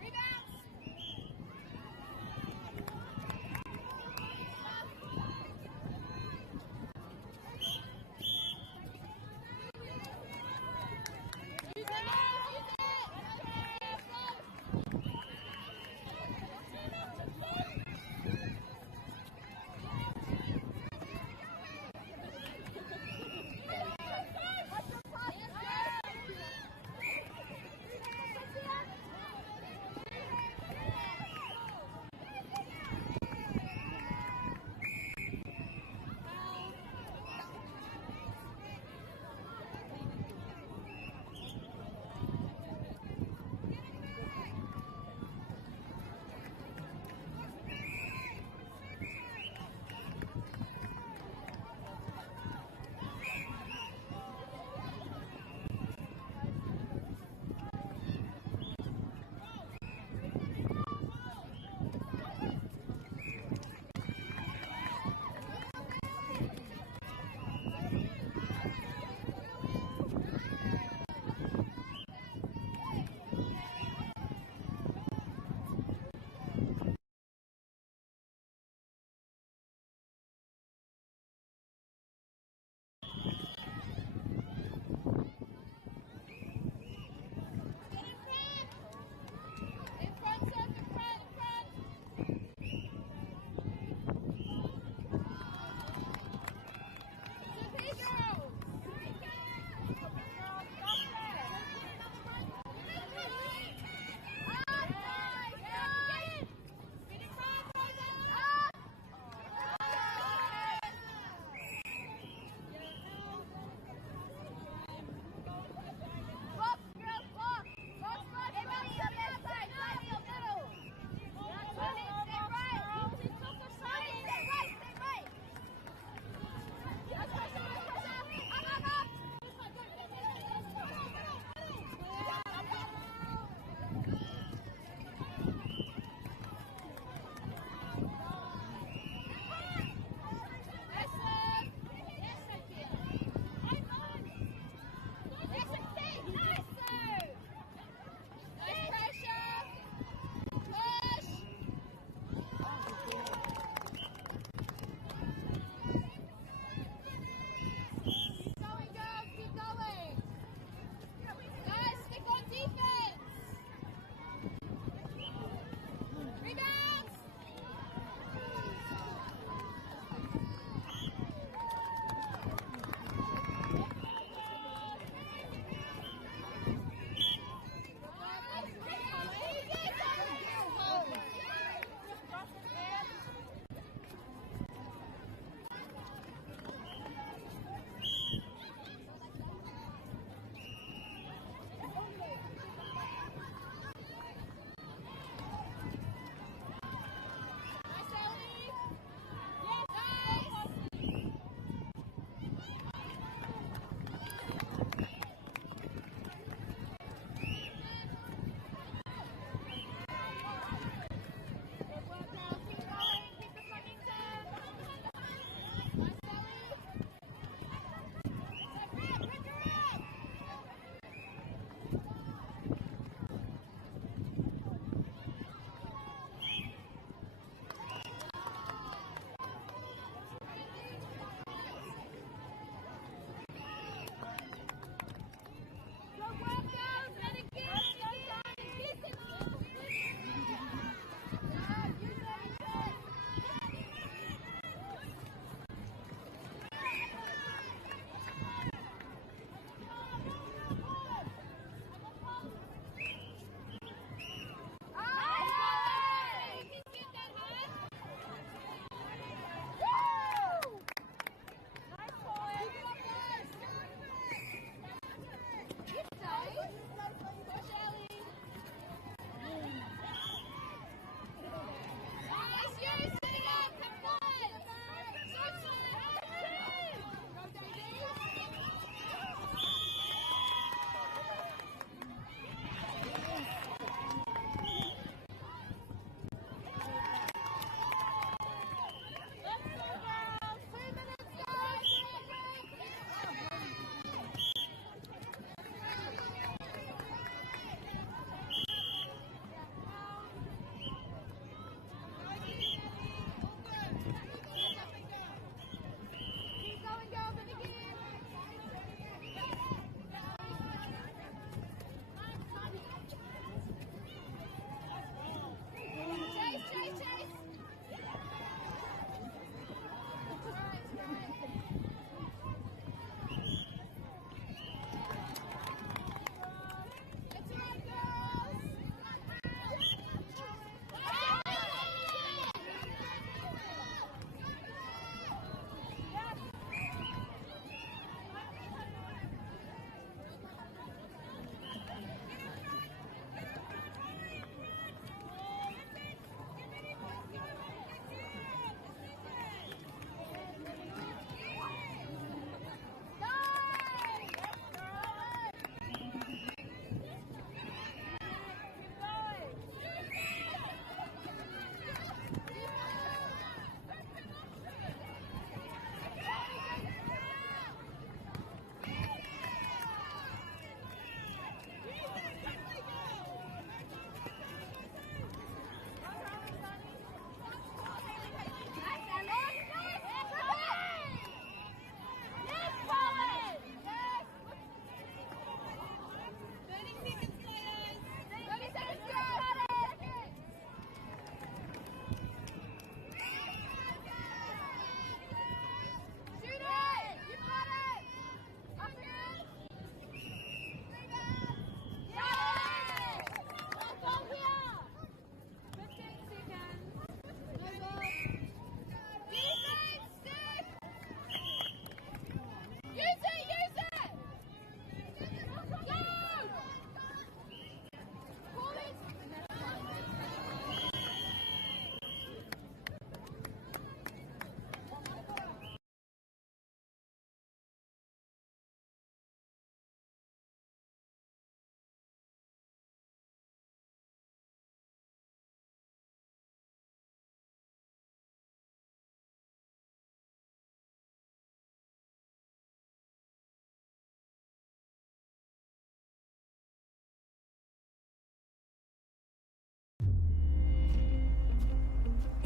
Rebounds. Use it now. Use it.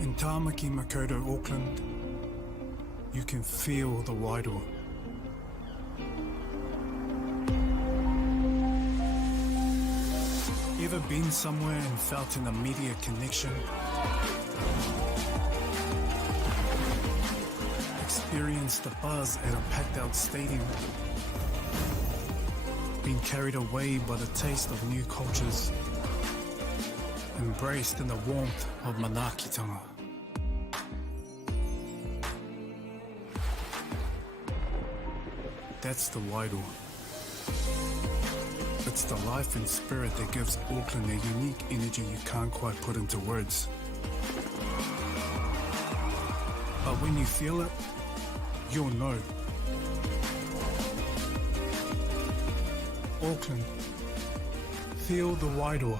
In Tāmaki Makoto, Auckland, you can feel the wairoa. Ever been somewhere and felt an immediate connection? Experienced the buzz at a packed out stadium? Been carried away by the taste of new cultures? Embraced in the warmth of manaakitanga? That's the wairoa. It's the life and spirit that gives Auckland a unique energy you can't quite put into words. But when you feel it, you'll know. Auckland, feel the wairoa.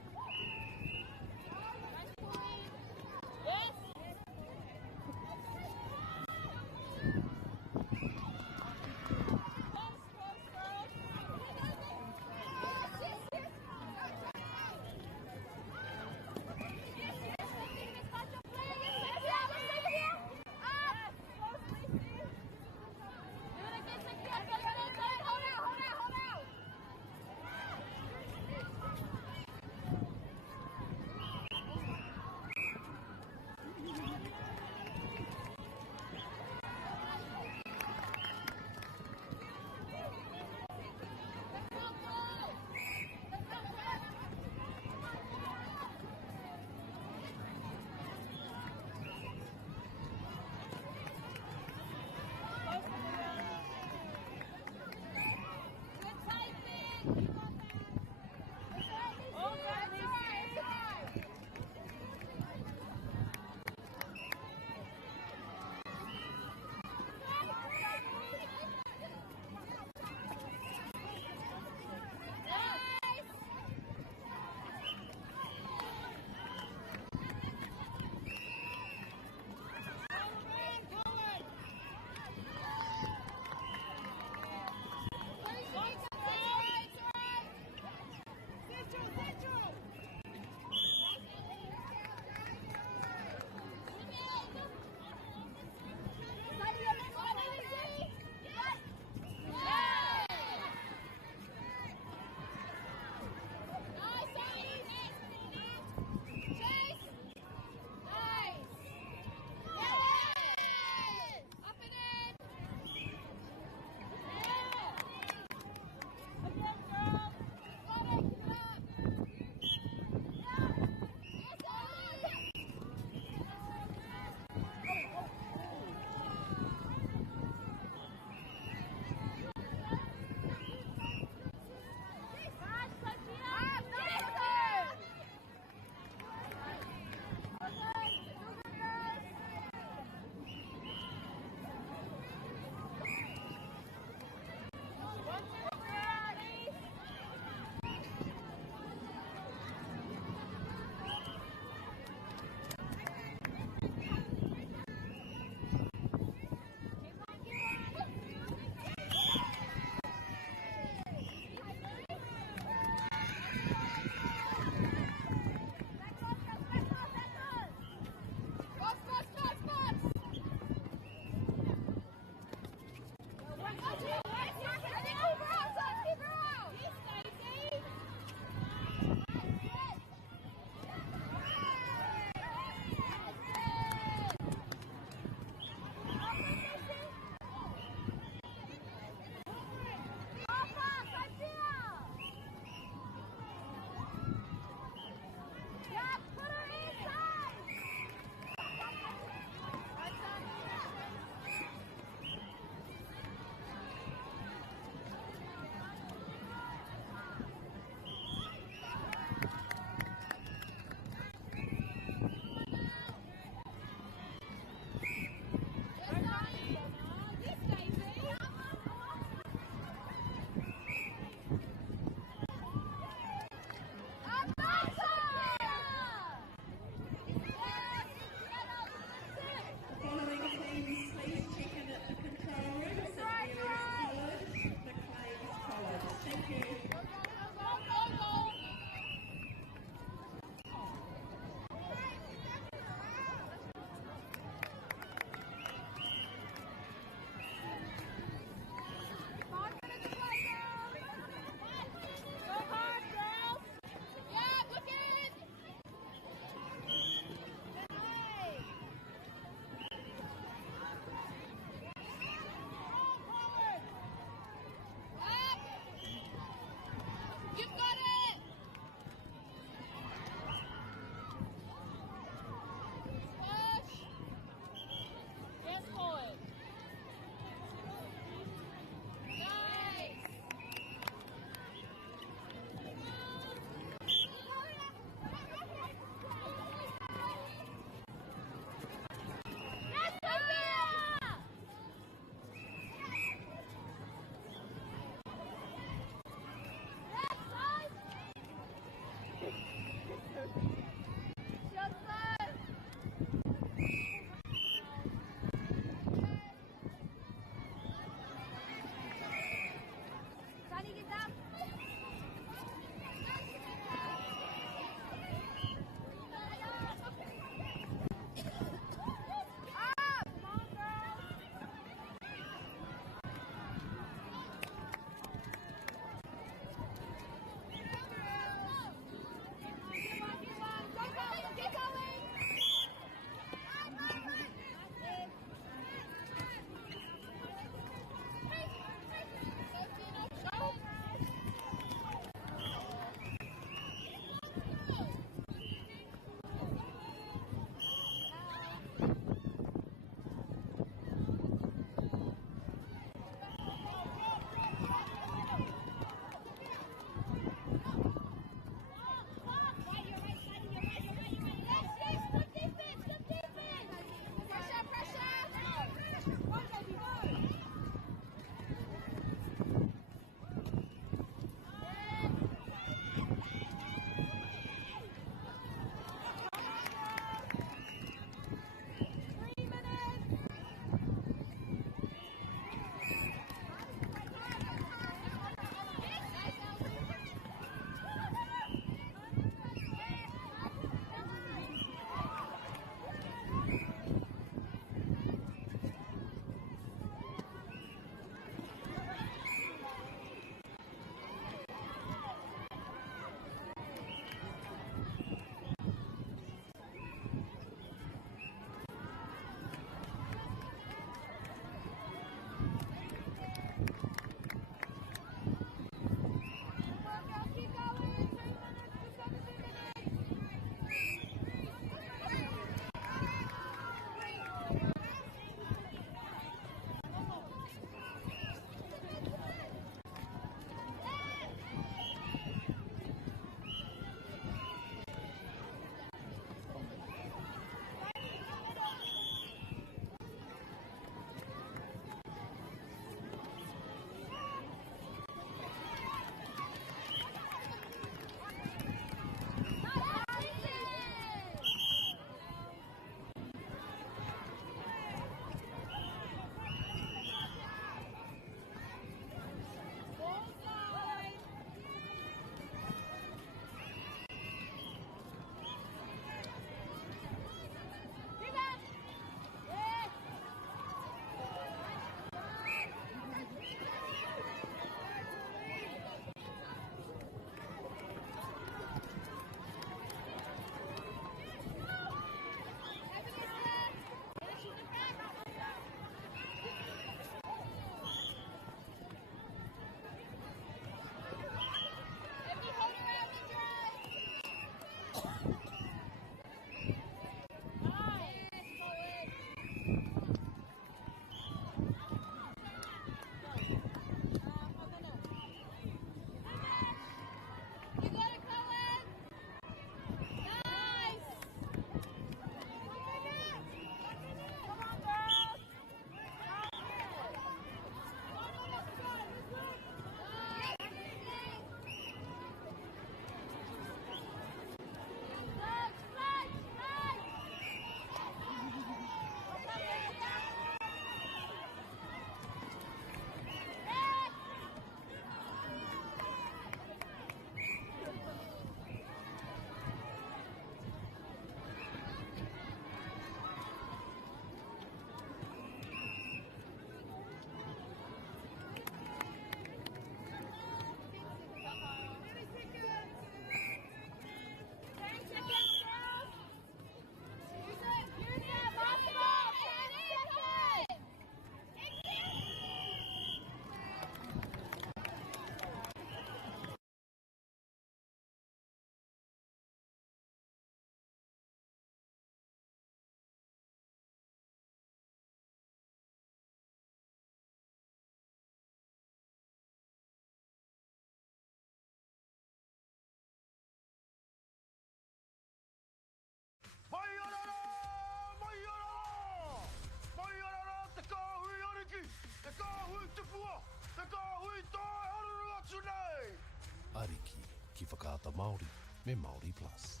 me Māori Plus.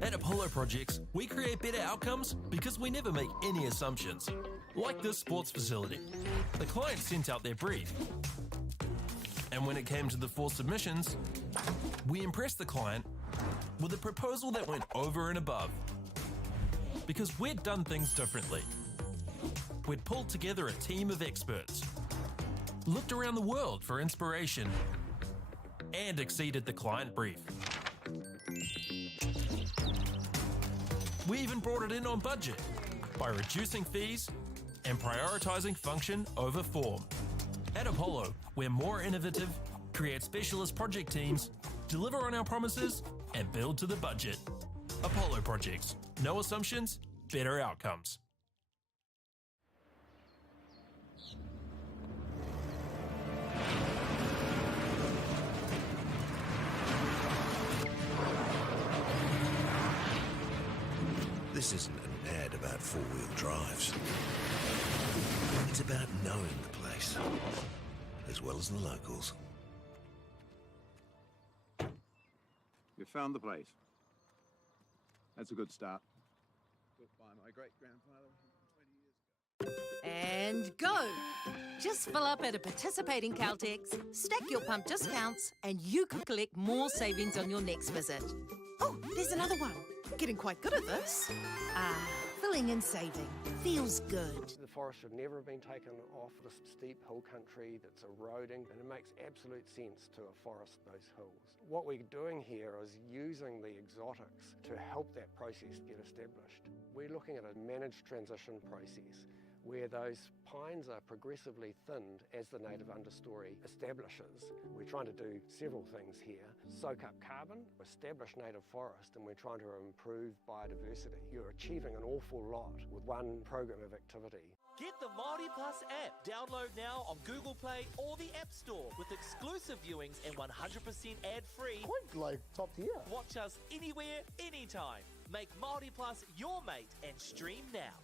At Apollo Projects, we create better outcomes because we never make any assumptions. Like this sports facility. The client sent out their brief. And when it came to the 4 submissions, we impressed the client with a proposal that went over and above. Because we'd done things differently. We'd pulled together a team of experts, looked around the world for inspiration, and exceeded the client brief. We even brought it in on budget by reducing fees and prioritising function over form. At Apollo, we're more innovative, create specialist project teams, deliver on our promises, and build to the budget. Apollo Projects. No assumptions, better outcomes. This isn't an ad about four-wheel drives. It's about knowing the place, as well as the locals. You found the place. That's a good start. Built by my great-grandfather 20 years ago. And go! Just fill up at a participating Caltex, stack your pump discounts, and you could collect more savings on your next visit. Oh, there's another one. Getting quite good at this. Filling and saving. Feels good. The forest should never have been taken off this steep hill country that's eroding, and it makes absolute sense to afforest those hills. What we're doing here is using the exotics to help that process get established. We're looking at a managed transition process where those pines are progressively thinned as the native understory establishes. We're trying to do several things here. Soak up carbon, establish native forest, and we're trying to improve biodiversity. You're achieving an awful lot with one program of activity. Get the Māori Plus app. Download now on Google Play or the App Store with exclusive viewings and 100% ad-free. Quite like top tier. Watch us anywhere, anytime. Make Māori Plus your mate and stream now.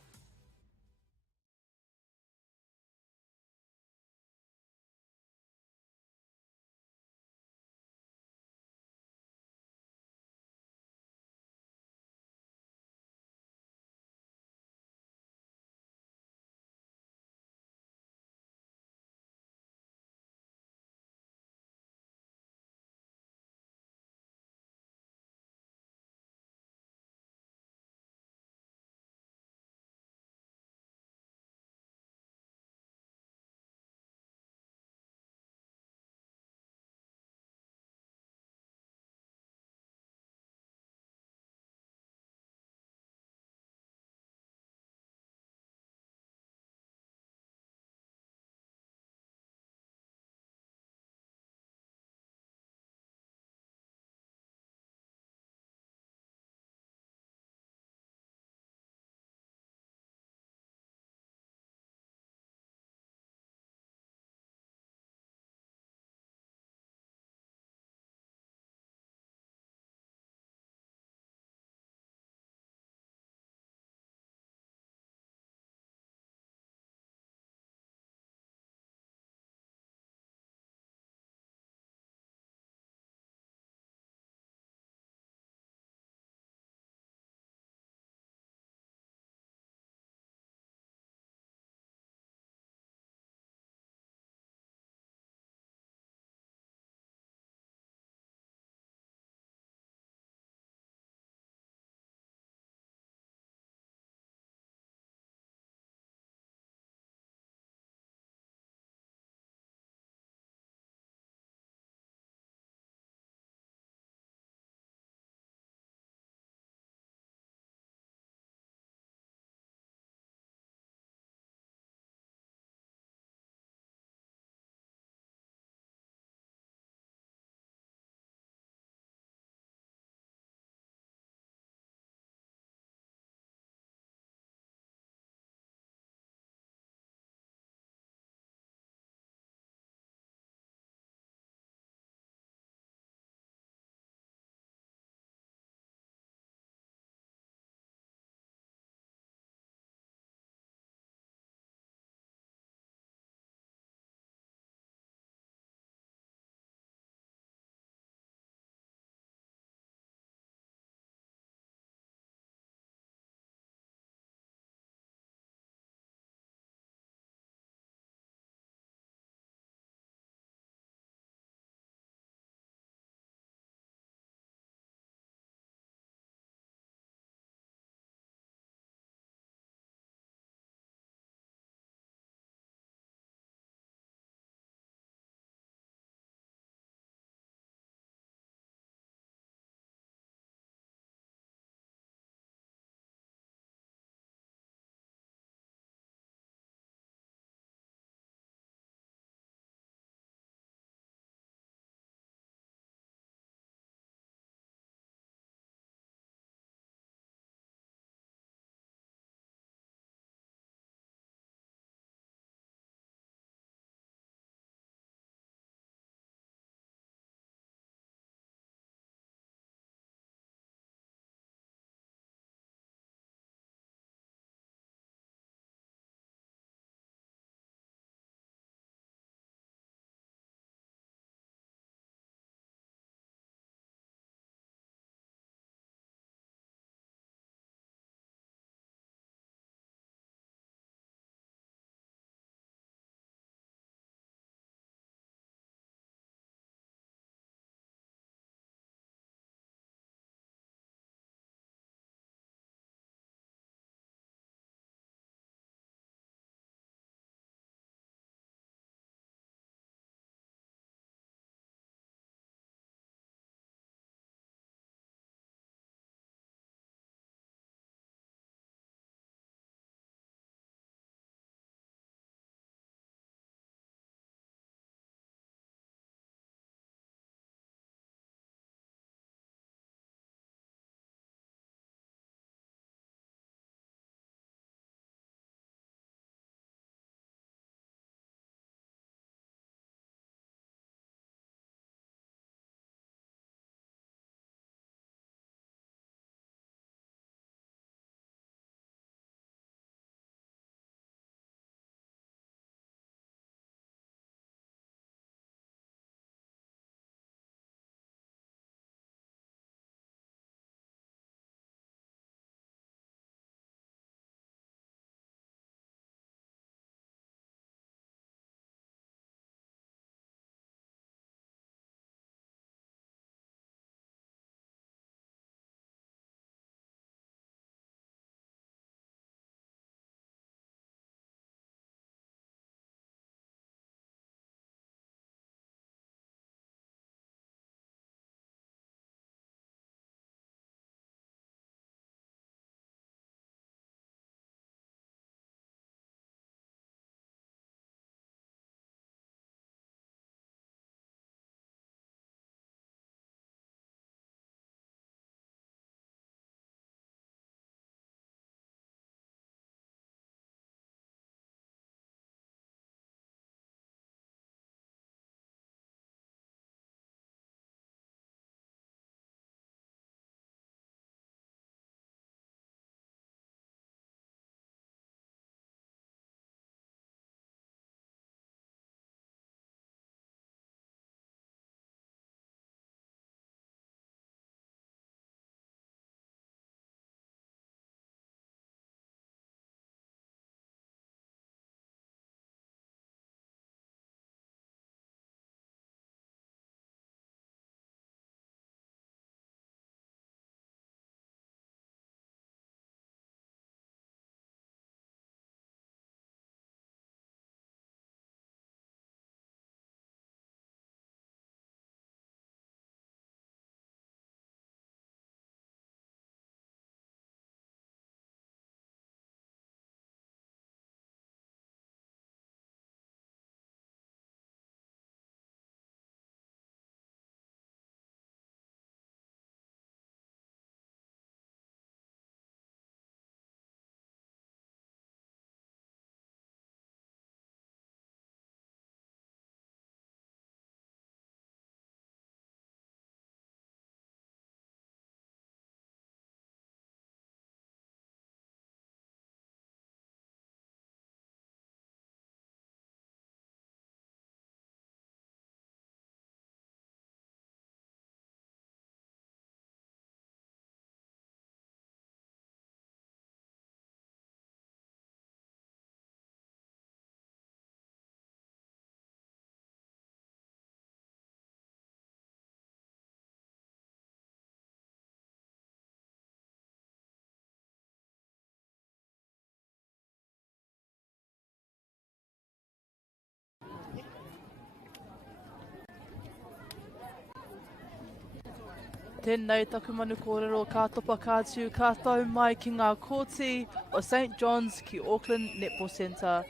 Tēnei taku manu kōrero ka topa kātiu ka tau mai ki ngā kōti o St. John's ki Auckland Netball Centre.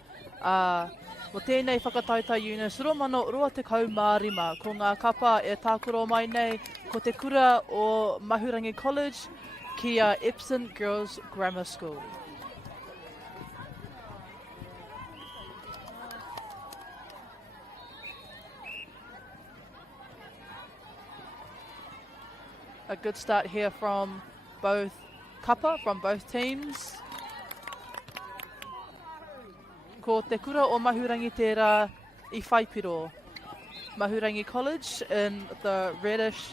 Mo tēnei whakatauta UNISS rua te kau mārima ko ngā kapa e tākuro mai nei ko te kura o Mahurangi College ki a Epsom Girls Grammar School. A good start here from both kapa, from both teams. Ko te kura o Mahurangi tērā I whaipiro. Mahurangi College in the reddish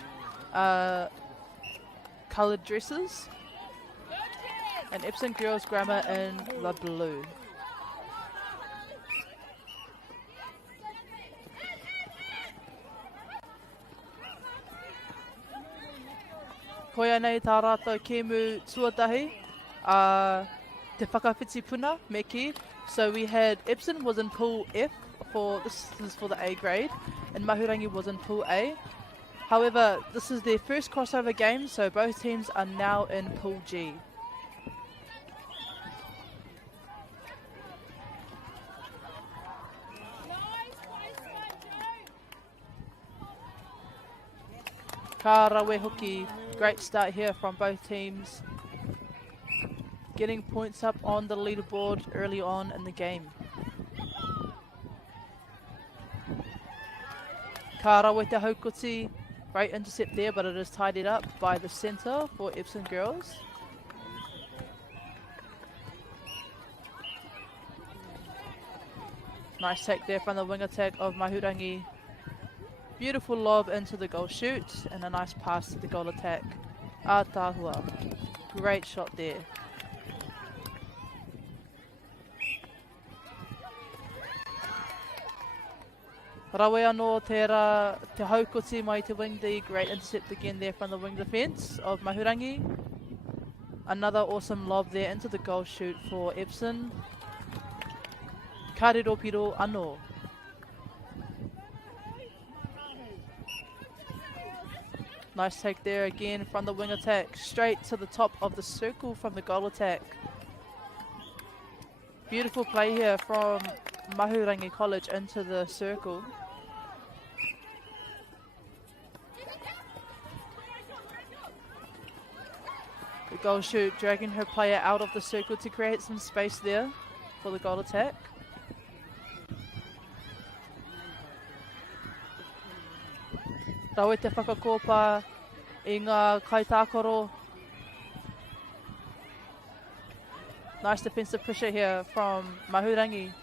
coloured dresses. And Epsom Girls Grammar in the blue. Koia nei tā rātou kēmu tuatahi, te whakawhiti puna, me ki. So we had, Epsom was in pool F, this is for the A grade, and Mahurangi was in pool A. However, this is their first crossover game, so both teams are now in pool G. Ka rawe hoki, great start here from both teams. Getting points up on the leaderboard early on in the game. Ka rawe te haukoti, great intercept there, but it is tidied up by the centre for Epsom Girls. Nice take there from the wing attack of Mahurangi. Beautiful lob into the goal shoot and a nice pass to the goal attack. Ātahua. Great shot there. Rawe anō te haukoti mai te wing D. Great intercept again there from the wing defence of Mahurangi. Another awesome lob there into the goal shoot for Epsom. Karero piro anō. Nice take there again from the wing attack. Straight to the top of the circle from the goal attack. Beautiful play here from Mahurangi College into the circle. The goal shoot dragging her player out of the circle to create some space there for the goal attack. Rawe te whakakopa I ngā kaitākoro. Nice defensive pressure here from Mahurangi.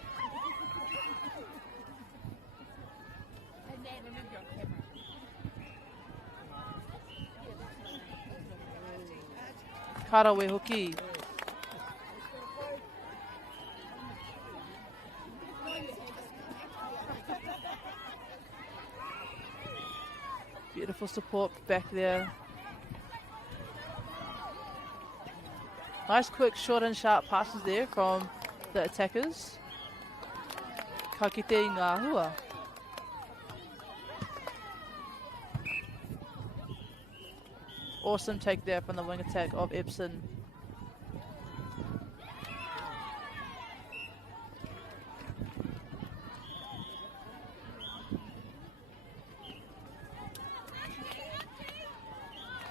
Karawe hoki. Beautiful support back there. Nice quick short and sharp passes there from the attackers. Ka kite I ngā hua. Awesome take there from the wing attack of Epsom.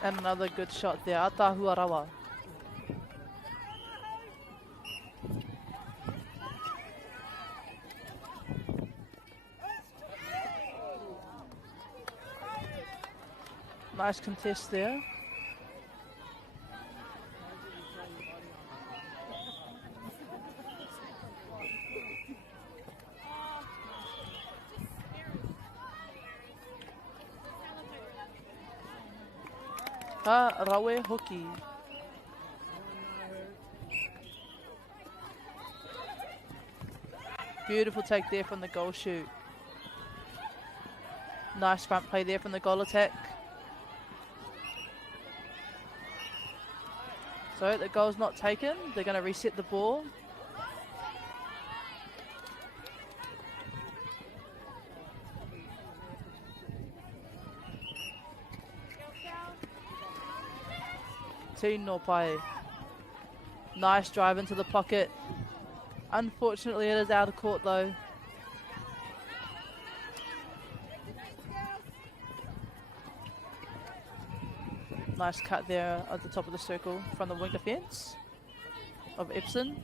And another good shot there, Atahua rawa. Nice contest there. Ka rawe hoki. Beautiful take there from the goal shoot. Nice front play there from the goal attack. So the goal's not taken. They're going to reset the ball. Tino pai. Nice drive into the pocket. Unfortunately, it is out of court though. Nice cut there at the top of the circle from the wing defence of Epsom.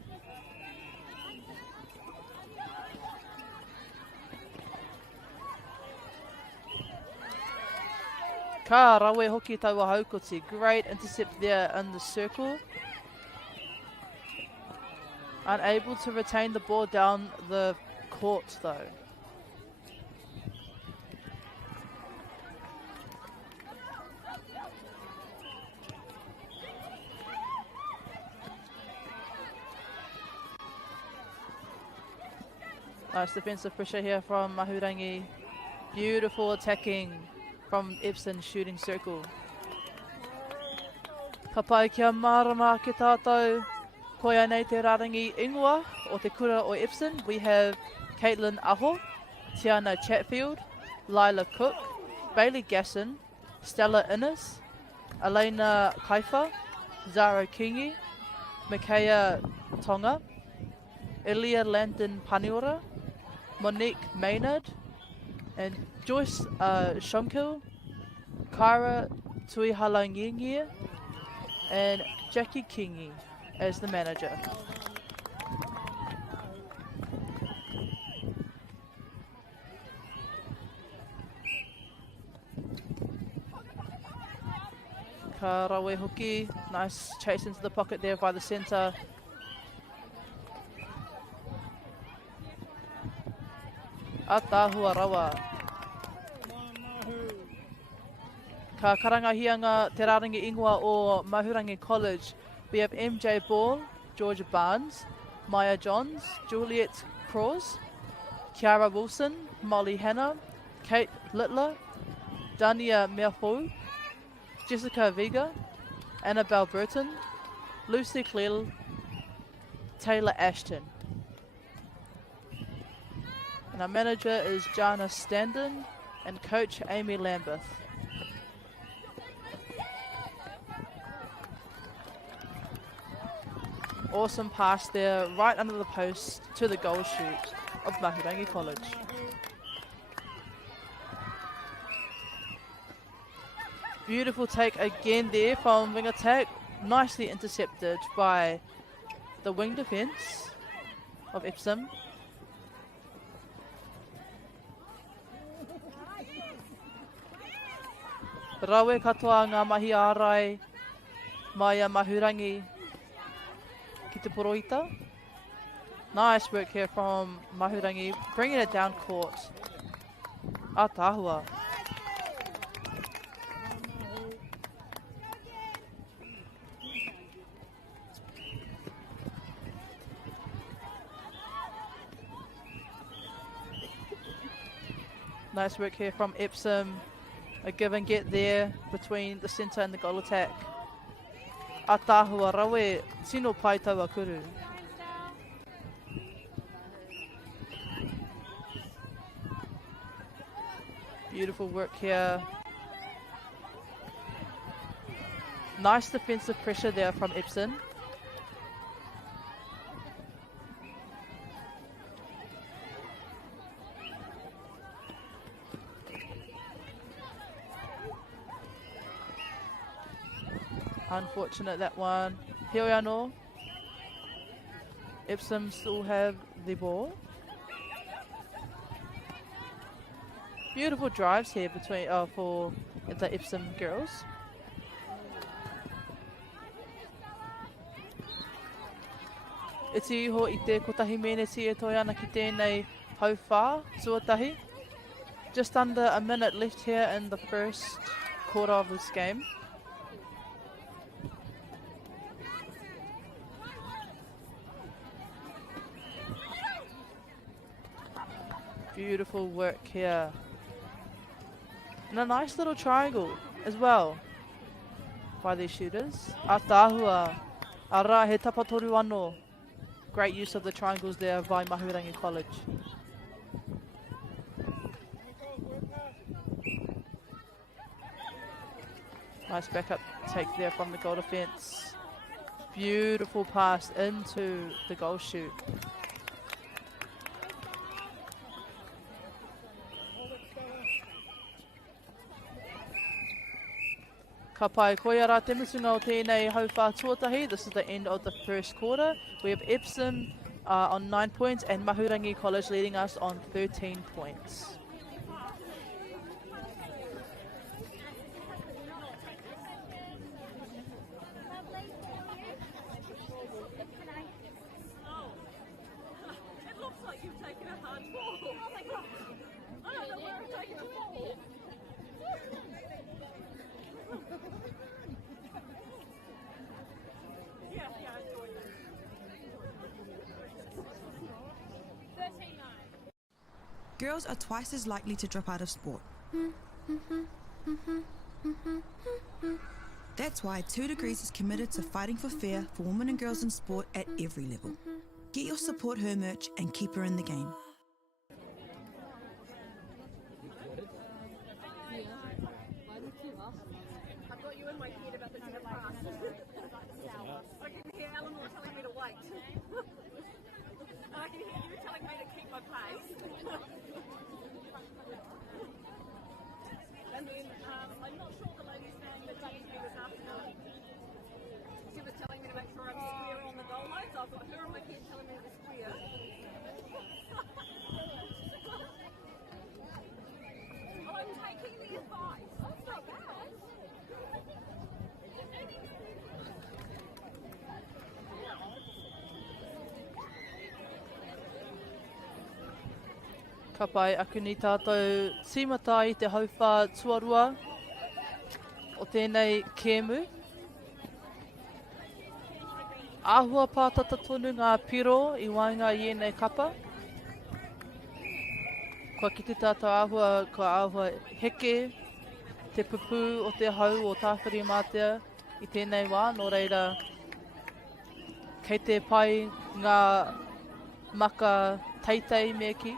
Ka rawe hoki taua haukoti. Great intercept there in the circle. Unable to retain the ball down the court though. Nice defensive pressure here from Mahurangi. Beautiful attacking from Epsom shooting circle. Ka pai kia marama ki tātou. Koia nei te rarangi ingoa o te kura o Epsom. We have Caitlin Aho, Tiana Chatfield, Lila Cook, Bailey Gasson, Stella Innes, Elena Kaifa, Zara Kingi, Micaiah Tonga, Elia Landon Paniora, Monique Maynard, and Joyce Shonkil, Kyra Tuihalangingia, and Jackie Kingi as the manager. Ka rawe hoki, nice chase into the pocket there by the centre. Atahua rawa. Ka karangahianga te rarangi ingoa o Mahurangi College. We have MJ Ball, Georgia Barnes, Maya Johns, Juliet Cross, Kiara Wilson, Molly Hanna, Kate Littler, Dania Meafou, Jessica Vega, Annabelle Burton, Lucy Clell, Taylor Ashton. And our manager is Jana Standen and coach Amy Lambeth. Awesome pass there, right under the post to the goal shoot of Mahurangi College. Beautiful take again there from wing attack, nicely intercepted by the wing defence of Epsom. Rawe katoa ngā mahi ārai mai a Mahurangi ki te poroita. Nice work here from Mahurangi, bringing it down court. Atahua. Nice work here from Epsom. A give and get there between the centre and the goal attack. Atahua rawe, tino pai taua kuru. Beautiful work here. Nice defensive pressure there from Epsom. Unfortunate that one. Here we are now. Epsom still have the ball. Beautiful drives here between for the Epsom girls. Iti iho I te kotahi meneti e toi ana ki tēnei hau whā, tuatahi. Just under a minute left here in the first quarter of this game. Beautiful work here. And a nice little triangle as well by these shooters. Atahua. Ara he tapatoru anō. Great use of the triangles there by Mahurangi College. Nice backup take there from the goal defence. Beautiful pass into the goal shoot. Ka pai koia rā te musunga o tēnei hauwha tuatahi. This is the end of the first quarter. We have Epsom on 9 points and Mahurangi College leading us on 13 points. It looks like you've taken a hard fall. Oh my God. I don't know where I've taken a fall. Yeah, I enjoyed that. 13-9. Girls are twice as likely to drop out of sport. That's why 2 Degrees is committed to fighting for fair for women and girls in sport at every level. Get your Support Her merch and keep her in the game. I've got you in my head about the dinner pass. I can hear Eleanor telling me to wait. And I can hear you telling me to keep my place. And then I'm not sure the lady's name that changed me this afternoon. She was telling me to make sure I'm square on the goal line, so I've got her in my head telling me to be square. Oh, I'm taking the advice. That's not bad. Ka pai aku ni tātou tīmata i te hauwha tuarua o tēnei kēmu. Āhua pātata tonu ngā piro i wainga i ēnei kapa. Kua ki te tātou āhua, kua āhua heke, te pupu o te hau o tāwhiri mātea i tēnei wā, nō reira kei te pai ngā maka teitei me ki.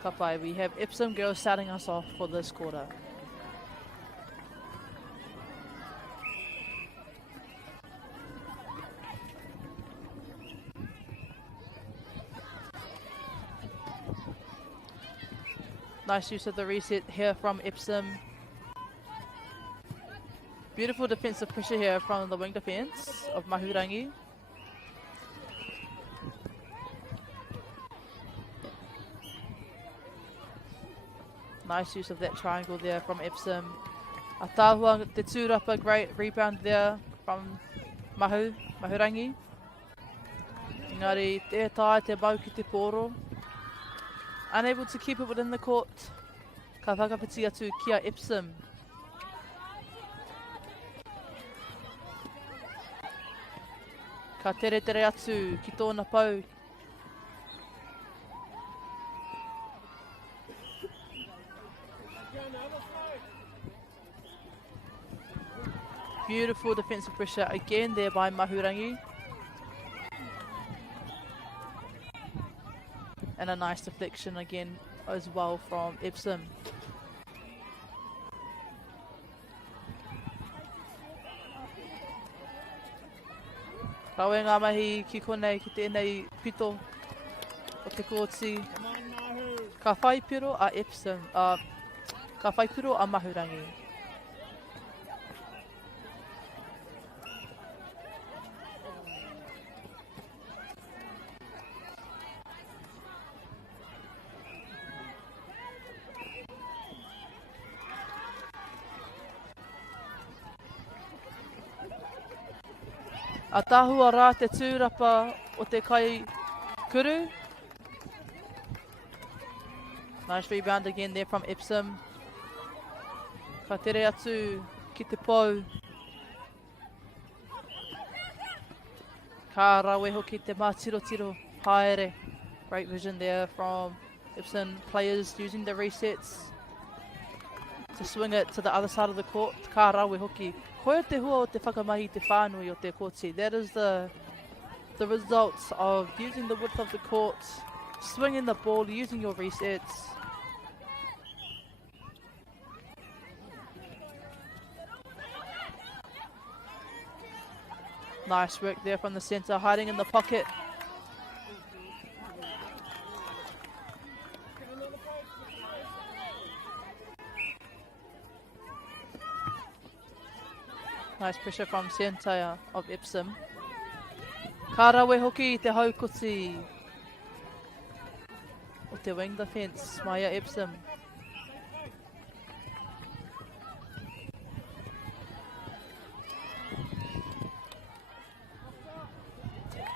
Ka pai, we have Epsom girls starting us off for this quarter. Nice use of the reset here from Epsom. Beautiful defensive pressure here from the wing defense of Mahurangi. Nice use of that triangle there from Epsom. Atahua te tūrapa, great rebound there from Mahurangi. Engari, tētai te mau ki te pōro. Unable to keep it within the court. Ka whakapiti atu kia Epsom. Ka tere tere atu ki tōna pau. Beautiful defensive pressure again there by Mahurangi. And a nice deflection again as well from Epsom. Kawe ngā mahi ki konei ki tēnei pito o te kōti. Ka whaipiro a Epsom, ka whaipiro a Mahurangi. Atahua rā te tūrapa o te kai kuru. Nice rebound again there from Epsom. Ka tere atu ki te pau. Ka rawe hoki te mātirotiro haere. Great vision there from Epsom players using the resets to swing it to the other side of the court. Ka rawe hoki. Koe te hua o te whakamahi te whānui o te kōti. That is the results of using the width of the court, swinging the ball, using your resets. Nice work there from the centre, hiding in the pocket. Nice pressure from centre of Epsom. Karawe hoki I te haukoti o te wing defence, Maya Epsom.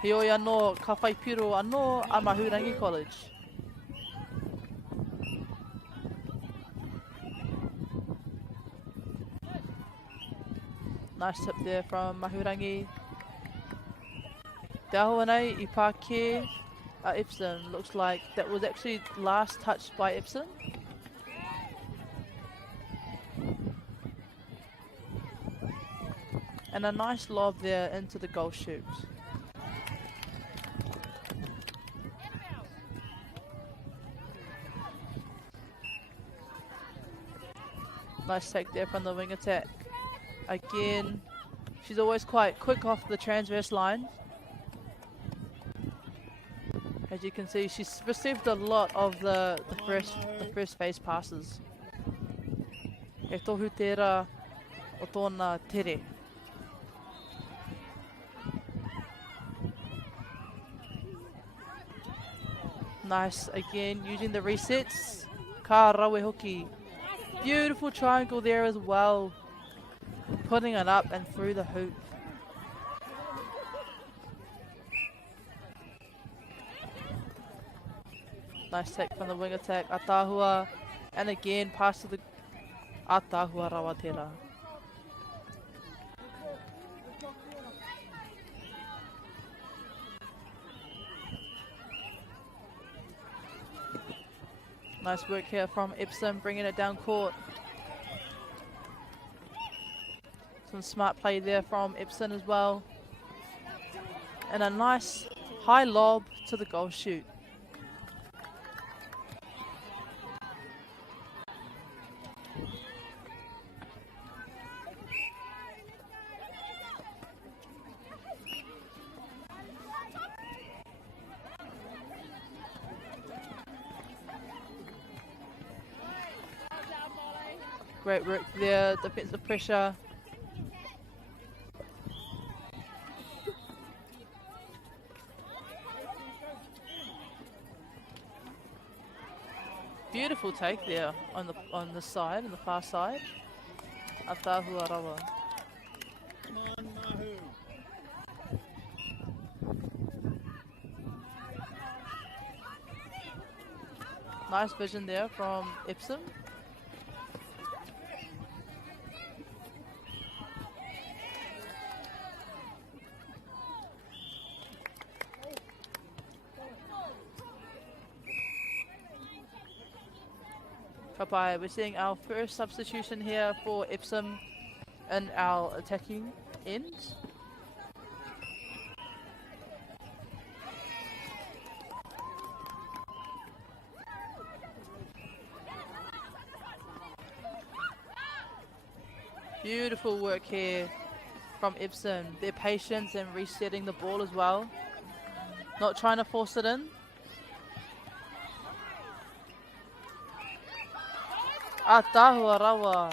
Heoi anō ka whai piro anō a Mahurangi College. Nice tip there from Mahurangi. Te ahua nei I Pāke Epsom. Looks like that was actually last touched by Epsom. And a nice lob there into the goal chute. Nice take there from the wing attack. Again, she's always quite quick off the transverse line. As you can see, she's received a lot of the first phase passes. E tohu tērā o tōna tere. Nice again, using the resets. Ka rawe hoki. Beautiful triangle there as well. Putting it up and through the hoop. Nice take from the wing attack. Atahua. And again, pass to the Atahua Rawatera. Nice work here from Epsom, bringing it down court. Some smart play there from Epsom as well. And a nice high lob to the goal chute. Great work there, defensive pressure. Beautiful take there on the side, on the far side. Atahua rawa. Nice vision there from Epsom. We're seeing our first substitution here for Epsom in our attacking end. Beautiful work here from Epsom. Their patience and resetting the ball as well. Not trying to force it in. Atahua rawa.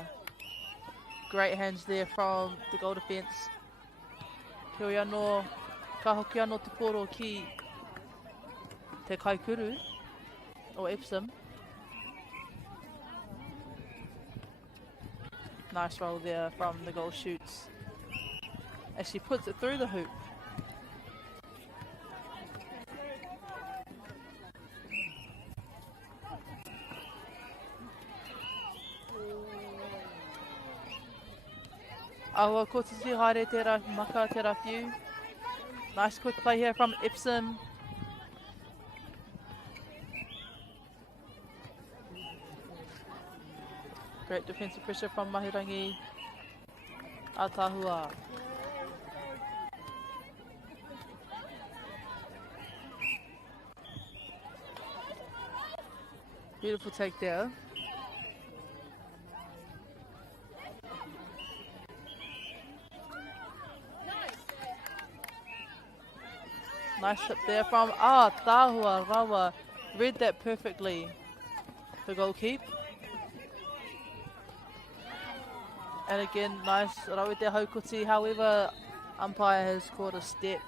Great hands there from the goal defence. Kia anō, ka hoki anō te poro ki te kaikuru o Epsom. Nice roll there from the goal shoots. As she puts it through the hoop. Aua kotiti haere tērā maka tērā whiu. Nice quick play here from Epsom. Great defensive pressure from Mahurangi. Atahua. Beautiful take there. Nice tip there from Tahua Rawa. Read that perfectly. The goal keep. And again, nice rawe te haukoti. However, umpire has caught a step.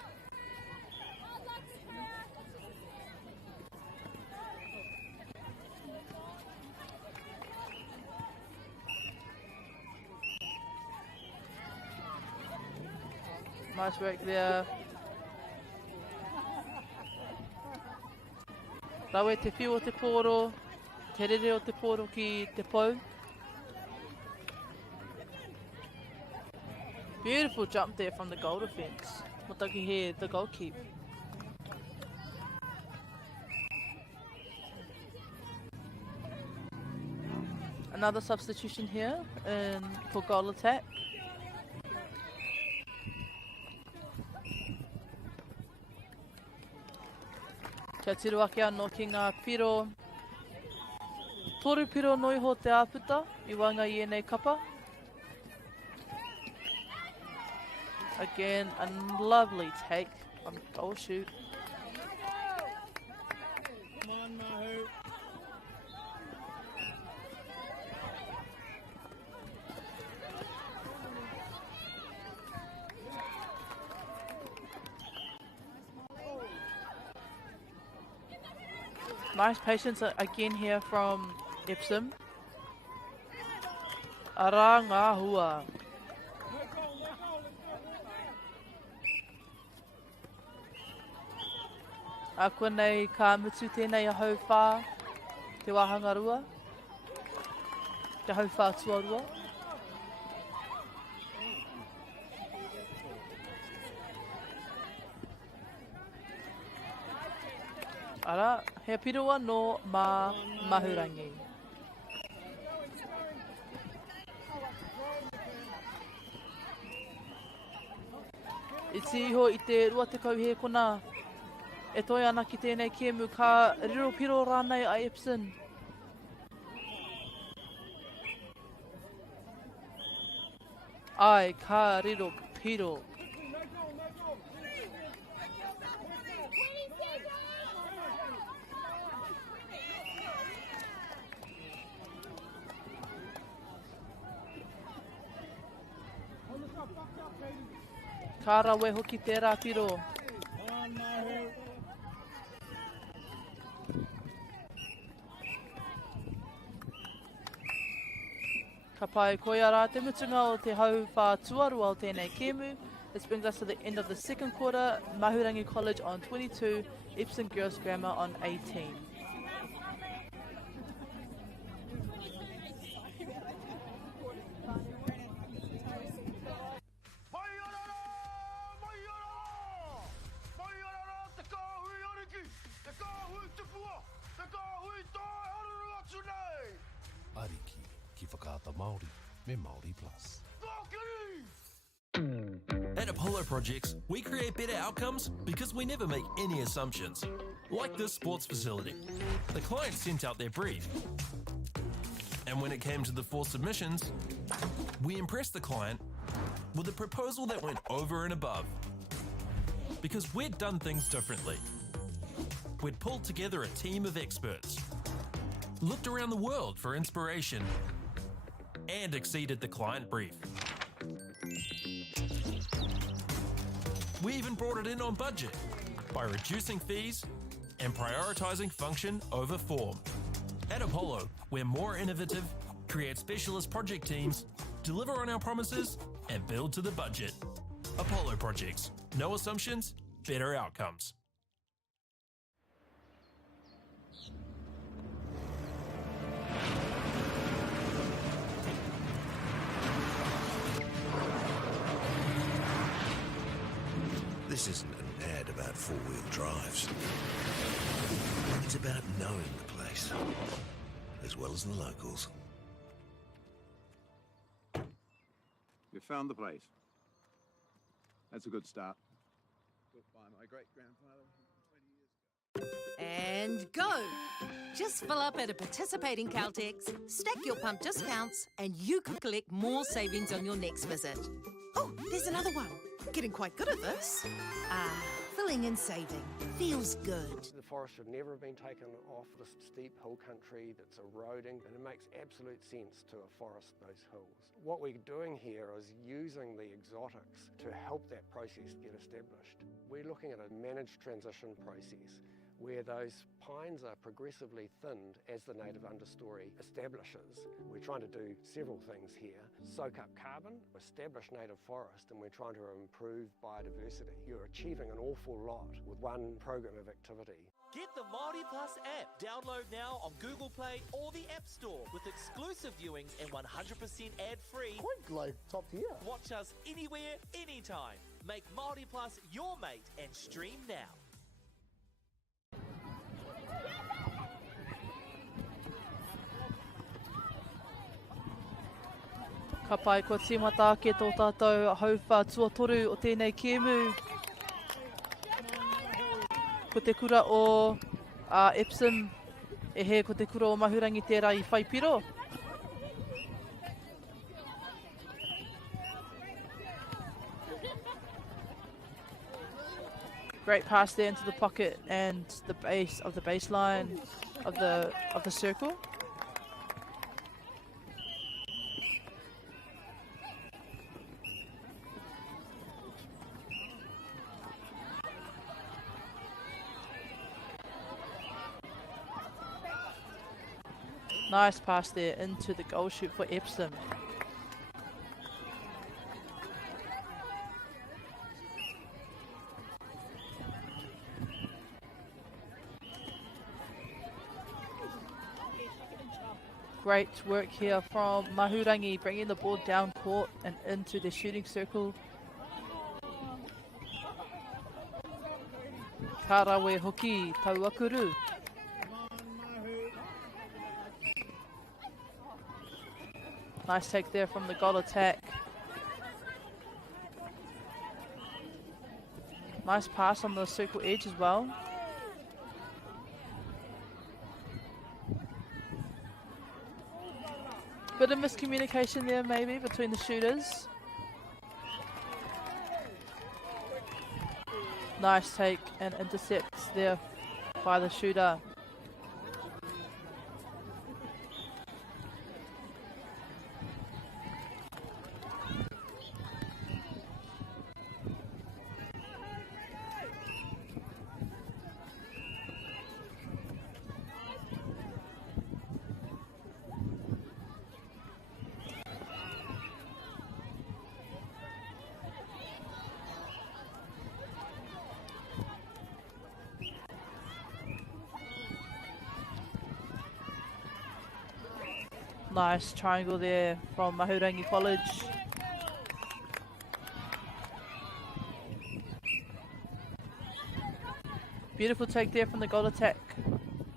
Nice work there. Rawe te whiu o te pōro, te rere o te pōro ki te pou. Beautiful jump there from the goal defence. Motaki here, the goal keep. Another substitution here for goal attack. Kia tiru ake anō ki ngā piro. Toru piro noi ho te āputa, I wanga I enei kapa. Again, a lovely take on goal shoot. Come on, Mahu. Nice patience again here from Epsom. Ara ngā hua. A koe nei ka mutu tēnei a hau whā, te wāhanga rua, te hau whā tua rua. Ara, he pirua no Mahurangi. Iti iho I te rua te kau he kona. E toi ana ki tēnei kēmu ka riro piro rānei a Epsom. Ai, ka riro piro. Ka rawe hoki tērā piro. Come on, Mahu. Ka pai koia rā te mutunga o te hau whā tuarua o tēnei kēmu. This brings us to the end of the second quarter. Mahurangi College on 22, Epsom Girls Grammar on 18. Ariki ki whakaata Māori me Māori Plus. At Apollo Projects, we create better outcomes because we never make any assumptions. Like this sports facility. The client sent out their brief. And when it came to the 4 submissions, we impressed the client with a proposal that went over and above. Because we'd done things differently. We'd pulled together a team of experts, looked around the world for inspiration, and exceeded the client brief. We even brought it in on budget by reducing fees and prioritizing function over form. At Apollo, we're more innovative, create specialist project teams, deliver on our promises, and build to the budget. Apollo Projects. No assumptions, better outcomes. This isn't an ad about four-wheel drives. It's about knowing the place, as well as the locals. You found the place. That's a good start. Built by my great-grandfather 20 years ago. And go! Just fill up at a participating Caltex, stack your pump discounts, and you could collect more savings on your next visit. Oh, there's another one. Getting quite good at this. Filling and saving. Feels good. The forest should never have been taken off the steep hill country that's eroding, and it makes absolute sense to afforest those hills. What we're doing here is using the exotics to help that process get established. We're looking at a managed transition process where those pines are progressively thinned as the native understory establishes. We're trying to do several things here. Soak up carbon, establish native forest, and we're trying to improve biodiversity. You're achieving an awful lot with one program of activity. Get the Māori Plus app. Download now on Google Play or the App Store with exclusive viewings and 100% ad-free. Quite like top tier. Watch us anywhere, anytime. Make Māori Plus your mate and stream now. Ka pai ko tīmata ke tō tātou hauwha tuatoru o tēnei kēmu. Ko te kura o Epsom, e he ko te kura o Mahurangi tērā I whaipiro. Great pass there into the pocket and the base of the baseline of the circle. Nice pass there into the goal shoot for Epsom. Great work here from Mahurangi, bringing the ball down court and into the shooting circle. Karawe hoki, tauakuru. Nice take there from the goal attack. Nice pass on the circle edge as well. Bit of miscommunication there maybe between the shooters. Nice take and intercepts there by the shooter. Nice triangle there from Mahurangi College. Beautiful take there from the goal attack.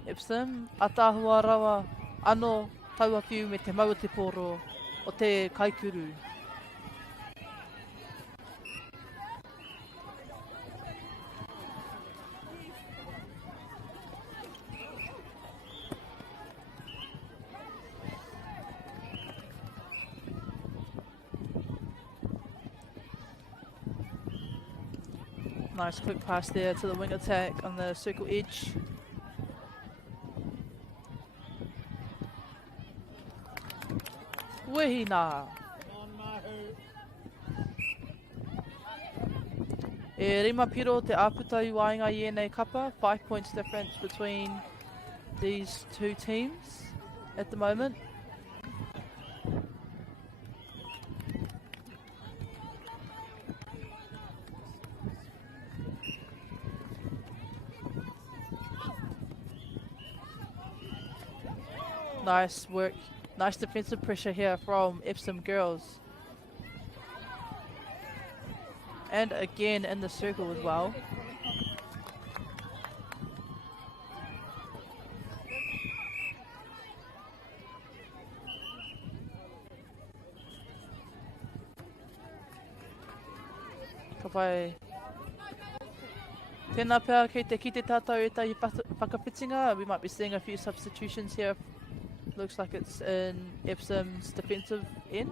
Epsom, atahua rawa, ano tauawhiu me te maua te poro o te kaikuru. Nice quick pass there to the wing attack on the circle edge. Wehina. E rima piro te aputa I wainga I ēnei kapa. 5 points difference between these two teams at the moment. Nice work, nice defensive pressure here from Epsom girls. And again in the circle as well. Ka pai. Tēnā pēr kei te ki te tātou e tahi whakawhitinga. We might be seeing a few substitutions here. Looks like it's in Epsom's defensive end.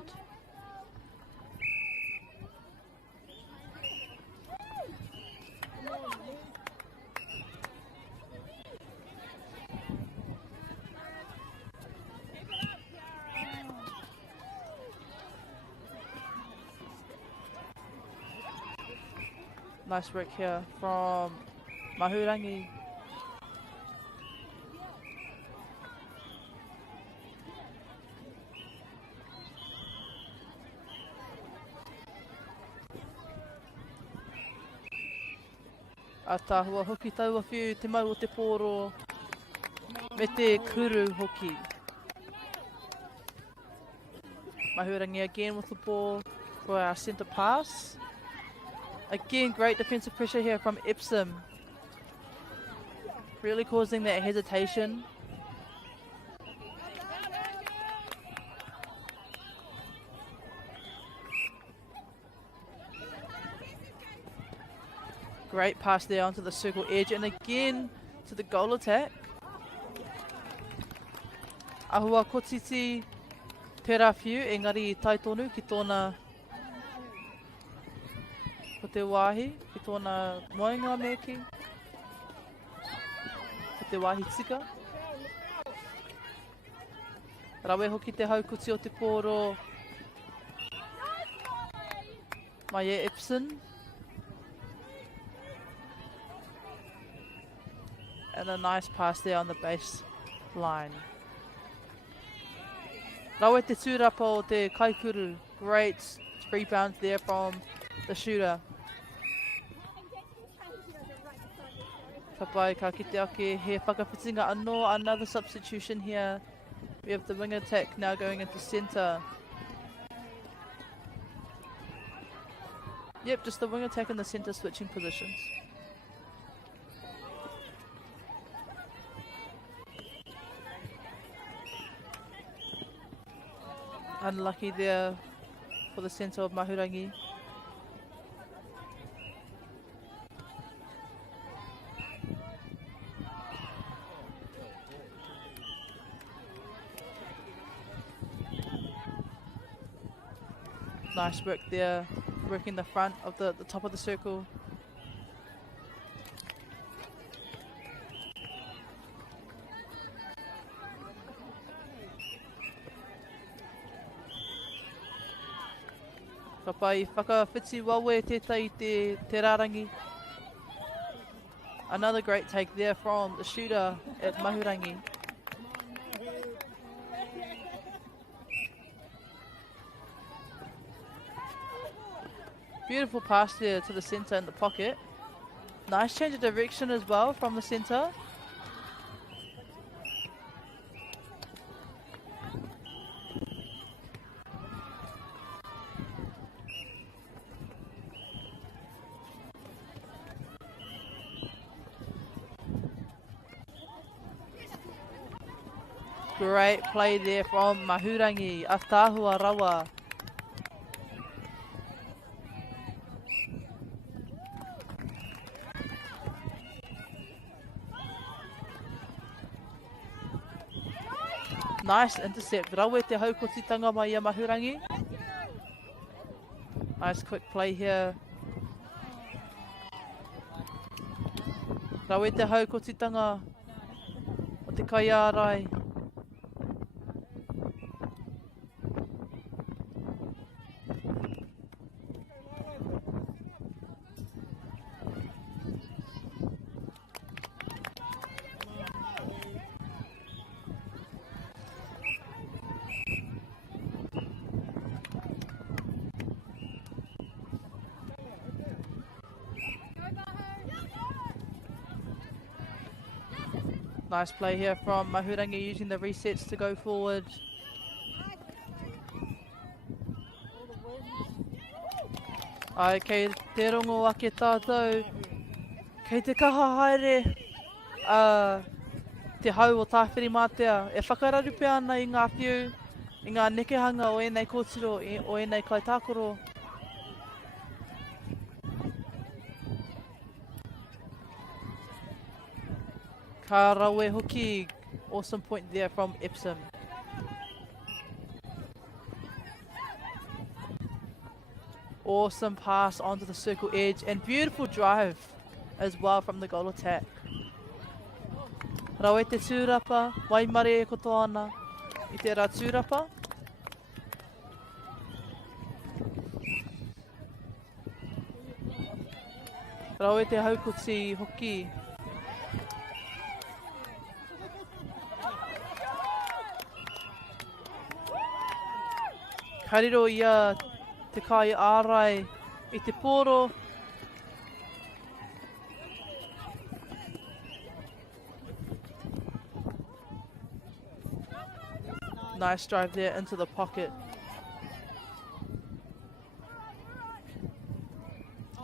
Nice work here from Mahurangi. Atahua hoki taua whiu te mau o te pōro me te kuru hoki. Mahurangi again with the ball for our centre pass. Again, great defensive pressure here from Epsom. Really causing that hesitation. Great pass there onto the circle edge and again to the goal attack. Ahua kotiti pera whiu, engari tai tonu ki tōna ko te wāhi, ki tōna moenga meki, ko te wāhi tika. Rawe hoki te haukuti o te pōro mai e Epsom. And a nice pass there on the base line. Rawe te tūrapa o te kaikuru. Great rebound there from the shooter. Papai ka kite ake he whakawhitinga anō, another substitution here. We have the wing attack now going into centre. Yep, just the wing attack and the centre switching positions. Unlucky there for the centre of Mahurangi. Nice work there, working the front of the top of the circle. Papai, whakawhiti wawe tētai te rarangi. Another great take there from the shooter at Mahurangi. Beautiful pass there to the centre in the pocket. Nice change of direction as well from the centre. Great play there from Mahurangi, Atahua rawa. Nice intercept, rawe te haukotitanga mai a Mahurangi. Nice quick play here. Rawe te haukotitanga o te kaiārai. Nice play here from Mahurangi using the resets to go forward. Ai, kei te rongo ake tātou, kei te kaha haere te hau o tāwhiri mātea. E whakararu pē ana i ngā whiu, i ngā nekehanga o enei kōtiro, o enei kaitākoro. Ka rawe hoki, awesome point there from Epsom. Awesome pass onto the circle edge and beautiful drive as well from the goal attack. Rawe te tūrapa, waimare e koto ana i te rā tūrapa. Rau e te haukoti hoki. Kariro ia te kai ārai i te pōro. Nice drive there into the pocket.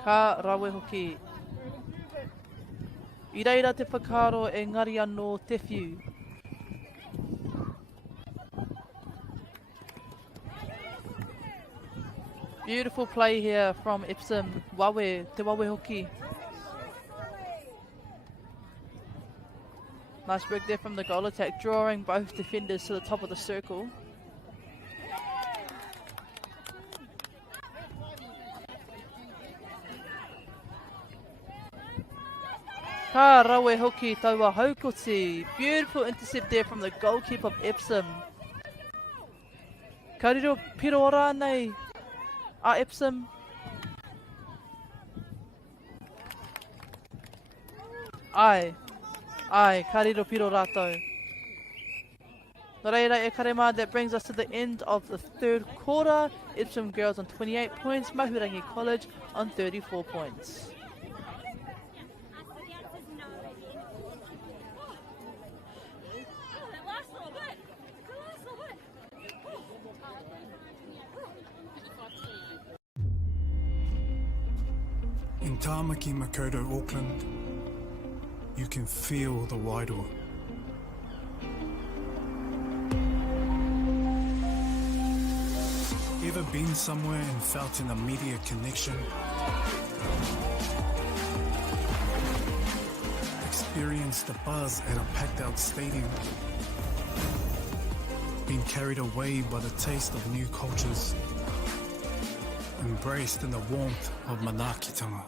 Ka rawe hoki. I reira te whakaro e ngari anō te whiu. Beautiful play here from Epsom. Wawe, te wawe hoki. Nice work there from the goal attack, drawing both defenders to the top of the circle. Ka rawe hoki taua haukoti. Beautiful intercept there from the goalkeeper of Epsom. Kariro piro ora nei a Epsom. Ai, kariro piro rātou. Nō reira e karema, that brings us to the end of the third quarter. Epsom girls on 28 points, Mahurangi College on 34 points. In Tāmaki Makoto, Auckland, you can feel the wairoa. Ever been somewhere and felt an immediate connection? Experienced the buzz at a packed out stadium? Been carried away by the taste of new cultures? Embraced in the warmth of manaakitanga?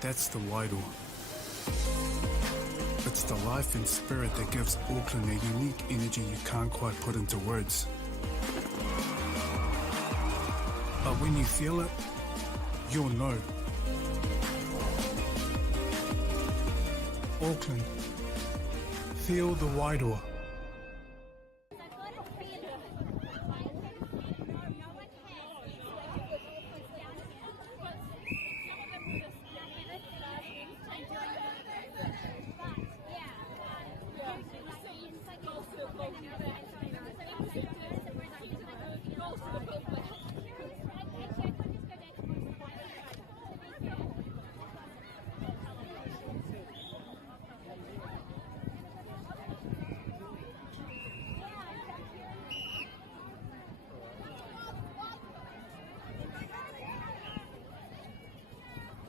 That's the wairoa. It's the life and spirit that gives Auckland a unique energy you can't quite put into words. But when you feel it, you'll know. Auckland, feel the wairoa.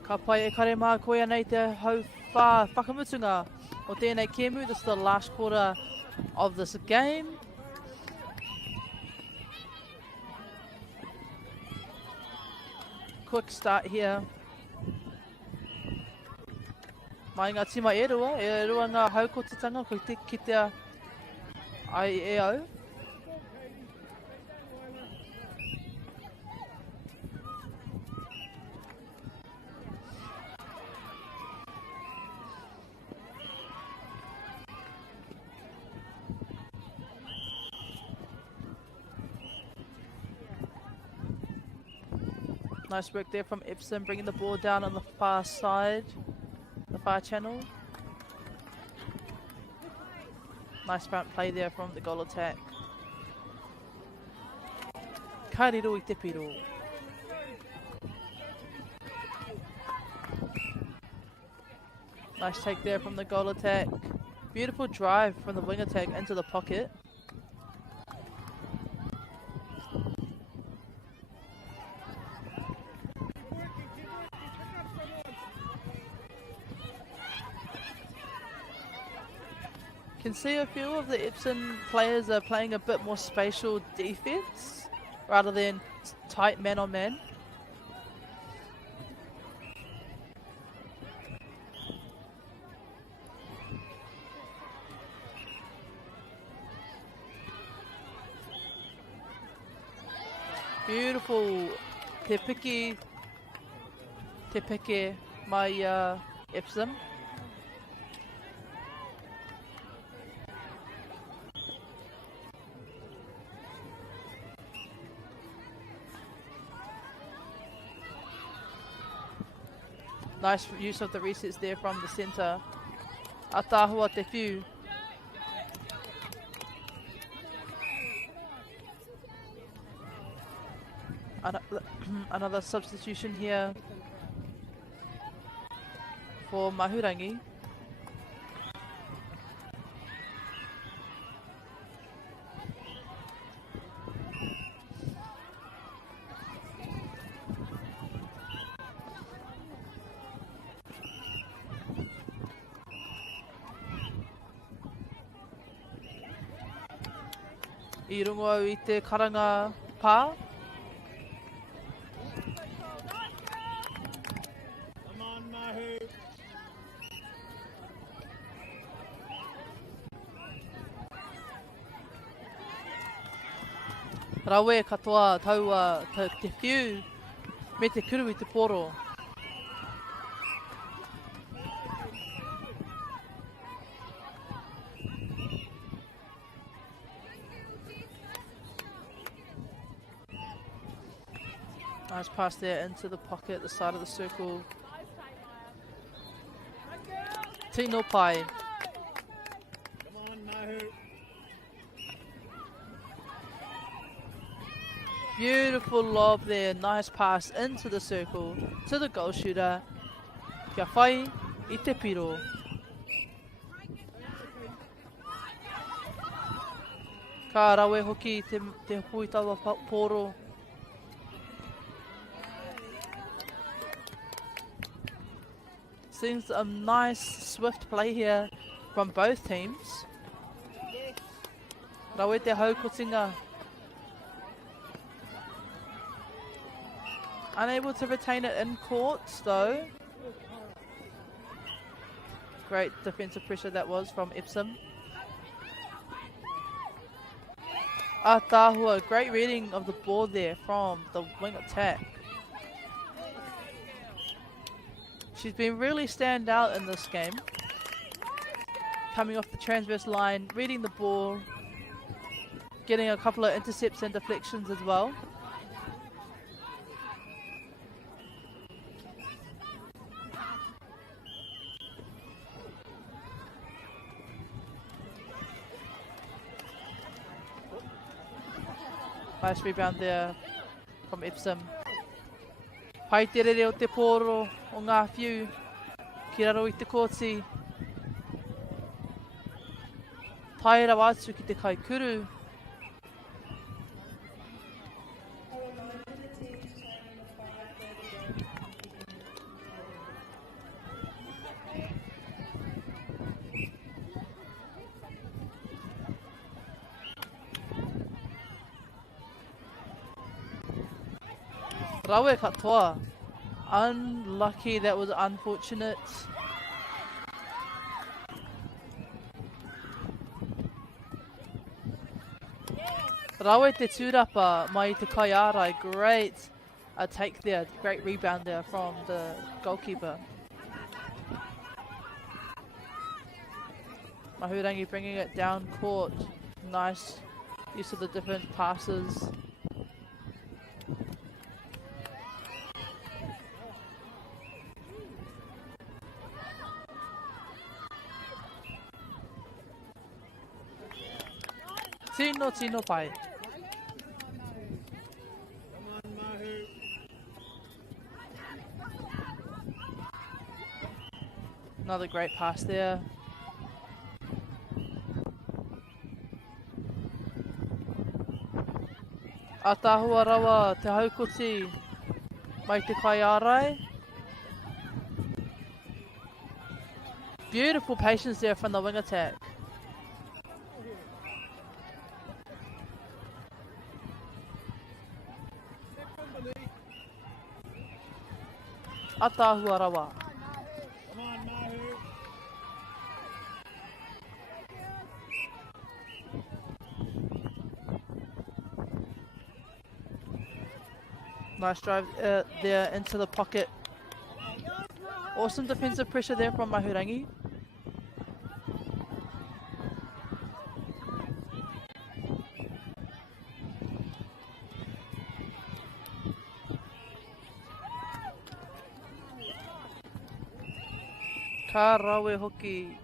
Ka pai e kare mā koia nei te hau whakamutunga o tēnei kēmu. This is the last quarter of this game. Quick start here. Mai ngā tima e rua ngā haukotitanga ko te kitea ai e au. Nice work there from Epsom, bringing the ball down on the far side, the far channel. Nice front play there from the goal attack. Kariro I te piro. Nice take there from the goal attack. Beautiful drive from the wing attack into the pocket. Can see a few of the Epsom players are playing a bit more spatial defense rather than tight man on man. beautiful te piki mai Epsom. Nice use of the resets there from the centre. Atahua te whiu. Another substitution here for Mahurangi. I rungo au I te karanga pā. Come on, Mahu. Rawe katoa taua te whiu me te kuru I te poro. Nice pass there into the pocket, the side of the circle. Tino Pai. Come on, Mahu. Beautiful lob there, nice pass into the circle to the goal shooter. Kia whai I te piro. Ka rawe hoki te hui tawa poro. Seems a nice swift play here from both teams. Rawe te haukotinga. Unable to retain it in court though. Great defensive pressure that was from Epsom. Atahua, great reading of the ball there from the wing attack. She's been really stand out in this game. Coming off the transverse line, reading the ball, getting a couple of intercepts and deflections as well. Nice rebound there from Epsom. Pai te rere o te poro o ngā whiu ki raro I te kōti. Tai rau atu ki te kaikuru. Rawe katoa. Unlucky, that was unfortunate. Rawe te tūrapa mai te kaiarai. Great take there. Great rebound there from the goalkeeper. Mahurangi bringing it down court. Nice use of the different passes. Tino pai. Come on, Mahu. Another great pass there. Atahua rawa te haukoti mai te kaiarai. Beautiful patience there from the wing attack. Atahua rawa. Come on, Mahu. Nice drive there into the pocket. Awesome defensive pressure there from Mahurangi. Ka rawe hoki.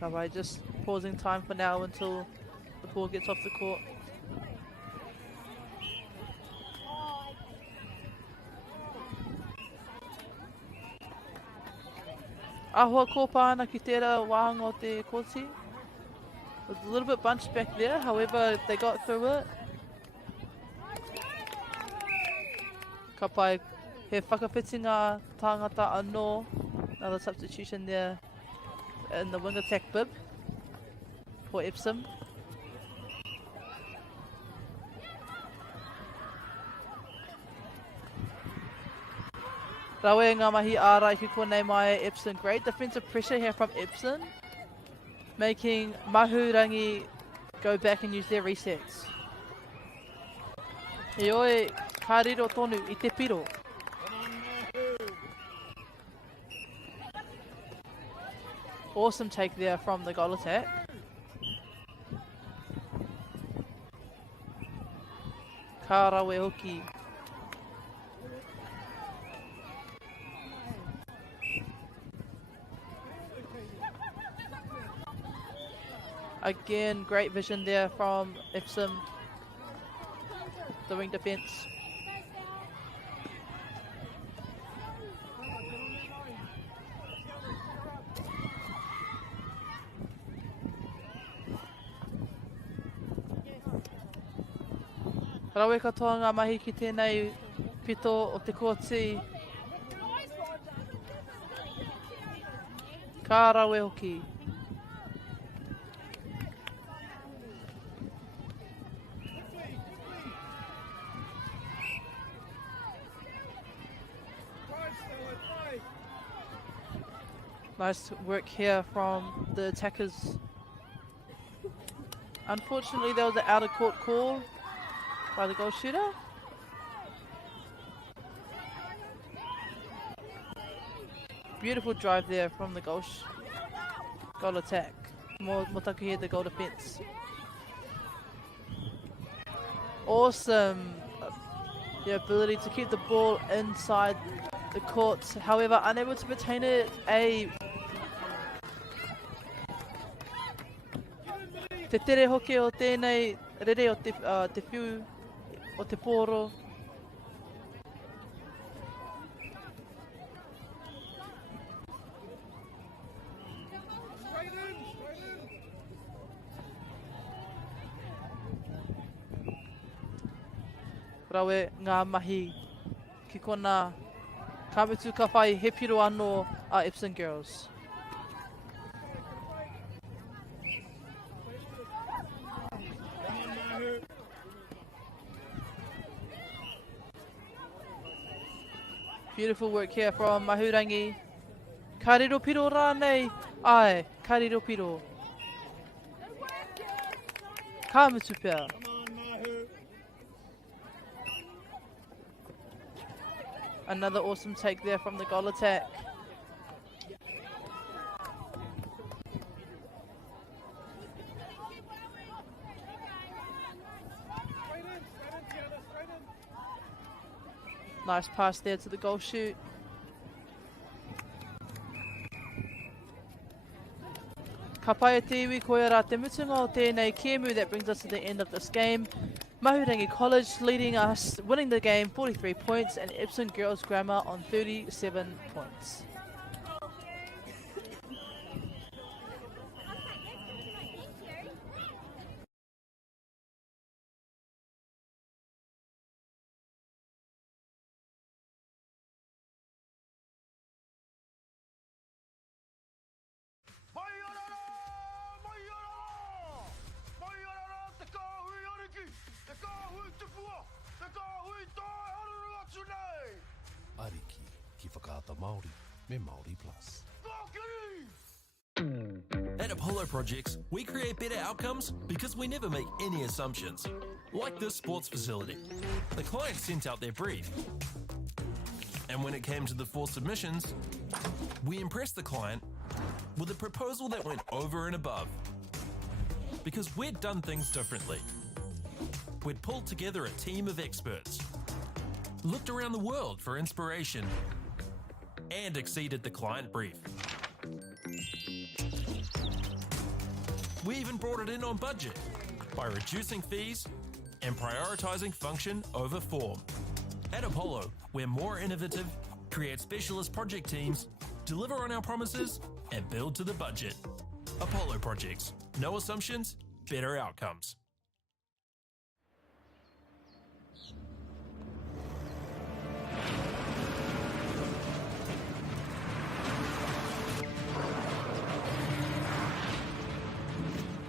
Kawaii just pausing time for now until the ball gets off the court. Ahua kōpā ana ki tērā wāhanga o te kōti. It was a little bit bunched back there, however they got through it. Ka pai he whakawhitinga tāngata anō. Another substitution there in the wing attack bib for Epsom. Rawe ngā mahi ārai ki konei mai Epsom. Great defensive pressure here from Epsom, making Mahurangi go back and use their resets. He oe ka riro tonu I te piro. Awesome take there from the goal attack. Ka rawe hoki. Again, great vision there from Epsom, the wing defence. Rawe katoa ngā mahi ki tēnei pito o te kōti. Ka rawe hoki. Nice work here from the attackers. Unfortunately, there was an out of court call by the goal shooter. Beautiful drive there from the goal attack. Motaku here, the goal defense. Awesome. The ability to keep the ball inside the courts, however, unable to retain it. Te tere hoki o tēnei rere o te whiu o te pōro. Rawe ngā mahi ki kona kametu ka whai he piro anō a Epsom girls. Beautiful work here from Mahurangi. Ka riro piro rānei. Ai, ka riro piro. Ka mutu pia. Another awesome take there from the goal attack. Nice pass there to the goal shoot. Ka pai te iwi koe rā te mutunga o tēnei kēmu. That brings us to the end of this game. Mahurangi College leading us, winning the game 43 points, and Epsom Girls Grammar on 37 points. Ariki ki whakaata Māori me Māori Plus. At Apollo Projects, we create better outcomes because we never make any assumptions. Like this sports facility. The client sent out their brief. And when it came to the 4 submissions, we impressed the client with a proposal that went over and above. Because we'd done things differently. We'd pulled together a team of experts, looked around the world for inspiration, and exceeded the client brief. We even brought it in on budget by reducing fees and prioritising function over form. At Apollo, we're more innovative, create specialist project teams, deliver on our promises, and build to the budget. Apollo Projects. No assumptions, better outcomes.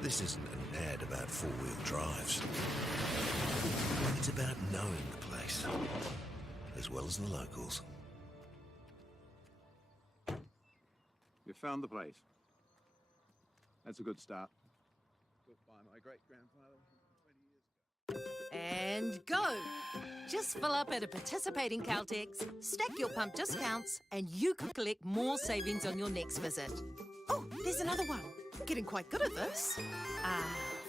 This isn't an ad about 4-wheel drives. It's about knowing the place, as well as the locals. You found the place. That's a good start. Built by my great-grandfather 20 years ago. And go! Just fill up at a participating Caltex, stack your pump discounts, and you could collect more savings on your next visit. Oh, there's another one. Getting quite good at this.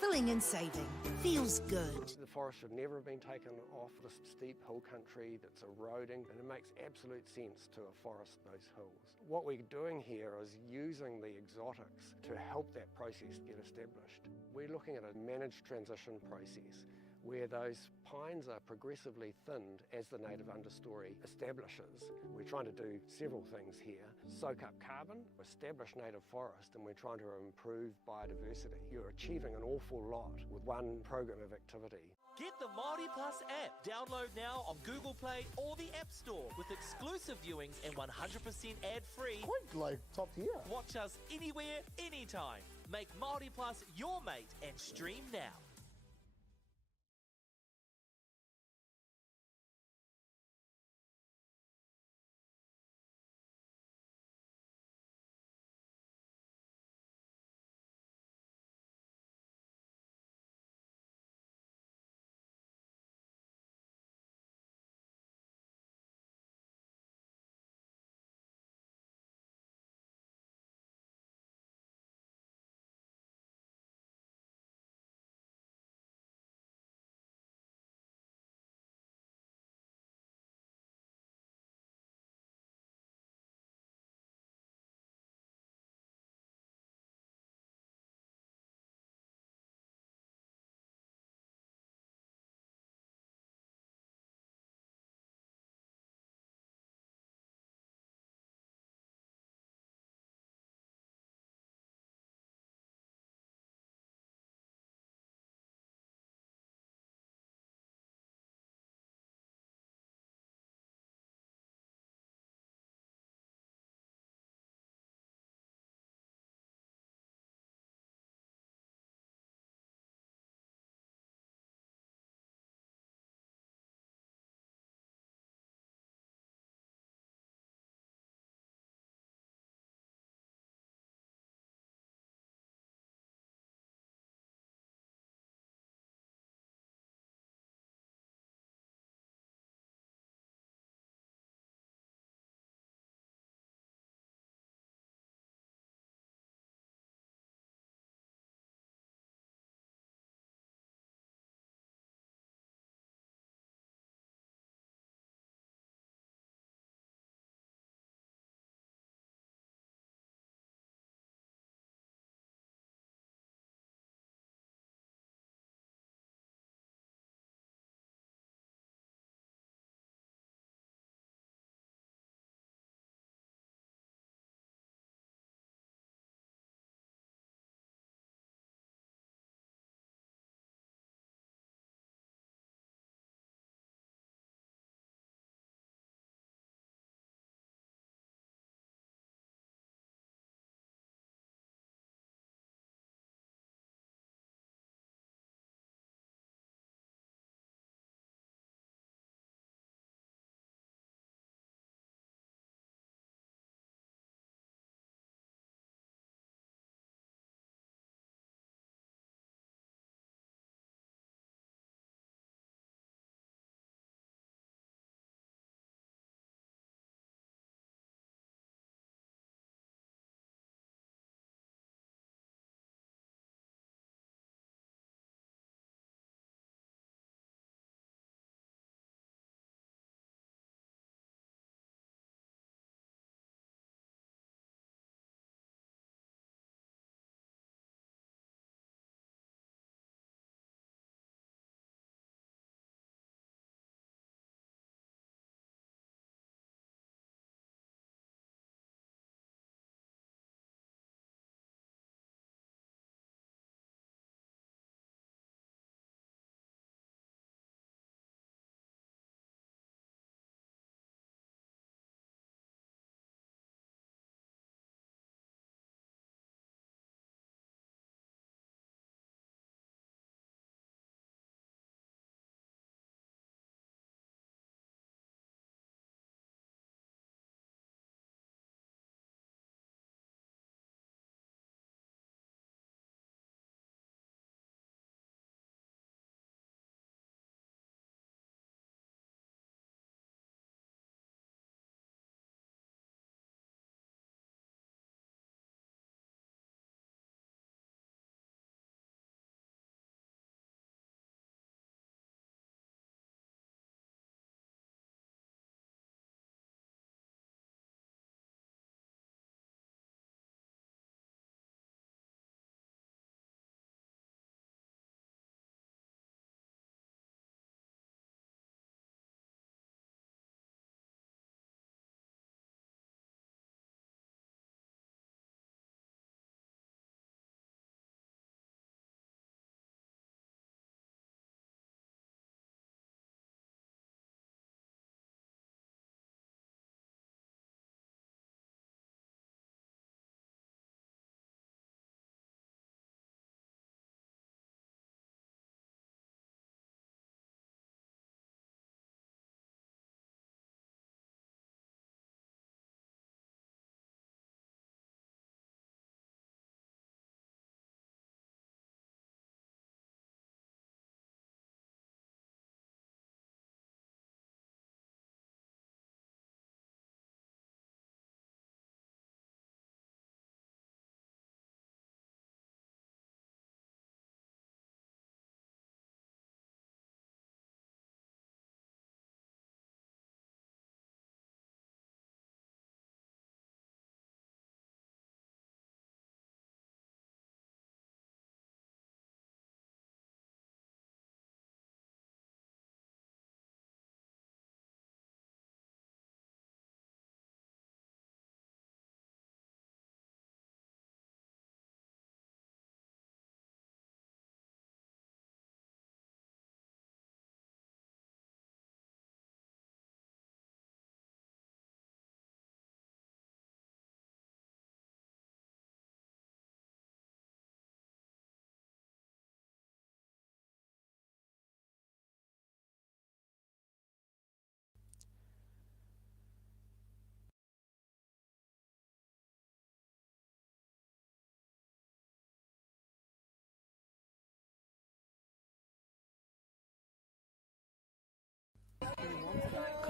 Filling and saving. Feels good. The forest should never have been taken off this steep hill country that's eroding, and it makes absolute sense to afforest those hills. What we're doing here is using the exotics to help that process get established. We're looking at a managed transition process where those pines are progressively thinned as the native understory establishes. We're trying to do several things here. Soak up carbon, establish native forest, and we're trying to improve biodiversity. You're achieving an awful lot with one program of activity. Get the Māori Plus app. Download now on Google Play or the App Store with exclusive viewings and 100% ad-free. Quite like top tier. Watch us anywhere, anytime. Make Māori Plus your mate and stream now.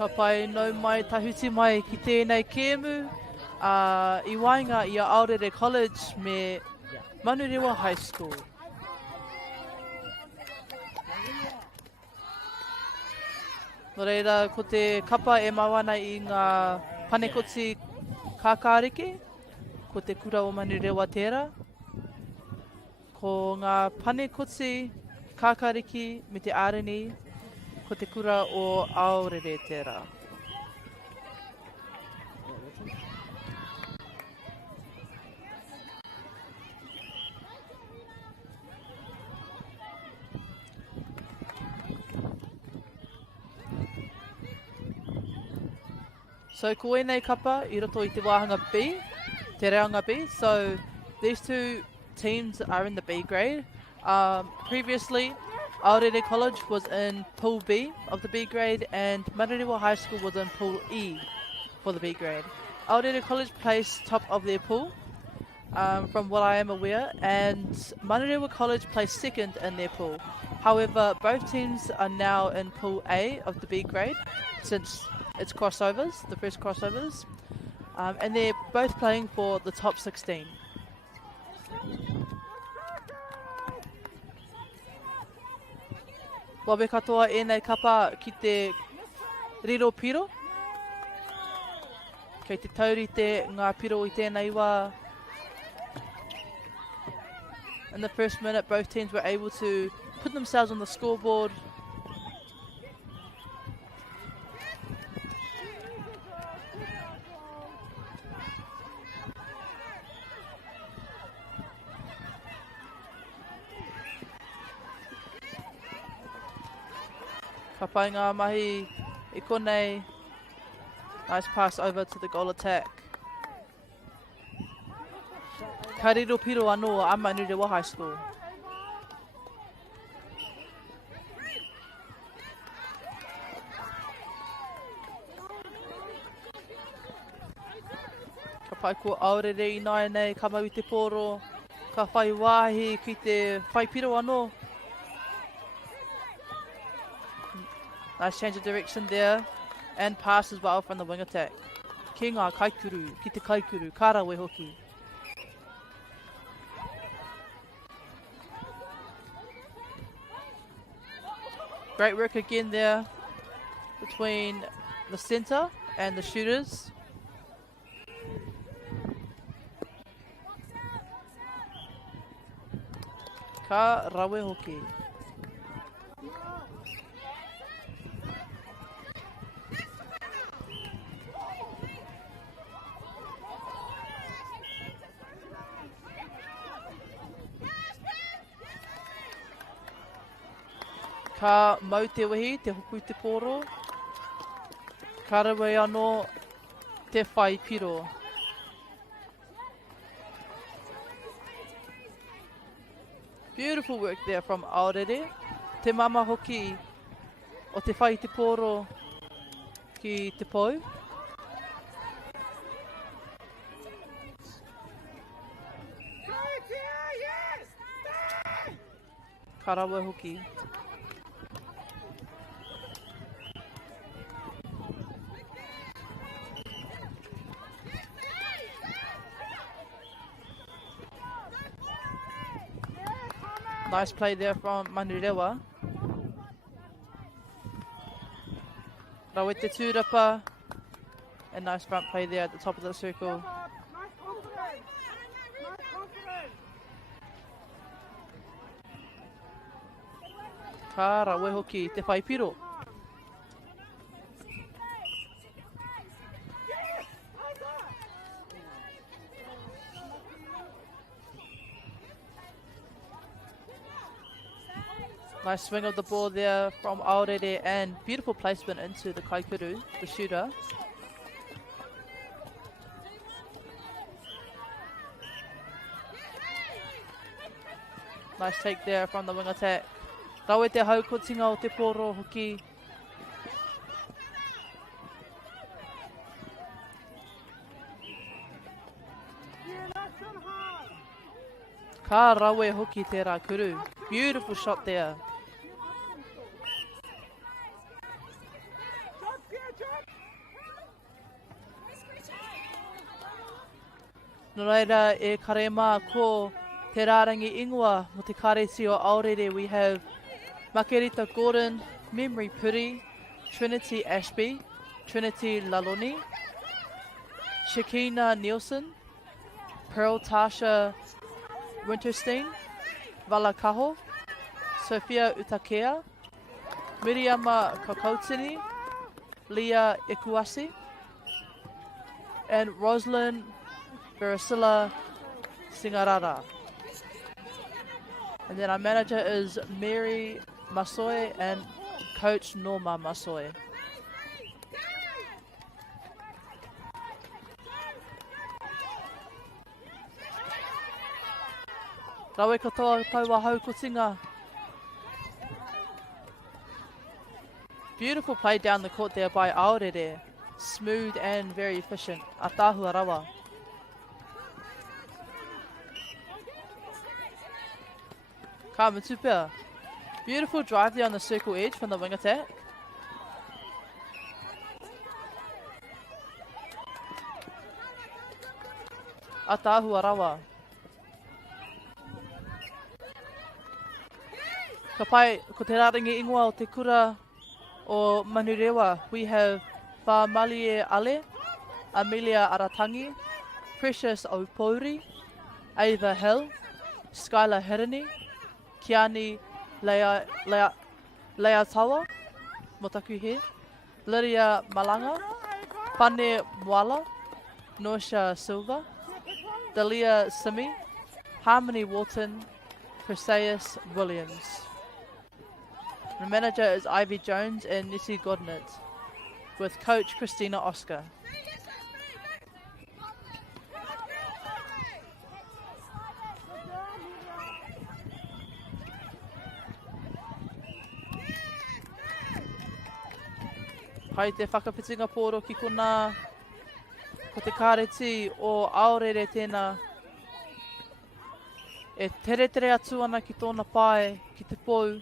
Ka pai nau mai tahuti mai ki tēnei kēmu. I wainga i a Aorere College me Manurewa High School. No reira, ko te kapa e mawana i ngā panekoti kākāriki, ko te kura o Manurewa tērā. Ko ngā panekoti kākāriki me te āreni, ko te kura o Aorere tērā. So ko e nei kapa I roto I te wāhanga B, te reanga B. So these two teams are in the B grade. Previously, Aorere College was in Pool B of the B grade and Manurewa High School was in Pool E for the B grade. Aorere College placed top of their pool, from what I am aware, and Manurewa College placed second in their pool. However, both teams are now in Pool A of the B grade since it's crossovers, the first crossovers, and they're both playing for the top 16. Wabe katoa e nei kapa ki te riro piro. Kei te taurite ngā piro I tēnei wā. In the first minute, both teams were able to put themselves on the scoreboard. Ka pai ngā mahi I konei. Nice pass over to the goal attack. Ka riro piro anō a Manurewa High School. Ka pai ko Aorere I nai nei, ka mau I te poro. Ka whai wāhi ki te whai piro anō. Nice change of direction there. And pass as well from the wing attack. Ki ngā kaikuru, ki te kaikuru, kārawe hoki. Great work again there between the centre and the shooters. Ka rawe hoki. Ka mau te wehi, te hoku te poro. Ka rawe anō te whai piro. Beautiful work there from Aorere. Te mama hoki o te whai te poro ki te pou. Ka rawe hoki. Nice play there from Manurewa. Rawe te tūrapa. And nice front play there at the top of the circle. Ka rawe hoki te whai piro. Nice swing of the ball there from Aorere and beautiful placement into the kaikuru, the shooter. Nice take there from the wing attack. Rawe te haukotinga o te poro hoki. Ka rawe hoki te rā kuru. Beautiful shot there. No reira e karema ko te rārangi ingoa mo te kareti o Aorere. We have Makerita Gordon, Memory Puri, Trinity Ashby, Trinity Laloni, Shakina Nielsen, Pearl Tasha Winterstein, Valakaho, Sophia Utakea, Miriama Kokotini, Leah Ikuasi, and Rosalind Verisilla Singarara. And then our manager is Mary Masoy and coach Norma Masoy. Rawe katoa taua hau kutinga. Beautiful play down the court there by Aorere. Smooth and very efficient. Atahua rawa. Carmen Tupea. Beautiful drive there on the circle edge from the wing attack. Atahua rawa. Ka pai, ko te rārangi ingoa o te kura o Manurewa. We have Whamalie Ale, Amelia Aratangi, Precious Opouri, Ava Hill, Skylar Hirini, Kiani Leatawa, Motaku he, Lydia Malanga, Pane Mwala, Norsha Silva, Dalia Simi, Harmony Walton, Perseus Williams. The manager is Ivy Jones and Nissi Godnett, with coach Christina Oscar. Pai te whakapitinga pōro ki kona, ko te kāreti o Aorere tēnā. E tere atu ana ki tōna pai, ki te pou.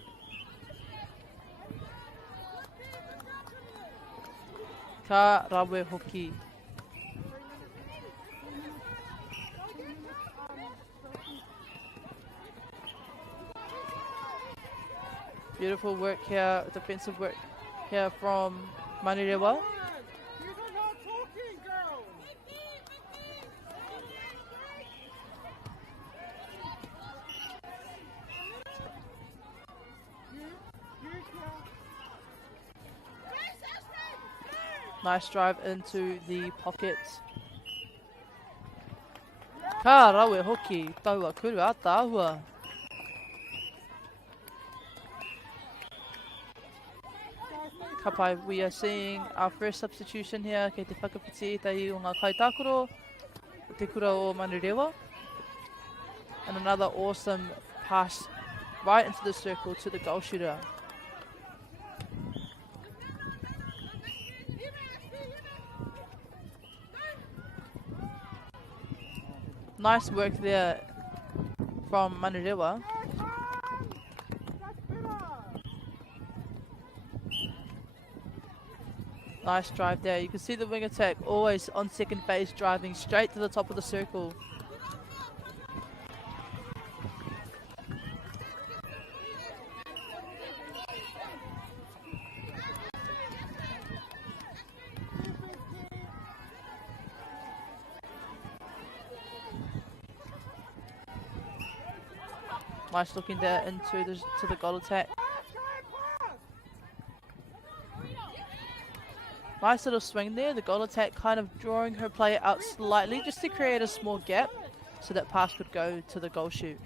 Ka rawe hoki. Beautiful work here, defensive work here from Manurewa. Nice drive into the pocket. Ka rawe hoki, taua kuru ata ahua. Kapai, we are seeing our first substitution here. Kei te whakapiti tai o ngā kaitakoro, o te kura o Manurewa. And another awesome pass right into the circle to the goal shooter. Nice work there from Manurewa. Nice drive there. You can see the wing attack always on second phase, driving straight to the top of the circle. Nice looking there into the goal attack. Nice little swing there. The goal attack kind of drawing her player out slightly just to create a small gap so that pass could go to the goal shoot.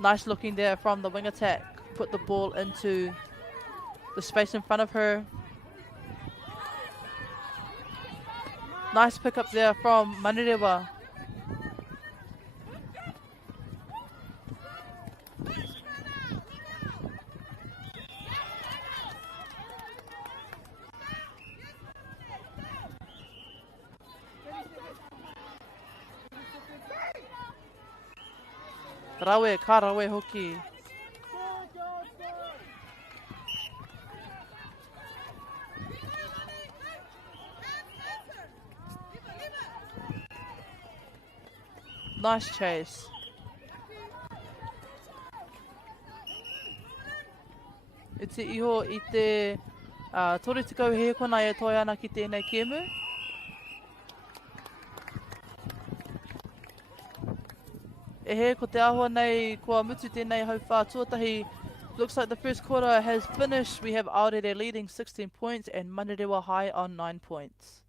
Nice looking there from the wing attack. Put the ball into the space in front of her. Nice pick up there from Manurewa. Rawe, ka rawe hoki. Nice chase. I te iho I te tore tikau he kona e toi ana ki tēnei kēmu. E he ko te ahua nei kua mutu tēnei hau whā tuatahi. Looks like the first quarter has finished. We have Alder leading 16 points and Manurewa high on 9 points.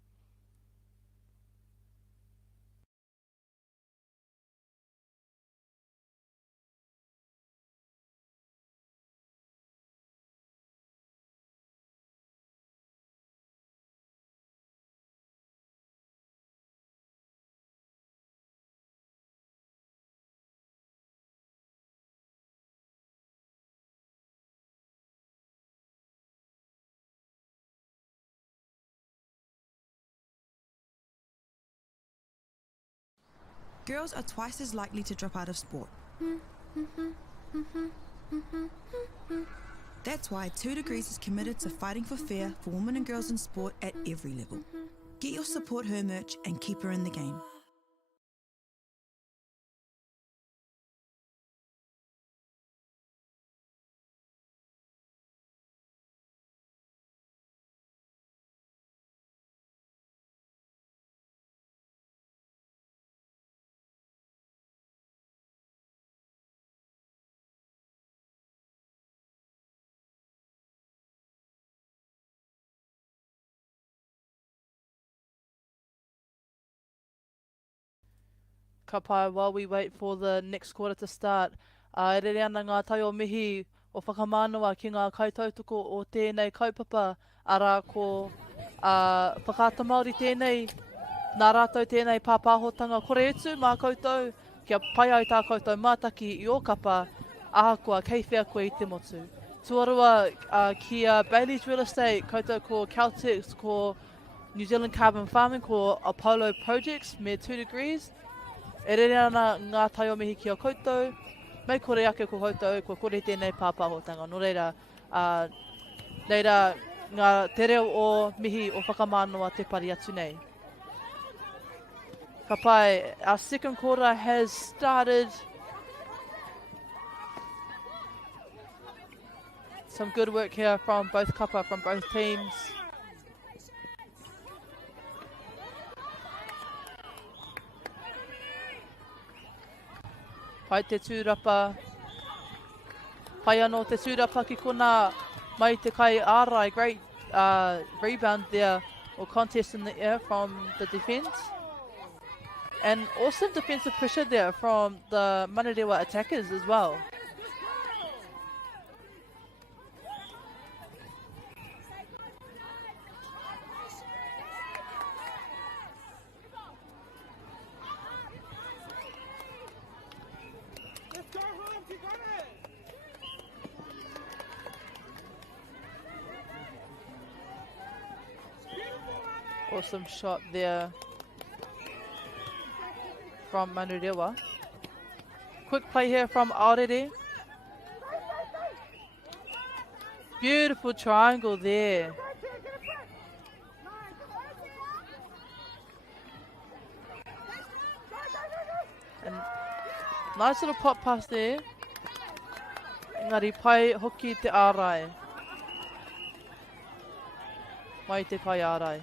Girls are twice as likely to drop out of sport. That's why 2 Degrees is committed to fighting for fair for women and girls in sport at every level. Get your support her merch and keep her in the game. Ka pai, while we wait for the next quarter to start, e rere ana ngā tai o mihi o whakamānua ki ngā kaitautoko o tēnei kaupapa, ara ko whakaata Māori tēnei, nā rātou tēnei pāpāhotanga kore etu mā koutou, kia pai ai tā koutou mātaki I o kapa, ahakoa kei whea koe I te motu. Tuarua ki Bailey's Real Estate, koutou ko Caltex, ko New Zealand Carbon Farming, ko Apollo Projects, me 2 Degrees, e rere ana ngā tai o mihi ki o koutou, mei kore ake ko koutou, ko kore tēnei pāpāhotanga. No reira, ngā te reo o mihi o whakamānoa te pari atu nei. Ka pai, our second quarter has started. Some good work here from both kapa, from both teams. Pai te tūrapa. Pai anō te tūrapa ki kona mai te kai ārai. Great rebound there, or contest in the air from the defence. And awesome defensive pressure there from the Manurewa attackers as well. Awesome shot there from Manurewa. Quick play here from Alder. Beautiful triangle there. And nice little pop pass there. Engari pai hoki te ārai. Mai te kai ārai.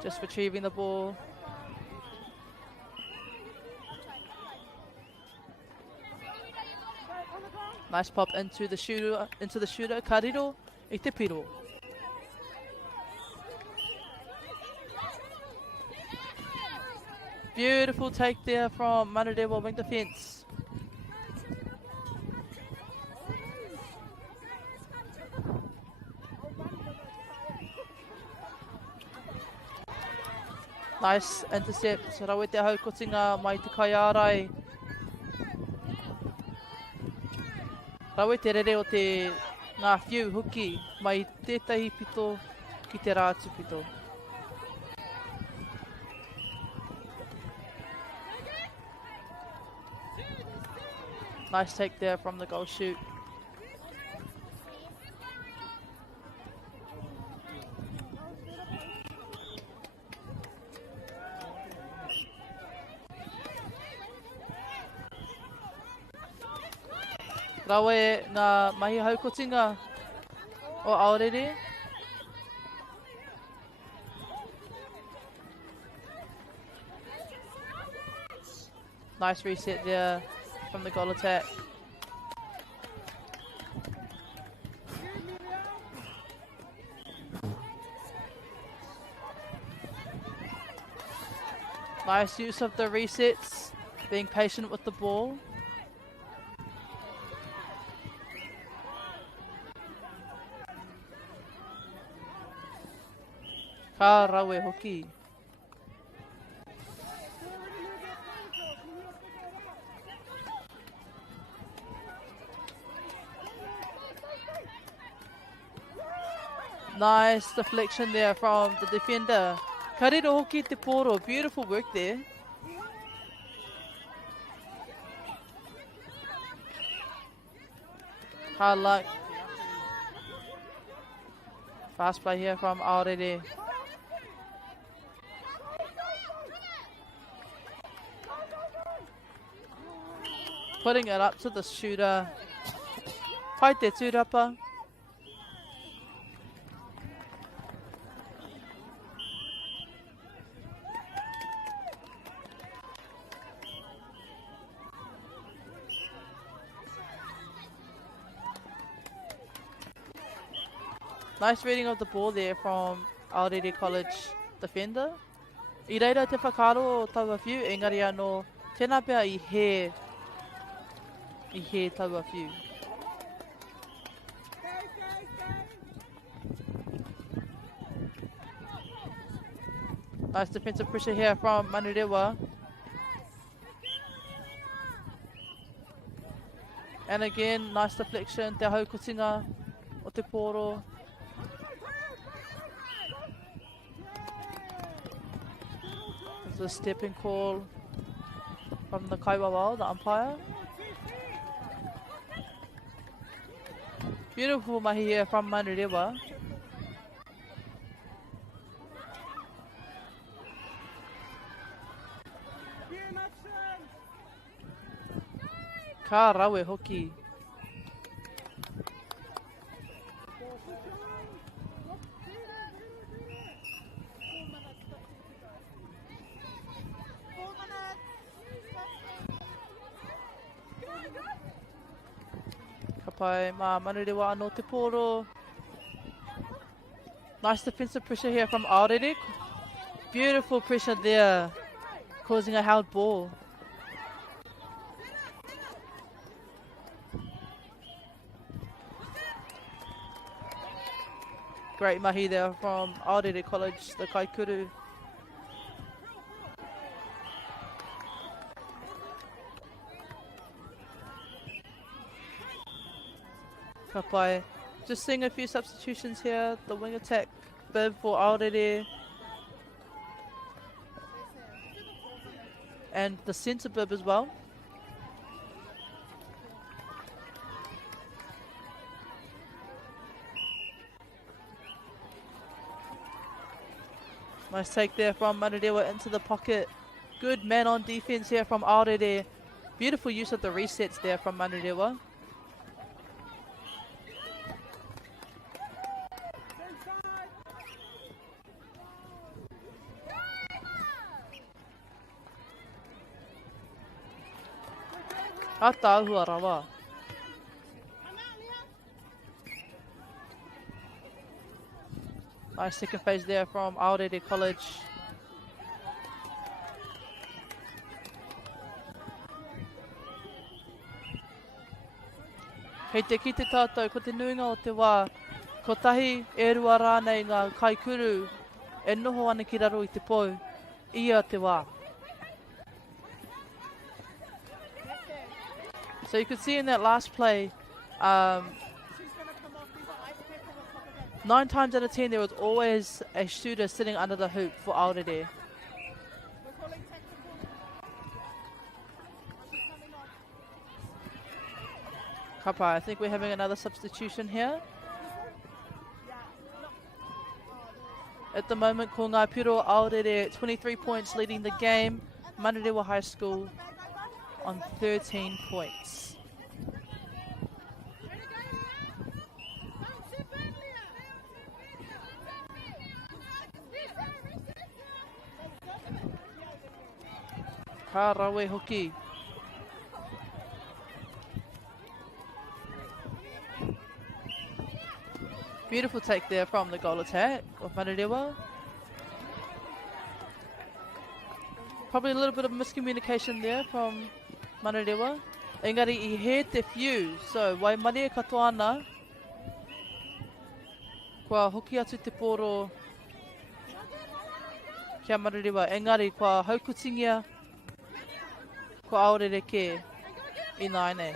Just retrieving the ball. Nice pop into the shooter, Kariro, I te piro. Beautiful take there from Manurewa wing defence. Nice intercept. Rawe te haukotinga mai te kai ārai. Rawe te rere o te ngā whiu huki mai tētahi pito ki te rātu pito. Nice take there from the goal shoot. Rawe ngā mahi haukotinga o Aorere. Nice reset there from the goal attack. Nice use of the resets, being patient with the ball. Ka rawe hoki. Nice deflection there from the defender. Karero hoki te poro, beautiful work there. Hard luck. Fast play here from Aorere. Putting it up to the shooter. Fight there, tūrapa. Nice reading of the ball there from Aorere College defender. I reira te whakaro o taua whiu, engari anō tēnā pēr i he taua whiu. Nice defensive pressure here from Manurewa. And again, nice deflection, te haukotinga o te poro. The stepping call from the Kaiwawao, the umpire. Beautiful mahi here from Manurewa. Ka rawe hoki. Kapai ma Manurewa anō te poro. Nice defensive pressure here from Aorere. Beautiful pressure there, causing a held ball. Great mahi there from Aorere College, the Kaikuru. Kapai. Just seeing a few substitutions here. The wing attack bib for Aorere. And the centre bib as well. Nice take there from Manurewa into the pocket. Good man on defense here from Aorere. Beautiful use of the resets there from Manurewa. Atahua rawa. Nice second phase there from Aorere College. Kei te ki te tātou, ko te nuinga o te wā, ko tahi e rua rānei ngā kaikuru e noho ana ki raro I te pou, ia te wā. So you could see in that last play, 9 times out of 10 there was always a shooter sitting under the hoop for Aorere. Kapa, I think we're having another substitution here. At the moment, ko ngā piro Aorere 23 points leading the game. Manurewa High School on 13 points. Ka rawe hoki. Beautiful take there from the goal attack of Manurewa. Probably a little bit of miscommunication there from Manurewa. Engari I he te few, so wai maria katoa ana. Kua hoki atu te poro kia Manurewa. Engari kua haukutingia kua aorere ke I naine.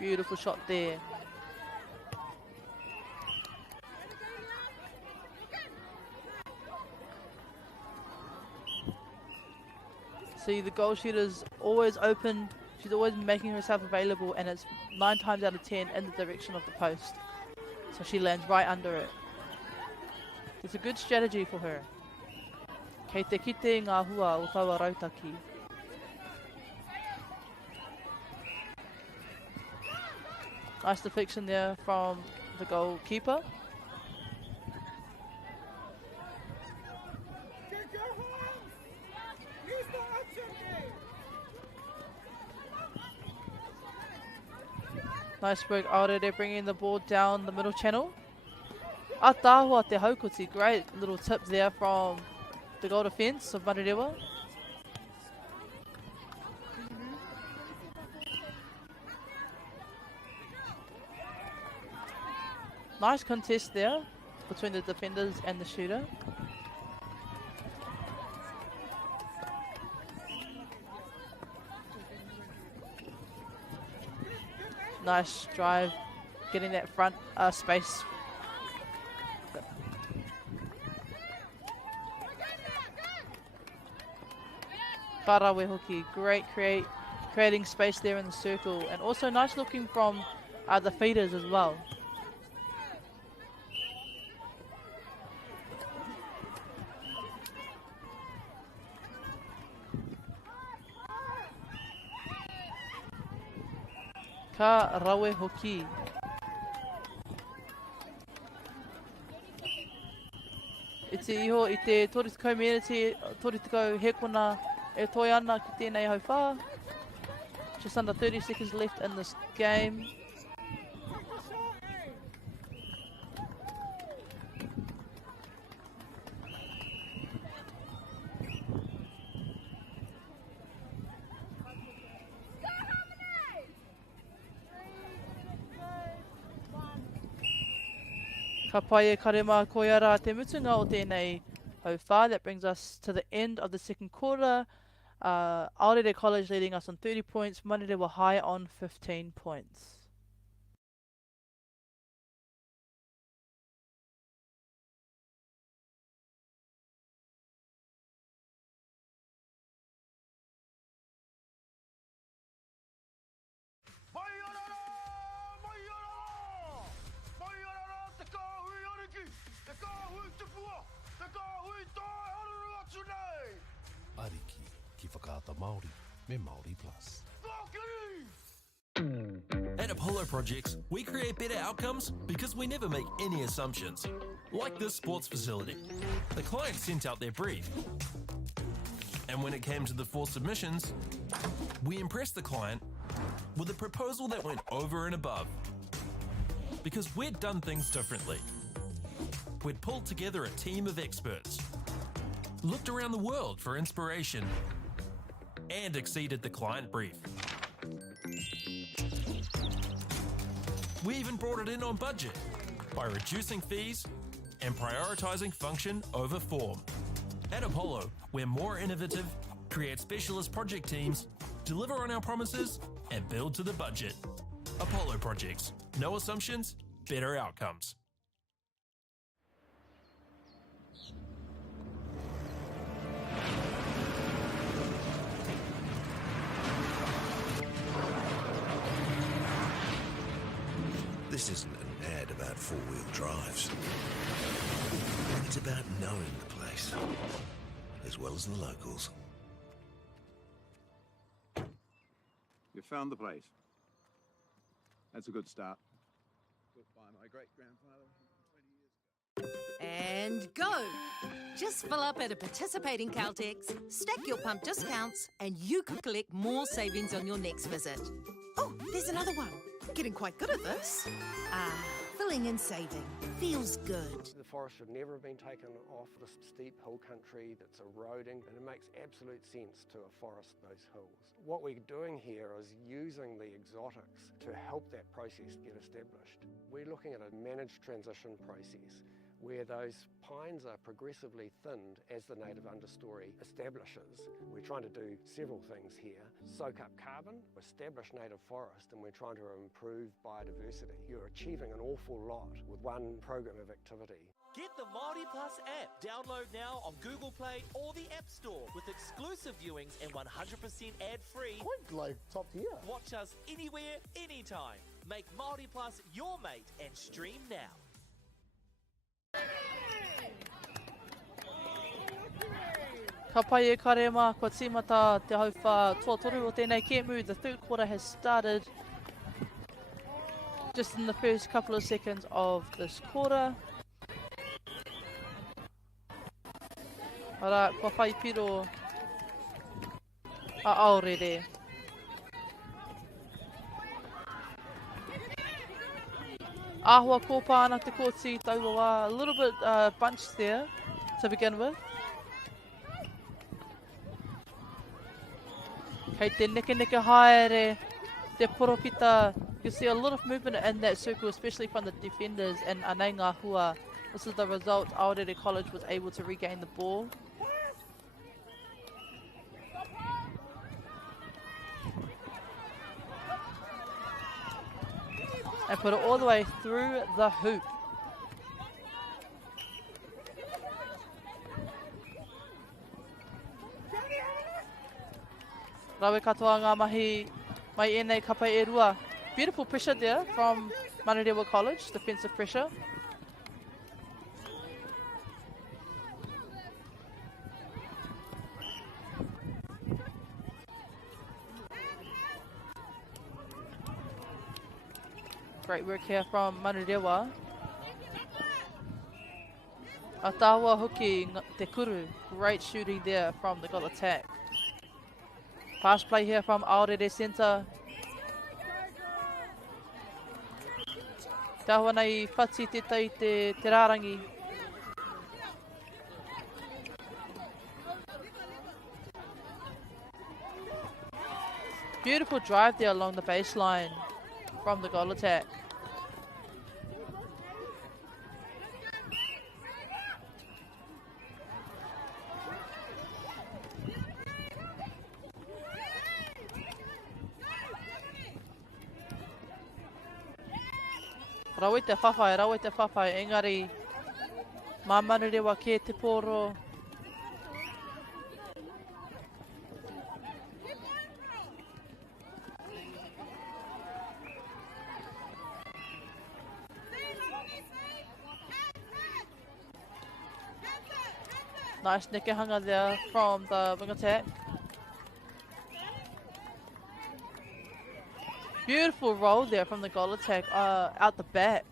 Beautiful shot there. See, the goal shooter's always open. She's always making herself available, and it's 9 times out of 10 in the direction of the post. So she lands right under it. It's a good strategy for her. Kei te kite ngā hua o taua rautaki. Nice deflection there from the goalkeeper. Nice work, Alder. They're bringing the ball down the middle channel. Atahua te haukuti. Great little tip there from the goal defence of Manurewa. Nice contest there between the defenders and the shooter. Nice drive, getting that front space. Karawe hoki, great creating space there in the circle, and also nice looking from the feeders as well. Ka rawe hoki. I te iho I te toritiko community, toritiko hekona e toi ana ki tēnei hau whā. Just under 30 seconds left in this game. Ka pai e karema koiara te mutunga o tēnei hau whā. That brings us to the end of the second quarter. Aorere College leading us on 30 points. Manurewa High on 15 points. Ariki ki whakaata Māori me Māori Plus. At Apollo Projects, we create better outcomes because we never make any assumptions. Like this sports facility. The client sent out their brief. And when it came to the 4 submissions, we impressed the client with a proposal that went over and above. Because we'd done things differently. We'd pulled together a team of experts, looked around the world for inspiration, and exceeded the client brief. We even brought it in on budget by reducing fees and prioritizing function over form. At Apollo, we're more innovative, create specialist project teams, deliver on our promises, and build to the budget. Apollo Projects. No assumptions, better outcomes. This isn't an ad about four-wheel drives. It's about knowing the place, as well as the locals. You found the place. That's a good start. Built by my great-grandfather 20 years ago. And go! Just fill up at a participating Caltex, stack your pump discounts, and you could collect more savings on your next visit. Oh, there's another one. Getting quite good at this. Filling and saving. Feels good. The forest should never have been taken off the steep hill country that's eroding, and it makes absolute sense to afforest those hills. What we're doing here is using the exotics to help that process get established. We're looking at a managed transition process where those pines are progressively thinned as the native understory establishes. We're trying to do several things here. Soak up carbon, establish native forest, and we're trying to improve biodiversity. You're achieving an awful lot with one program of activity. Get the Māori Plus app. Download now on Google Play or the App Store with exclusive viewings and 100% ad-free. Quite like top tier. Watch us anywhere, anytime. Make Māori Plus your mate and stream now. Ka pai e karema, kua tīmata te hauwha tuatoru o tēnei kēmu. The third quarter has started just in the first couple of seconds of this quarter. Ara, kua whai piro a aorere. Āhua kōpā ana te kōti taua, a little bit bunched there to begin with. Kei te nika haere, te poropita. You see a lot of movement in that circle, especially from the defenders, and anei ngā hua. This is the result. Aorere College was able to regain the ball. And put it all the way through the hoop. Rawe katoa ngā mahi mai enei kapai e rua. Beautiful pressure there from Manutuki College, defensive pressure. Great work here from Manurewa. Atawa hoki te kuru. Great shooting there from the goal attack. Pass play here from Alder centre. Tahua nei whati te tai te rarangi. Beautiful drive there along the baseline from the goal attack. Rawe te whawhai, engari mā Manurewa ke te poro. Nice nekehanga there from the wing attack. Beautiful roll there from the goal attack out the back.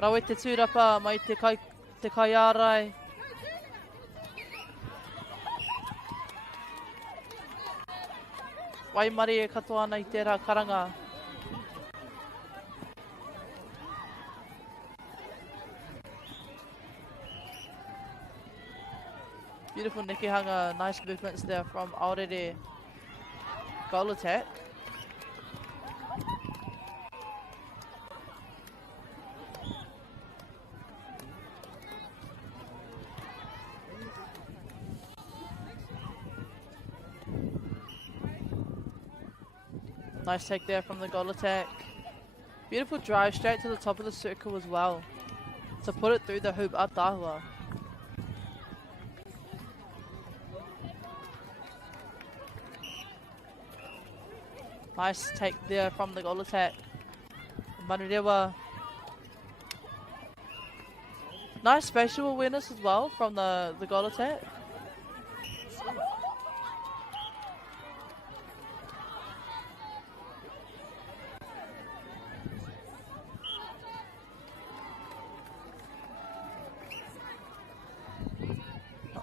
Rawe te tūrapa mai te kai ārai. Waimari e katoa ana I tērā karanga. Beautiful nekehanga, nice movements there from Aorere goal attack. Nice take there from the goal attack. Beautiful drive straight to the top of the circle as well. To put it through the hoop Atahua. Nice take there from the goal attack. Manurewa. Nice spatial awareness as well from the goal attack.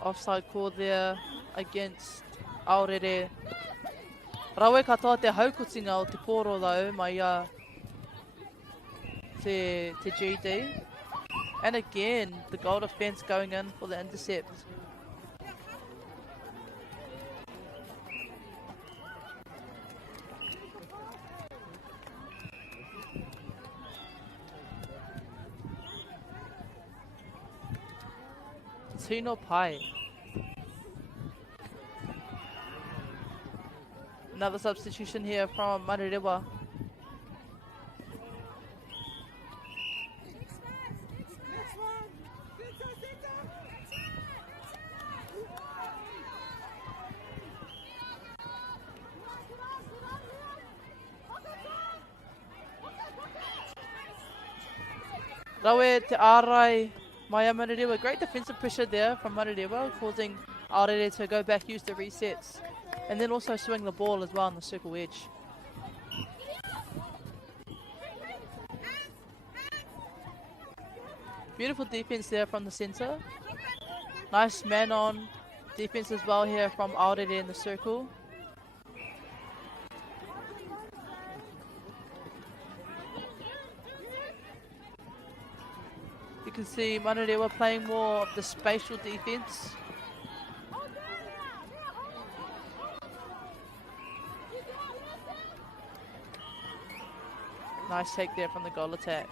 offside call there against Aorere. Rawe katoa te haukutinga o te poro though, mai te GD. And again, the goal defence going in for the intercept. Tino Pai. Another substitution here from Manurewa. Rawe te ārai mai a Manurewa. Great defensive pressure there from Manurewa, causing Aorere to go back, use the resets, and then also swing the ball as well on the circle edge. Beautiful defense there from the centre. Nice man on defense as well here from Aorere in the circle. You can see Manurewa playing more of the spatial defense. Nice take there from the goal attack.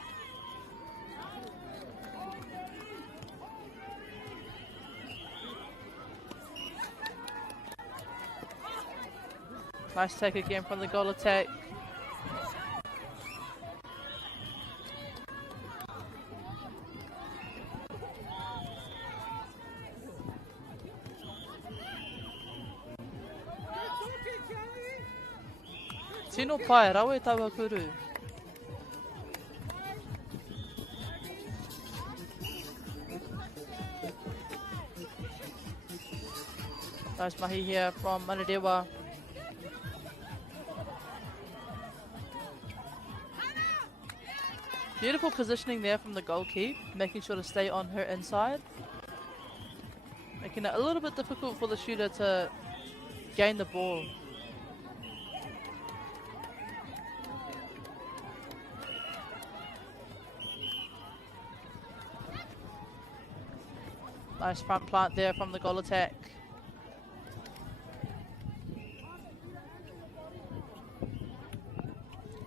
Nice take again from the goal attack. Tino pai, rawe tawa kuru. Nice mahi here from Manurewa. Beautiful positioning there from the goalkeeper, making sure to stay on her inside. Making it a little bit difficult for the shooter to gain the ball. Nice front plant there from the goal attack.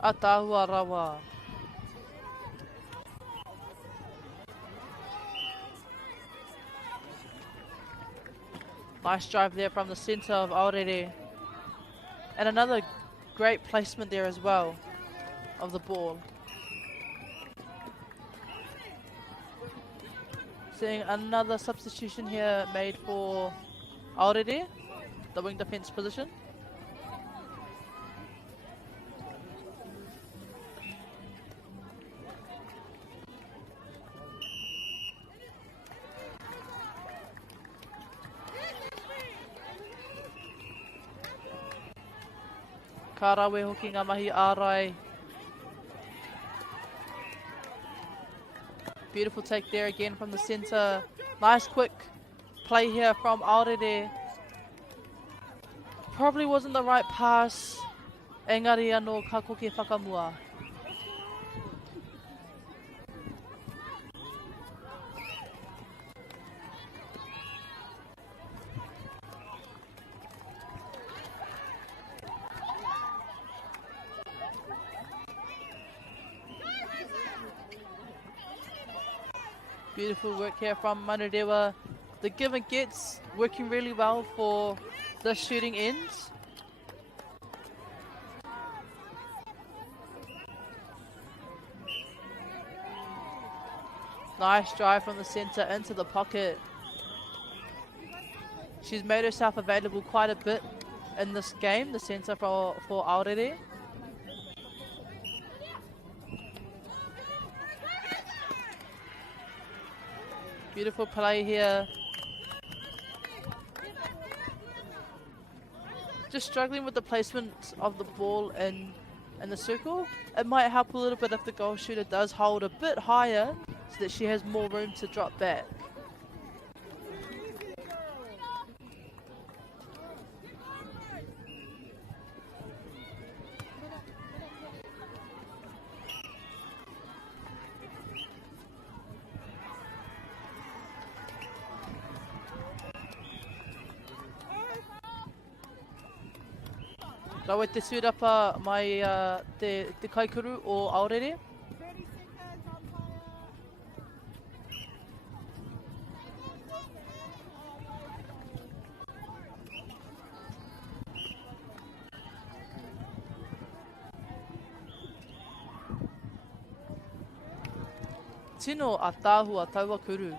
Atahua rawa. Nice drive there from the centre of Aorere. And another great placement there as well of the ball. Seeing another substitution here made for Aorere, the wing defence position. Karawe hoki ngā mahi ārai. Beautiful take there again from the centre. Nice quick play here from Aorere. Probably wasn't the right pass. Engari anō ka koke whakamua. Beautiful work here from Manurewa. The give and gets working really well for the shooting ends. Nice drive from the centre into the pocket. She's made herself available quite a bit in this game, the centre for Aorere. Beautiful play here. Just struggling with the placement of the ball in the circle. It might help a little bit if the goal shooter does hold a bit higher so that she has more room to drop back. Rawe te surapa mai te kaikuru o Aorere. Tino a tāhua taua kuru.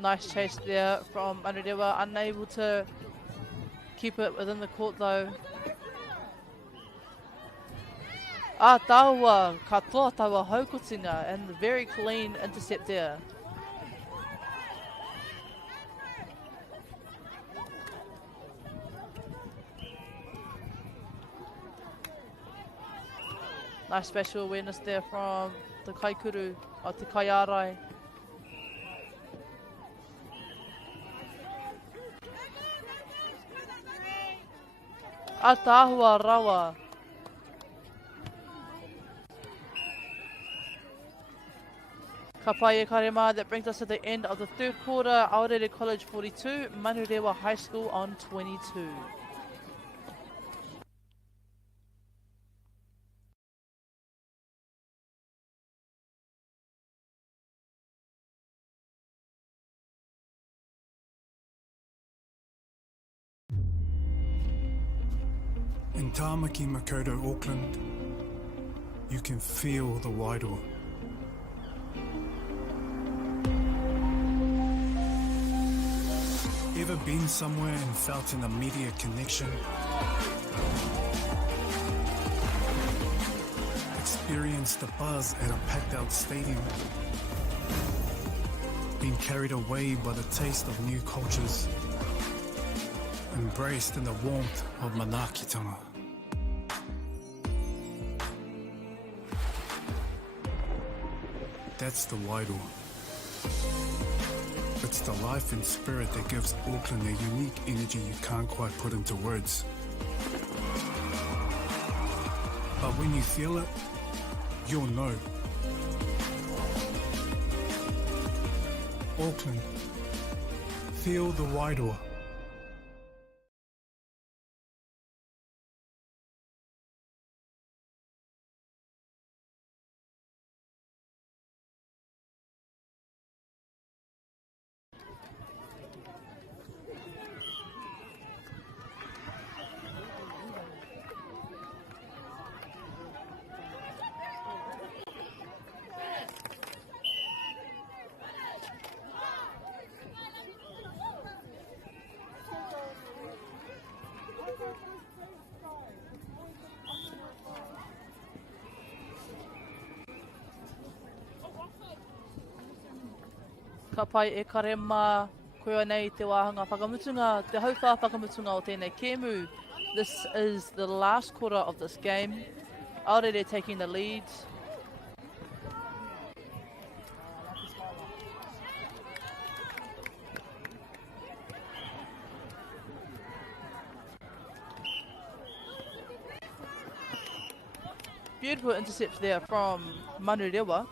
Nice chase there from Manurewa, unable to keep it within the court though. Tāua katoa taua haukotinga, and the very clean intercept there. Nice special awareness there from the kaikuru, or te kaiarai. Tāhua rawa. Ka pai e karema, that brings us to the end of the third quarter. Aorere College 42, Manurewa High School on 22. In Tāmaki Makoto, Auckland, you can feel the wairoa. Ever been somewhere and felt an immediate connection? Experienced the buzz at a packed-out stadium? Been carried away by the taste of new cultures? Embraced in the warmth of manaakitanga? That's the wairoa. It's the life and spirit that gives Auckland a unique energy you can't quite put into words. But when you feel it, you'll know. Auckland, feel the wairoa. Ka pai e karema koe nei te wāhanga whakamutunga, te hauwha whakamutunga o tēnei kēmu. This is the last quarter of this game. Aorere taking the lead. Beautiful intercept there from Manurewa.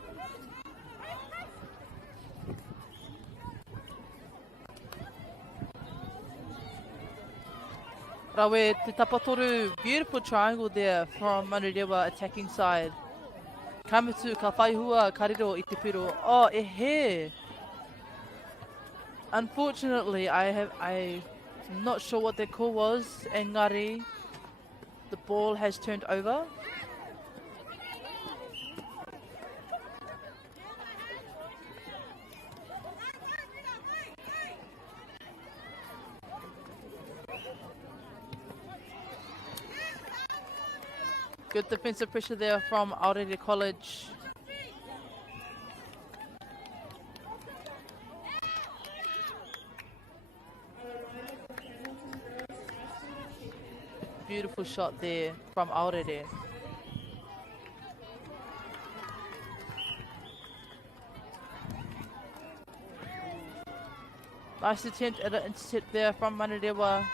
Rawe te tapatoru, beautiful triangle there from Manurewa attacking side. Kamutu ka whaihua kariro I te piro. Oh, e he. Unfortunately, I'm not sure what their call was. Engari, the ball has turned over. Good defensive pressure there from Aorere College. Beautiful shot there from Aorere. Nice attempt at an intercept there from Manurewa.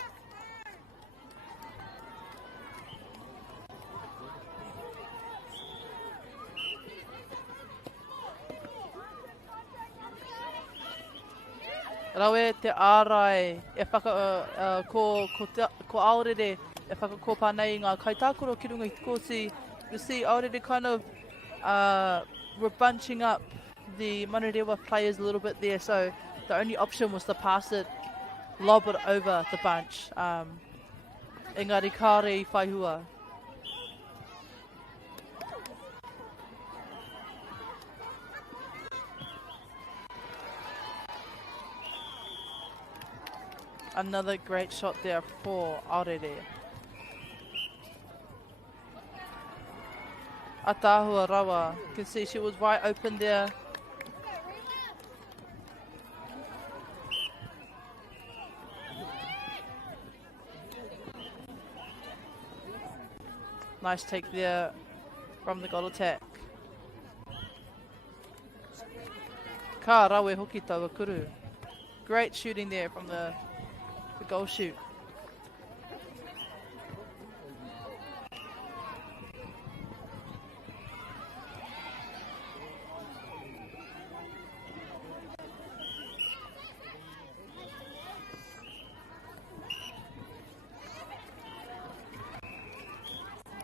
Rawe te ārai e ko aorere e whakakopa nei ngā kaitākoro ki runga i te kōsi. You see, aorere kind of were bunching up the Manurewa players a little bit there, so the only option was to pass it, lob it over the bunch. Engari kāre I whaihua. Another great shot there for Aorere. Atahua rawa. You can see she was right open there. Nice take there from the goal attack. Ka rawe hoki taua kuru. Great shooting there from the goal shoot.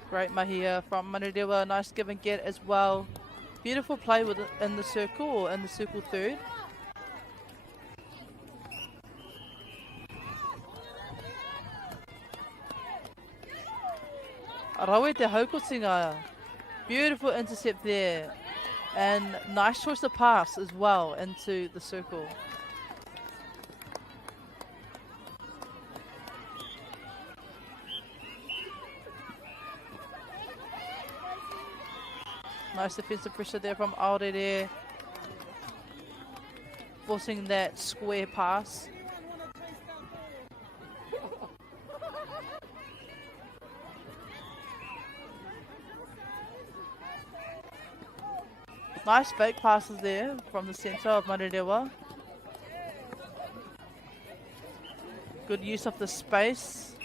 Great mahi here from Manurewa, nice give and get as well. Beautiful play in the circle or in the circle third. Rawe te haukotinga. Beautiful intercept there. And nice choice to pass as well into the circle. Nice defensive pressure there from Alder there. Forcing that square pass. Nice fake passes there from the centre of Manurewa. Good use of the space.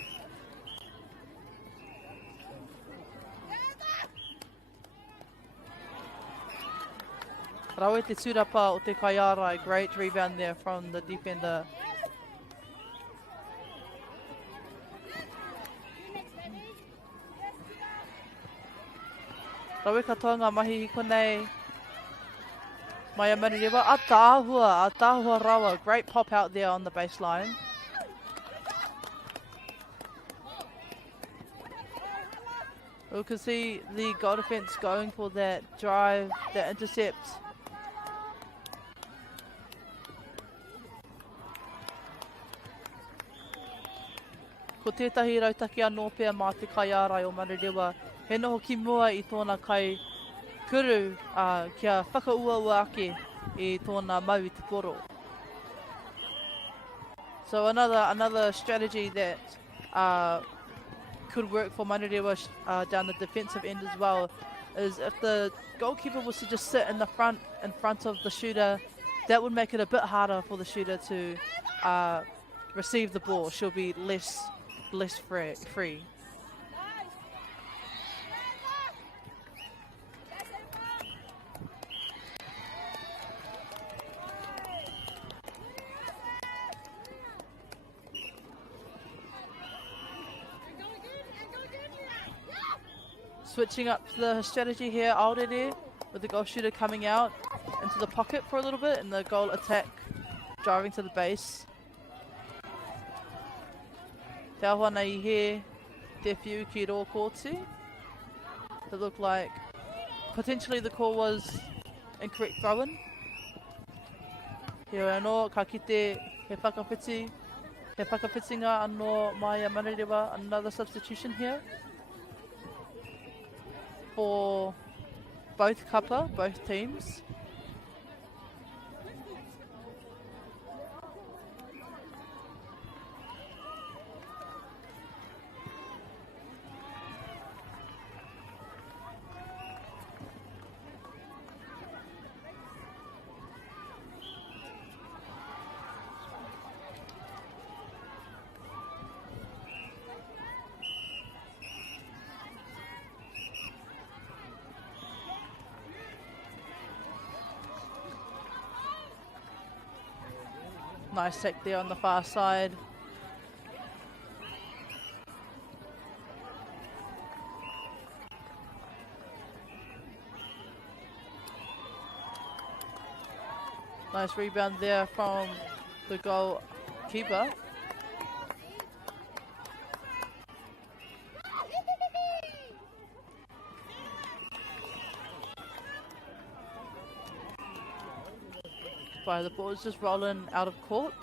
Rawe te tūrapa o te kaiarai. Great rebound there from the defender. Rawe katoa ngā mahi hiko nei. Mai a Manurewa. Atahua rawa. Great pop out there on the baseline. We can see the goal defense going for that drive, that intercept. Ko tētahi rautaki anō pēr mā te kaiarai o Manurewa. He noho ki mua I tōna kai kuru kia whakauaua ake I tōna mau I te poro. So another strategy that could work for Manurewa down the defensive end as well is if the goalkeeper was to just sit in front of the shooter, that would make it a bit harder for the shooter to receive the ball. She'll be less free. Switching up the strategy here, Alder there, with the goal shooter coming out into the pocket for a little bit and the goal attack driving to the base. Te ahuana I he te whiu ki rō kōti. It looked like potentially the call was incorrect throw-in. Here anō, ka kite he whakawhitinga anō mai a Manurewa, another substitution here for both kapa, both teams. Nice take there on the far side. Nice rebound there from the goalkeeper. By the ball is just rolling out of court.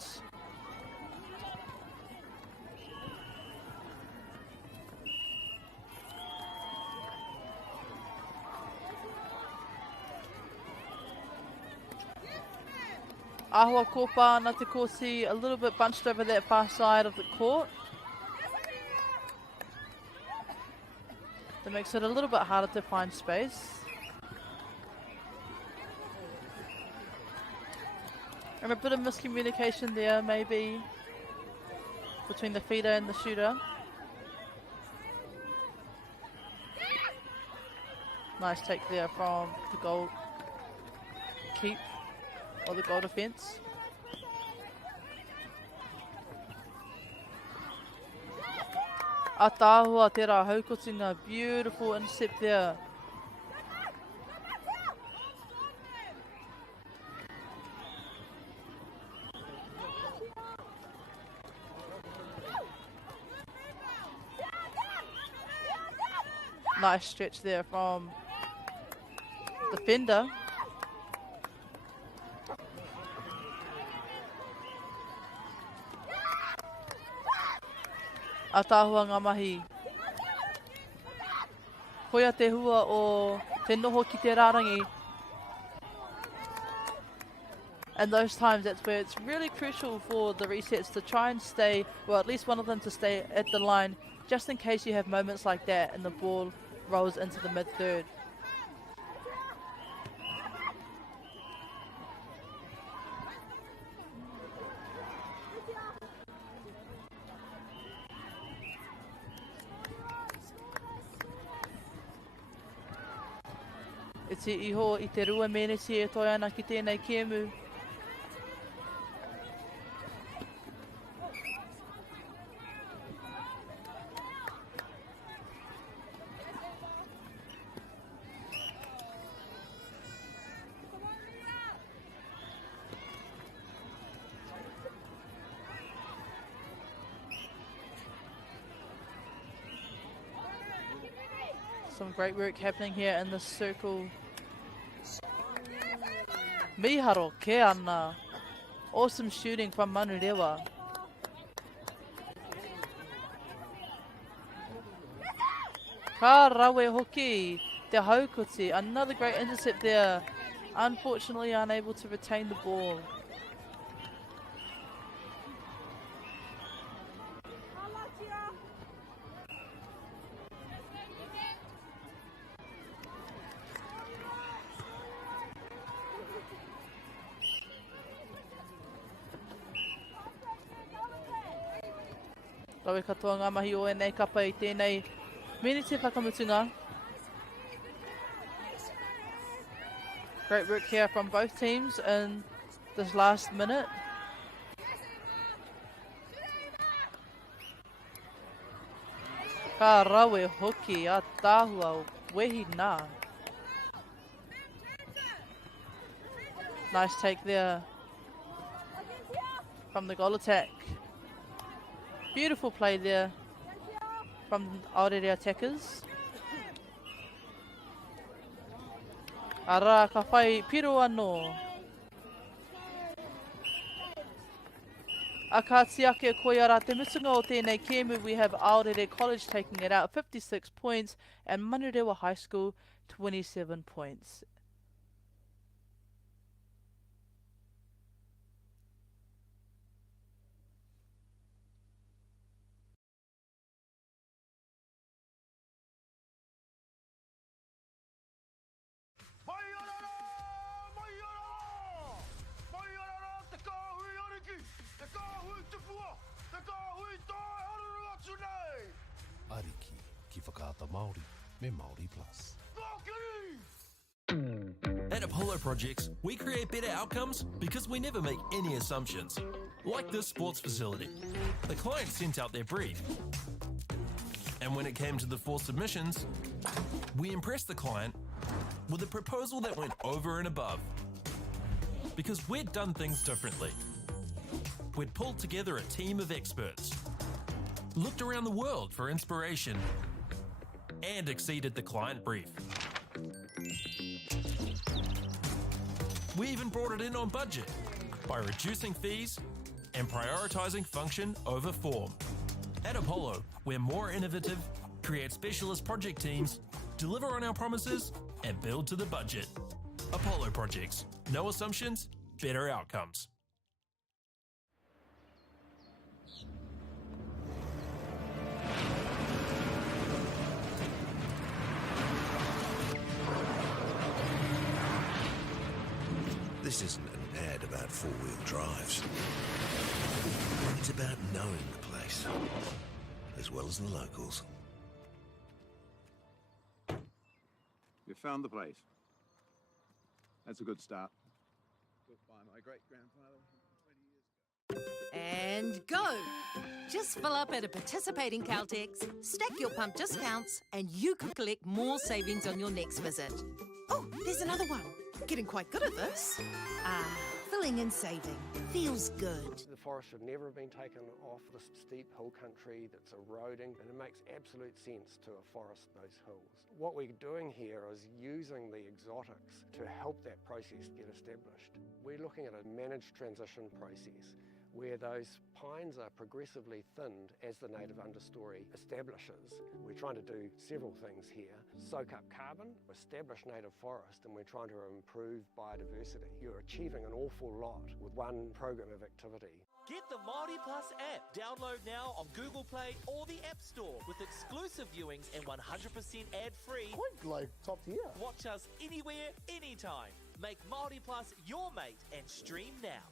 Ahua Kopa, Natakosi, a little bit bunched over that far side of the court. That makes it a little bit harder to find space. And a bit of miscommunication there, maybe, between the feeder and the shooter. Nice take there from the goal keep, or the goal defense. Atahua te rā haukotinga, beautiful intercept there. Nice stretch there from the defender. Atahua ngā mahi. Koia te hua o te noho ki te rārangi. And those times, that's where it's really crucial for the resets to try and stay, well, at least one of them to stay at the line, just in case you have moments like that and the ball rolls into the mid-third. E te iho I te rua meneti e toi ana ki tēnei kēmu. Some great work happening here in the circle. Miharo ke ana. Awesome shooting from Manurewa. Ka rawe hoki te haukoti. Another great intercept there. Unfortunately unable to retain the ball. Rawe katoa ngā mahi o enei kapa I tēnei meneti whakamutunga. Great work here from both teams in this last minute. Ka rawe hoki a tāhua wehi nā. Nice take there from the goal attack. Beautiful play there from Alder attackers. Ara ka whai piro anō. A ka tiake koia rā te mutunga o tēnei kēmu, we have Alder College taking it out 56 points and Manurewa High School 27 points. Ariki ki whakaata Māori me Māori Plus. At Apollo Projects, we create better outcomes because we never make any assumptions. Like this sports facility, the client sent out their brief. And when it came to the 4 submissions, we impressed the client with a proposal that went over and above. Because we'd done things differently. We'd pulled together a team of experts, looked around the world for inspiration, and exceeded the client brief. We even brought it in on budget by reducing fees and prioritising function over form. At Apollo, we're more innovative, create specialist project teams, deliver on our promises, and build to the budget. Apollo Projects. No assumptions, better outcomes. This isn't an ad about four-wheel drives. It's about knowing the place, as well as the locals. You found the place. That's a good start. Built by my great-grandfather 20 years ago. And go! Just fill up at a participating Caltex, stack your pump discounts, and you could collect more savings on your next visit. Oh, there's another one. Getting quite good at this. Filling and saving. Feels good. The forest should never have been taken off the steep hill country that's eroding, and it makes absolute sense to afforest those hills. What we're doing here is using the exotics to help that process get established. We're looking at a managed transition process where those pines are progressively thinned as the native understory establishes. We're trying to do several things here. Soak up carbon, establish native forest, and we're trying to improve biodiversity. You're achieving an awful lot with one program of activity. Get the Māori Plus app. Download now on Google Play or the App Store with exclusive viewings and 100% ad-free. Quite like top tier. Watch us anywhere, anytime. Make Māori Plus your mate and stream now.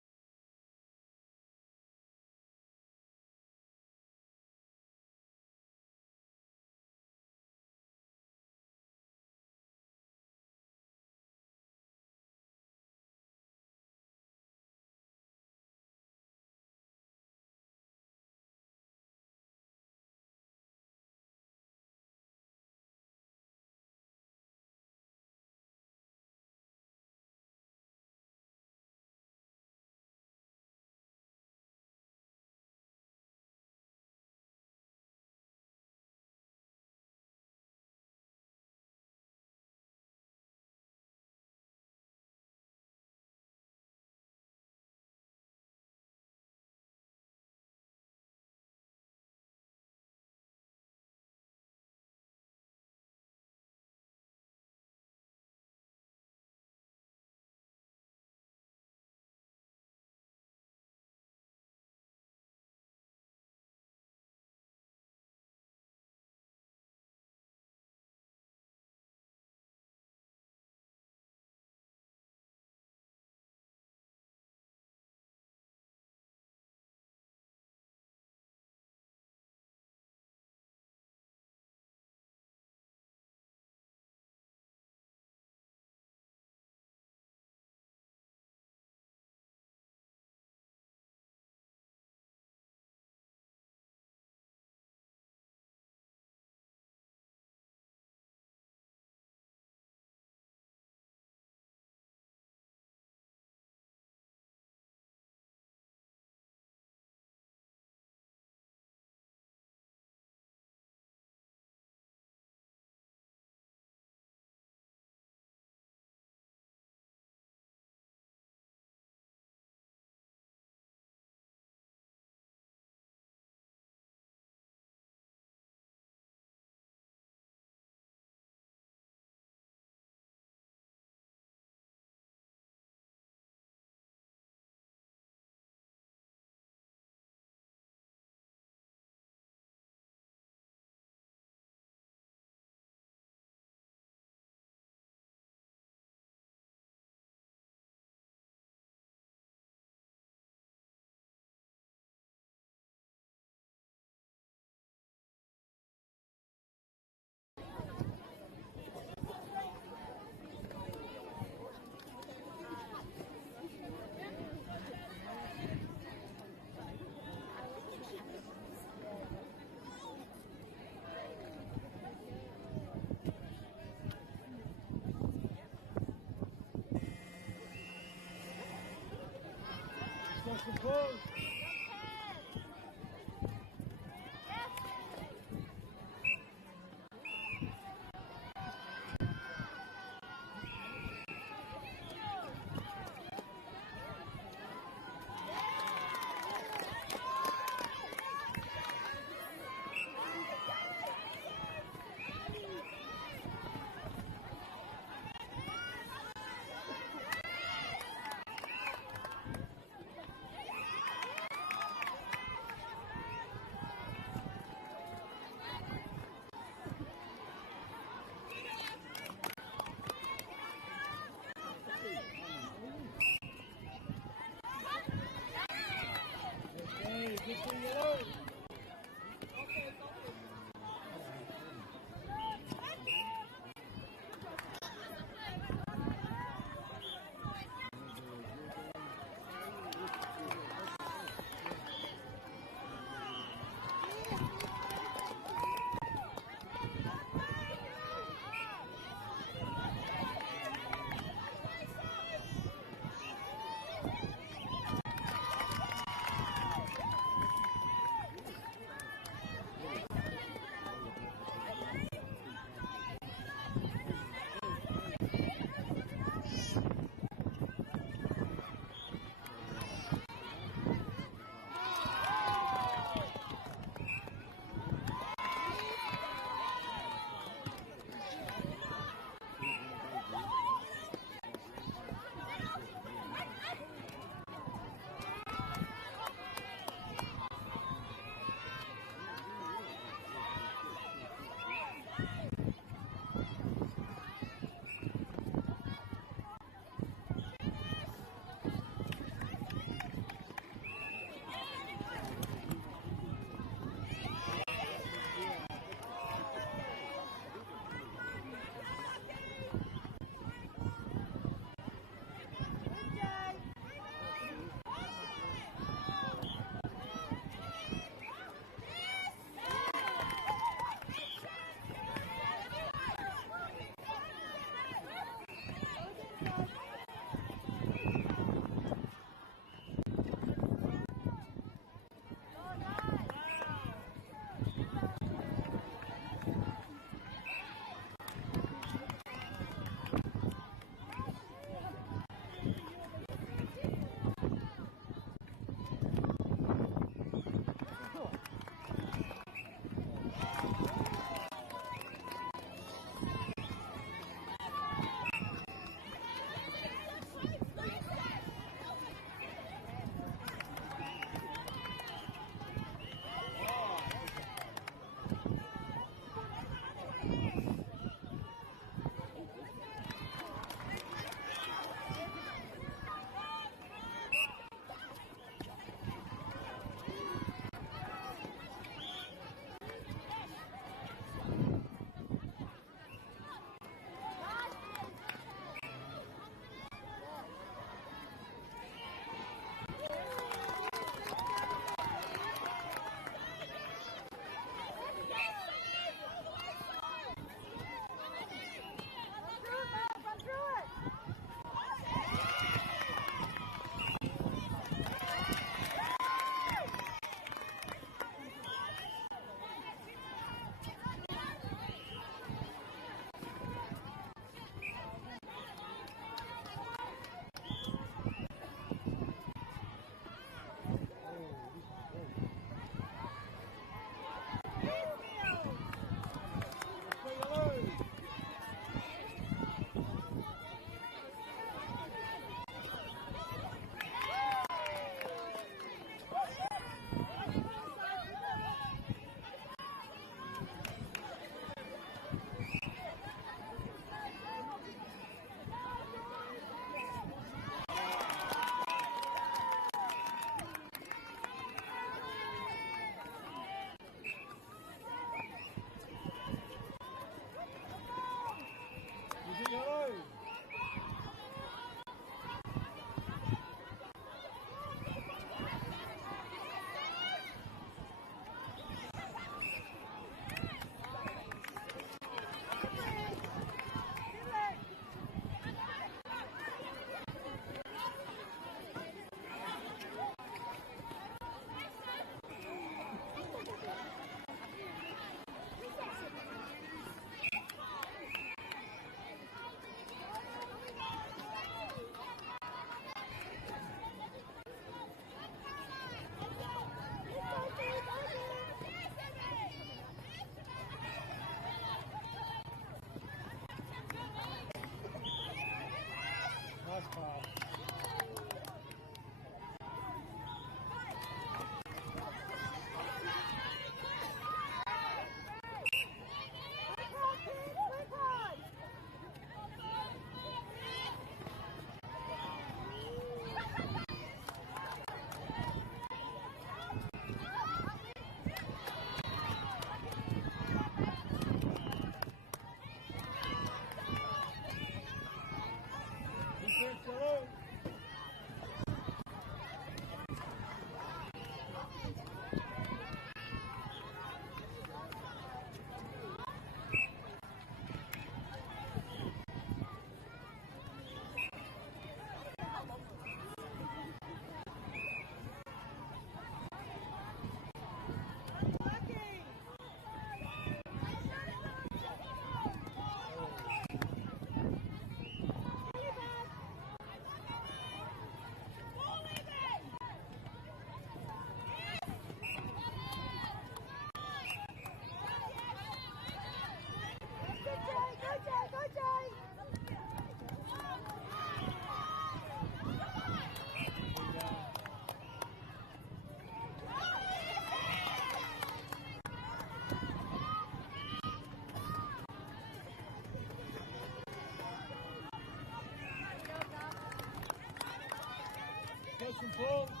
Full.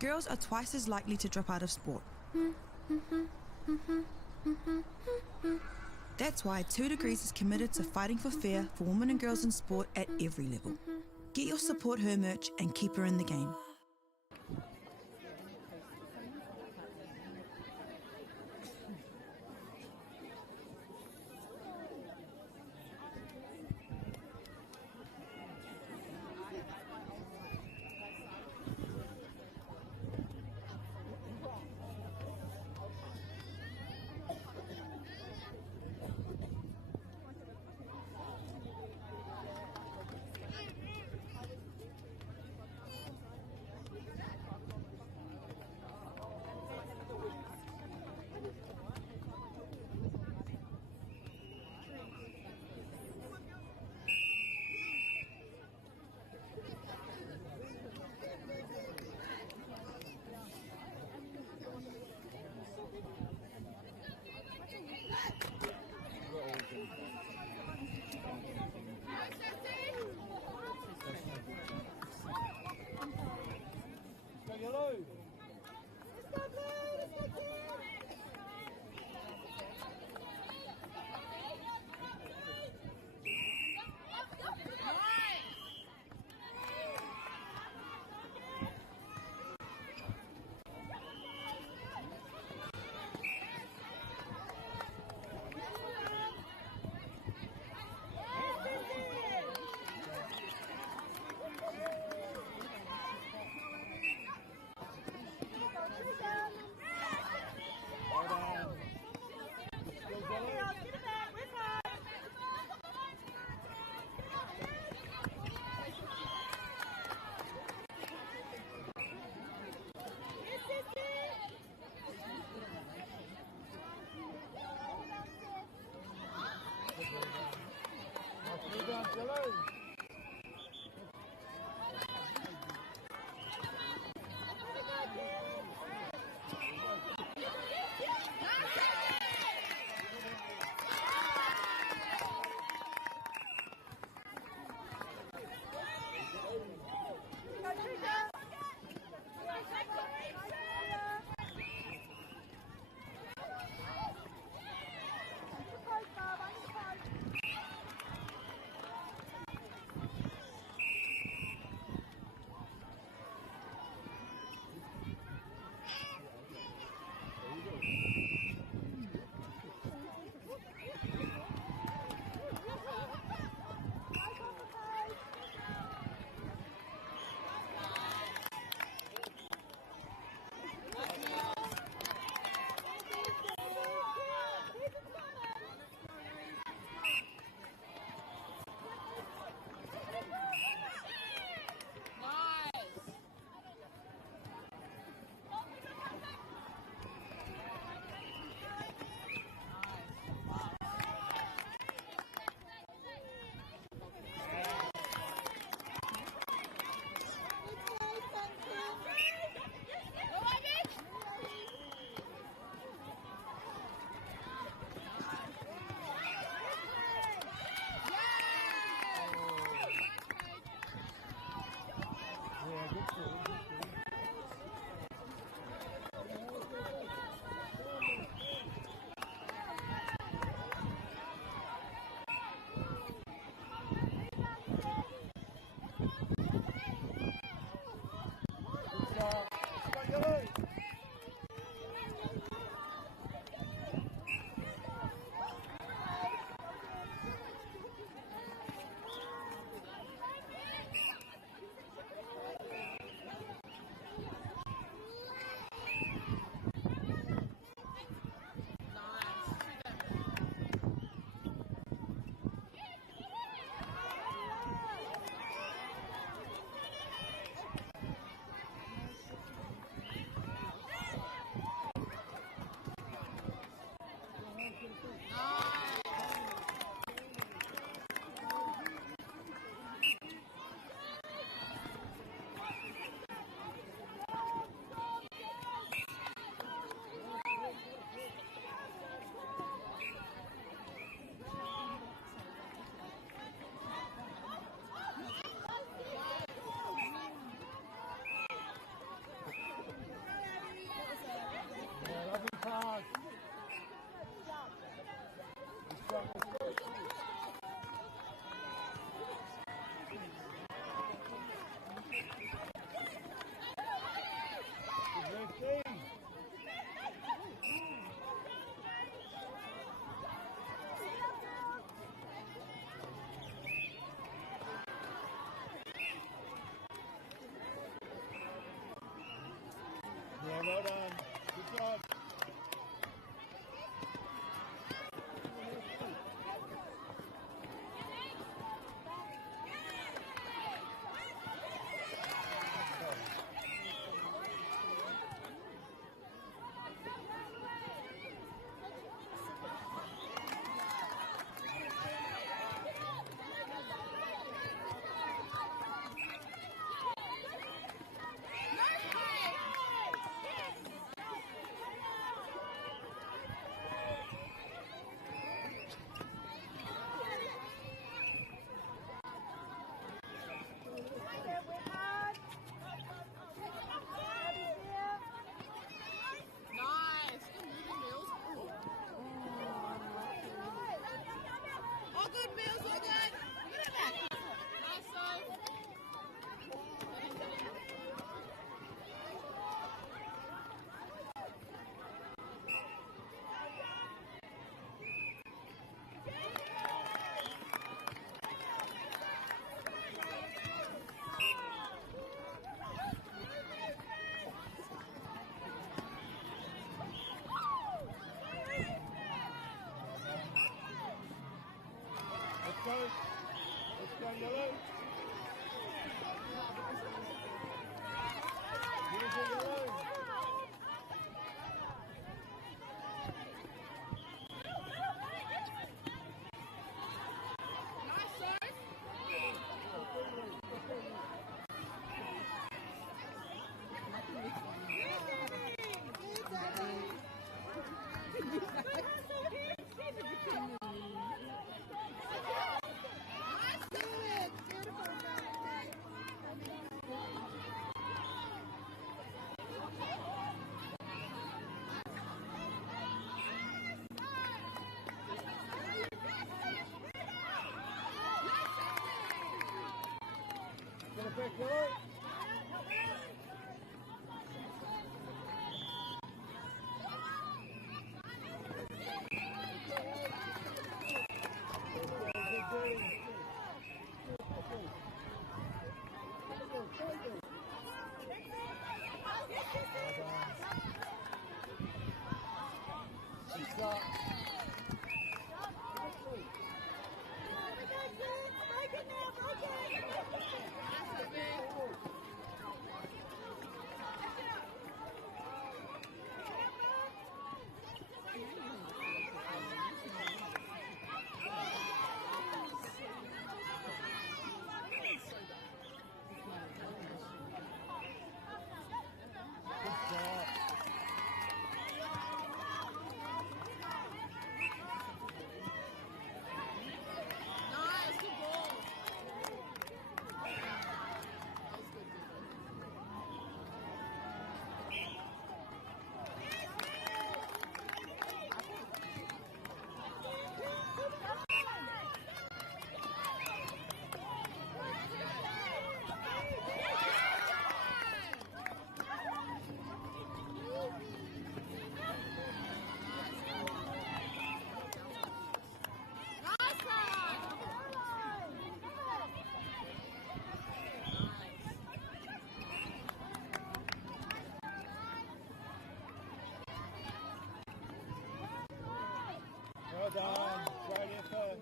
Girls are twice as likely to drop out of sport. That's why 2 Degrees is committed to fighting for fair for women and girls in sport at every level. Get your Support Her merch and keep her in the game. Well done. Good job. Let's go, yellow. Here's a yellow. back, yellow. Well done. Great effort.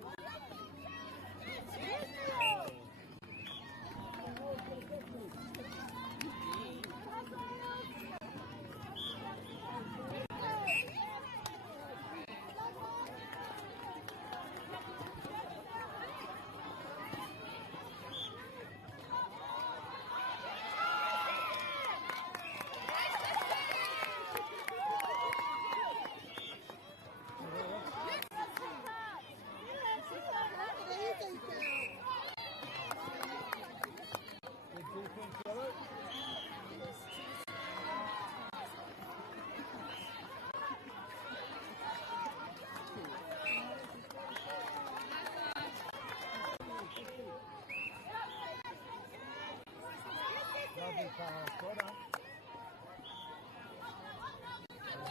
Lovely pass, well done.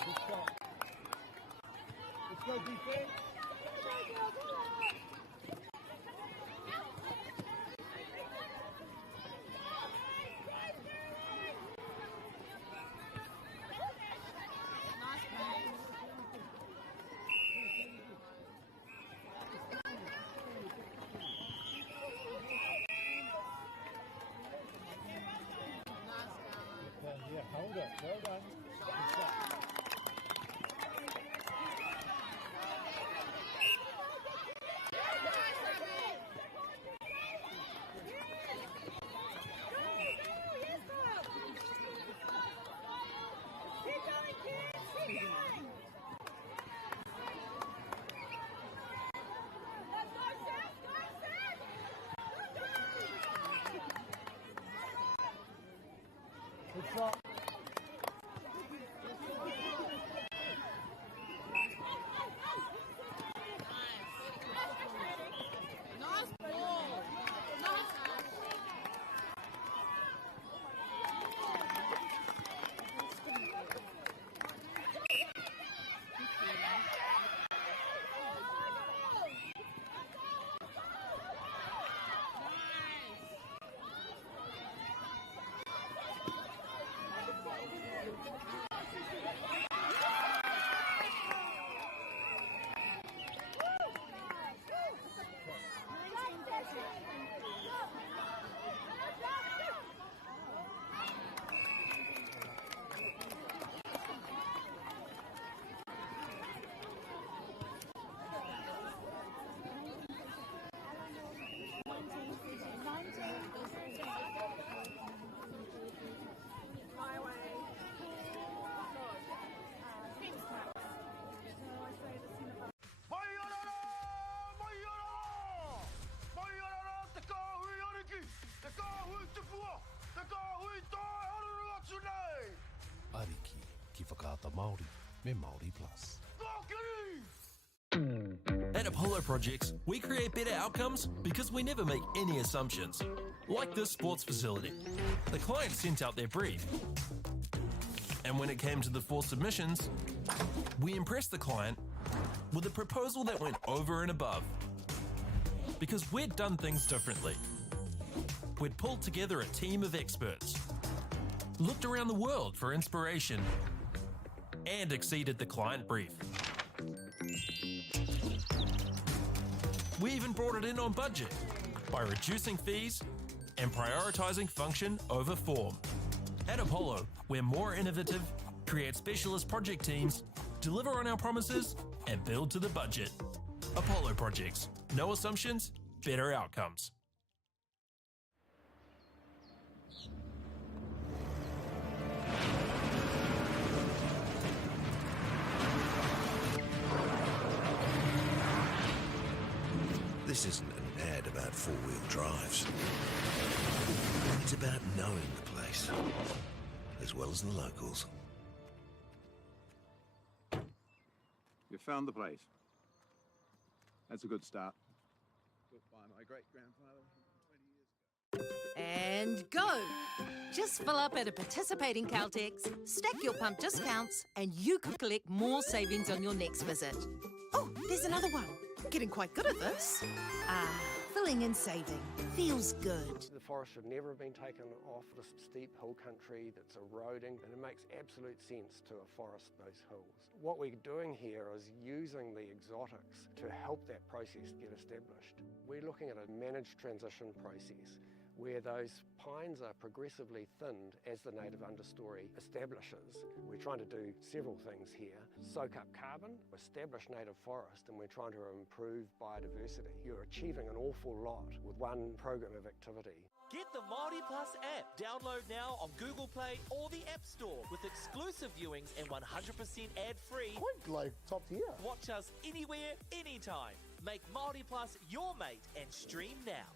Good shot. Let's go defense. Yeah, hold it. Well done. Good shot. Good shot. Ariki ki whakaata Māori me Māori Plus. At Apollo Projects, we create better outcomes because we never make any assumptions. Like this sports facility. The client sent out their brief. And when it came to the 4 submissions, we impressed the client with a proposal that went over and above. Because we'd done things differently. We'd pulled together a team of experts, looked around the world for inspiration, and exceeded the client brief. We even brought it in on budget by reducing fees and prioritising function over form. At Apollo, we're more innovative, create specialist project teams, deliver on our promises, and build to the budget. Apollo Projects. No assumptions, better outcomes. This isn't an ad about four-wheel drives. It's about knowing the place, as well as the locals. You found the place. That's a good start. Built by my great-grandfather 20 years ago. And go! Just fill up at a participating Caltex, stack your pump discounts, and you could collect more savings on your next visit. Oh, there's another one. Getting quite good at this. Filling and saving. Feels good. The forest should never have been taken off the steep hill country that's eroding, and it makes absolute sense to afforest those hills. What we're doing here is using the exotics to help that process get established. We're looking at a managed transition process where those pines are progressively thinned as the native understory establishes. We're trying to do several things here. Soak up carbon, establish native forest, and we're trying to improve biodiversity. You're achieving an awful lot with one program of activity. Get the Māori Plus app. Download now on Google Play or the App Store with exclusive viewings and 100% ad-free. Quite like top tier. Watch us anywhere, anytime. Make Māori Plus your mate and stream now.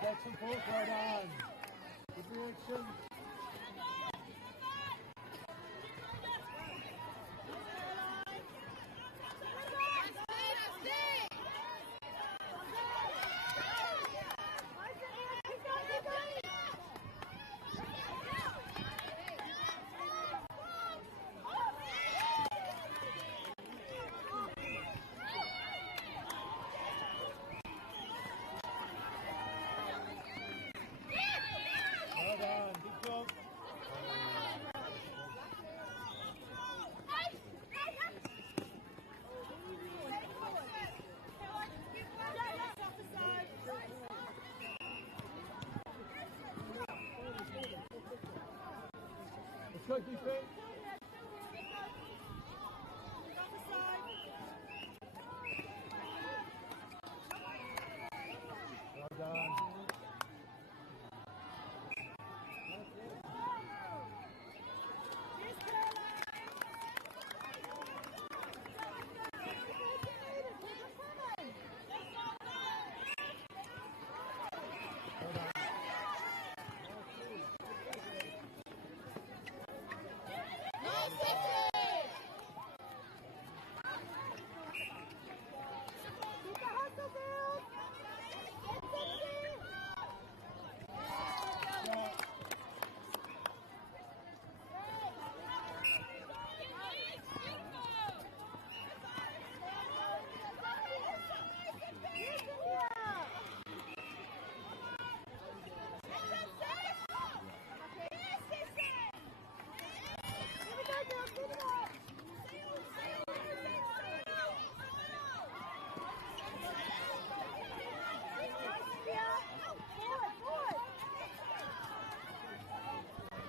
Back some fork right on. Good reaction. Let's go, defense.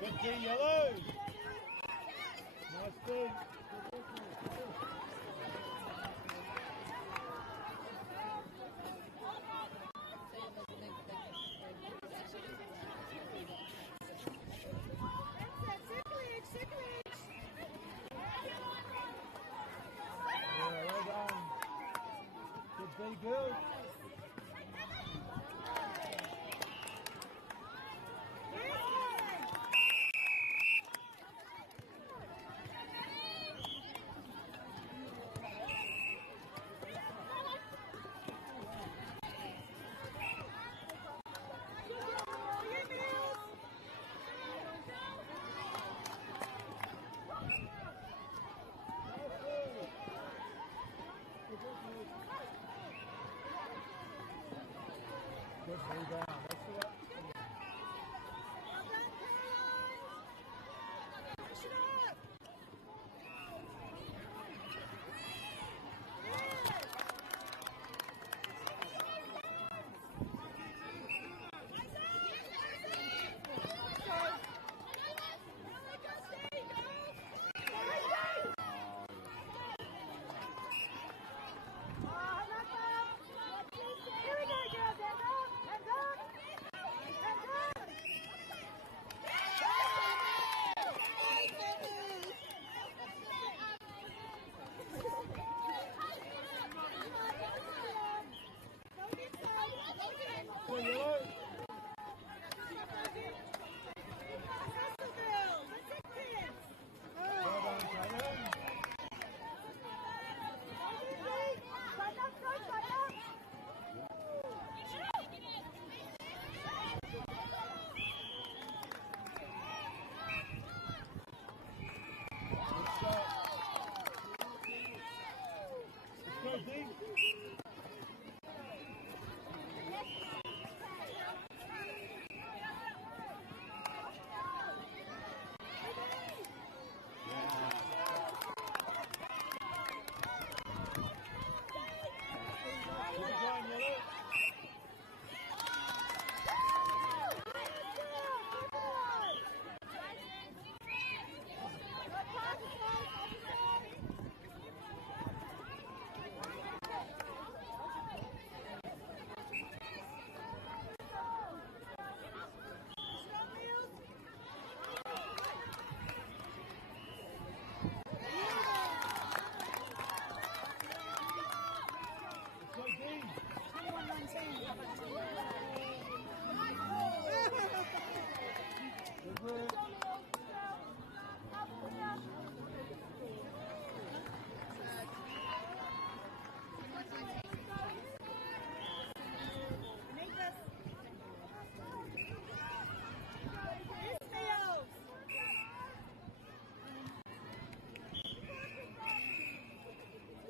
Good D, yellow. Nice D. Yeah, well done. Good D, girls. Good rebound. That's the one.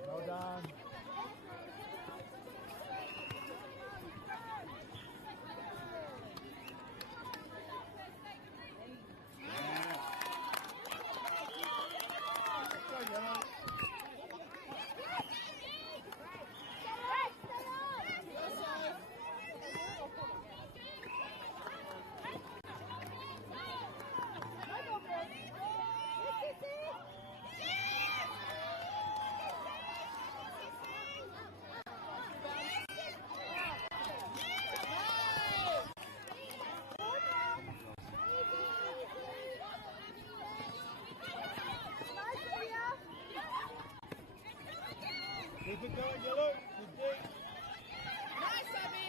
Well done. Keep it going, yellow. Good day. Nice, Abby.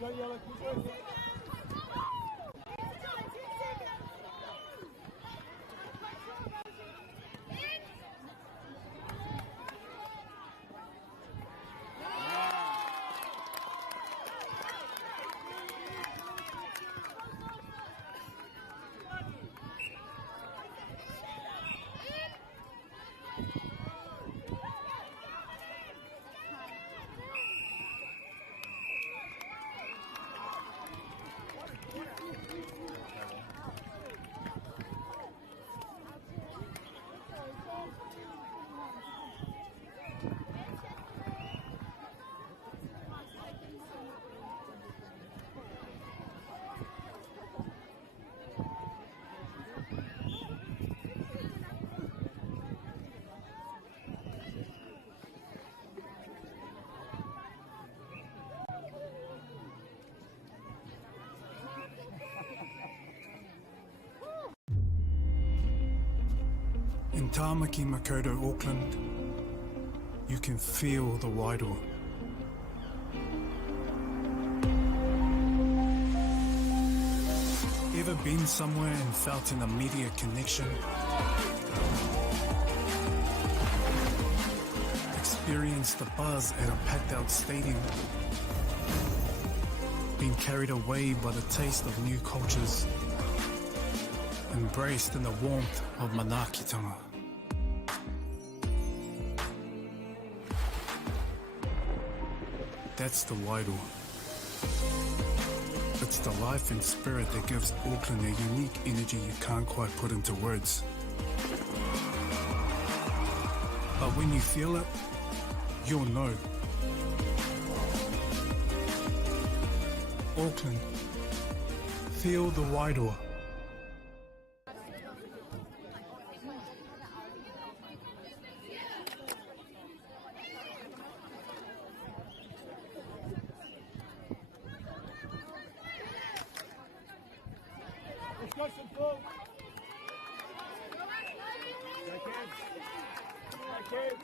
Go yellow, keep working. In Tāmaki Makoto, Auckland, you can feel the wairoa. Ever been somewhere and felt an immediate connection? Experienced the buzz at a packed out stadium? Been carried away by the taste of new cultures? Embraced in the warmth of manaakitanga? That's the wairoa. It's the life and spirit that gives Auckland a unique energy you can't quite put into words. But when you feel it, you'll know. Auckland, feel the wairoa. Let's go some full. Go kids. Go kids.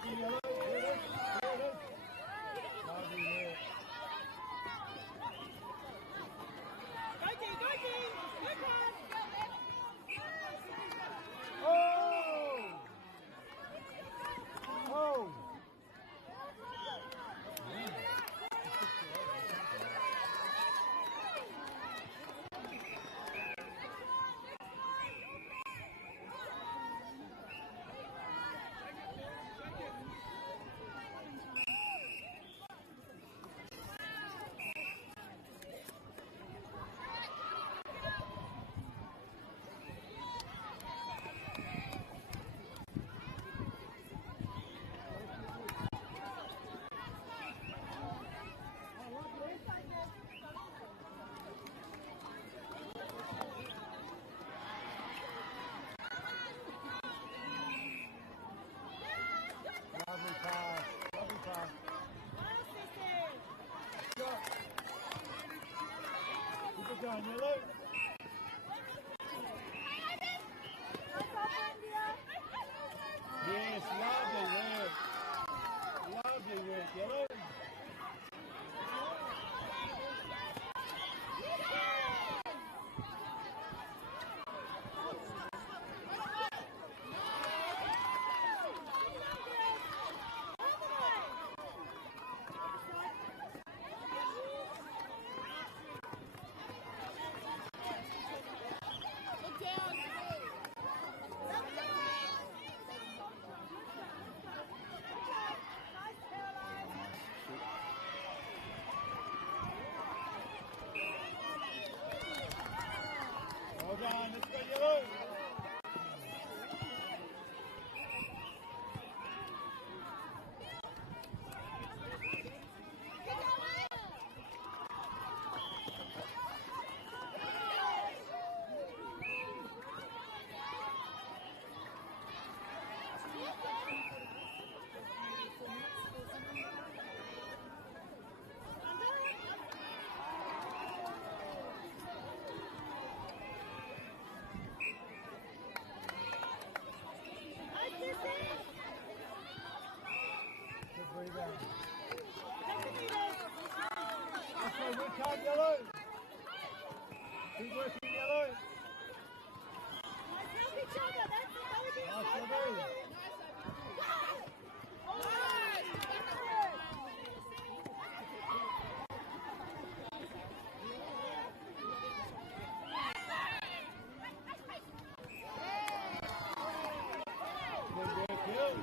Working yellow. There it is. There it is. Lovely work. Oh! Oh! Lovely pass. Lovely pass. Shot. Keep it going, yellow. Yes, lovely work. Lovely work, yellow. Well done, let's go yellow. Good rebound. Okay, work hard, yellow. Keep working, yellow. Nice, yellow. Good work, yellow.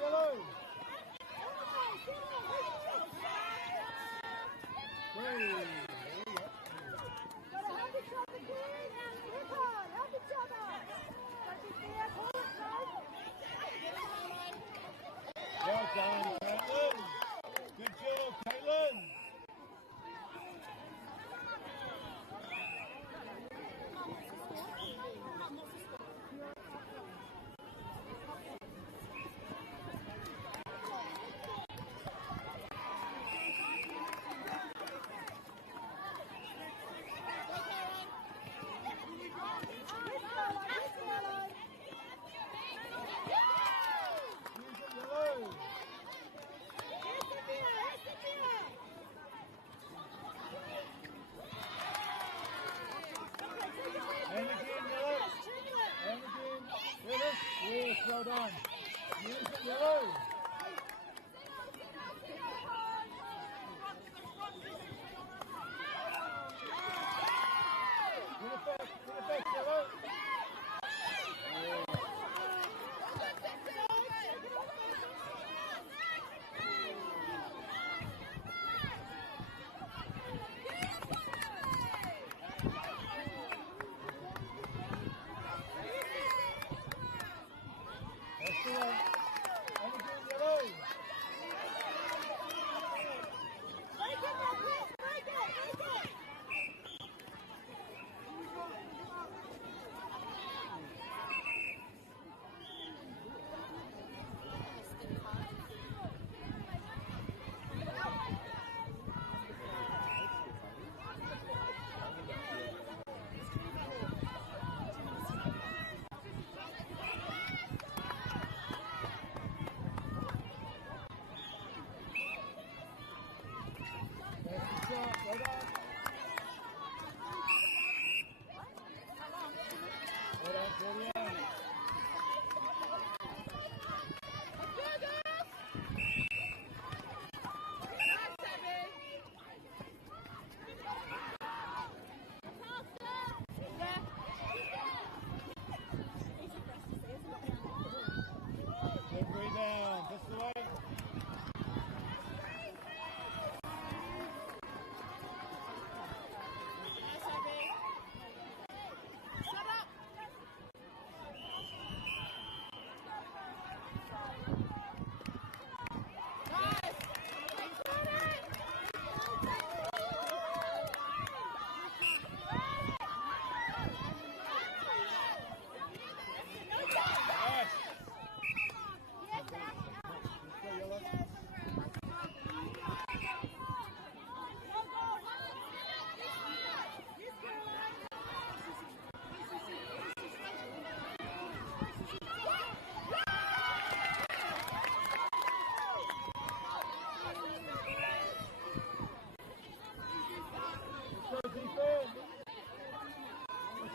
Yellow. Well done, Caitlin. Good job, Caitlin. And again, yellow. And again. There it is. Yes, well done. Use it, yellow. Put it back, yellow. Yeah.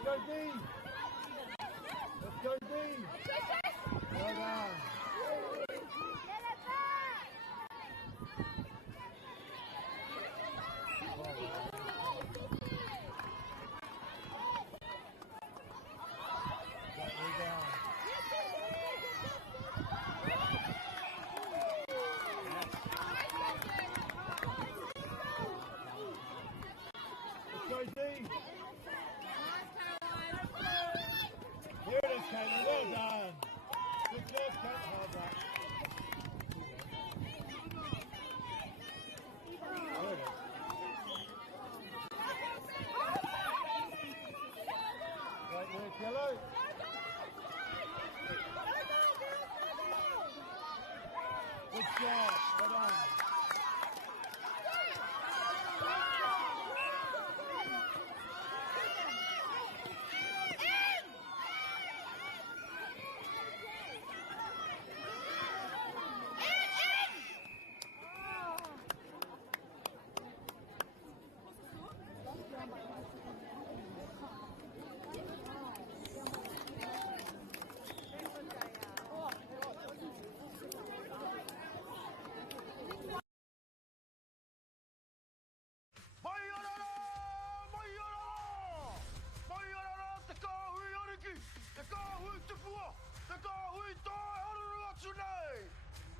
go D. Let's go D. Well done. Go D. Here it is, Caitlin. Well done. Good job, Caitlin. Hard back. There it is. Right there, yellow. Good job. Well done.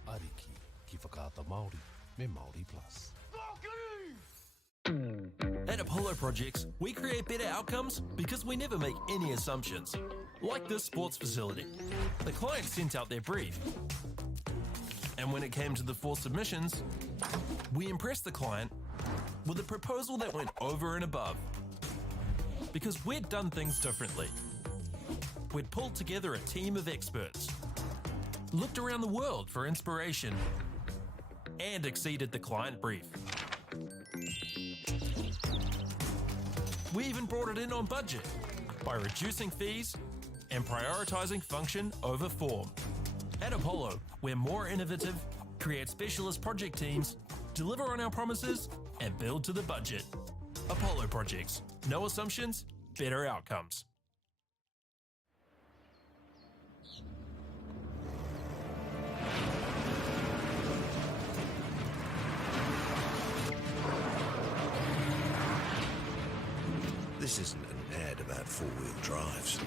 Ariki ki whakaata Māori me Māori Plus. At Apollo Projects, we create better outcomes because we never make any assumptions. Like this sports facility. The client sent out their brief. And when it came to the 4 submissions, we impressed the client with a proposal that went over and above. Because we'd done things differently. We'd pulled together a team of experts, looked around the world for inspiration, and exceeded the client brief. We even brought it in on budget by reducing fees and prioritising function over form. At Apollo, we're more innovative, create specialist project teams, deliver on our promises, and build to the budget. Apollo Projects. No assumptions, better outcomes. This isn't an ad about four-wheel drives.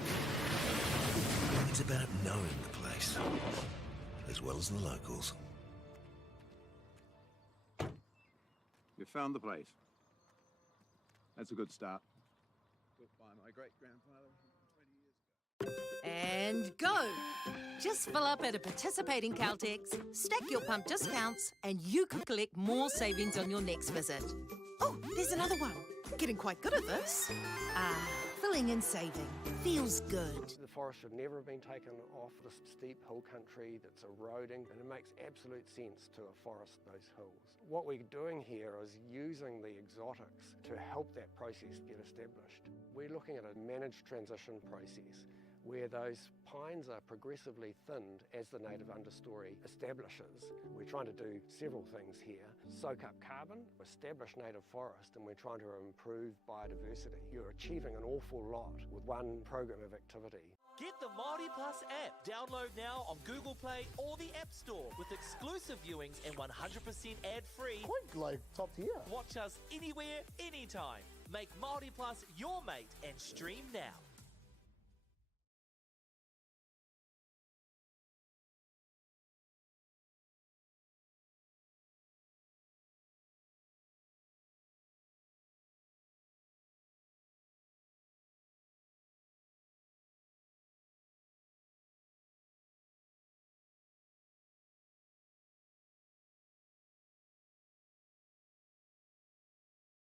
It's about knowing the place, as well as the locals. You found the place. That's a good start. Built by my great-grandfather 20 years ago. And go! Just fill up at a participating Caltex, stack your pump discounts, and you could collect more savings on your next visit. Oh, there's another one. Getting quite good at this. Filling and saving. Feels good. The forest should never have been taken off this steep hill country that's eroding, and it makes absolute sense to afforest those hills. What we're doing here is using the exotics to help that process get established. We're looking at a managed transition process where those pines are progressively thinned as the native understory establishes. We're trying to do several things here. Soak up carbon, establish native forest, and we're trying to improve biodiversity. You're achieving an awful lot with one program of activity. Get the Māori Plus app. Download now on Google Play or the App Store with exclusive viewings and 100% ad-free. Quite like top tier. Watch us anywhere, anytime. Make Māori Plus your mate and stream now.